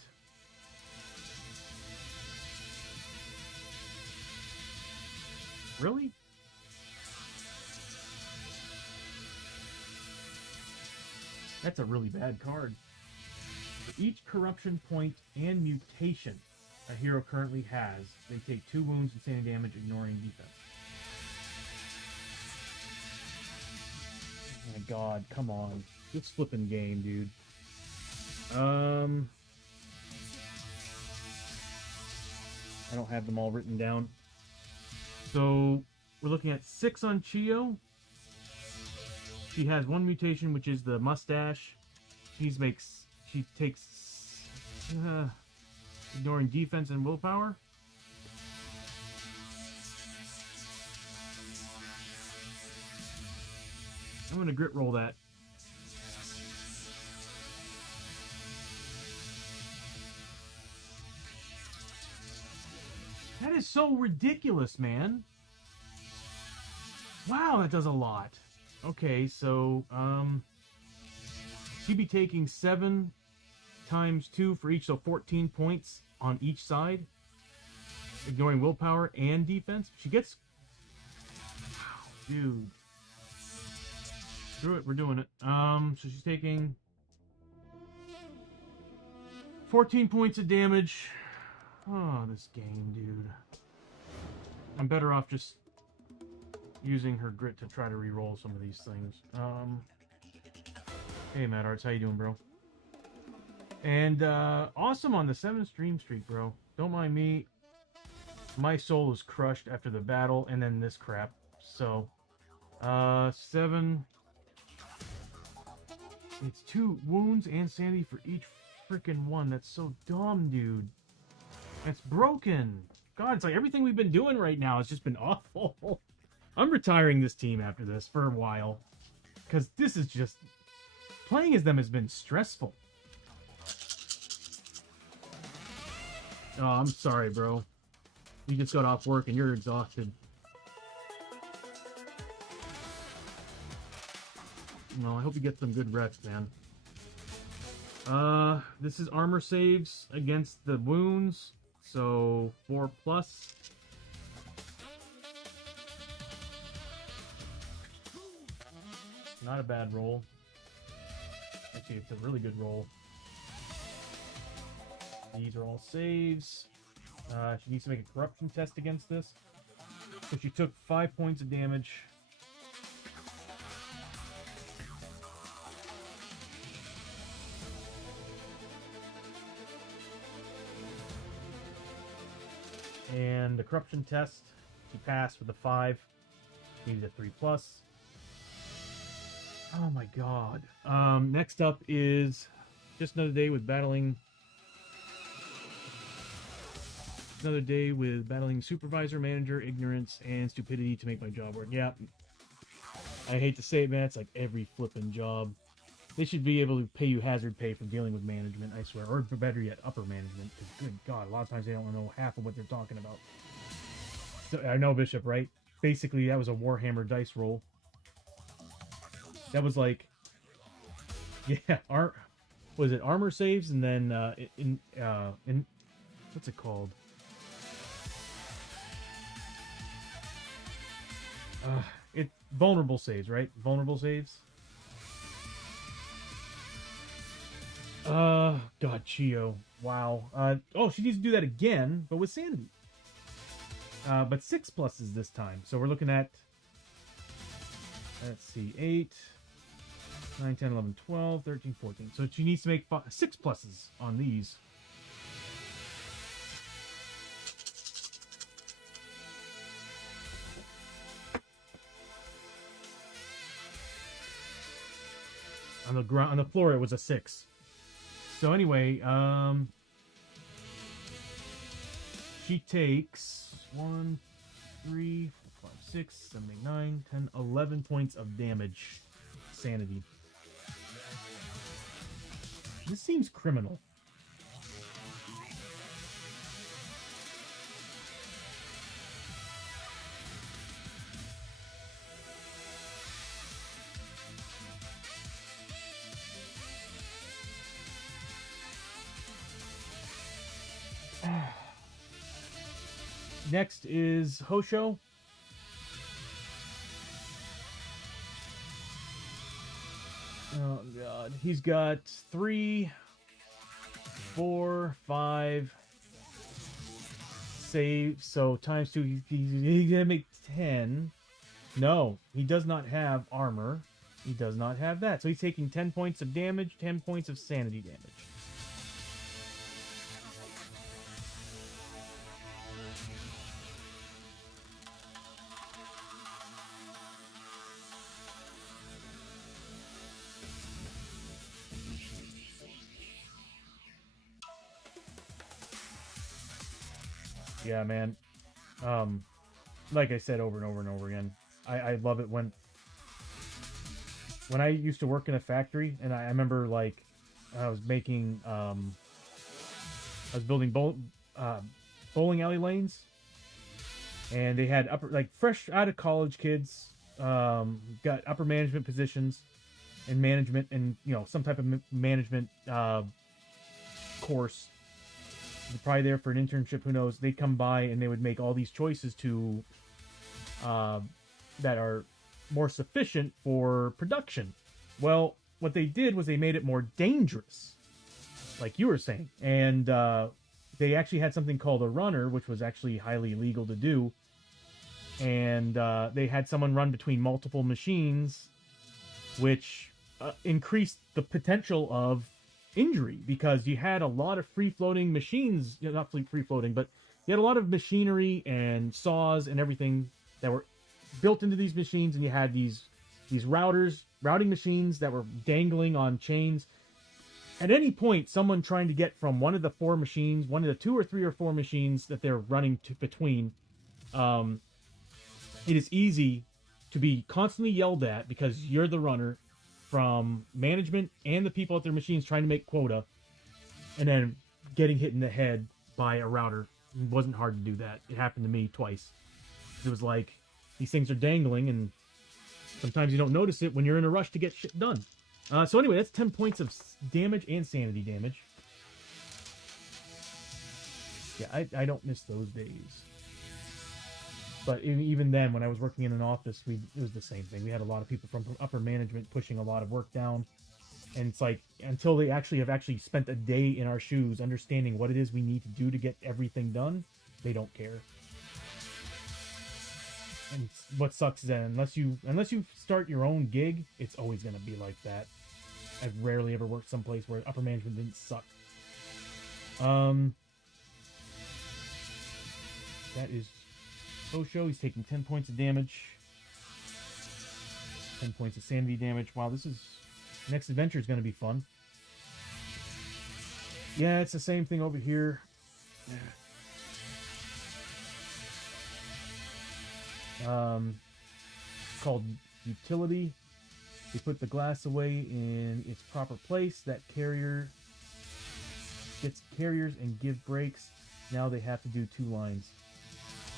Really? That's a really bad card. For each corruption point and mutation a hero currently has, they take 2 wounds and sanity damage, ignoring defense. Oh my god, come on. This flipping game, dude. I don't have them all written down. So, we're looking at 6 on Chiyo. She has 1 mutation, which is the mustache. She takes ignoring defense and willpower. I'm gonna grit roll that. That is so ridiculous, man. Wow, that does a lot. Okay, so, she'd be taking 7 times 2 for each, so 14 points on each side. Ignoring willpower and defense. She gets... Wow, dude. Screw it, we're doing it. So she's taking 14 points of damage. Oh, this game, dude. I'm better off just using her grit to try to re-roll some of these things. Hey, Mad Arts, how you doing, bro? And, awesome on the 7 stream streak, bro. Don't mind me. My soul is crushed after the battle, and then this crap. So, 7... It's 2 wounds and sanity for each freaking one. That's so dumb, dude. That's broken. God, it's like everything we've been doing right now has just been awful. I'm retiring this team after this for a while. Because this is just... Playing as them has been stressful. Oh, I'm sorry, bro. You just got off work and you're exhausted. No, I hope you get some good rest, man. This is armor saves against the wounds. So, 4+. Not a bad roll. Actually, it's a really good roll. These are all saves. She needs to make a corruption test against this. So she took 5 points of damage. And the corruption test, she passed with a 5. Needed a 3+. Oh my god. Next up is just another day with battling. Another day with battling supervisor, manager, ignorance, and stupidity to make my job work. Yeah. I hate to say it, man. It's like every flippin' job. They should be able to pay you hazard pay for dealing with management, I swear. Or better yet, upper management. Because, good God, a lot of times they don't know half of what they're talking about. So, I know, Bishop, right? Basically, that was a Warhammer dice roll. That was like... Yeah, was it armor saves? And then, what's it called? Vulnerable saves, right? Vulnerable saves? God, Chiyo. Wow. Oh, she needs to do that again, but with Sandy. But 6 pluses this time. So we're looking at, let's see, 8, 9, 10, 11, 12, 13, 14. So she needs to make 6 pluses on these. On the floor, it was a 6. So anyway, she takes 1, 3, 4, 5, 6, 7, 8, 9, 10, 11 points of damage. Sanity. This seems criminal. Next is Hosho. Oh god. He's got 3, 4, 5 save. So times 2, he's gonna make 10. No, he does not have armor. He does not have that. So he's taking 10 points of damage, 10 points of sanity damage. Yeah, man. Like I said over and over and over again, I love it when I used to work in a factory, and I remember like I was making I was building bowling alley lanes, and they had fresh out of college kids, got upper management positions in management, and some type of management course. They're probably there for an internship, who knows. They'd come by and they would make all these choices to that are more sufficient for production. Well, what they did was they made it more dangerous, like you were saying. And they actually had something called a runner, which was actually highly illegal to do. And they had someone run between multiple machines, which increased the potential of injury, because you had a lot of free-floating machines, not free-floating, but you had a lot of machinery and saws and everything that were built into these machines, and you had these routing machines that were dangling on chains. At any point, someone trying to get from one of the 4 machines, one of the 2 or 3 or 4 machines that they're running between, it is easy to be constantly yelled at because you're the runner, from management and the people at their machines trying to make quota, and then getting hit in the head by a router. It wasn't hard to do that. It happened to me twice. It was like, these things are dangling, and sometimes you don't notice it when you're in a rush to get shit done. So anyway, that's 10 points of damage and sanity damage. Yeah, I don't miss those days. But even then, when I was working in an office, it was the same thing. We had a lot of people from upper management pushing a lot of work down. And it's like, until they have spent a day in our shoes, understanding what it is we need to do to get everything done, they don't care. And what sucks is that unless you start your own gig, it's always going to be like that. I've rarely ever worked someplace where upper management didn't suck. That is Hosho. He's taking 10 points of damage. 10 points of sanity damage. Wow, next adventure is going to be fun. Yeah, it's the same thing over here. Called utility. They put the glass away in its proper place. That carrier gets carriers and give breaks. Now they have to do 2 lines.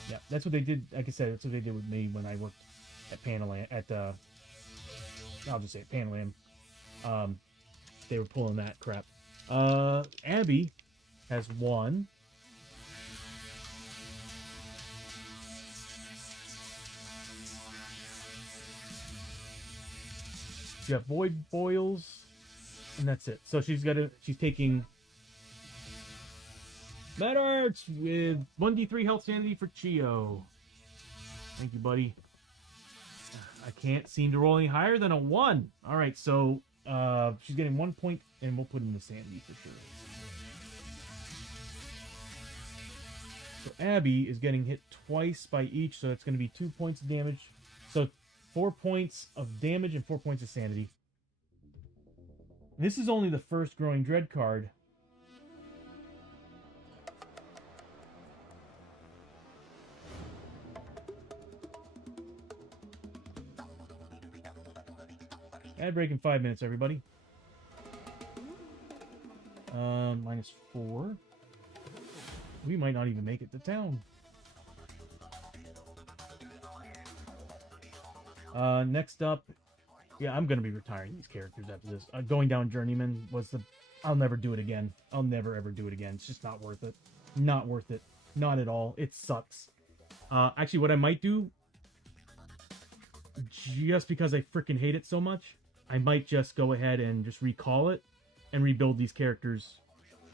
Yeah, that's what they did. Like I said, that's what they did with me when I worked at Panalam. I'll just say Panalam. They were pulling that crap. Abbie has 1. You have void boils, and that's it. So she's taking Med Arts with 1d3 health sanity for Chiyo. Thank you, buddy. I can't seem to roll any higher than a 1. Alright, so she's getting 1 point, and we'll put in the sanity for sure. So Abbie is getting hit twice by each, so that's going to be 2 points of damage. So 4 points of damage and 4 points of sanity. This is only the first Growing Dread card. Ad break in 5 minutes, everybody. -4. We might not even make it to town. Next up, yeah, I'm gonna be retiring these characters after this. Going down Journeyman was I'll never do it again. I'll never ever do it again. It's just not worth it. Not worth it. Not at all. It sucks. Actually, what I might do, just because I freaking hate it so much, I might just go ahead and just recall it and rebuild these characters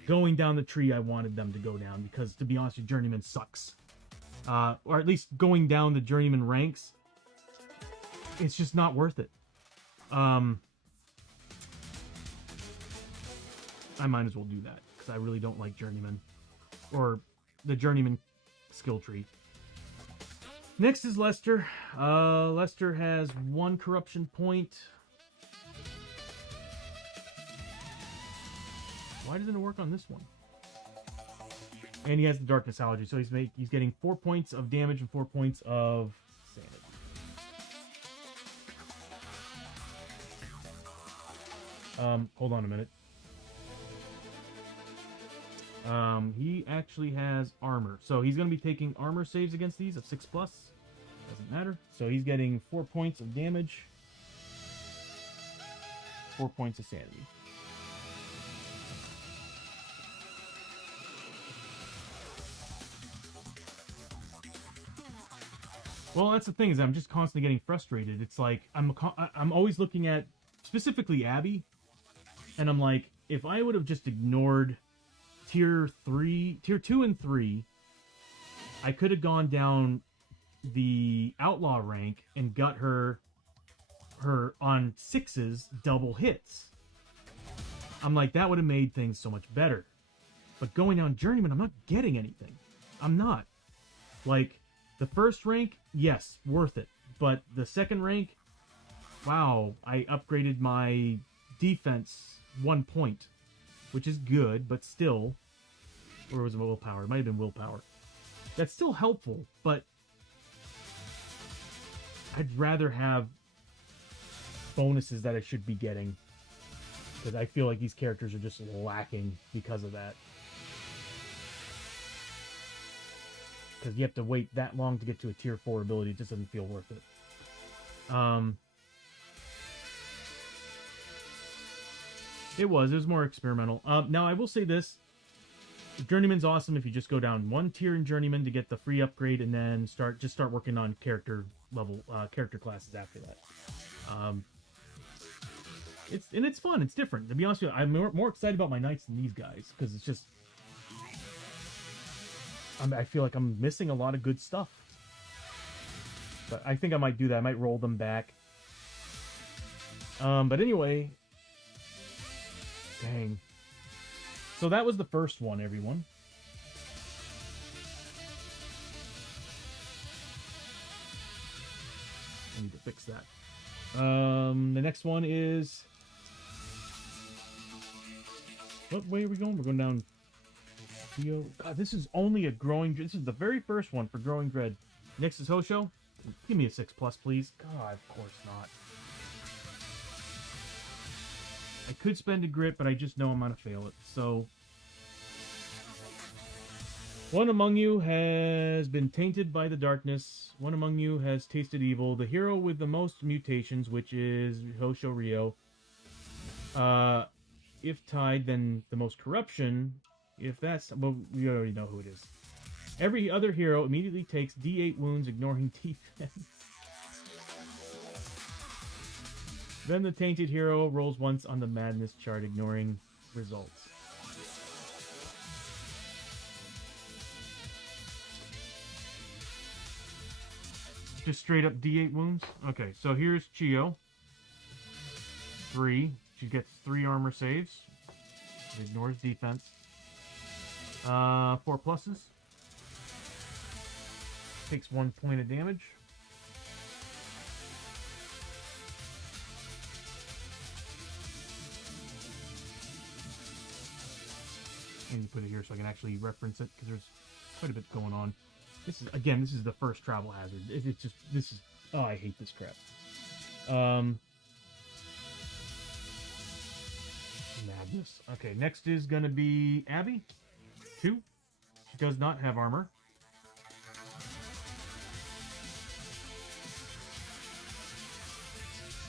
going down the tree I wanted them to go down, because to be honest, Journeyman sucks. Or at least going down the Journeyman ranks, it's just not worth it. I might as well do that, because I really don't like Journeyman. Or the Journeyman skill tree. Next is Lester. Lester has 1 corruption point. Why doesn't it work on this one? And he has the darkness allergy, so he's getting 4 points of damage and 4 points of sanity. Hold on a minute. He actually has armor, so he's going to be taking armor saves against these of 6+. Doesn't matter. So he's getting 4 points of damage, 4 points of sanity. Well, that's the thing, is I'm just constantly getting frustrated. It's like I'm always looking at specifically Abbie, and I'm like, if I would have just ignored tier 2 and 3, I could have gone down the outlaw rank and got her on 6s double hits. I'm like, that would have made things so much better. But going down Journeyman, I'm not getting anything. I'm not. Like, the first rank, yes, worth it. But the second rank, wow, I upgraded my defense 1 point, which is good, but still, or was it willpower? It might have been willpower. That's still helpful, but I'd rather have bonuses that I should be getting, because I feel like these characters are just lacking because of that. Because you have to wait that long to get to a tier 4 ability, it just doesn't feel worth it. It was more experimental. Now I will say this: Journeyman's awesome if you just go down 1 tier in Journeyman to get the free upgrade, and then start working on character classes after that. It's fun. It's different. To be honest with you, I'm more excited about my knights than these guys, because it's just, I feel like I'm missing a lot of good stuff. But I think I might do that. I might roll them back. But anyway, dang. So that was the first one, everyone. I need to fix that. The next one is... What way are we going? We're going down... Chiyo. God, this is only a growing... This is the very first one for Growing Dread. Next is Hoshoryo. Give me a 6+, please. God, of course not. I could spend a grit, but I just know I'm going to fail it. So... One among you has been tainted by the darkness. One among you has tasted evil. The hero with the most mutations, which is Hoshoryo. If tied, then the most corruption. If that's... Well, we already know who it is. Every other hero immediately takes D8 wounds, ignoring defense. Then the tainted hero rolls once on the madness chart, ignoring results. Just straight up D8 wounds? Okay, so here's Chiyo. 3. She gets 3 armor saves. It ignores defense. 4 pluses. Takes 1 point of damage. And you put it here so I can actually reference it, because there's quite a bit going on. This is the first travel hazard. It's just, this is, oh, I hate this crap. Madness. Okay, next is gonna be Abbie. 2. She does not have armor.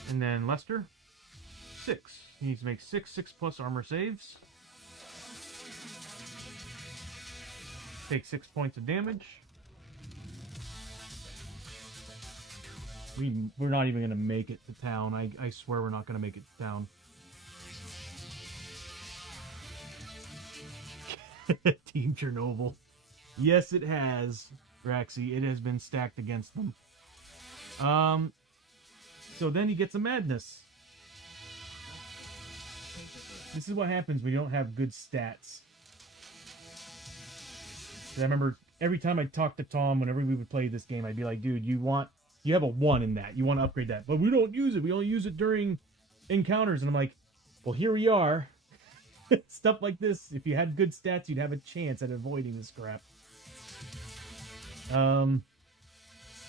And then Lester. 6. He needs to make 6+ armor saves. Take 6 points of damage. We're not even gonna make it to town. I swear we're not gonna make it to town. Team Chernobyl. Yes, it has, Raxi. It has been stacked against them. So then he gets a madness. This is what happens when you don't have good stats. I remember every time I talked to Tom, whenever we would play this game, I'd be like, dude, you have a 1 in that. You want to upgrade that. But we don't use it. We only use it during encounters. And I'm like, well, here we are. Stuff like this. If you had good stats, you'd have a chance at avoiding this crap. And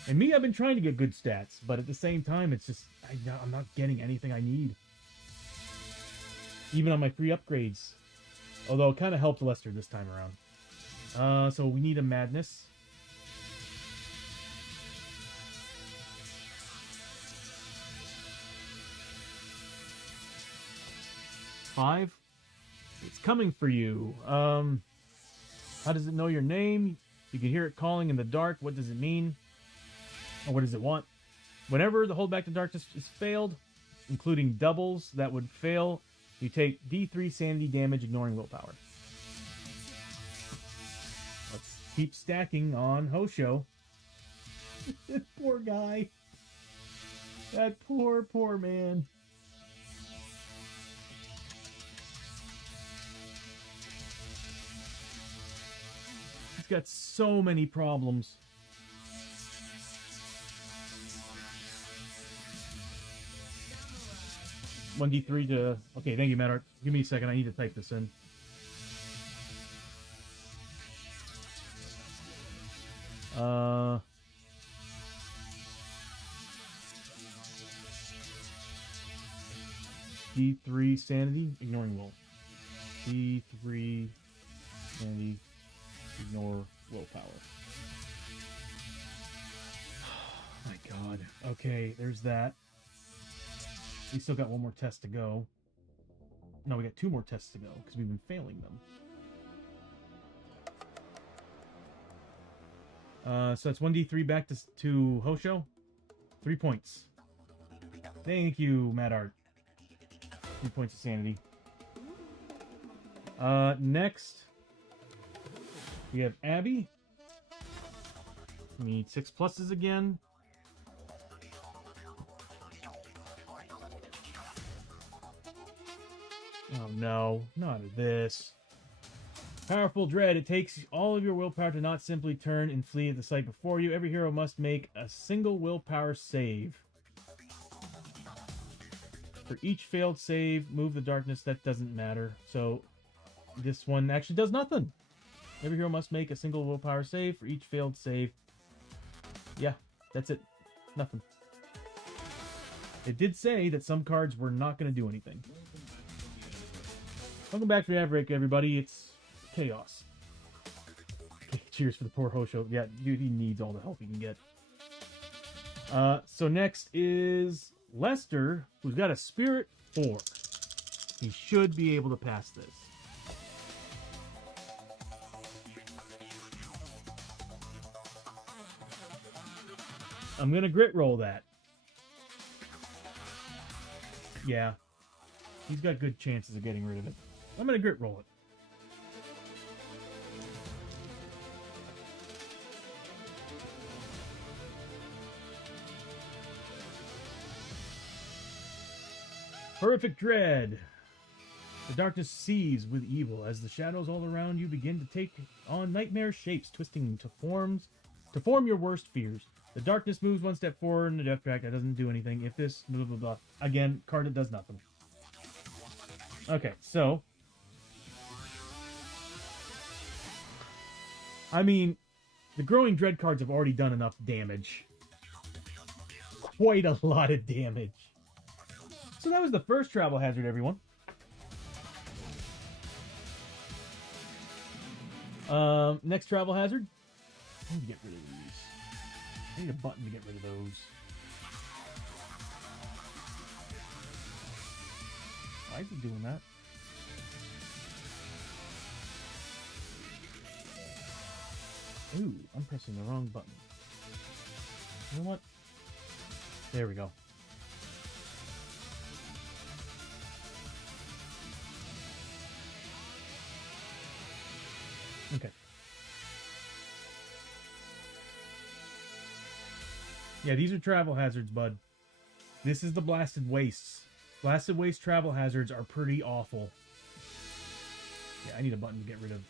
me, I've been trying to get good stats. But at the same time, it's just, I'm not getting anything I need. Even on my free upgrades. Although it kind of helped Lester this time around. So we need a madness. Five. It's coming for you. How does it know your name? You can hear it calling in the dark. What does it mean? Or what does it want? Whenever the hold back to darkness is failed, including doubles that would fail, you take D3 sanity damage, ignoring willpower. Let's keep stacking on Hoshoryo. Poor guy. That poor man. He's got so many problems. One D3 to... Okay, thank you, Matt. Give me a second. I need to type this in. D3 sanity, ignoring will. D3 sanity, ignore willpower. Oh my god. Okay, there's that. We still got one more test to go. No, we got 2 more tests to go because we've been failing them. So that's 1D3 back to Hoshoryo. 3 points. Thank you, Mad Art. 3 points of sanity. Next, we have Abbie. We need 6 pluses again. Oh no, not this. Powerful Dread. It takes all of your willpower to not simply turn and flee at the sight before you. Every hero must make a single willpower save. For each failed save, move the darkness. That doesn't matter. So this one actually does nothing. Every hero must make a single willpower save for each failed save. Yeah, that's it. Nothing. It did say that some cards were not going to do anything. Welcome back to Maverick, everybody. It's chaos. Okay, cheers for the poor Hoshoryo. Yeah, dude, he needs all the help he can get. So next is Lester, who's got a Spirit 4. He should be able to pass this. I'm gonna grit roll that. Yeah. He's got good chances of getting rid of it. I'm gonna grit roll it. Horrific Dread. The darkness sees with evil as the shadows all around you begin to take on nightmare shapes, twisting to form your worst fears. The darkness moves 1 step forward in the death track. That doesn't do anything. If this blah blah blah. Again, card that does nothing. Okay, so I mean, the Growing Dread cards have already done enough damage. Quite a lot of damage. So that was the first travel hazard, everyone. Next travel hazard. I need to get rid of these. I need a button to get rid of those. Why is he doing that? Ooh, I'm pressing the wrong button. You know what? There we go. Okay. Yeah, these are travel hazards, bud. This is the Blasted Wastes. Blasted Waste travel hazards are pretty awful. Yeah, I need a button to get rid of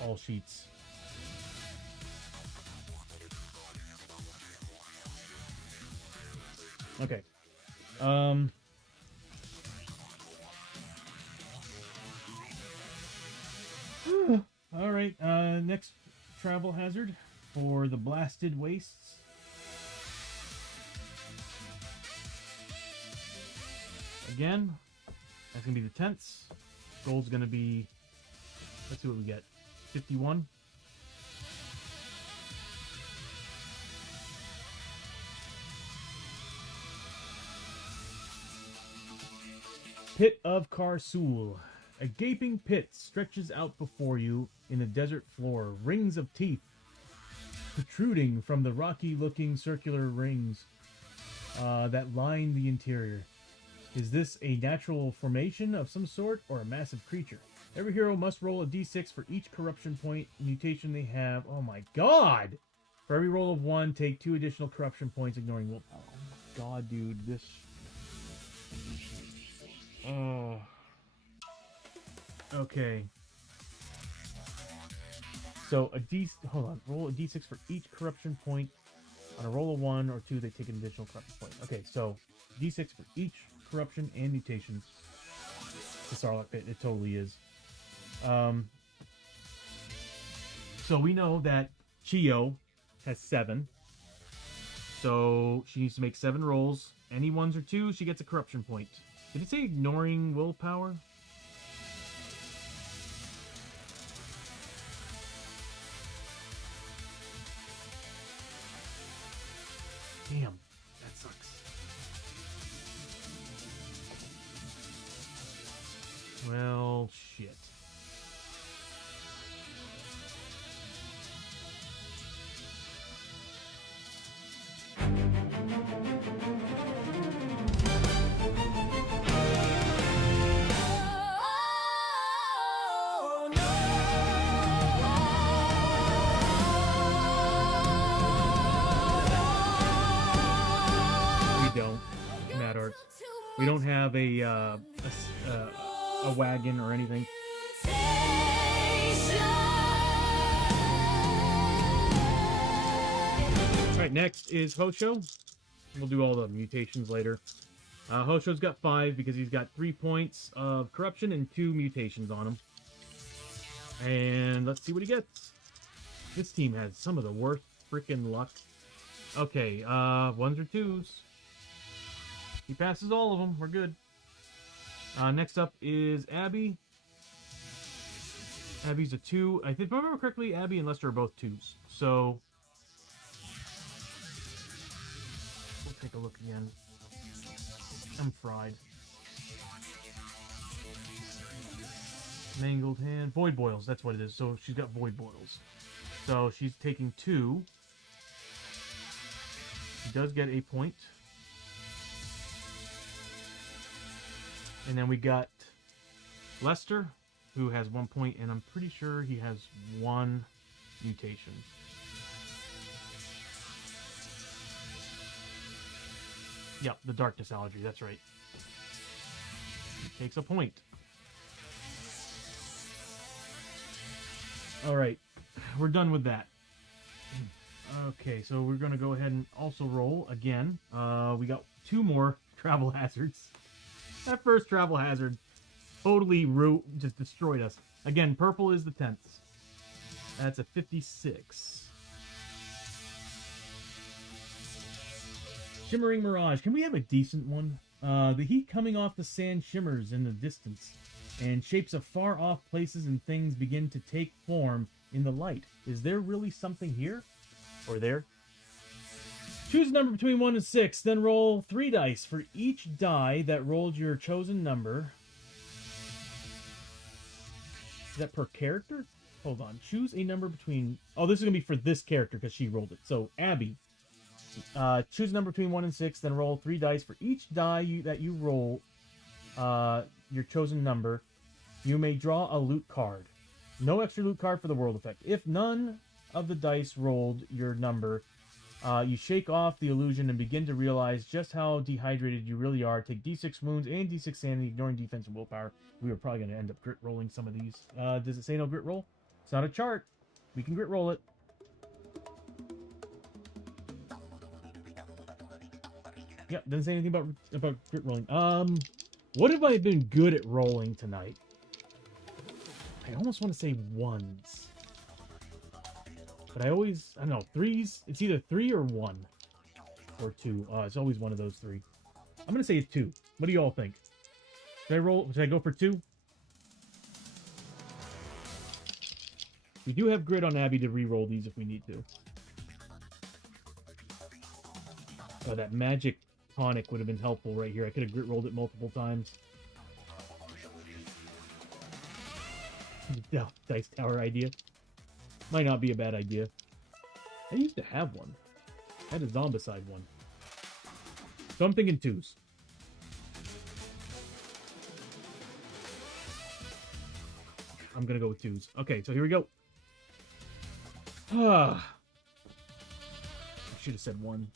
all sheets. Okay. All right. Next travel hazard for the Blasted Wastes. Again, that's gonna be the tents. Gold's gonna be. Let's see what we get. 51. Pit of Karsul. A gaping pit stretches out before you in the desert floor. Rings of teeth protruding from the rocky-looking circular rings that line the interior. Is this a natural formation of some sort or a massive creature? Every hero must roll a d6 for each corruption point mutation they have. Oh my god! For every roll of 1, take 2 additional corruption points, ignoring willpower. Oh my god, dude, this... Oh... Okay. So hold on. Roll a d6 for each corruption point. On a roll of 1 or 2, they take an additional corruption point. Okay, so d6 for each corruption and mutations. The Sarlacc Pit, it totally is. So we know that Chiyo has 7. So she needs to make 7 rolls. Any 1s or 2s, she gets a corruption point. Did it say ignoring willpower? Damn, that sucks. Well, shit. Oh, no. We don't. Mad Arts. We don't have a wagon or anything. Alright, next is Hosho. We'll do all the mutations later. Hosho's got 5 because he's got 3 points of corruption and 2 mutations on him. And let's see what he gets. This team has some of the worst freaking luck. Okay, 1s or 2s. He passes all of them. We're good. Next up is Abbie. Abbie's a 2. I think, if I remember correctly, Abbie and Lester are both 2s. So we'll take a look again. I'm fried. Mangled hand. Void boils, that's what it is. So she's got void boils. So she's taking 2. She does get a point. And then we got Lester, who has 1 point, and I'm pretty sure he has 1 mutation. Yep, the darkness allergy, that's right. He takes a point. Alright, we're done with that. Okay, so we're going to go ahead and also roll again. We got 2 more travel hazards. That first travel hazard totally just destroyed us. Again, purple is the 10th. That's a 56. Shimmering Mirage. Can we have a decent one? The heat coming off the sand shimmers in the distance, and shapes of far-off places and things begin to take form in the light. Is there really something here? Or there? Choose a number between 1 and 6, then roll 3 dice. For each die that rolled your chosen number... Is that per character? Hold on. Choose a number between... Oh, this is going to be for this character because she rolled it. So, Abbie. Choose a number between 1 and 6, then roll 3 dice. For each die that you roll your chosen number, you may draw a loot card. No extra loot card for the world effect. If none of the dice rolled your number, you shake off the illusion and begin to realize just how dehydrated you really are. Take d6 wounds and d6 sanity, ignoring defense and willpower. We were probably going to end up grit rolling some of these. Does it say no grit roll? It's not a chart. We can grit roll it. Yeah, doesn't say anything about grit rolling. What have I been good at rolling tonight? I almost want to say ones. But I don't know, threes. It's either 3 or 1. Or 2. It's always one of those 3. I'm going to say it's 2. What do you all think? Should I go for 2? We do have grit on Abbie to re-roll these if we need to. Oh, that magic tonic would have been helpful right here. I could have grit rolled it multiple times. Yeah, dice tower idea. Might not be a bad idea. I used to have one. I had a zombicide one. So I'm thinking 2s. I'm gonna go with 2s. Okay, so here we go. I should have said 1.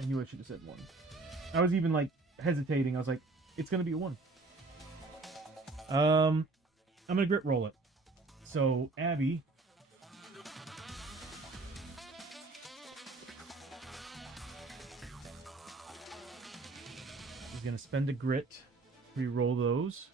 I knew I should have said 1. I was even like hesitating. I was like, it's gonna be a 1. I'm gonna grit roll it. So Abbie is gonna spend a grit, re-roll those.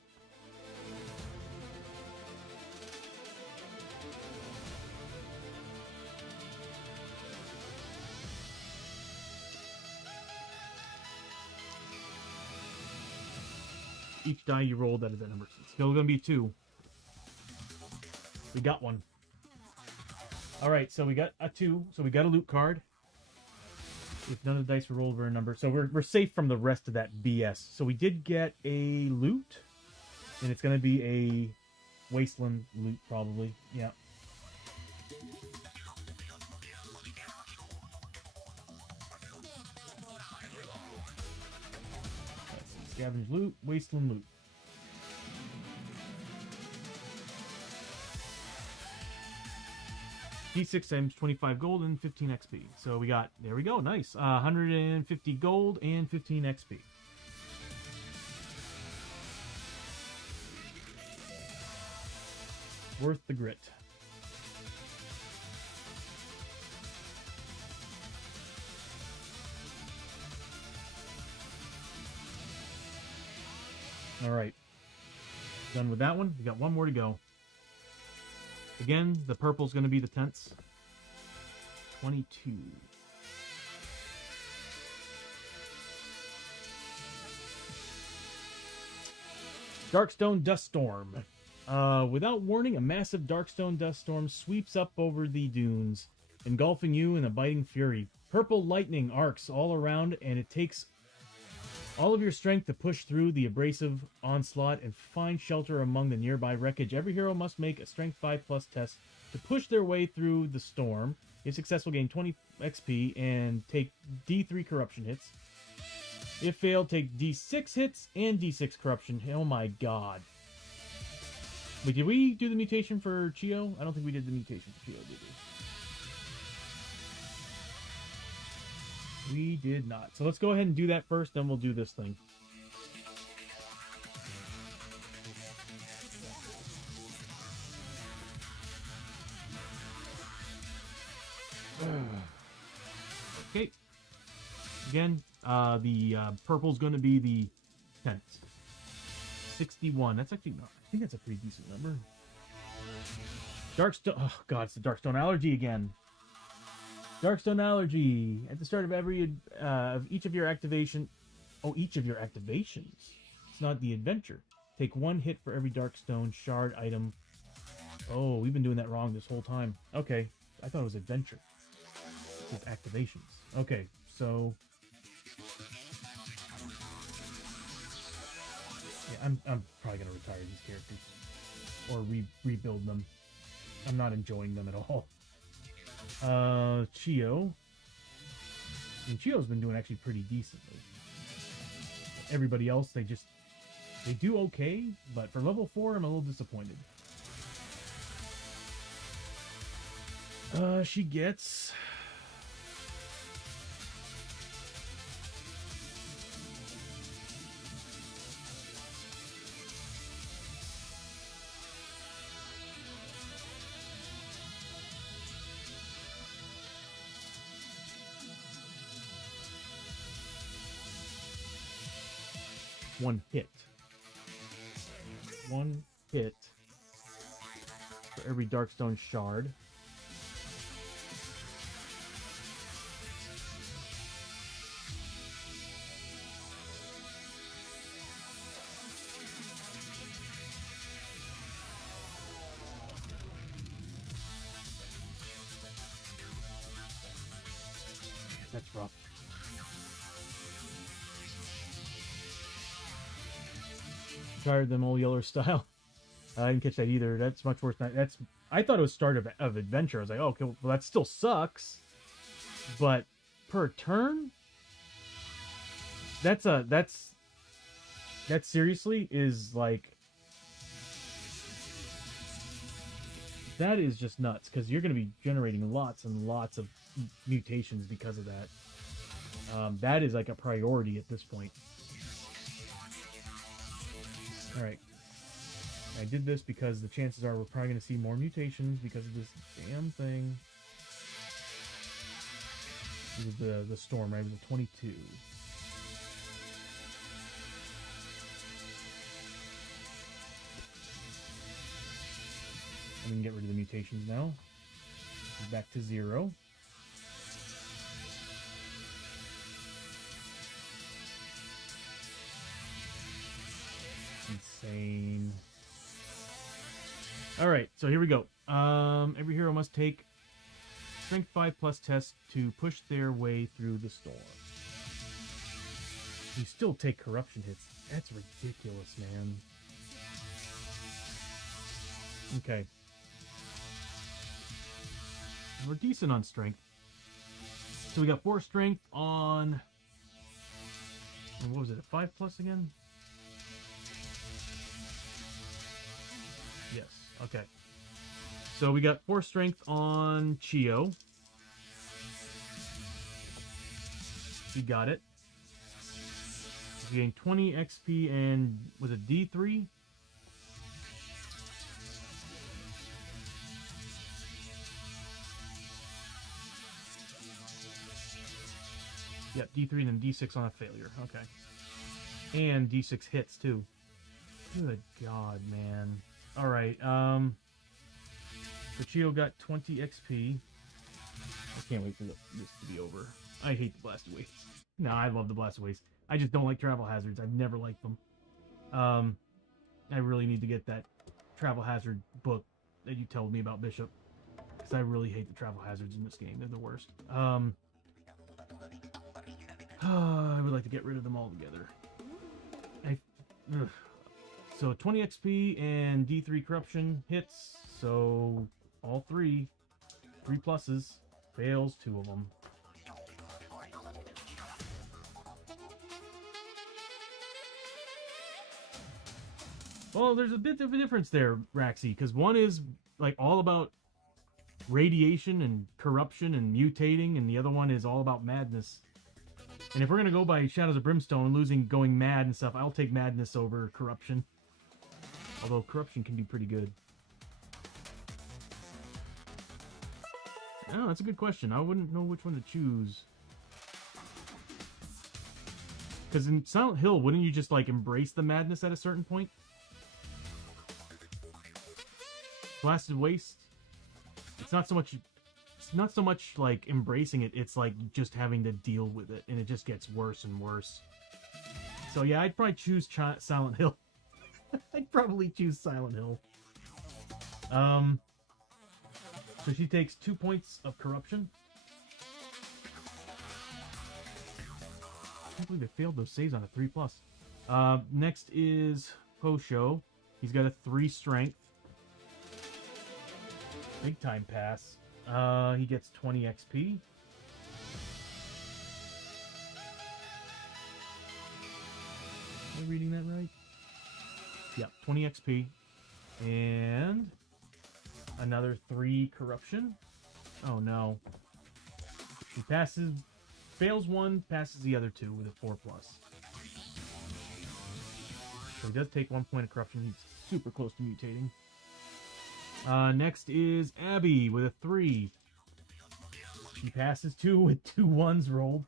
Each die you roll, that is that number. It's still gonna be 2. We got 1. Alright, so we got a 2. So we got a loot card. If none of the dice were rolled for a number. So we're safe from the rest of that BS. So we did get a loot. And it's gonna be a wasteland loot, probably. Yeah. Scavenge loot, wasteland loot. D6 times 25 gold and 15 XP. So we got, there we go, nice. 150 gold and 15 XP. Worth the grit. All right, done with that one. We got 1 more to go. Again, the purple's going to be the tents. 22. Darkstone dust storm. Without warning, a massive darkstone dust storm sweeps up over the dunes, engulfing you in a biting fury. Purple lightning arcs all around, and it takes all of your strength to push through the abrasive onslaught and find shelter among the nearby wreckage. Every hero must make a strength 5+ test to push their way through the storm. If successful, gain 20 XP and take D3 corruption hits. If failed, take D6 hits and D6 corruption. Oh my god. Wait, did we do the mutation for Chiyo? I don't think we did the mutation for Chiyo, did we? We did not. So let's go ahead and do that first, then we'll do this thing. Okay. Again, the purple's going to be the 10th. 61. That's actually not. I think that's a pretty decent number. Darkstone. Oh god, it's the Darkstone allergy again. Darkstone allergy. At the start of each of your activation. Oh, each of your activations. It's not the adventure. Take 1 hit for every Darkstone shard item. Oh, we've been doing that wrong this whole time. Okay, I thought it was adventure. It's activations. Okay, so yeah, I'm probably gonna retire these characters or rebuild them. I'm not enjoying them at all. Chiyo. And Chiyo's been doing actually pretty decently. Everybody else, they do okay, but for level 4, I'm a little disappointed. She gets... one hit. One hit for every darkstone shard. That's rough. Tired them all Yeller style. I didn't catch that either. That's much worse. I thought it was start of adventure. I was like, oh, okay, well that still sucks. But per turn, that seriously is like, that is just nuts, because you're going to be generating lots and lots of mutations because of that. That is like a priority at this point. Alright. I did this because the chances are we're probably going to see more mutations because of this damn thing. It was the storm, right? It was a 22. And we can get rid of the mutations now. Back to 0. Insane. Alright, so here we go. Every hero must take Strength 5 plus test to push their way through the storm. You still take corruption hits. That's ridiculous, man. Okay. We're decent on strength. So we got 4 strength on... What was it, a 5 plus again? Yes, okay. So we got 4 strength on Chiyo. We got it. We gained 20 XP and was it D3? Yep, D3 and then D6 on a failure. Okay. And D6 hits too. Good God, man. Alright, so Chiyo got 20 XP. I can't wait for this to be over. I hate the Blasted Wastes. No, I love the Blasted Wastes. I just don't like travel hazards. I've never liked them. I really need to get that travel hazard book that you told me about, Bishop. Because I really hate the travel hazards in this game. They're the worst. I would like to get rid of them all together. So 20 XP and D3 corruption hits. So all 3 pluses, fails 2 of them. Well, there's a bit of a difference there, Raxi, because one is like all about radiation and corruption and mutating, and the other one is all about madness. And if we're gonna go by Shadows of Brimstone, going mad and stuff, I'll take madness over corruption. Although corruption can be pretty good. Oh, that's a good question. I wouldn't know which one to choose. Because in Silent Hill, wouldn't you just like embrace the madness at a certain point? Blasted Waste, it's not so much like embracing it, it's like just having to deal with it, and it just gets worse and worse. So yeah, I'd probably choose Silent Hill. I'd probably choose Silent Hill. So she takes 2 points of corruption. I can't believe they failed those saves on a 3 plus. Next is Hoshoryo. He's got a 3 strength. Big time pass. He gets 20 XP. Am I reading that right? Yeah, 20 XP. And another 3 corruption. Oh no. He fails 1, passes the other 2 with a 4+. So he does take 1 point of corruption. He's super close to mutating. Next is Abbie with a 3. He passes 2 with 2 1s rolled.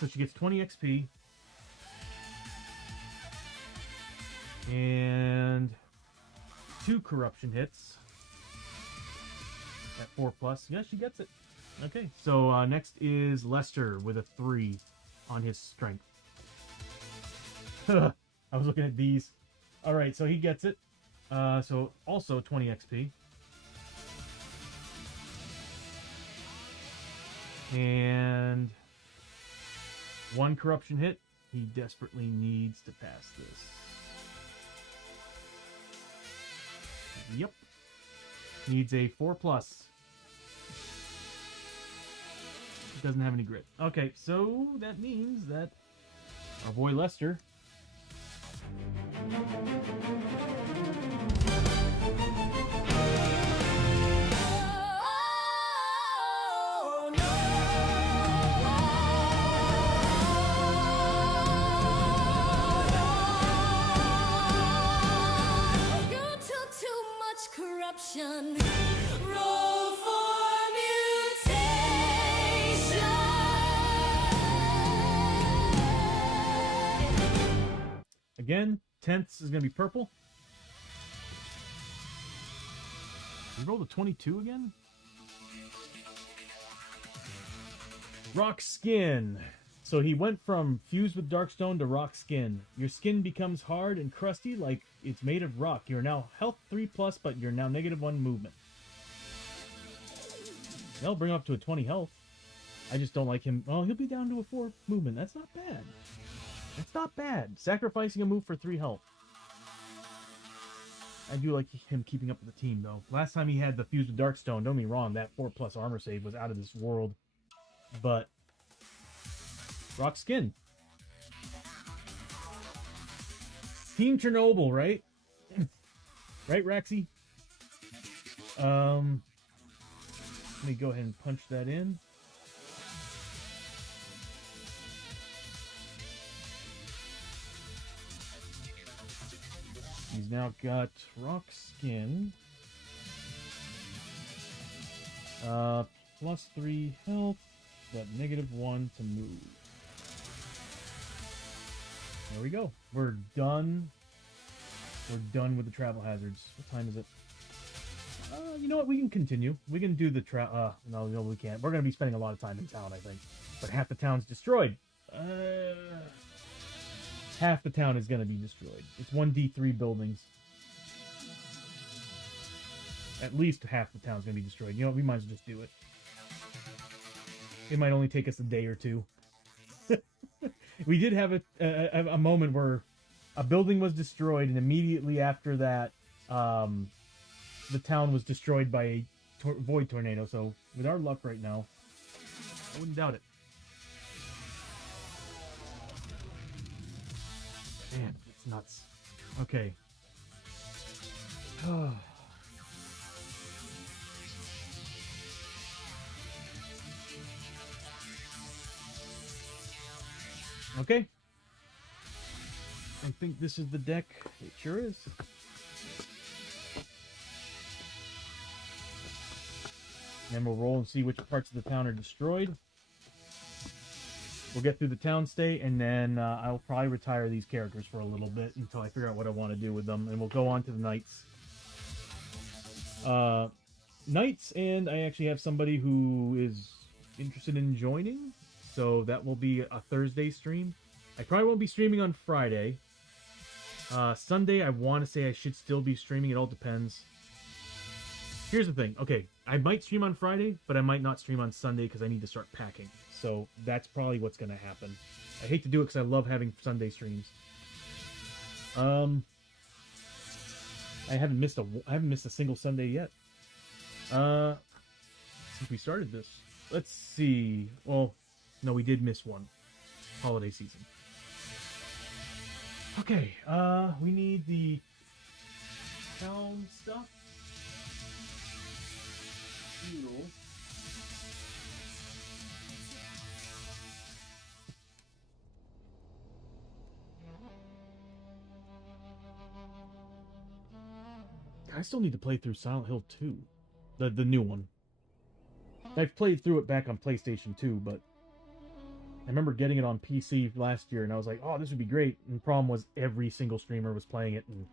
So she gets 20 XP. And 2 corruption hits. At 4+. Yeah, she gets it. Okay, so next is Lester with a 3 on his strength. I was looking at these. Alright, so he gets it. So also 20 XP. And 1 corruption hit. He desperately needs to pass this. Yep. Needs a 4+. Doesn't have any grit. Okay, so that means that our boy Lester You took too much corruption. Roll for mutation. again. 10th is going to be purple. We rolled a 22 again. Rock skin. So he went from fused with darkstone to rock skin. Your skin becomes hard and crusty like it's made of rock. You're now health 3+, but you're now -1 movement. They'll bring up to a 20 health. I just don't like him. Oh, he'll be down to a 4 movement. That's not bad. That's not bad. Sacrificing a move for 3 health. I do like him keeping up with the team, though. Last time he had the fused with darkstone, don't get me wrong, that 4+ armor save was out of this world. But rock skin. Team Chernobyl, right? Right, Raxi? Let me go ahead and punch that in. He's now got rock skin. +3 health, but -1 to move. There we go. We're done. We're done with the travel hazards. What time is it? You know what? We can continue. We can do the no, we can't. We're going to be spending a lot of time in town, I think. But half the town's destroyed. Half the town is going to be destroyed. It's 1d3 buildings. At least half the town's going to be destroyed. You know what? We might as well just do it. It might only take us a day or 2. We did have a moment where a building was destroyed, and immediately after that, the town was destroyed by a void tornado. So, with our luck right now, I wouldn't doubt it. Man, it's nuts. Okay. Okay. I think this is the deck. It sure is. And we'll roll and see which parts of the town are destroyed. We'll get through the town state, and then I'll probably retire these characters for a little bit until I figure out what I want to do with them. And we'll go on to the knights. Knights, and I actually have somebody who is interested in joining. So that will be a Thursday stream. I probably won't be streaming on Friday. Sunday, I want to say I should still be streaming. It all depends. Here's the thing. Okay, I might stream on Friday, but I might not stream on Sunday because I need to start packing. So that's probably what's going to happen. I hate to do it because I love having Sunday streams. I haven't missed a single Sunday yet. So since we started this. Let's see. Well, no, we did miss one. Holiday season. Okay, we need the town stuff. Fuel. I still need to play through Silent Hill 2. The new one. I've played through it back on PlayStation 2, but I remember getting it on PC last year, and I was like, oh, this would be great. And the problem was every single streamer was playing it, and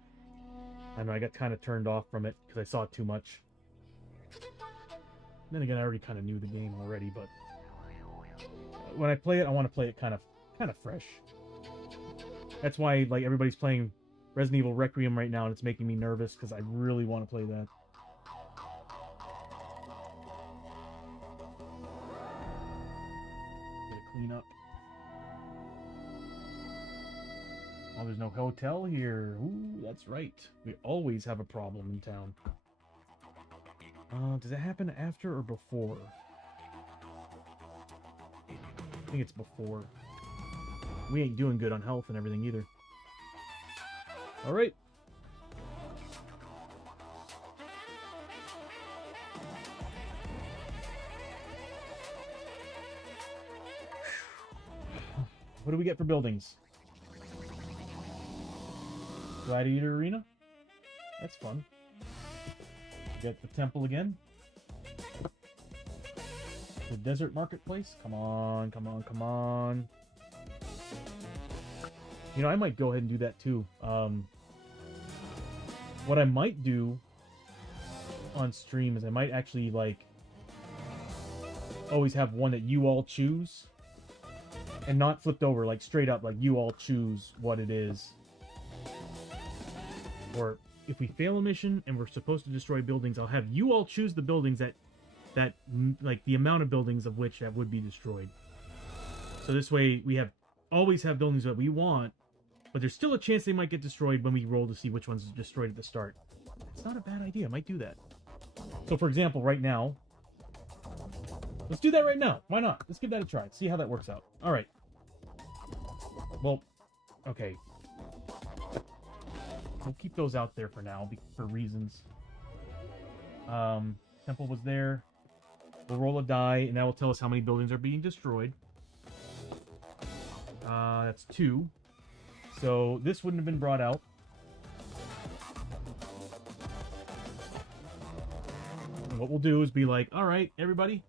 I don't know, I got kind of turned off from it because I saw it too much. Then again, I already kind of knew the game already, but when I play it, I want to play it kind of fresh. That's why like everybody's playing Resident Evil Requiem right now, and it's making me nervous because I really want to play that. Gotta clean up. Oh, there's no hotel here. Ooh, that's right. We always have a problem in town. Does it happen after or before? I think it's before. We ain't doing good on health and everything either. Alright. What do we get for buildings? Gladiator Arena? That's fun. Get the temple again. The desert marketplace? Come on, come on, come on. You know, I might go ahead and do that too. What I might do on stream is I might actually, like, always have one that you all choose. And not flipped over, like, straight up, like, you all choose what it is. Or, if we fail a mission and we're supposed to destroy buildings, I'll have you all choose the buildings that like, the amount of buildings of which that would be destroyed. So this way, we always have buildings that we want, but there's still a chance they might get destroyed when we roll to see which one's destroyed at the start. It's not a bad idea. I might do that. So, for example, right now... Let's do that right now. Why not? Let's give that a try. See how that works out. Alright. Well, okay. We'll keep those out there for now, for reasons. Temple was there. We'll roll a die, and that will tell us how many buildings are being destroyed. That's 2. So, this wouldn't have been brought out. And what we'll do is be like, alright, everybody,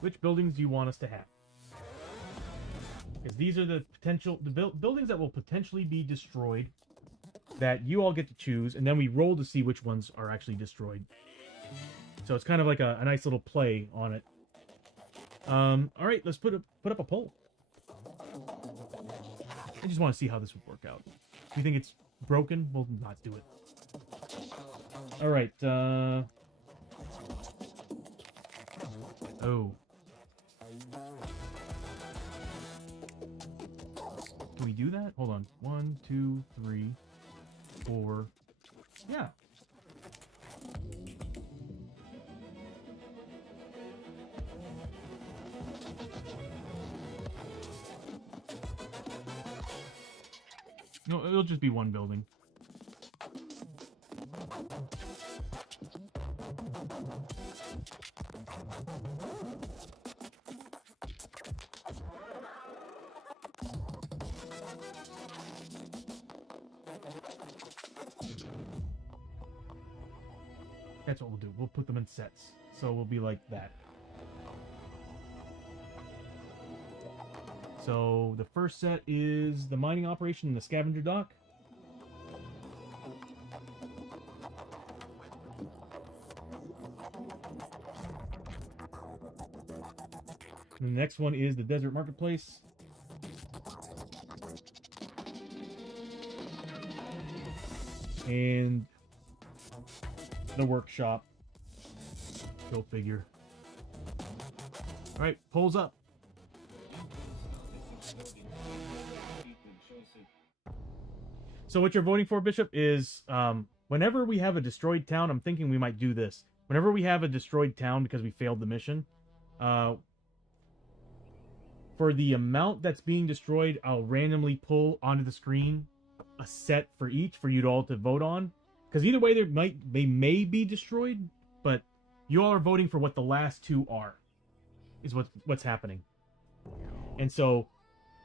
which buildings do you want us to have? Because these are the buildings that will potentially be destroyed that you all get to choose, and then we roll to see which ones are actually destroyed. So it's kind of like a nice little play on it. Alright, let's put up a poll. I just want to see how this would work out. If you think it's broken, we'll not do it. Alright, oh. Can we do that? Hold on. 1, 2, 3, 4. Yeah. No, it'll just be one building. That's what we'll do. We'll put them in sets. So we'll be like that. So the first set is the mining operation and the scavenger dock. And the next one is the desert marketplace. And the workshop. Go figure. Alright, polls up. So what you're voting for, Bishop, is whenever we have a destroyed town, I'm thinking we might do this. Whenever we have a destroyed town because we failed the mission, For the amount that's being destroyed, I'll randomly pull onto the screen a set for each for you all to vote on. Because either way, they may be destroyed, but you all are voting for what the last two are. Is what's happening. And so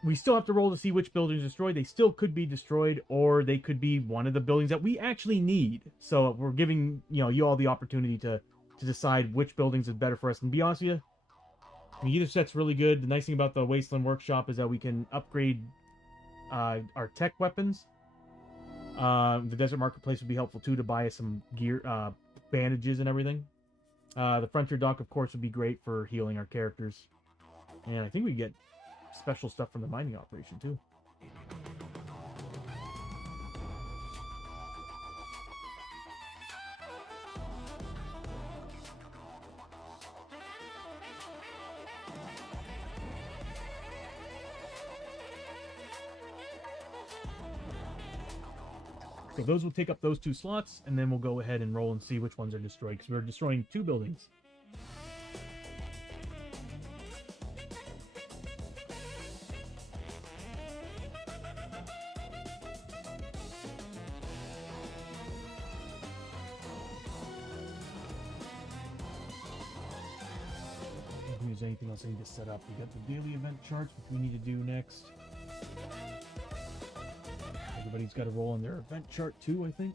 we still have to roll to see which buildings are destroyed. They still could be destroyed, or they could be one of the buildings that we actually need. So we're giving you all the opportunity to decide which buildings is better for us. And to be honest with you, either set's really good. The nice thing about the Wasteland Workshop is that we can upgrade our tech weapons. The Desert Marketplace would be helpful too to buy us some gear, bandages and everything. The Frontier Dock, of course, would be great for healing our characters. And I think we get special stuff from the mining operation too. So those will take up those two slots, and then we'll go ahead and roll and see which ones are destroyed, because we're destroying 2 buildings. I don't think there's anything else I need to set up. We got the daily event charts, which we need to do next. Everybody's got to roll on their event chart too, I think.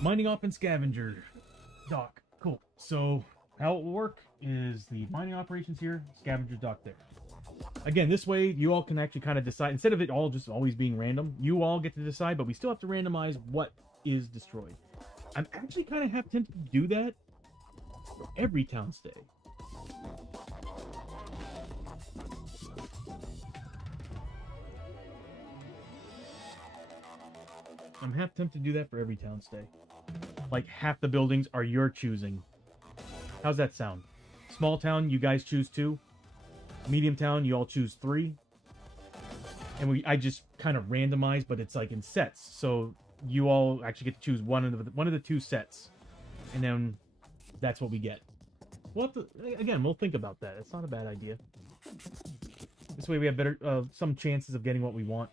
Mining op and scavenger dock. Cool. So how it will work is the mining operations here, scavenger dock there. Again, this way you all can actually kind of decide, instead of it all just always being random, you all get to decide, but we still have to randomize what is destroyed. I'm actually kind of half tempted to do that for every town stay. I'm half tempted to do that for every town stay. Like, half the buildings are your choosing. How's that sound? Small town, you guys choose 2. Medium town, you all choose 3. And I just kind of randomize, but it's like in sets. So you all actually get to choose one of the 2 sets, and then that's what we get. We'll think about that. It's not a bad idea. This way we have better some chances of getting what we want.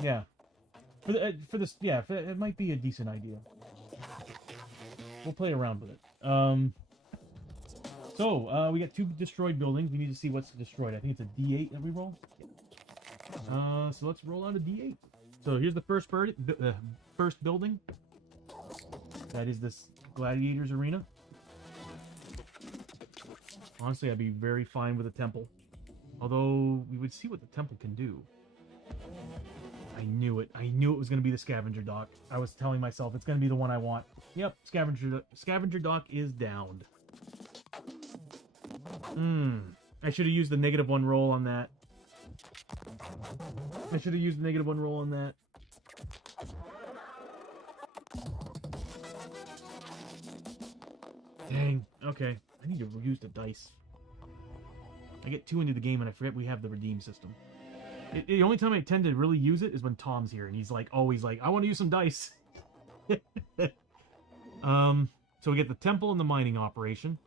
Yeah. For this, yeah, it might be a decent idea. We'll play around with it. So we got 2 destroyed buildings. We need to see what's destroyed. I think it's a D8 that we roll. So let's roll out a D8. So here's the first building. That is this gladiators arena. Honestly, I'd be very fine with a temple. Although we would see what the temple can do. I knew it. I knew it was going to be the scavenger dock. I was telling myself it's going to be the one I want. Yep, scavenger dock is downed. I should have used the -1 roll on that. Dang. Okay. I need to use the dice. I get 2 into the game and I forget we have the redeem system. The only time I tend to really use it is when Tom's here, and he's like always like, I want to use some dice. So we get the temple and the mining operation.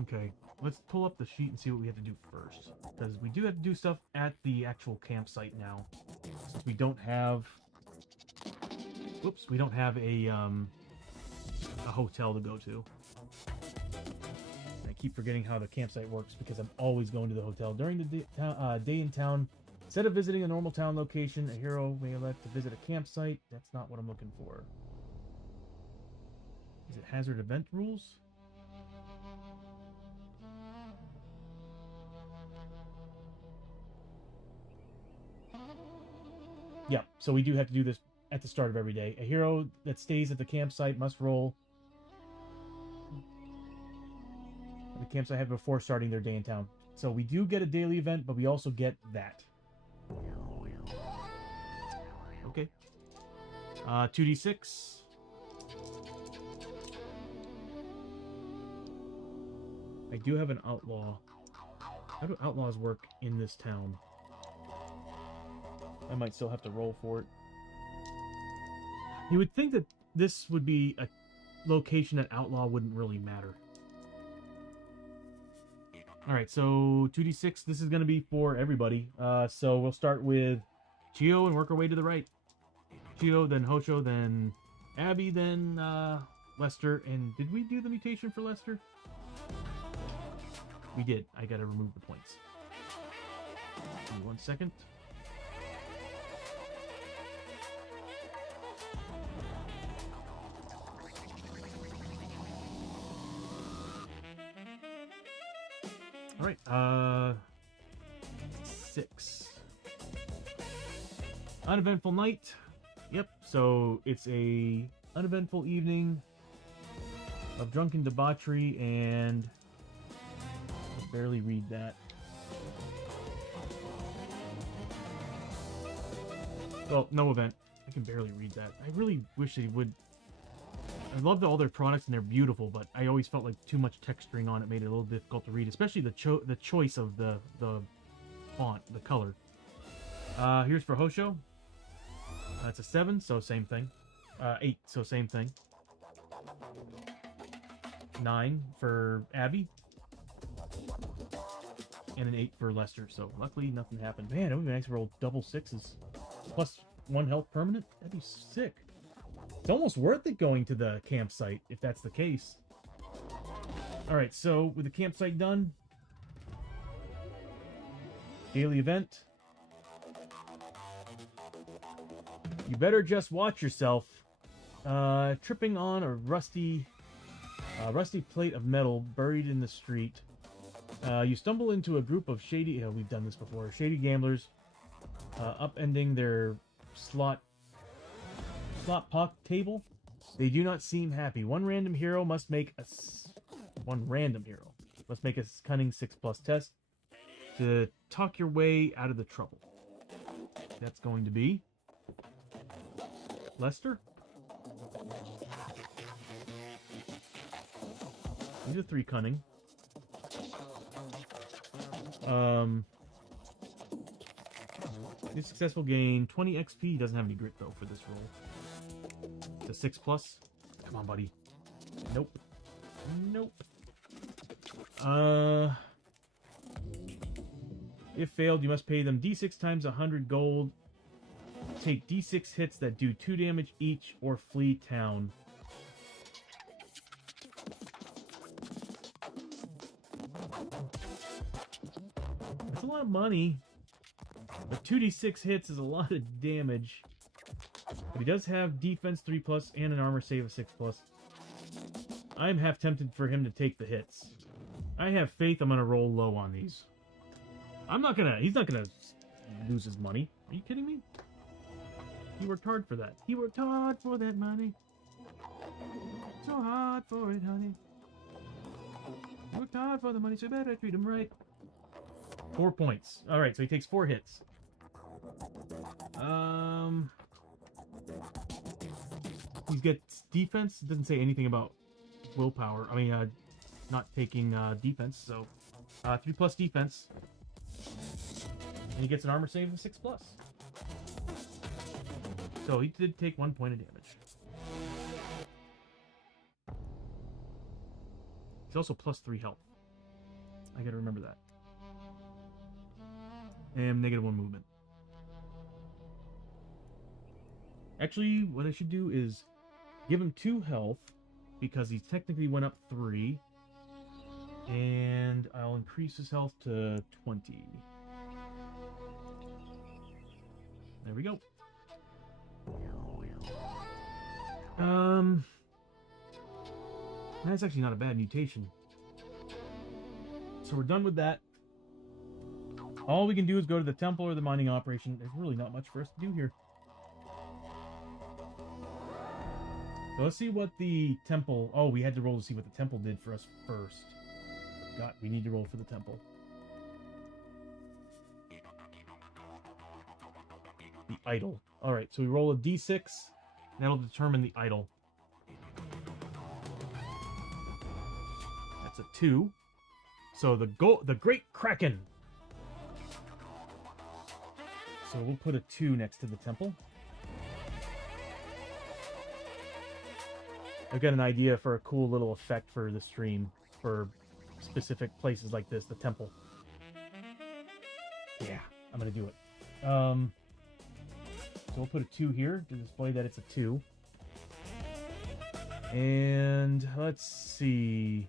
Okay, let's pull up the sheet and see what we have to do first, because we do have to do stuff at the actual campsite now. Since we don't have, we don't have a hotel to go to. I keep forgetting how the campsite works because I'm always going to the hotel during the day in town. Instead of visiting a normal town location, a hero may elect to visit a campsite. That's not what I'm looking for. Is it hazard event rules? Yeah, so we do have to do this at the start of every day. A hero that stays at the campsite must roll the campsite had before starting their day in town. So we do get a daily event, but we also get that. Okay. 2d6. 2 I do have an outlaw. How do outlaws work in this town? I might still have to roll for it. You would think that this would be a location that outlaw wouldn't really matter. Alright, so 2d6. This is going to be for everybody. So we'll start with Chiyo and work our way to the right. Chiyo, then Hosho, then Abbie, then Lester. And did we do the mutation for Lester? We did. I gotta remove the points. Give me 1 second. Alright, 6. Uneventful night. Yep, so it's a uneventful evening of drunken debauchery, and I can barely read that. Well, no event. I can barely read that. I really wish they would. I love all their products and they're beautiful, but I always felt like too much texturing on it made it a little difficult to read, especially the choice of the font, the color. Here's for Hosho. That's a 7, so same thing. 8, so same thing. 9 for Abbie. And an 8 for Lester, so luckily nothing happened. Man, it would be nice to roll double 6s. Plus 1 health permanent? That'd be sick. It's almost worth it going to the campsite, if that's the case. Alright, so with the campsite done, daily event. You better just watch yourself. Tripping on a rusty plate of metal buried in the street. You stumble into a group of shady... we've done this before. Shady gamblers upending their slot puck table. They do not seem happy. One random hero must make a cunning 6+ test to talk your way out of the trouble. That's going to be Lester. These are 3 cunning. Successful gain 20 XP. Doesn't have any grit though for this roll. It's a 6+. Come on, buddy. Nope. Nope. If failed, you must pay them D6 times 100 gold. Take D6 hits that do 2 damage each, or flee town. That's a lot of money. But 2d6 hits is a lot of damage. But he does have defense 3+ and an armor save of 6+. I'm half tempted for him to take the hits. I have faith I'm gonna roll low on these. He's not gonna lose his money. Are you kidding me? He worked hard for that. He worked hard for that money. So hard for it, honey. He worked hard for the money, so you better treat him right. 4 points. Alright, so he takes 4 hits. He gets defense. It doesn't say anything about willpower. I mean, not taking defense, so 3+ defense. And he gets an armor save of 6+. So he did take 1 point of damage. He's also +3 health. I gotta remember that. And -1 movement. Actually, what I should do is give him 2 health, because he technically went up 3. And I'll increase his health to 20. There we go. That's actually not a bad mutation. So we're done with that. All we can do is go to the temple or the mining operation. There's really not much for us to do here. So let's see what the temple... Oh, we had to roll to see what the temple did for us first. God, we need to roll for the temple. The idol. Alright, so we roll a d6. That'll determine the idol. That's a 2. So the Great Kraken. So we'll put a 2 next to the temple. I've got an idea for a cool little effect for the stream for specific places like this, the temple. Yeah, I'm gonna do it. So we'll put a 2 here to display that it's a 2. And let's see.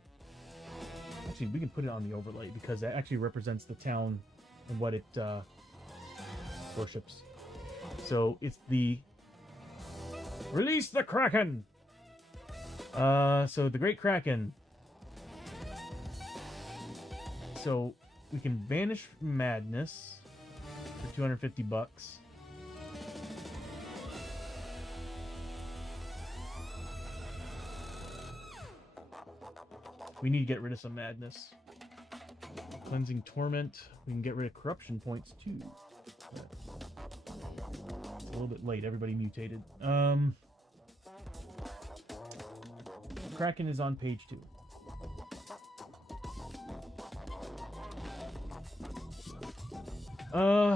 Actually, we can put it on the overlay because that actually represents the town and what it worships. So it's the Release the Kraken. So the Great Kraken. So we can banish madness for 250 bucks. We need to get rid of some madness. Cleansing torment. We can get rid of corruption points too. It's a little bit late. Everybody mutated. Kraken is on page 2.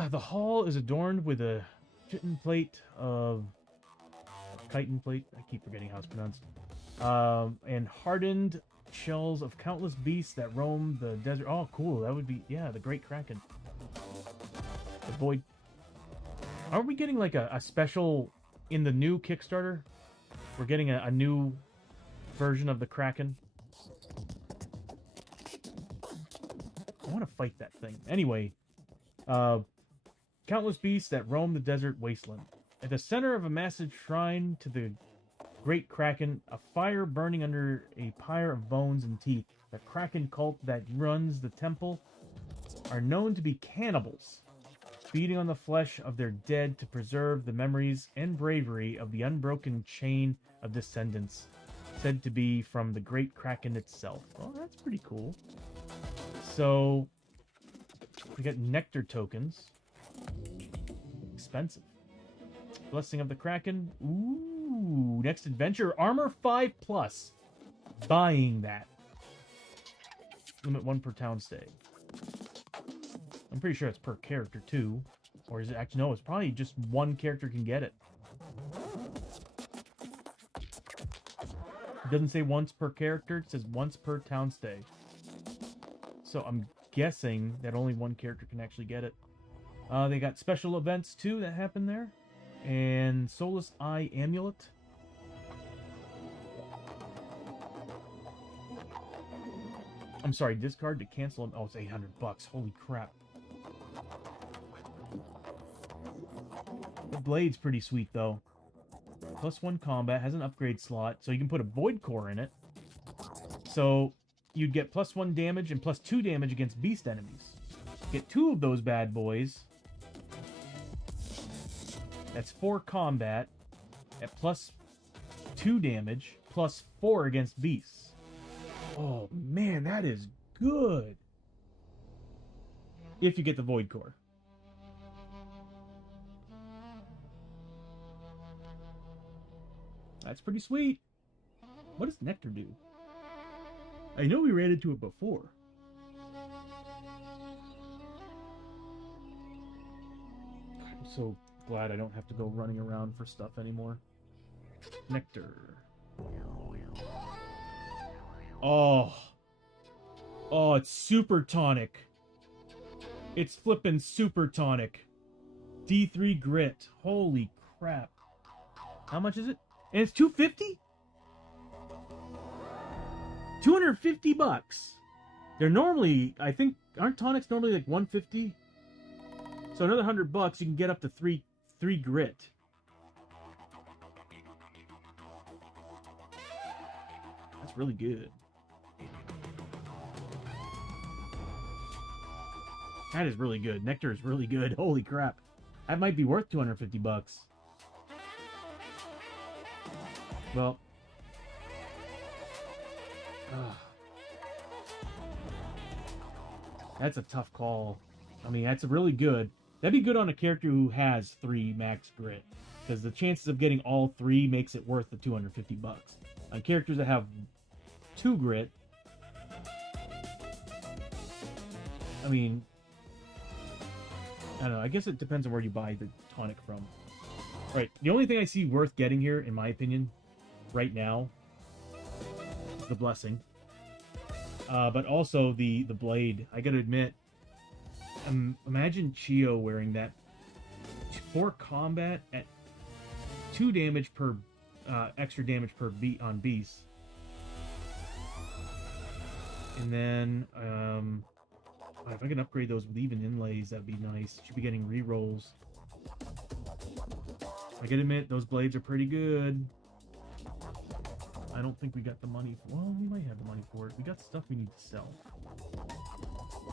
The hall is adorned with a chitin plate of chitin plate. I keep forgetting how it's pronounced. And hardened shells of countless beasts that roam the desert. Oh, cool. That would be, yeah, the Great Kraken. The void. Are we getting like a special in the new Kickstarter? We're getting a new version of the Kraken. I want to fight that thing. Anyway, countless beasts that roam the desert wasteland. At the center of a massive shrine to the Great Kraken, a fire burning under a pyre of bones and teeth. The Kraken cult that runs the temple are known to be cannibals, feeding on the flesh of their dead to preserve the memories and bravery of the unbroken chain of descendants, said to be from the Great Kraken itself. Oh, that's pretty cool. So, we got nectar tokens. Expensive. Blessing of the Kraken. Ooh, next adventure. Armor 5+. Buying that. Limit 1 per town stay. I'm pretty sure it's per character too. Or is it actually, no, it's probably just one character can get it. It doesn't say once per character, it says once per town stay. So I'm guessing that only one character can actually get it. They got special events too that happen there. And Soulless Eye Amulet. I'm sorry, discard to cancel. Oh, it's 800 bucks. Holy crap. The blade's pretty sweet though. +1 combat, has an upgrade slot, so you can put a void core in it. So you'd get +1 damage and +2 damage against beast enemies. Get 2 of those bad boys. That's 4 combat at +2 damage, +4 against beasts. Oh man, that is good. If you get the void core. That's pretty sweet. What does nectar do? I know we ran into it before. I'm so glad I don't have to go running around for stuff anymore. Nectar. Oh. Oh, it's super tonic. It's flippin' super tonic. D3 grit. Holy crap. How much is it? And it's $250? 250 bucks. They're normally, I think, aren't tonics normally like 150? So another 100 bucks, you can get up to 3 grit. That's really good. That is really good. Nectar is really good. Holy crap. That might be worth 250 bucks. Well. That's a tough call. I mean, that's really good. That'd be good on a character who has 3 max grit. Because the chances of getting all 3 makes it worth the 250 bucks. On characters that have 2 grit, I mean, I don't know. I guess it depends on where you buy the tonic from. Right. The only thing I see worth getting here, in my opinion, right now, is the blessing. But also the blade. I gotta admit, imagine Chiyo wearing that for combat at 2 damage per extra damage per beat on beasts. And then if I can upgrade those with even inlays, that'd be nice. Should be getting rerolls. I gotta admit, those blades are pretty good. I don't think we got the money. Well, we might have the money for it. We got stuff we need to sell.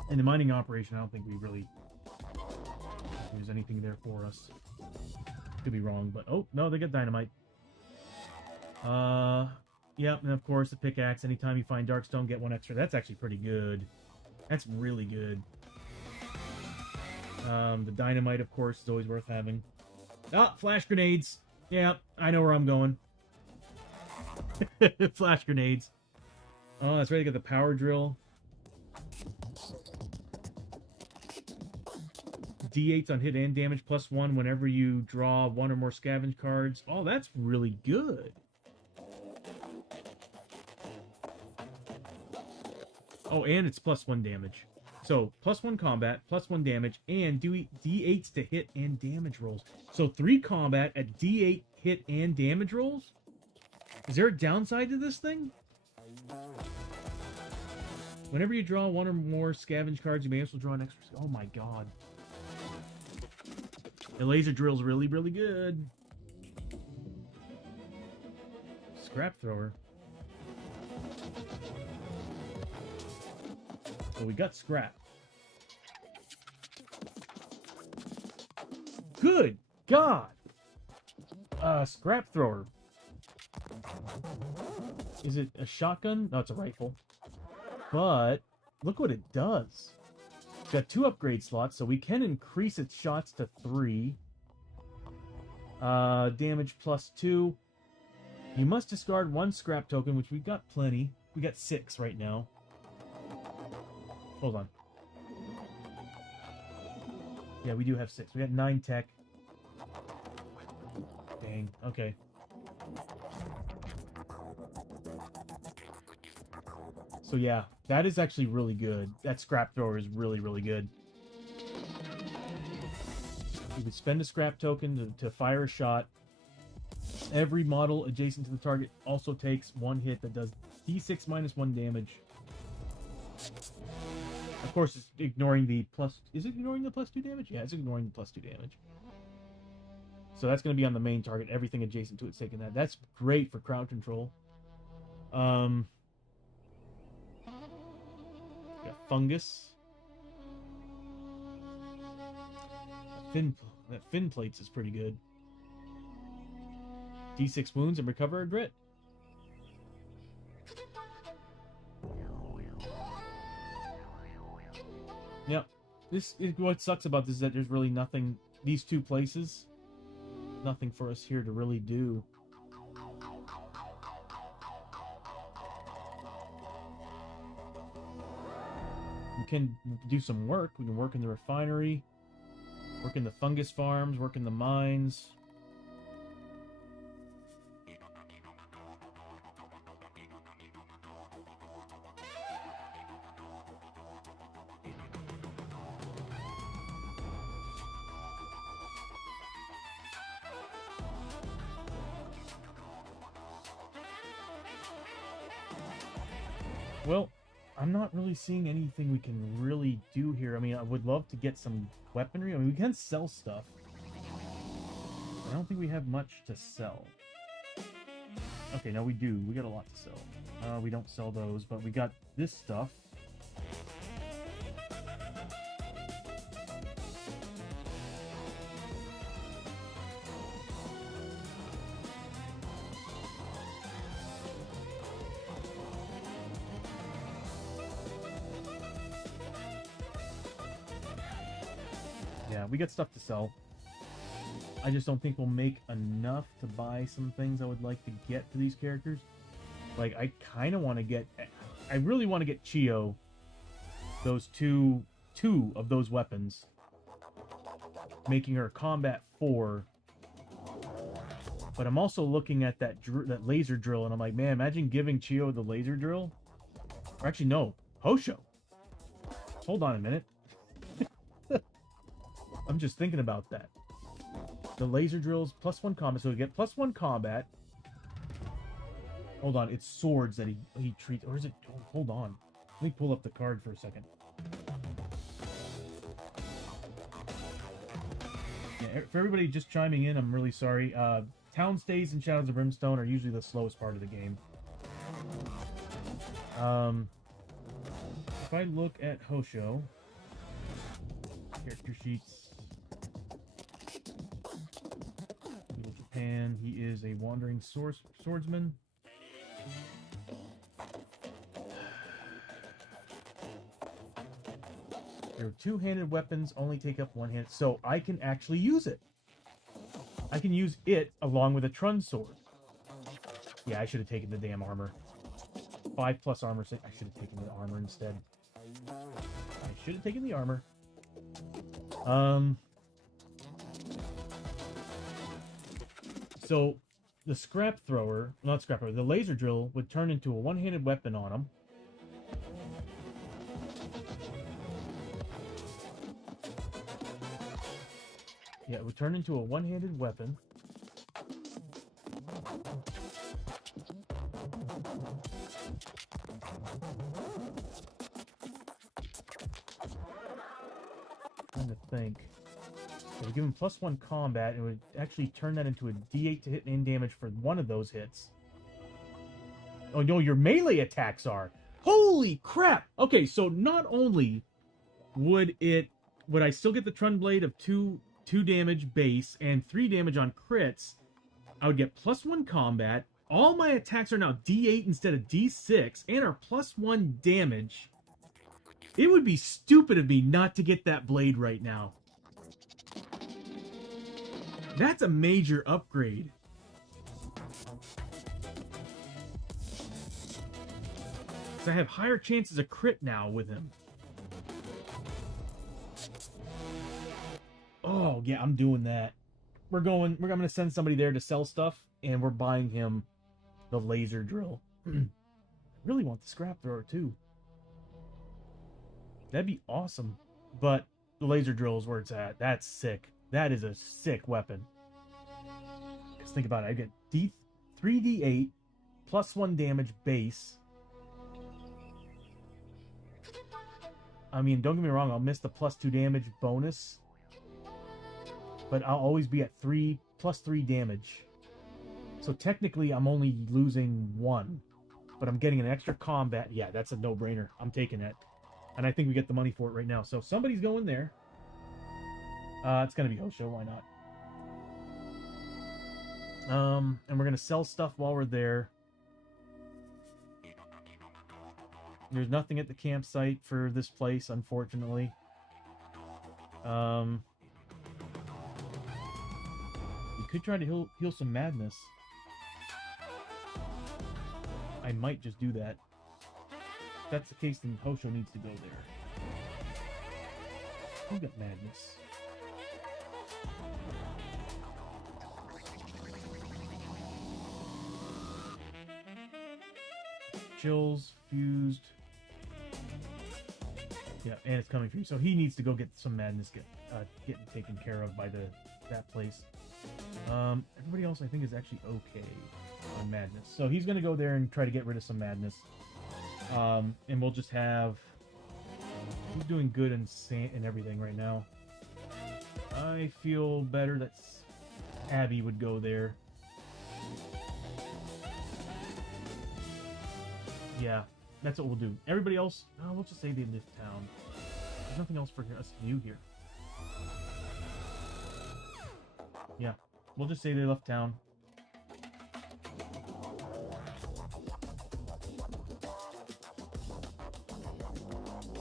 In the mining operation, I don't think we really there's anything there for us. Could be wrong, but oh no, they got dynamite. Yeah, and of course the pickaxe. Anytime you find darkstone, get 1 extra. That's actually pretty good. That's really good. The dynamite, of course, is always worth having. Ah, flash grenades. Yeah, I know where I'm going. Flash grenades. Oh, that's right. I got the power drill. D8s on hit and damage, +1 whenever you draw 1 or more scavenge cards. Oh, that's really good. Oh, and it's +1 damage. So, +1 combat, +1 damage, and do D8s to hit and damage rolls. So, 3 combat at D8 hit and damage rolls? Is there a downside to this thing? Whenever you draw 1 or more scavenge cards, you may also draw an extra... Oh my god. The laser drill's really, really good. Scrap thrower. Well, we got scrap. Good God! Scrap thrower. Is it a shotgun? No, it's a rifle. But look what it does. It's got 2 upgrade slots, so we can increase its shots to 3. Damage +2. You must discard 1 scrap token, which we got plenty. We got 6 right now. Hold on. Yeah, we do have 6. We got 9 tech. Dang. Okay. So yeah, that is actually really good. That scrap thrower is really, really good. You would spend a scrap token to fire a shot. Every model adjacent to the target also takes 1 hit that does D6 -1 damage. Of course, it's ignoring the plus... Is it ignoring the +2 damage? Yeah, it's ignoring the +2 damage. So that's going to be on the main target. Everything adjacent to it's taking that. That's great for crowd control. Got fungus. That fin plates is pretty good. D6 wounds and recover a grit. Yep. What sucks about this is that there's really nothing. These 2 places, nothing for us here to really do. We can do some work. We can work in the refinery, work in the fungus farms, work in the mines. Well, I'm not really seeing anything we can really do here. I mean, I would love to get some weaponry. I mean, we can sell stuff. I don't think we have much to sell. Okay, no, we do. We got a lot to sell. We don't sell those, but we got this stuff. Yeah, we got stuff to sell. I just don't think we'll make enough to buy some things I would like to get for these characters. Like, I kind of want to get... I really want to get Chiyo those two 2 of those weapons, making her combat 4. But I'm also looking at that laser drill, and I'm like, man, imagine giving Chiyo the laser drill. Or actually, no, Hosho. Hold on a minute. I'm just thinking about that. The laser drills +1 combat, so we get +1 combat. Hold on, it's swords that he treats, or is it? Oh, hold on, let me pull up the card for a second. Yeah, for everybody just chiming in, I'm really sorry. Town stays and Shadows of Brimstone are usually the slowest part of the game. If I look at Hosho, character sheets, Feudal Japan, he is a wandering swordsman. Their two-handed weapons only take up 1 hand, so I can actually use it. I can use it along with a Trun sword. Yeah, I should have taken the damn armor. 5+ armor. I should have taken the armor instead. I should have taken the armor. So the scrap thrower, not scrap thrower, the laser drill would turn into a one-handed weapon on him. Yeah, it would turn into a one-handed weapon. Trying to think. It would give him +1 combat, and it would actually turn that into a D8 to hit and damage for one of those hits. Oh no, your melee attacks are. Holy crap! Okay, so not only would I still get the Trun Blade of 2 damage base and 3 damage on crits, I would get +1 combat. All my attacks are now D8 instead of D6 and are +1 damage. It would be stupid of me not to get that blade right now. That's a major upgrade. So I have higher chances of crit now with him. Oh, yeah, I'm doing that. We're going to send somebody there to sell stuff, and we're buying him the laser drill. I really want the scrap thrower, too. That'd be awesome. But the laser drill is where it's at. That's sick. That is a sick weapon. Just think about it. I get 3d8 +1 damage base. I mean, don't get me wrong, I'll miss the +2 damage bonus. But I'll always be at +3 damage. So technically, I'm only losing 1. But I'm getting an extra combat. Yeah, that's a no-brainer. I'm taking it. And I think we get the money for it right now. So somebody's going there. It's going to be Hosho. Why not? And we're going to sell stuff while we're there. There's nothing at the campsite for this place, unfortunately. We could try to heal some madness. I might just do that. If that's the case, then Hosho needs to go there. Who got madness? Chills, fused. Yeah, and it's coming for you. So he needs to go get some madness getting taken care of by that place. Everybody else I think is actually okay on madness. So he's gonna go there and try to get rid of some madness. And we'll just have... Who's doing good and everything right now? I feel better that Abbie would go there. Yeah, that's what we'll do. Everybody else, we'll just say they live town. There's nothing else for us to do here. Yeah, we'll just say they left town.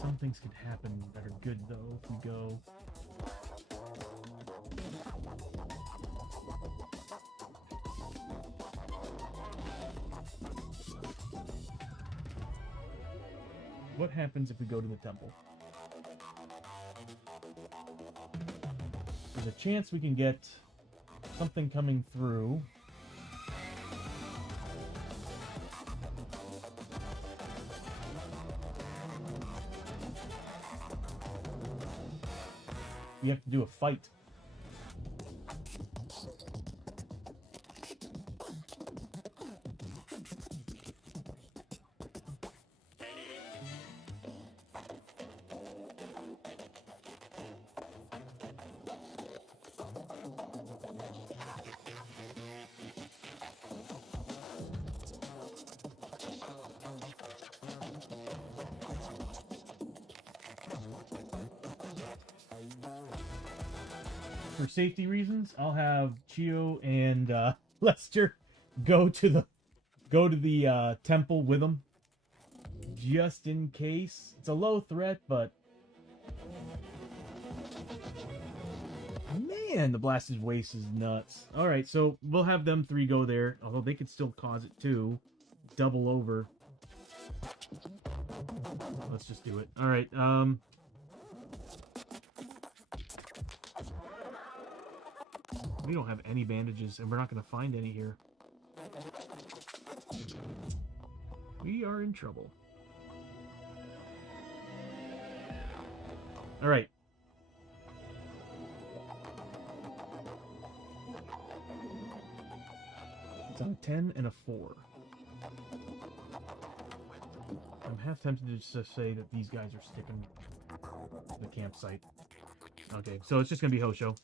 Some things could happen that are good, though, if we go. What happens if we go to the temple? a chance we can get something coming through. We have to do a fight. For safety reasons, I'll have Chiyo and Lester go to the temple with them, just in case. It's a low threat, but man, the blasted waste is nuts. All right, so we'll have them three go there, although they could still cause it too. Double over. Let's just do it. All right. We don't have any bandages, and we're not going to find any here. We are in trouble. All right. It's on a 10 and a 4. I'm half tempted to just say that these guys are sticking to the campsite. Okay, so it's just going to be Hosho.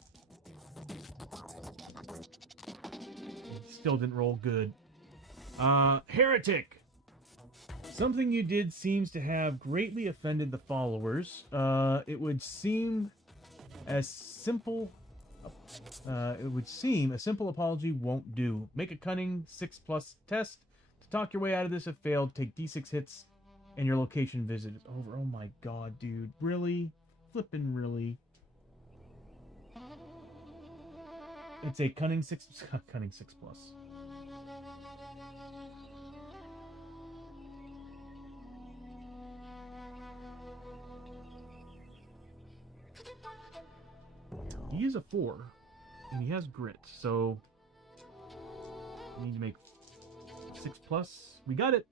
Still didn't roll good. Heretic! Something you did seems to have greatly offended the followers. It would seem a simple apology won't do. Make a cunning 6+ test. To talk your way out of this if failed, take D6 hits and your location visit is over. Oh my god, dude. Really? Flippin' really? It's a cunning 6 cunning 6+. He is a 4, and he has grit, so we need to make 6+. We got it.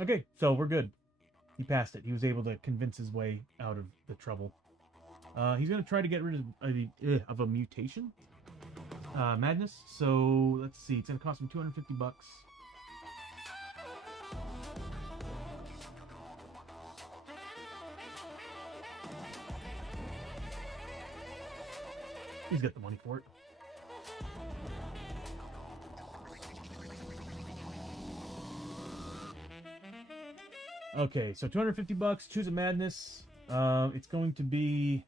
Okay, so we're good. He passed it. He was able to convince his way out of the trouble. He's going to try to get rid of a mutation. Madness. So, let's see. It's going to cost him $250. He's got the money for it. Okay, so $250. Choose a madness. It's going to be...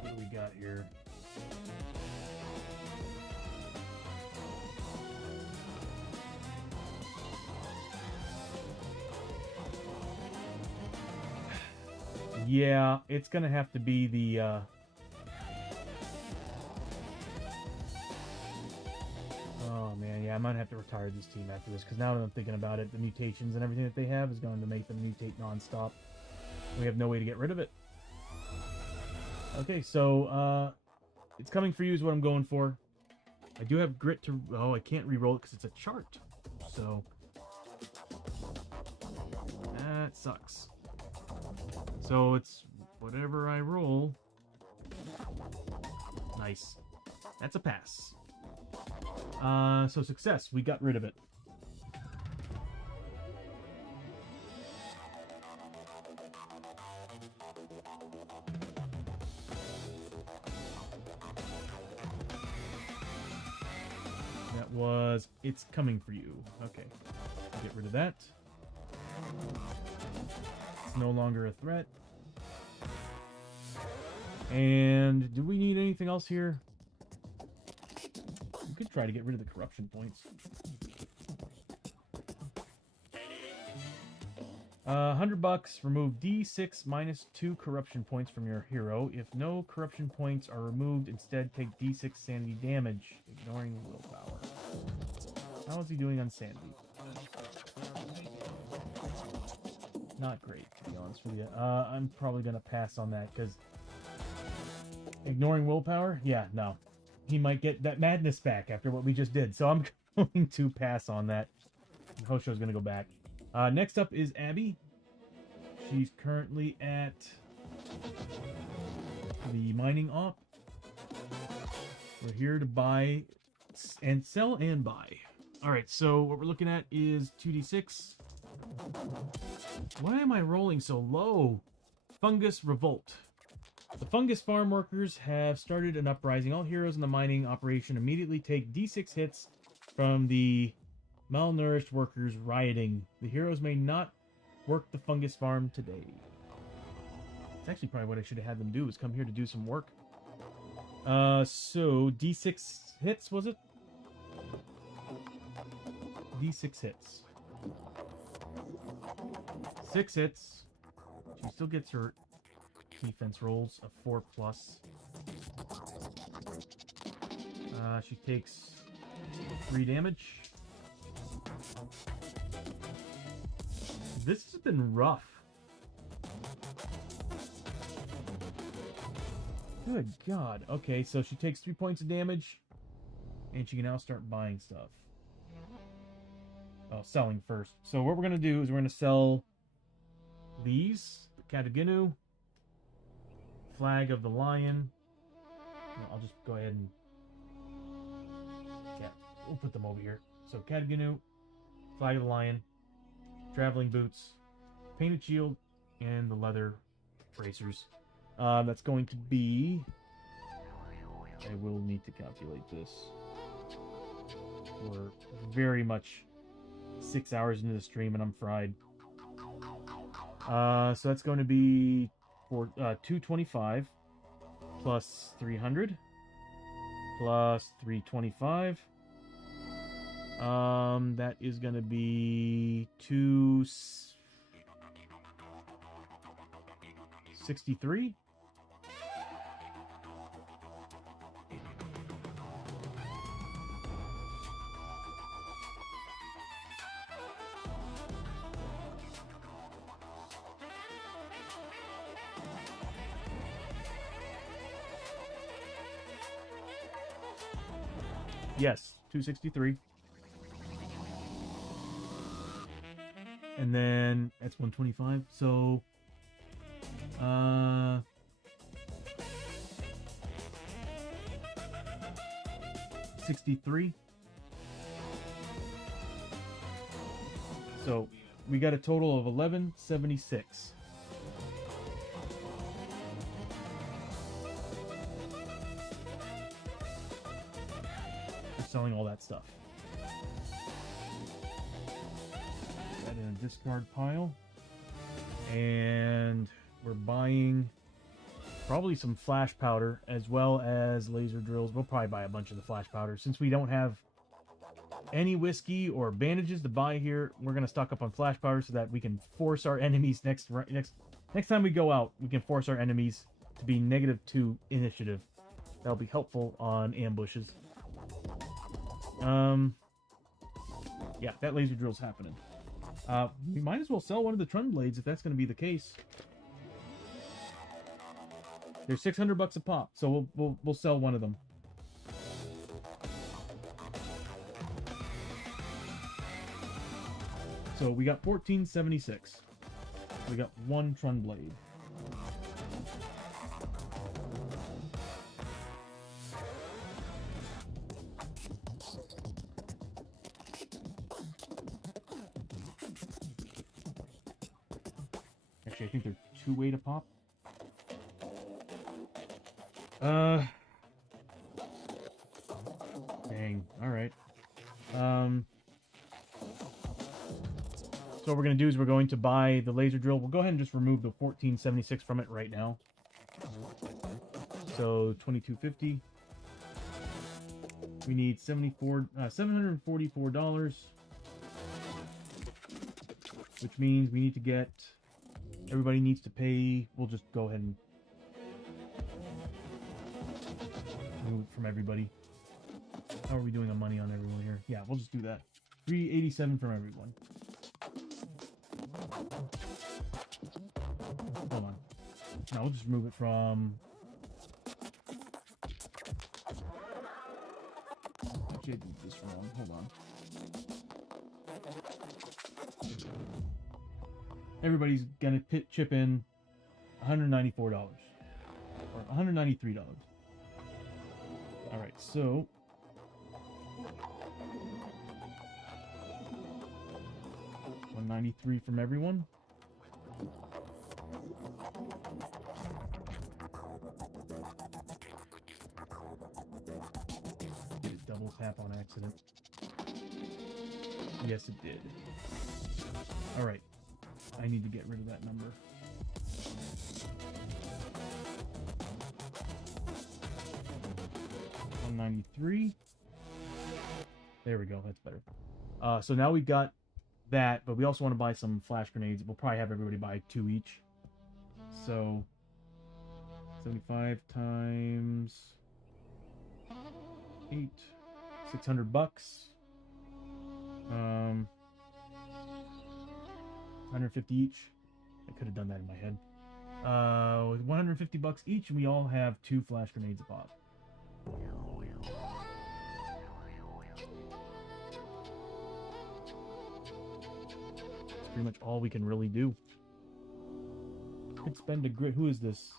What do we got here? Yeah, it's gonna have to be the oh man, yeah, I might have to retire this team after this, because now that I'm thinking about it, the mutations and everything that they have is going to make them mutate non-stop. We have no way to get rid of it. Okay, so it's coming for you is what I'm going for. I do have grit to... Oh, I can't re-roll it because it's a chart. So that sucks. So it's whatever I roll. Nice. That's a pass. So success. We got rid of it. That was... It's coming for you. Okay. Get rid of that. It's no longer a threat. And do we need anything else here? We could try to get rid of the corruption points. $100. Remove D6 minus 2 corruption points from your hero. If no corruption points are removed, instead take D6 sanity damage, ignoring willpower. How is he doing on sanity? Not great, to be honest with you. I'm probably gonna pass on that because ignoring willpower, yeah, no. He might get that madness back after what we just did, so I'm going to pass on that. Hoshoryo's gonna go back. Next up is Abbie. She's currently at the mining op. We're here to buy and sell and buy. Alright, so what we're looking at is 2d6. Why am I rolling so low? Fungus Revolt. The fungus farm workers have started an uprising. All heroes in the mining operation immediately take d6 hits from the malnourished workers rioting. The heroes may not work the fungus farm today. It's actually probably what I should have had them do, is come here to do some work. So d6 hits, was it? D6 hits. 6 hits. She still gets her defense rolls of 4+. She takes 3 damage. This has been rough. Good God. Okay, so she takes 3 points of damage, and she can now start buying stuff. Oh, selling first. So what we're going to do is we're going to sell these. The Kataginu. Flag of the Lion. No, I'll just go ahead and... yeah, we'll put them over here. So Kataginu, Flag of the Lion, Traveling Boots, Painted Shield, and the leather bracers. That's going to be... I will need to calculate this. We're very much 6 hours into the stream and I'm fried. So that's going to be for 225 plus 300 plus 325. That is going to be 263. Yes, 263. And then that's 125. So 63. So we got a total of 1176. Selling all that stuff. That in a discard pile. And we're buying probably some flash powder as well as laser drills. We'll probably buy a bunch of the flash powder. Since we don't have any whiskey or bandages to buy here, we're going to stock up on flash powder so that we can force our enemies next time we go out, we can force our enemies to be -2 initiative. That'll be helpful on ambushes. Yeah, that laser drill's happening. We might as well sell one of the Trun blades if that's going to be the case. They're $600 a pop, so we'll sell one of them. So we got 1476. We got one Trun blade. Actually, I think they're 2-weight a pop. Dang. All right. So what we're going to do is we're going to buy the laser drill. We'll go ahead and just remove the 1476 from it right now. So 2250. We need $744. which means we need to get... Everybody needs to pay... We'll just go ahead and remove it from everybody. How are we doing on money on everyone here? Yeah, we'll just do that. 387 from everyone. Hold on. No, we'll just remove it from... Actually, I did this wrong. Hold on. Everybody's gonna chip in $194 or $193. All right, so 193 from everyone. Did it double tap on accident? Yes, it did. All right. I need to get rid of that number. $193. There we go. That's better. So now we've got that, but we also want to buy some flash grenades. We'll probably have everybody buy 2 each. So 75 times 8, $600. 150 each. I could have done that in my head. With 150 bucks each, we all have 2 flash grenades above. That's pretty much all we can really do. Could spend a grit. Who is this?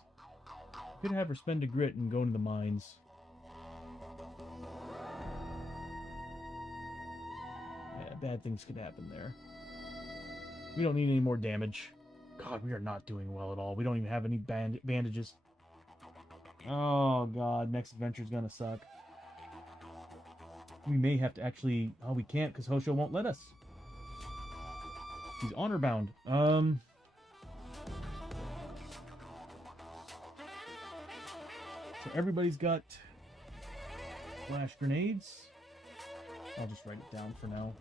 Could have her spend a grit and go into the mines. Yeah, bad things could happen there. We don't need any more damage. God, we are not doing well at all. We don't even have any bandages. Oh, God. Next adventure's gonna suck. We may have to actually... Oh, we can't because Hoshoryo won't let us. He's honor bound. So everybody's got flash grenades. I'll just write it down for now.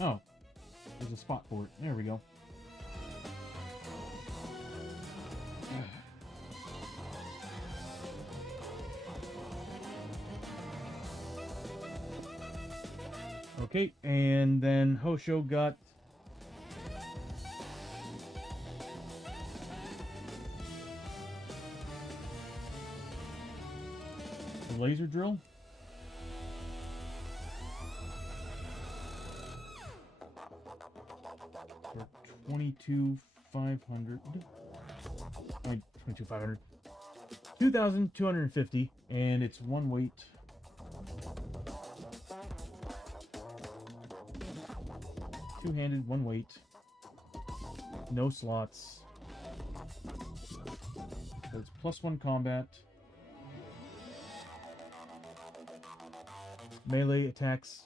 Oh, there's a spot for it. There we go. Okay, and then Hoshoryo got the laser drill. For 22,500. 22,500. 2,250, and it's 1 weight. Two-handed, 1 weight. No slots. So it's +1 combat. Melee attacks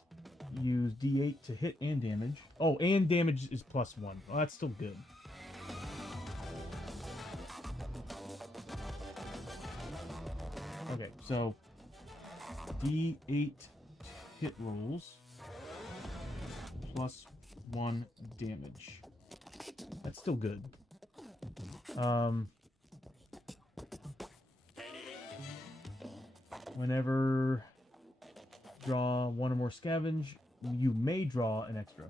use D8 to hit and damage. Oh, and damage is +1. Well, that's still good. Okay, so D8 hit rolls +1 damage. That's still good. Whenever draw 1 or more scavenge, you may draw an extra.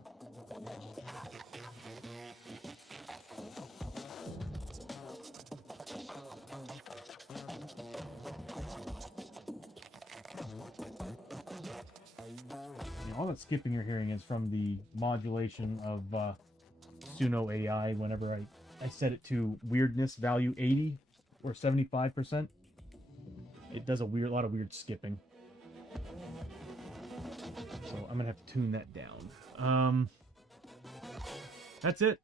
All that skipping you're hearing is from the modulation of Suno AI. Whenever I set it to weirdness value 80 or 75%, it does a lot of weird skipping. So I'm gonna have to tune that down. That's it.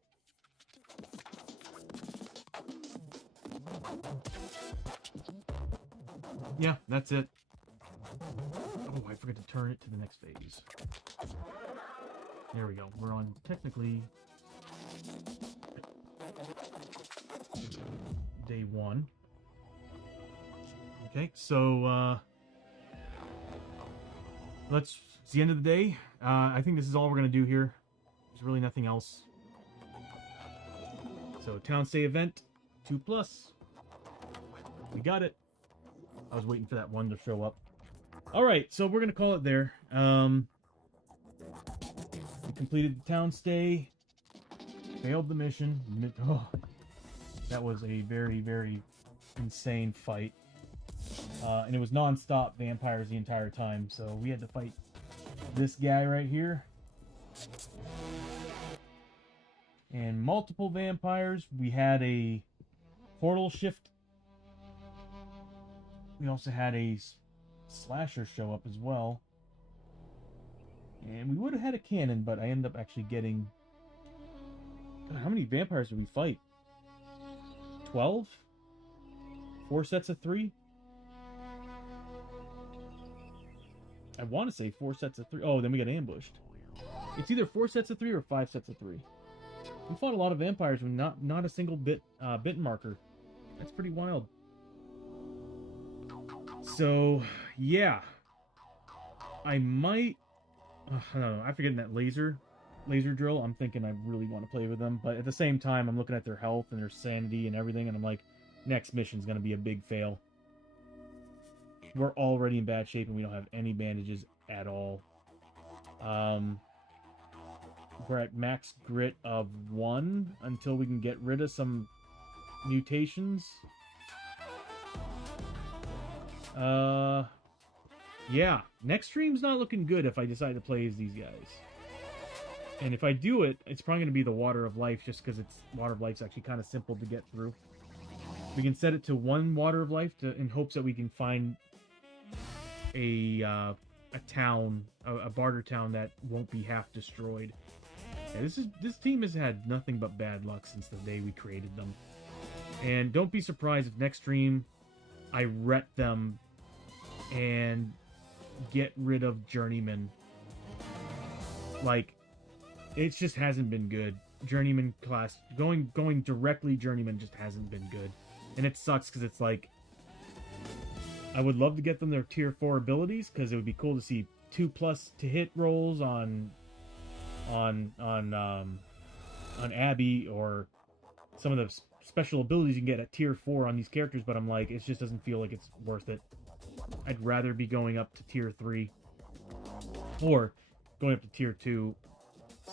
Yeah, that's it. Oh, I forgot to turn it to the next phase. There we go. We're on technically Day 1. Okay, so it's the end of the day. I think this is all we're gonna do here. There's really nothing else. So town stay event 2+. We got it. I was waiting for that one to show up. All right, so we're gonna call it there. We completed the town stay. Failed the mission. Oh, that was a very, very insane fight. And it was non-stop vampires the entire time, so we had to fight this guy right here. And multiple vampires. We had a portal shift. We also had a slasher show up as well. And we would have had a cannon, but I ended up actually getting... God, how many vampires did we fight? 12? 4 sets of 3? I want to say 4 sets of 3. Oh, then we got ambushed. It's either 4 sets of 3 or 5 sets of 3. We fought a lot of vampires with not a single bit marker. That's pretty wild. So, yeah. I might... I don't know. After getting that laser drill, I'm thinking I really want to play with them. But at the same time, I'm looking at their health and their sanity and everything, and I'm like, next mission's going to be a big fail. We're already in bad shape, and we don't have any bandages at all. We're at max grit of 1 until we can get rid of some mutations. Yeah. Next stream's not looking good if I decide to play as these guys. And if I do it, it's probably going to be the Water of Life, just because Water of Life's actually kind of simple to get through. We can set it to 1 Water of Life in hopes that we can find a town, a barter town that won't be half destroyed. Yeah, this team has had nothing but bad luck since the day we created them. And don't be surprised if next stream I ret them and get rid of Journeyman. Like, it just hasn't been good. Journeyman class, going directly Journeyman just hasn't been good. And it sucks because it's like, I would love to get them their tier 4 abilities, because it would be cool to see 2+ to hit rolls on Abbie, or some of the special abilities you can get at tier 4 on these characters, but I'm like, it just doesn't feel like it's worth it. I'd rather be going up to tier 3 or going up to tier 2.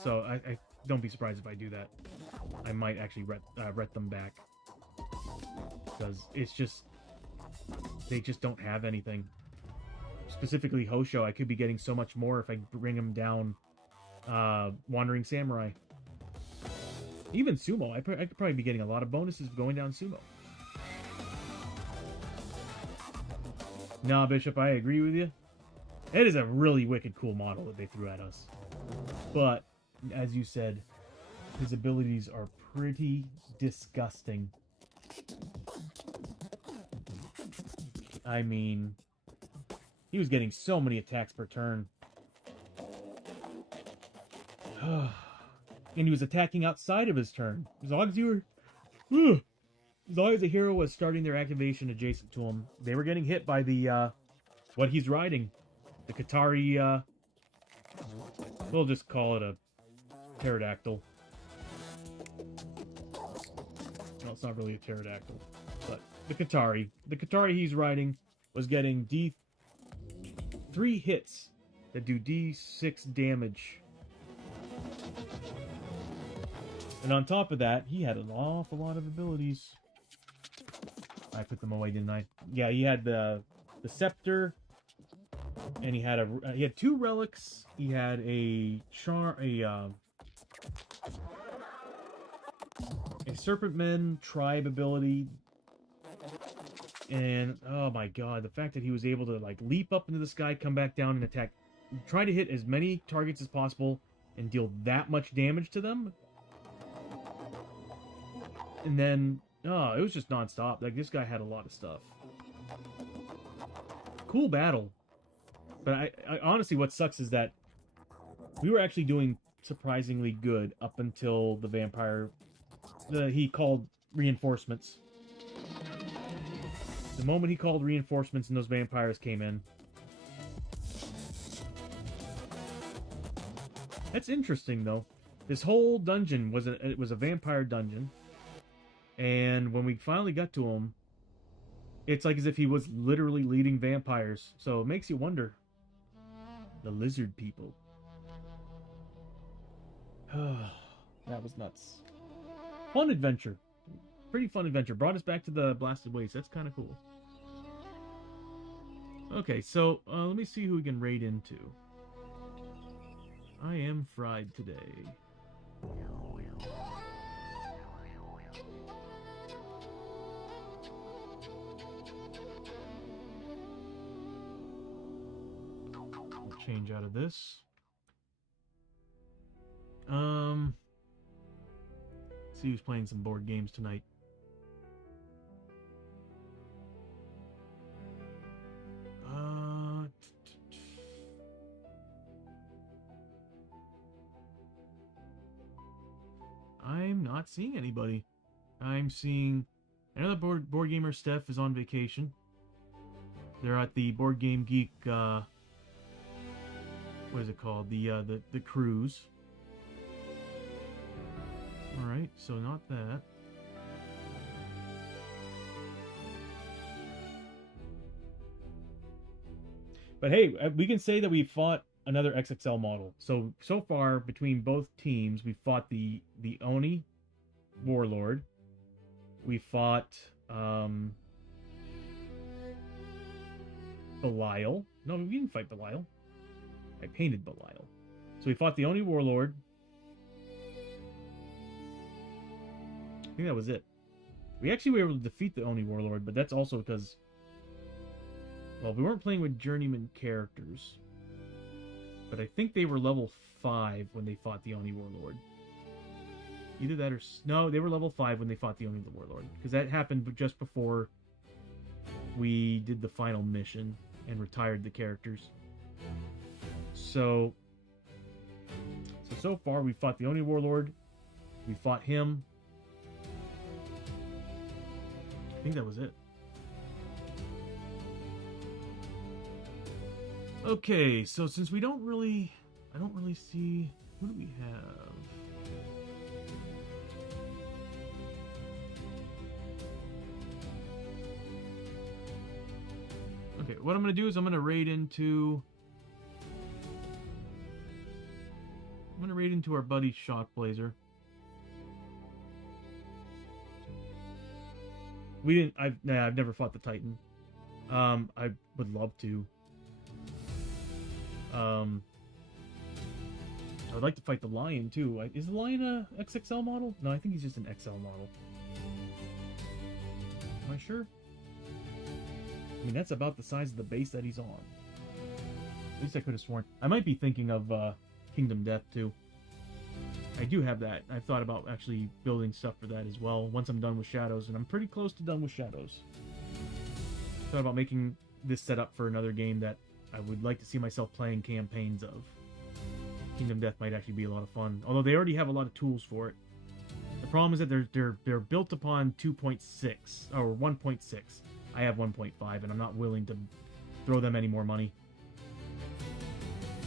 So I don't be surprised if I do that. I might actually ret them back, because it's just, they just don't have anything. Specifically Hoshoryo, I could be getting so much more if I bring him down Wandering Samurai. Even Sumo, I could probably be getting a lot of bonuses going down Sumo. Nah, Bishop, I agree with you. It is a really wicked cool model that they threw at us. But, as you said, his abilities are pretty disgusting. I mean, he was getting so many attacks per turn. And he was attacking outside of his turn. As long as you were... As long as the hero was starting their activation adjacent to him, they were getting hit by the, what he's riding. The Qatari, we'll just call it a pterodactyl. No, it's not really a pterodactyl, but the Qatari. The Qatari he's riding was getting 3 hits that do D6 damage. And on top of that, he had an awful lot of abilities. I put them away, didn't I? Yeah, he had the scepter, and he had he had 2 relics. He had a Serpent tribe ability, and oh my god, the fact that he was able to like leap up into the sky, come back down, and attack, try to hit as many targets as possible, and deal that much damage to them. And then, oh, it was just non-stop. Like, this guy had a lot of stuff. Cool battle. But I honestly, what sucks is that we were actually doing surprisingly good up until the vampire he called reinforcements. The moment he called reinforcements and those vampires came in. That's interesting, though. This whole dungeon was a vampire dungeon, and when we finally got to him, it's like as if he was literally leading vampires. So it makes you wonder. The lizard people. That was nuts. Fun adventure. Pretty fun adventure. Brought us back to the Blasted Waste. That's kind of cool. Okay, so let me see who we can raid into. I am fried today. We'll change out of this. See who's playing some board games tonight. I'm not seeing anybody. I'm seeing another board gamer. Steph is on vacation. They're at the Board Game Geek. What is it called? The cruise. All right, so not that. But hey, we can say that we fought another XXL model. So far, between both teams, we fought the Oni Warlord. We fought Belial. No, we didn't fight Belial. I painted Belial. So we fought the Oni Warlord. I think that was it. We actually were able to defeat the Oni Warlord, but that's also because, well, we weren't playing with journeyman characters. But I think they were level 5 when they fought the Oni Warlord. Either that or... No, they were level 5 when they fought the Oni Warlord. Because that happened just before we did the final mission and retired the characters. So far we fought the Oni Warlord. We fought him. I think that was it. Okay, so since I don't really see, who do we have? Okay, what I'm gonna do is I'm gonna raid into our buddy Shockblazer. I've never fought the Titan. I would love to. I would like to fight the Lion too. Is the Lion a XXL model? No, I think he's just an XL model. Am I sure? I mean, that's about the size of the base that he's on. At least I could have sworn. I might be thinking of Kingdom Death too. I do have that. I've thought about actually building stuff for that as well once I'm done with Shadows, and I'm pretty close to done with Shadows. Thought about making this setup for another game that I would like to see myself playing campaigns of. Kingdom Death might actually be a lot of fun, although they already have a lot of tools for it. The problem is that they're built upon 2.6 or 1.6. I have 1.5, and I'm not willing to throw them any more money.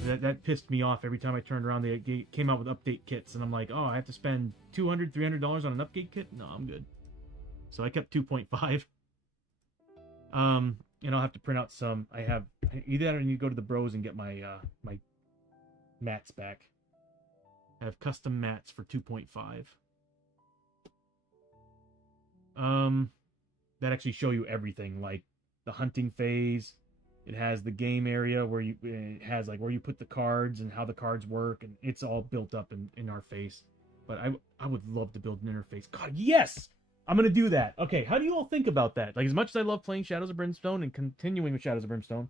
That pissed me off every time I turned around. They came out with update kits, and I'm like, oh, I have to spend $200, $300 on an update kit? No, I'm good. So I kept 2.5. And I'll have to print out some. Either that or I need to go to the Bros and get my my mats back. I have custom mats for 2.5. That actually show you everything, like the hunting phase. It has the game area where it has like where you put the cards and how the cards work, and it's all built up in our face. But I would love to build an interface. God, yes! I'm gonna do that. Okay, how do you all think about that? Like, as much as I love playing Shadows of Brimstone and continuing with Shadows of Brimstone,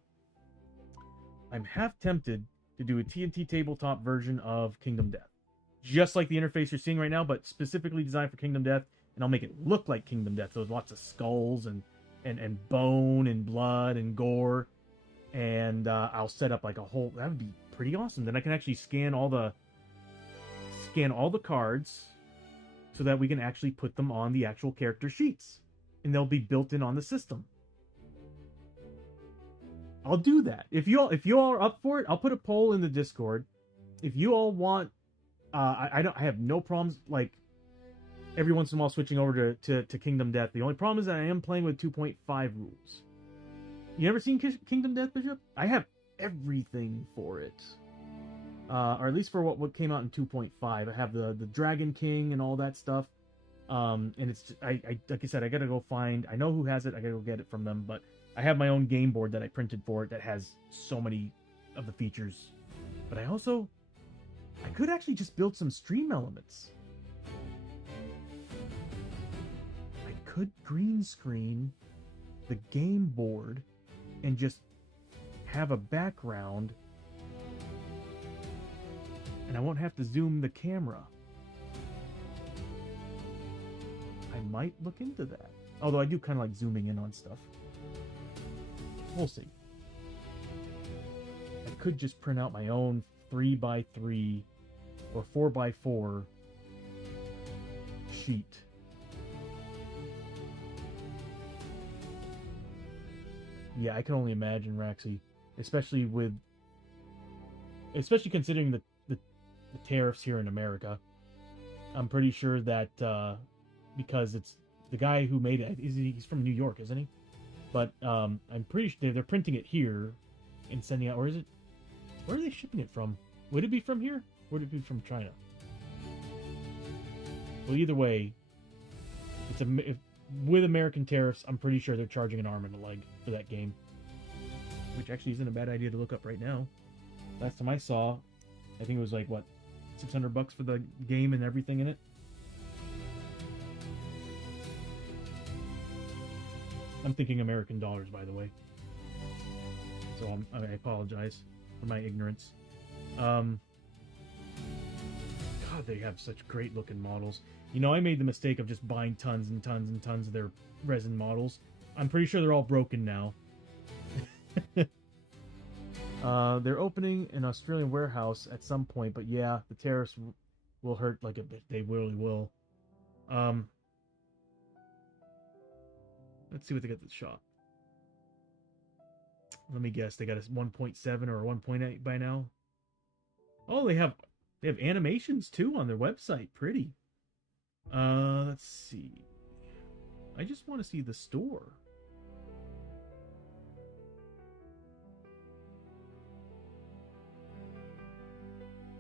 I'm half tempted to do a TNT tabletop version of Kingdom Death. Just like the interface you're seeing right now, but specifically designed for Kingdom Death, and I'll make it look like Kingdom Death. So there's lots of skulls and bone and blood and gore. And I'll set up like a whole... That would be pretty awesome. Then I can actually scan all the cards so that we can actually put them on the actual character sheets, and they'll be built in on the system. I'll do that. If you all are up for it, I'll put a poll in the Discord. If you all want, I have no problems, like, every once in a while switching over to Kingdom Death. The only problem is that I am playing with 2.5 rules. You ever seen Kingdom Death, Bishop? I have everything for it. Or at least for what came out in 2.5. I have the Dragon King and all that stuff. And it's, I like I said, I gotta go find, I know who has it, I gotta go get it from them, but I have my own game board that I printed for it that has so many of the features. But I could actually just build some stream elements. I could green screen the game board and just have a background, and I won't have to zoom the camera. I might look into that. Although I do kind of like zooming in on stuff. We'll see. I could just print out my own 3x3 or 4x4 sheet. Yeah, I can only imagine, Raxi. Especially considering the tariffs here in America. I'm pretty sure that because it's the guy who made it, he's from New York, isn't he? But I'm pretty sure they're printing it here and sending out. Or is it? Where are they shipping it from? Would it be from here? Or would it be from China? Well, either way, with American tariffs, I'm pretty sure they're charging an arm and a leg for that game. Which actually isn't a bad idea to look up right now. Last time I saw, I think it was like, what, $600 for the game and everything in it? I'm thinking American dollars, by the way. So I apologize for my ignorance. God, they have such great looking models. You know, I made the mistake of just buying tons and tons and tons of their resin models. I'm pretty sure they're all broken now. They're opening an Australian warehouse at some point, but yeah, the tariffs will hurt like a bit. They really will. Let's see what they got at the shop. Let me guess, they got a 1.7 or a 1.8 by now. Oh, they have animations too on their website. Pretty. Let's see. I just want to see the store.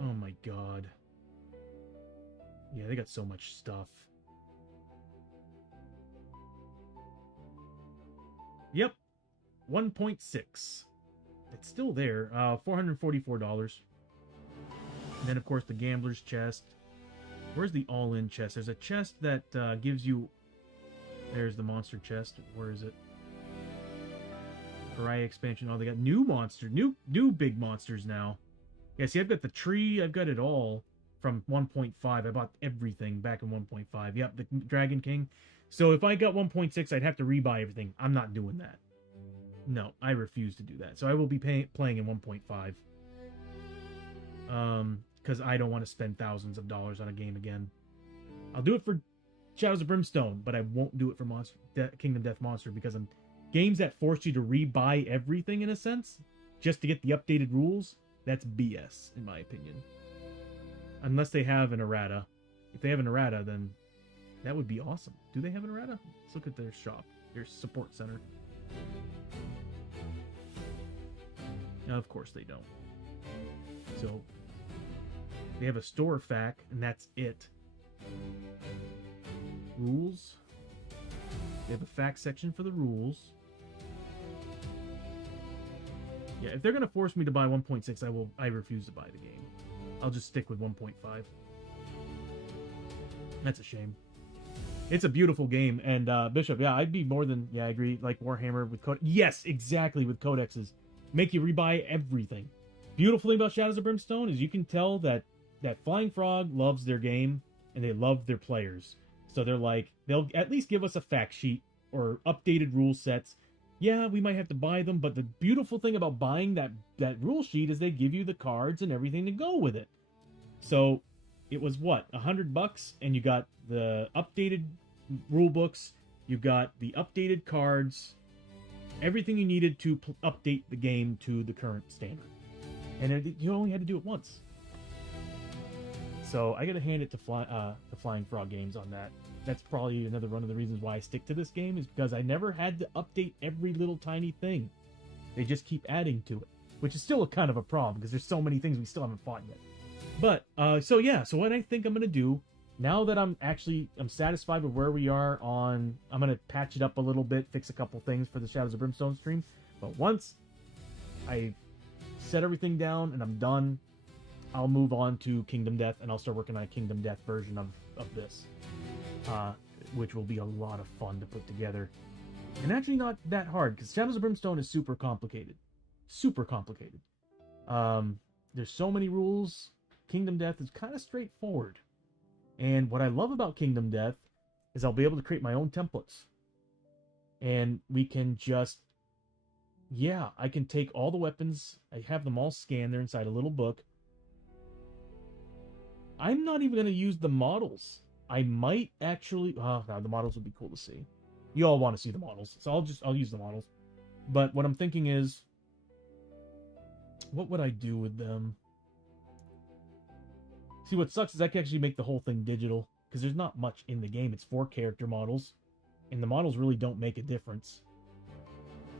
Oh my god. Yeah, they got so much stuff. Yep. 1.6. It's still there. $444. And then, of course, the gambler's chest. Where's the all-in chest? There's a chest that gives you... There's the monster chest. Where is it? Pariah expansion. Oh, they got new monsters. New big monsters now. Yeah, see, I've got the tree. I've got it all from 1.5. I bought everything back in 1.5. Yep, the Dragon King. So if I got 1.6, I'd have to rebuy everything. I'm not doing that. No, I refuse to do that. So I will be playing in 1.5. Because I don't want to spend thousands of dollars on a game again. I'll do it for Shadows of Brimstone, but I won't do it for Kingdom Death Monster, because games that force you to rebuy everything in a sense, just to get the updated rules, that's BS, in my opinion. Unless they have an errata. If they have an errata, then that would be awesome. Do they have an errata? Let's look at their shop, their support center. Now, of course they don't. So, they have a store fac, and that's it. Rules. They have a fact section for the rules. Yeah, if they're gonna force me to buy 1.6, I refuse to buy the game. I'll just stick with 1.5. That's a shame. It's a beautiful game, and Bishop, yeah, I'd be more than, yeah, I agree, like Warhammer with Codex. Yes, exactly, with codexes. Make you rebuy everything. Beautiful thing about Shadows of Brimstone is you can tell that Flying Frog loves their game, and they love their players. So they're like, they'll at least give us a fact sheet or updated rule sets. Yeah, we might have to buy them, but the beautiful thing about buying that rule sheet is they give you the cards and everything to go with it. So it was what, $100, and you got the updated rule books, you got the updated cards, everything you needed to update the game to the current standard, and you only had to do it once. So I gotta hand it to Flying Frog Games on that. That's probably another one of the reasons why I stick to this game, is because I never had to update every little tiny thing. They just keep adding to it, which is still a kind of a problem because there's so many things we still haven't fought yet. But so what I think I'm gonna do now that I'm satisfied with where we are on, I'm gonna patch it up a little bit, fix a couple things for the Shadows of Brimstone stream. But once I set everything down and I'm done, I'll move on to Kingdom Death, and I'll start working on a Kingdom Death version of this, which will be a lot of fun to put together. And actually not that hard, because Shadows of Brimstone is super complicated. Super complicated. There's so many rules. Kingdom Death is kind of straightforward. And what I love about Kingdom Death is I'll be able to create my own templates. And we can just, I can take all the weapons, I have them all scanned, they're inside a little book. I'm not even going to use the models. I might actually, no, the models would be cool to see. You all want to see the models, so I'll use the models. But what I'm thinking is, what would I do with them? See, what sucks is I can actually make the whole thing digital, because there's not much in the game. It's 4 character models, and the models really don't make a difference.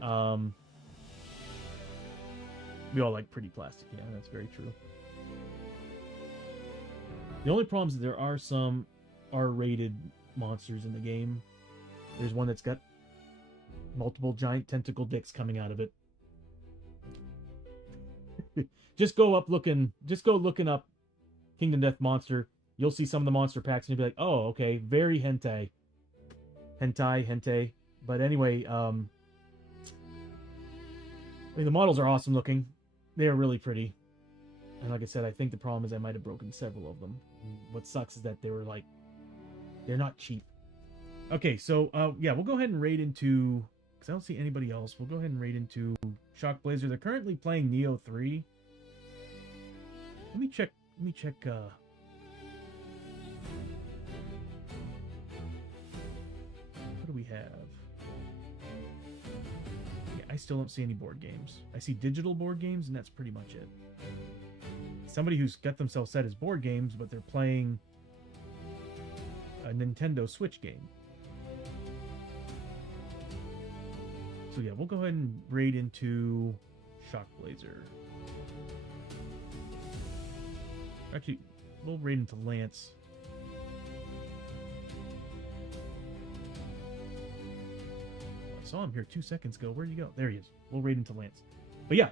We all like pretty plastic, yeah, that's very true. The only problem is that there are some R-rated monsters in the game. There's one that's got multiple giant tentacle dicks coming out of it. Just go looking up Kingdom Death monster. You'll see some of the monster packs and you'll be like, oh, okay, very hentai. Hentai. But anyway, I mean, the models are awesome looking. They're really pretty. And like I said, I think the problem is I might have broken several of them. What sucks is that they're not cheap. Okay, so, we'll go ahead and raid into, because I don't see anybody else, we'll go ahead and raid into Shock Blazer. They're currently playing Neo 3. Let me check, what do we have? Yeah, I still don't see any board games. I see digital board games, and that's pretty much it. Somebody who's got themselves set as board games, but they're playing a Nintendo Switch game. So yeah, we'll go ahead and raid into Shock Blazer. Actually, we'll raid into Lance. I saw him here 2 seconds ago. Where'd you go? There he is. We'll raid into Lance. But yeah,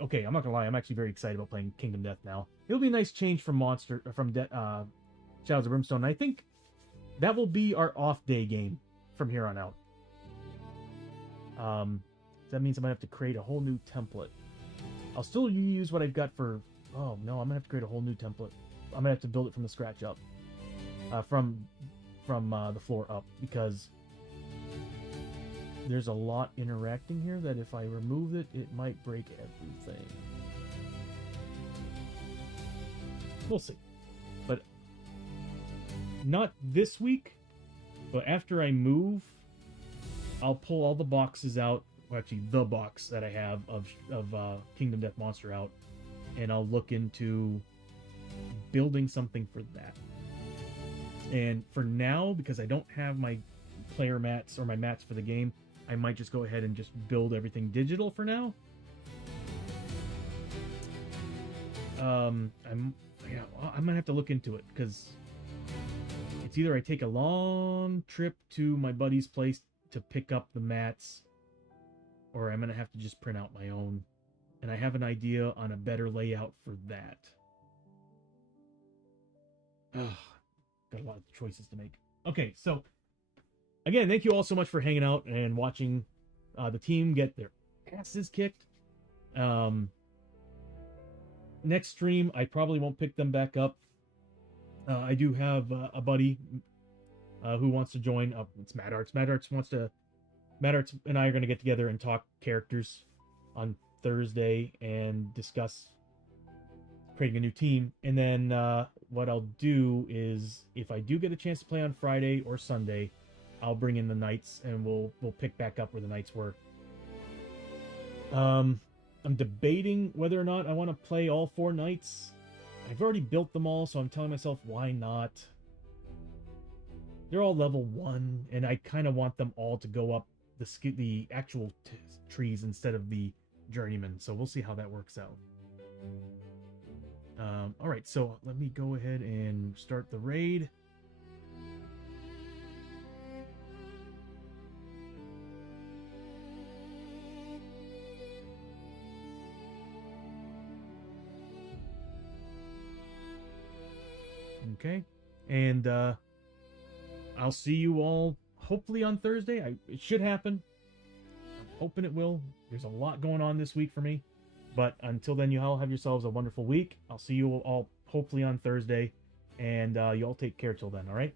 okay, I'm not gonna lie. I'm actually very excited about playing Kingdom Death now. It'll be a nice change from Shadows of Brimstone. And I think that will be our off-day game from here on out. That means I might have to create a whole new template. I'll still use what I've got for... Oh, no, I'm going to have to create a whole new template. I'm going to have to build it from the scratch up. From the floor up. Because there's a lot interacting here that if I remove it, it might break everything. We'll see. But not this week, but after I move, I'll pull all the boxes out, well, actually the box that I have of Kingdom Death Monster out, and I'll look into building something for that. And for now, because I don't have my player mats or my mats for the game, I might just go ahead and just build everything digital for now. I'm gonna have to look into it, because it's either I take a long trip to my buddy's place to pick up the mats, or I'm gonna have to just print out my own. And I have an idea on a better layout for that. Got a lot of choices to make. Okay, so again, thank you all so much for hanging out and watching the team get their asses kicked. Next stream, I probably won't pick them back up. I do have a buddy who wants to join. It's Mad Arts. Mad Arts and I are going to get together and talk characters on Thursday and discuss creating a new team. And then what I'll do is, if I do get a chance to play on Friday or Sunday, I'll bring in the knights and we'll pick back up where the knights were. I'm debating whether or not I want to play all 4 knights. I've already built them all, so I'm telling myself, why not? They're all level 1, and I kind of want them all to go up the actual trees instead of the journeyman. So we'll see how that works out. All right, so let me go ahead and start the raid. Okay, and I'll see you all hopefully on Thursday. It should happen. I'm hoping it will. There's a lot going on this week for me. But until then, you all have yourselves a wonderful week. I'll see you all hopefully on Thursday. And you all take care till then, all right?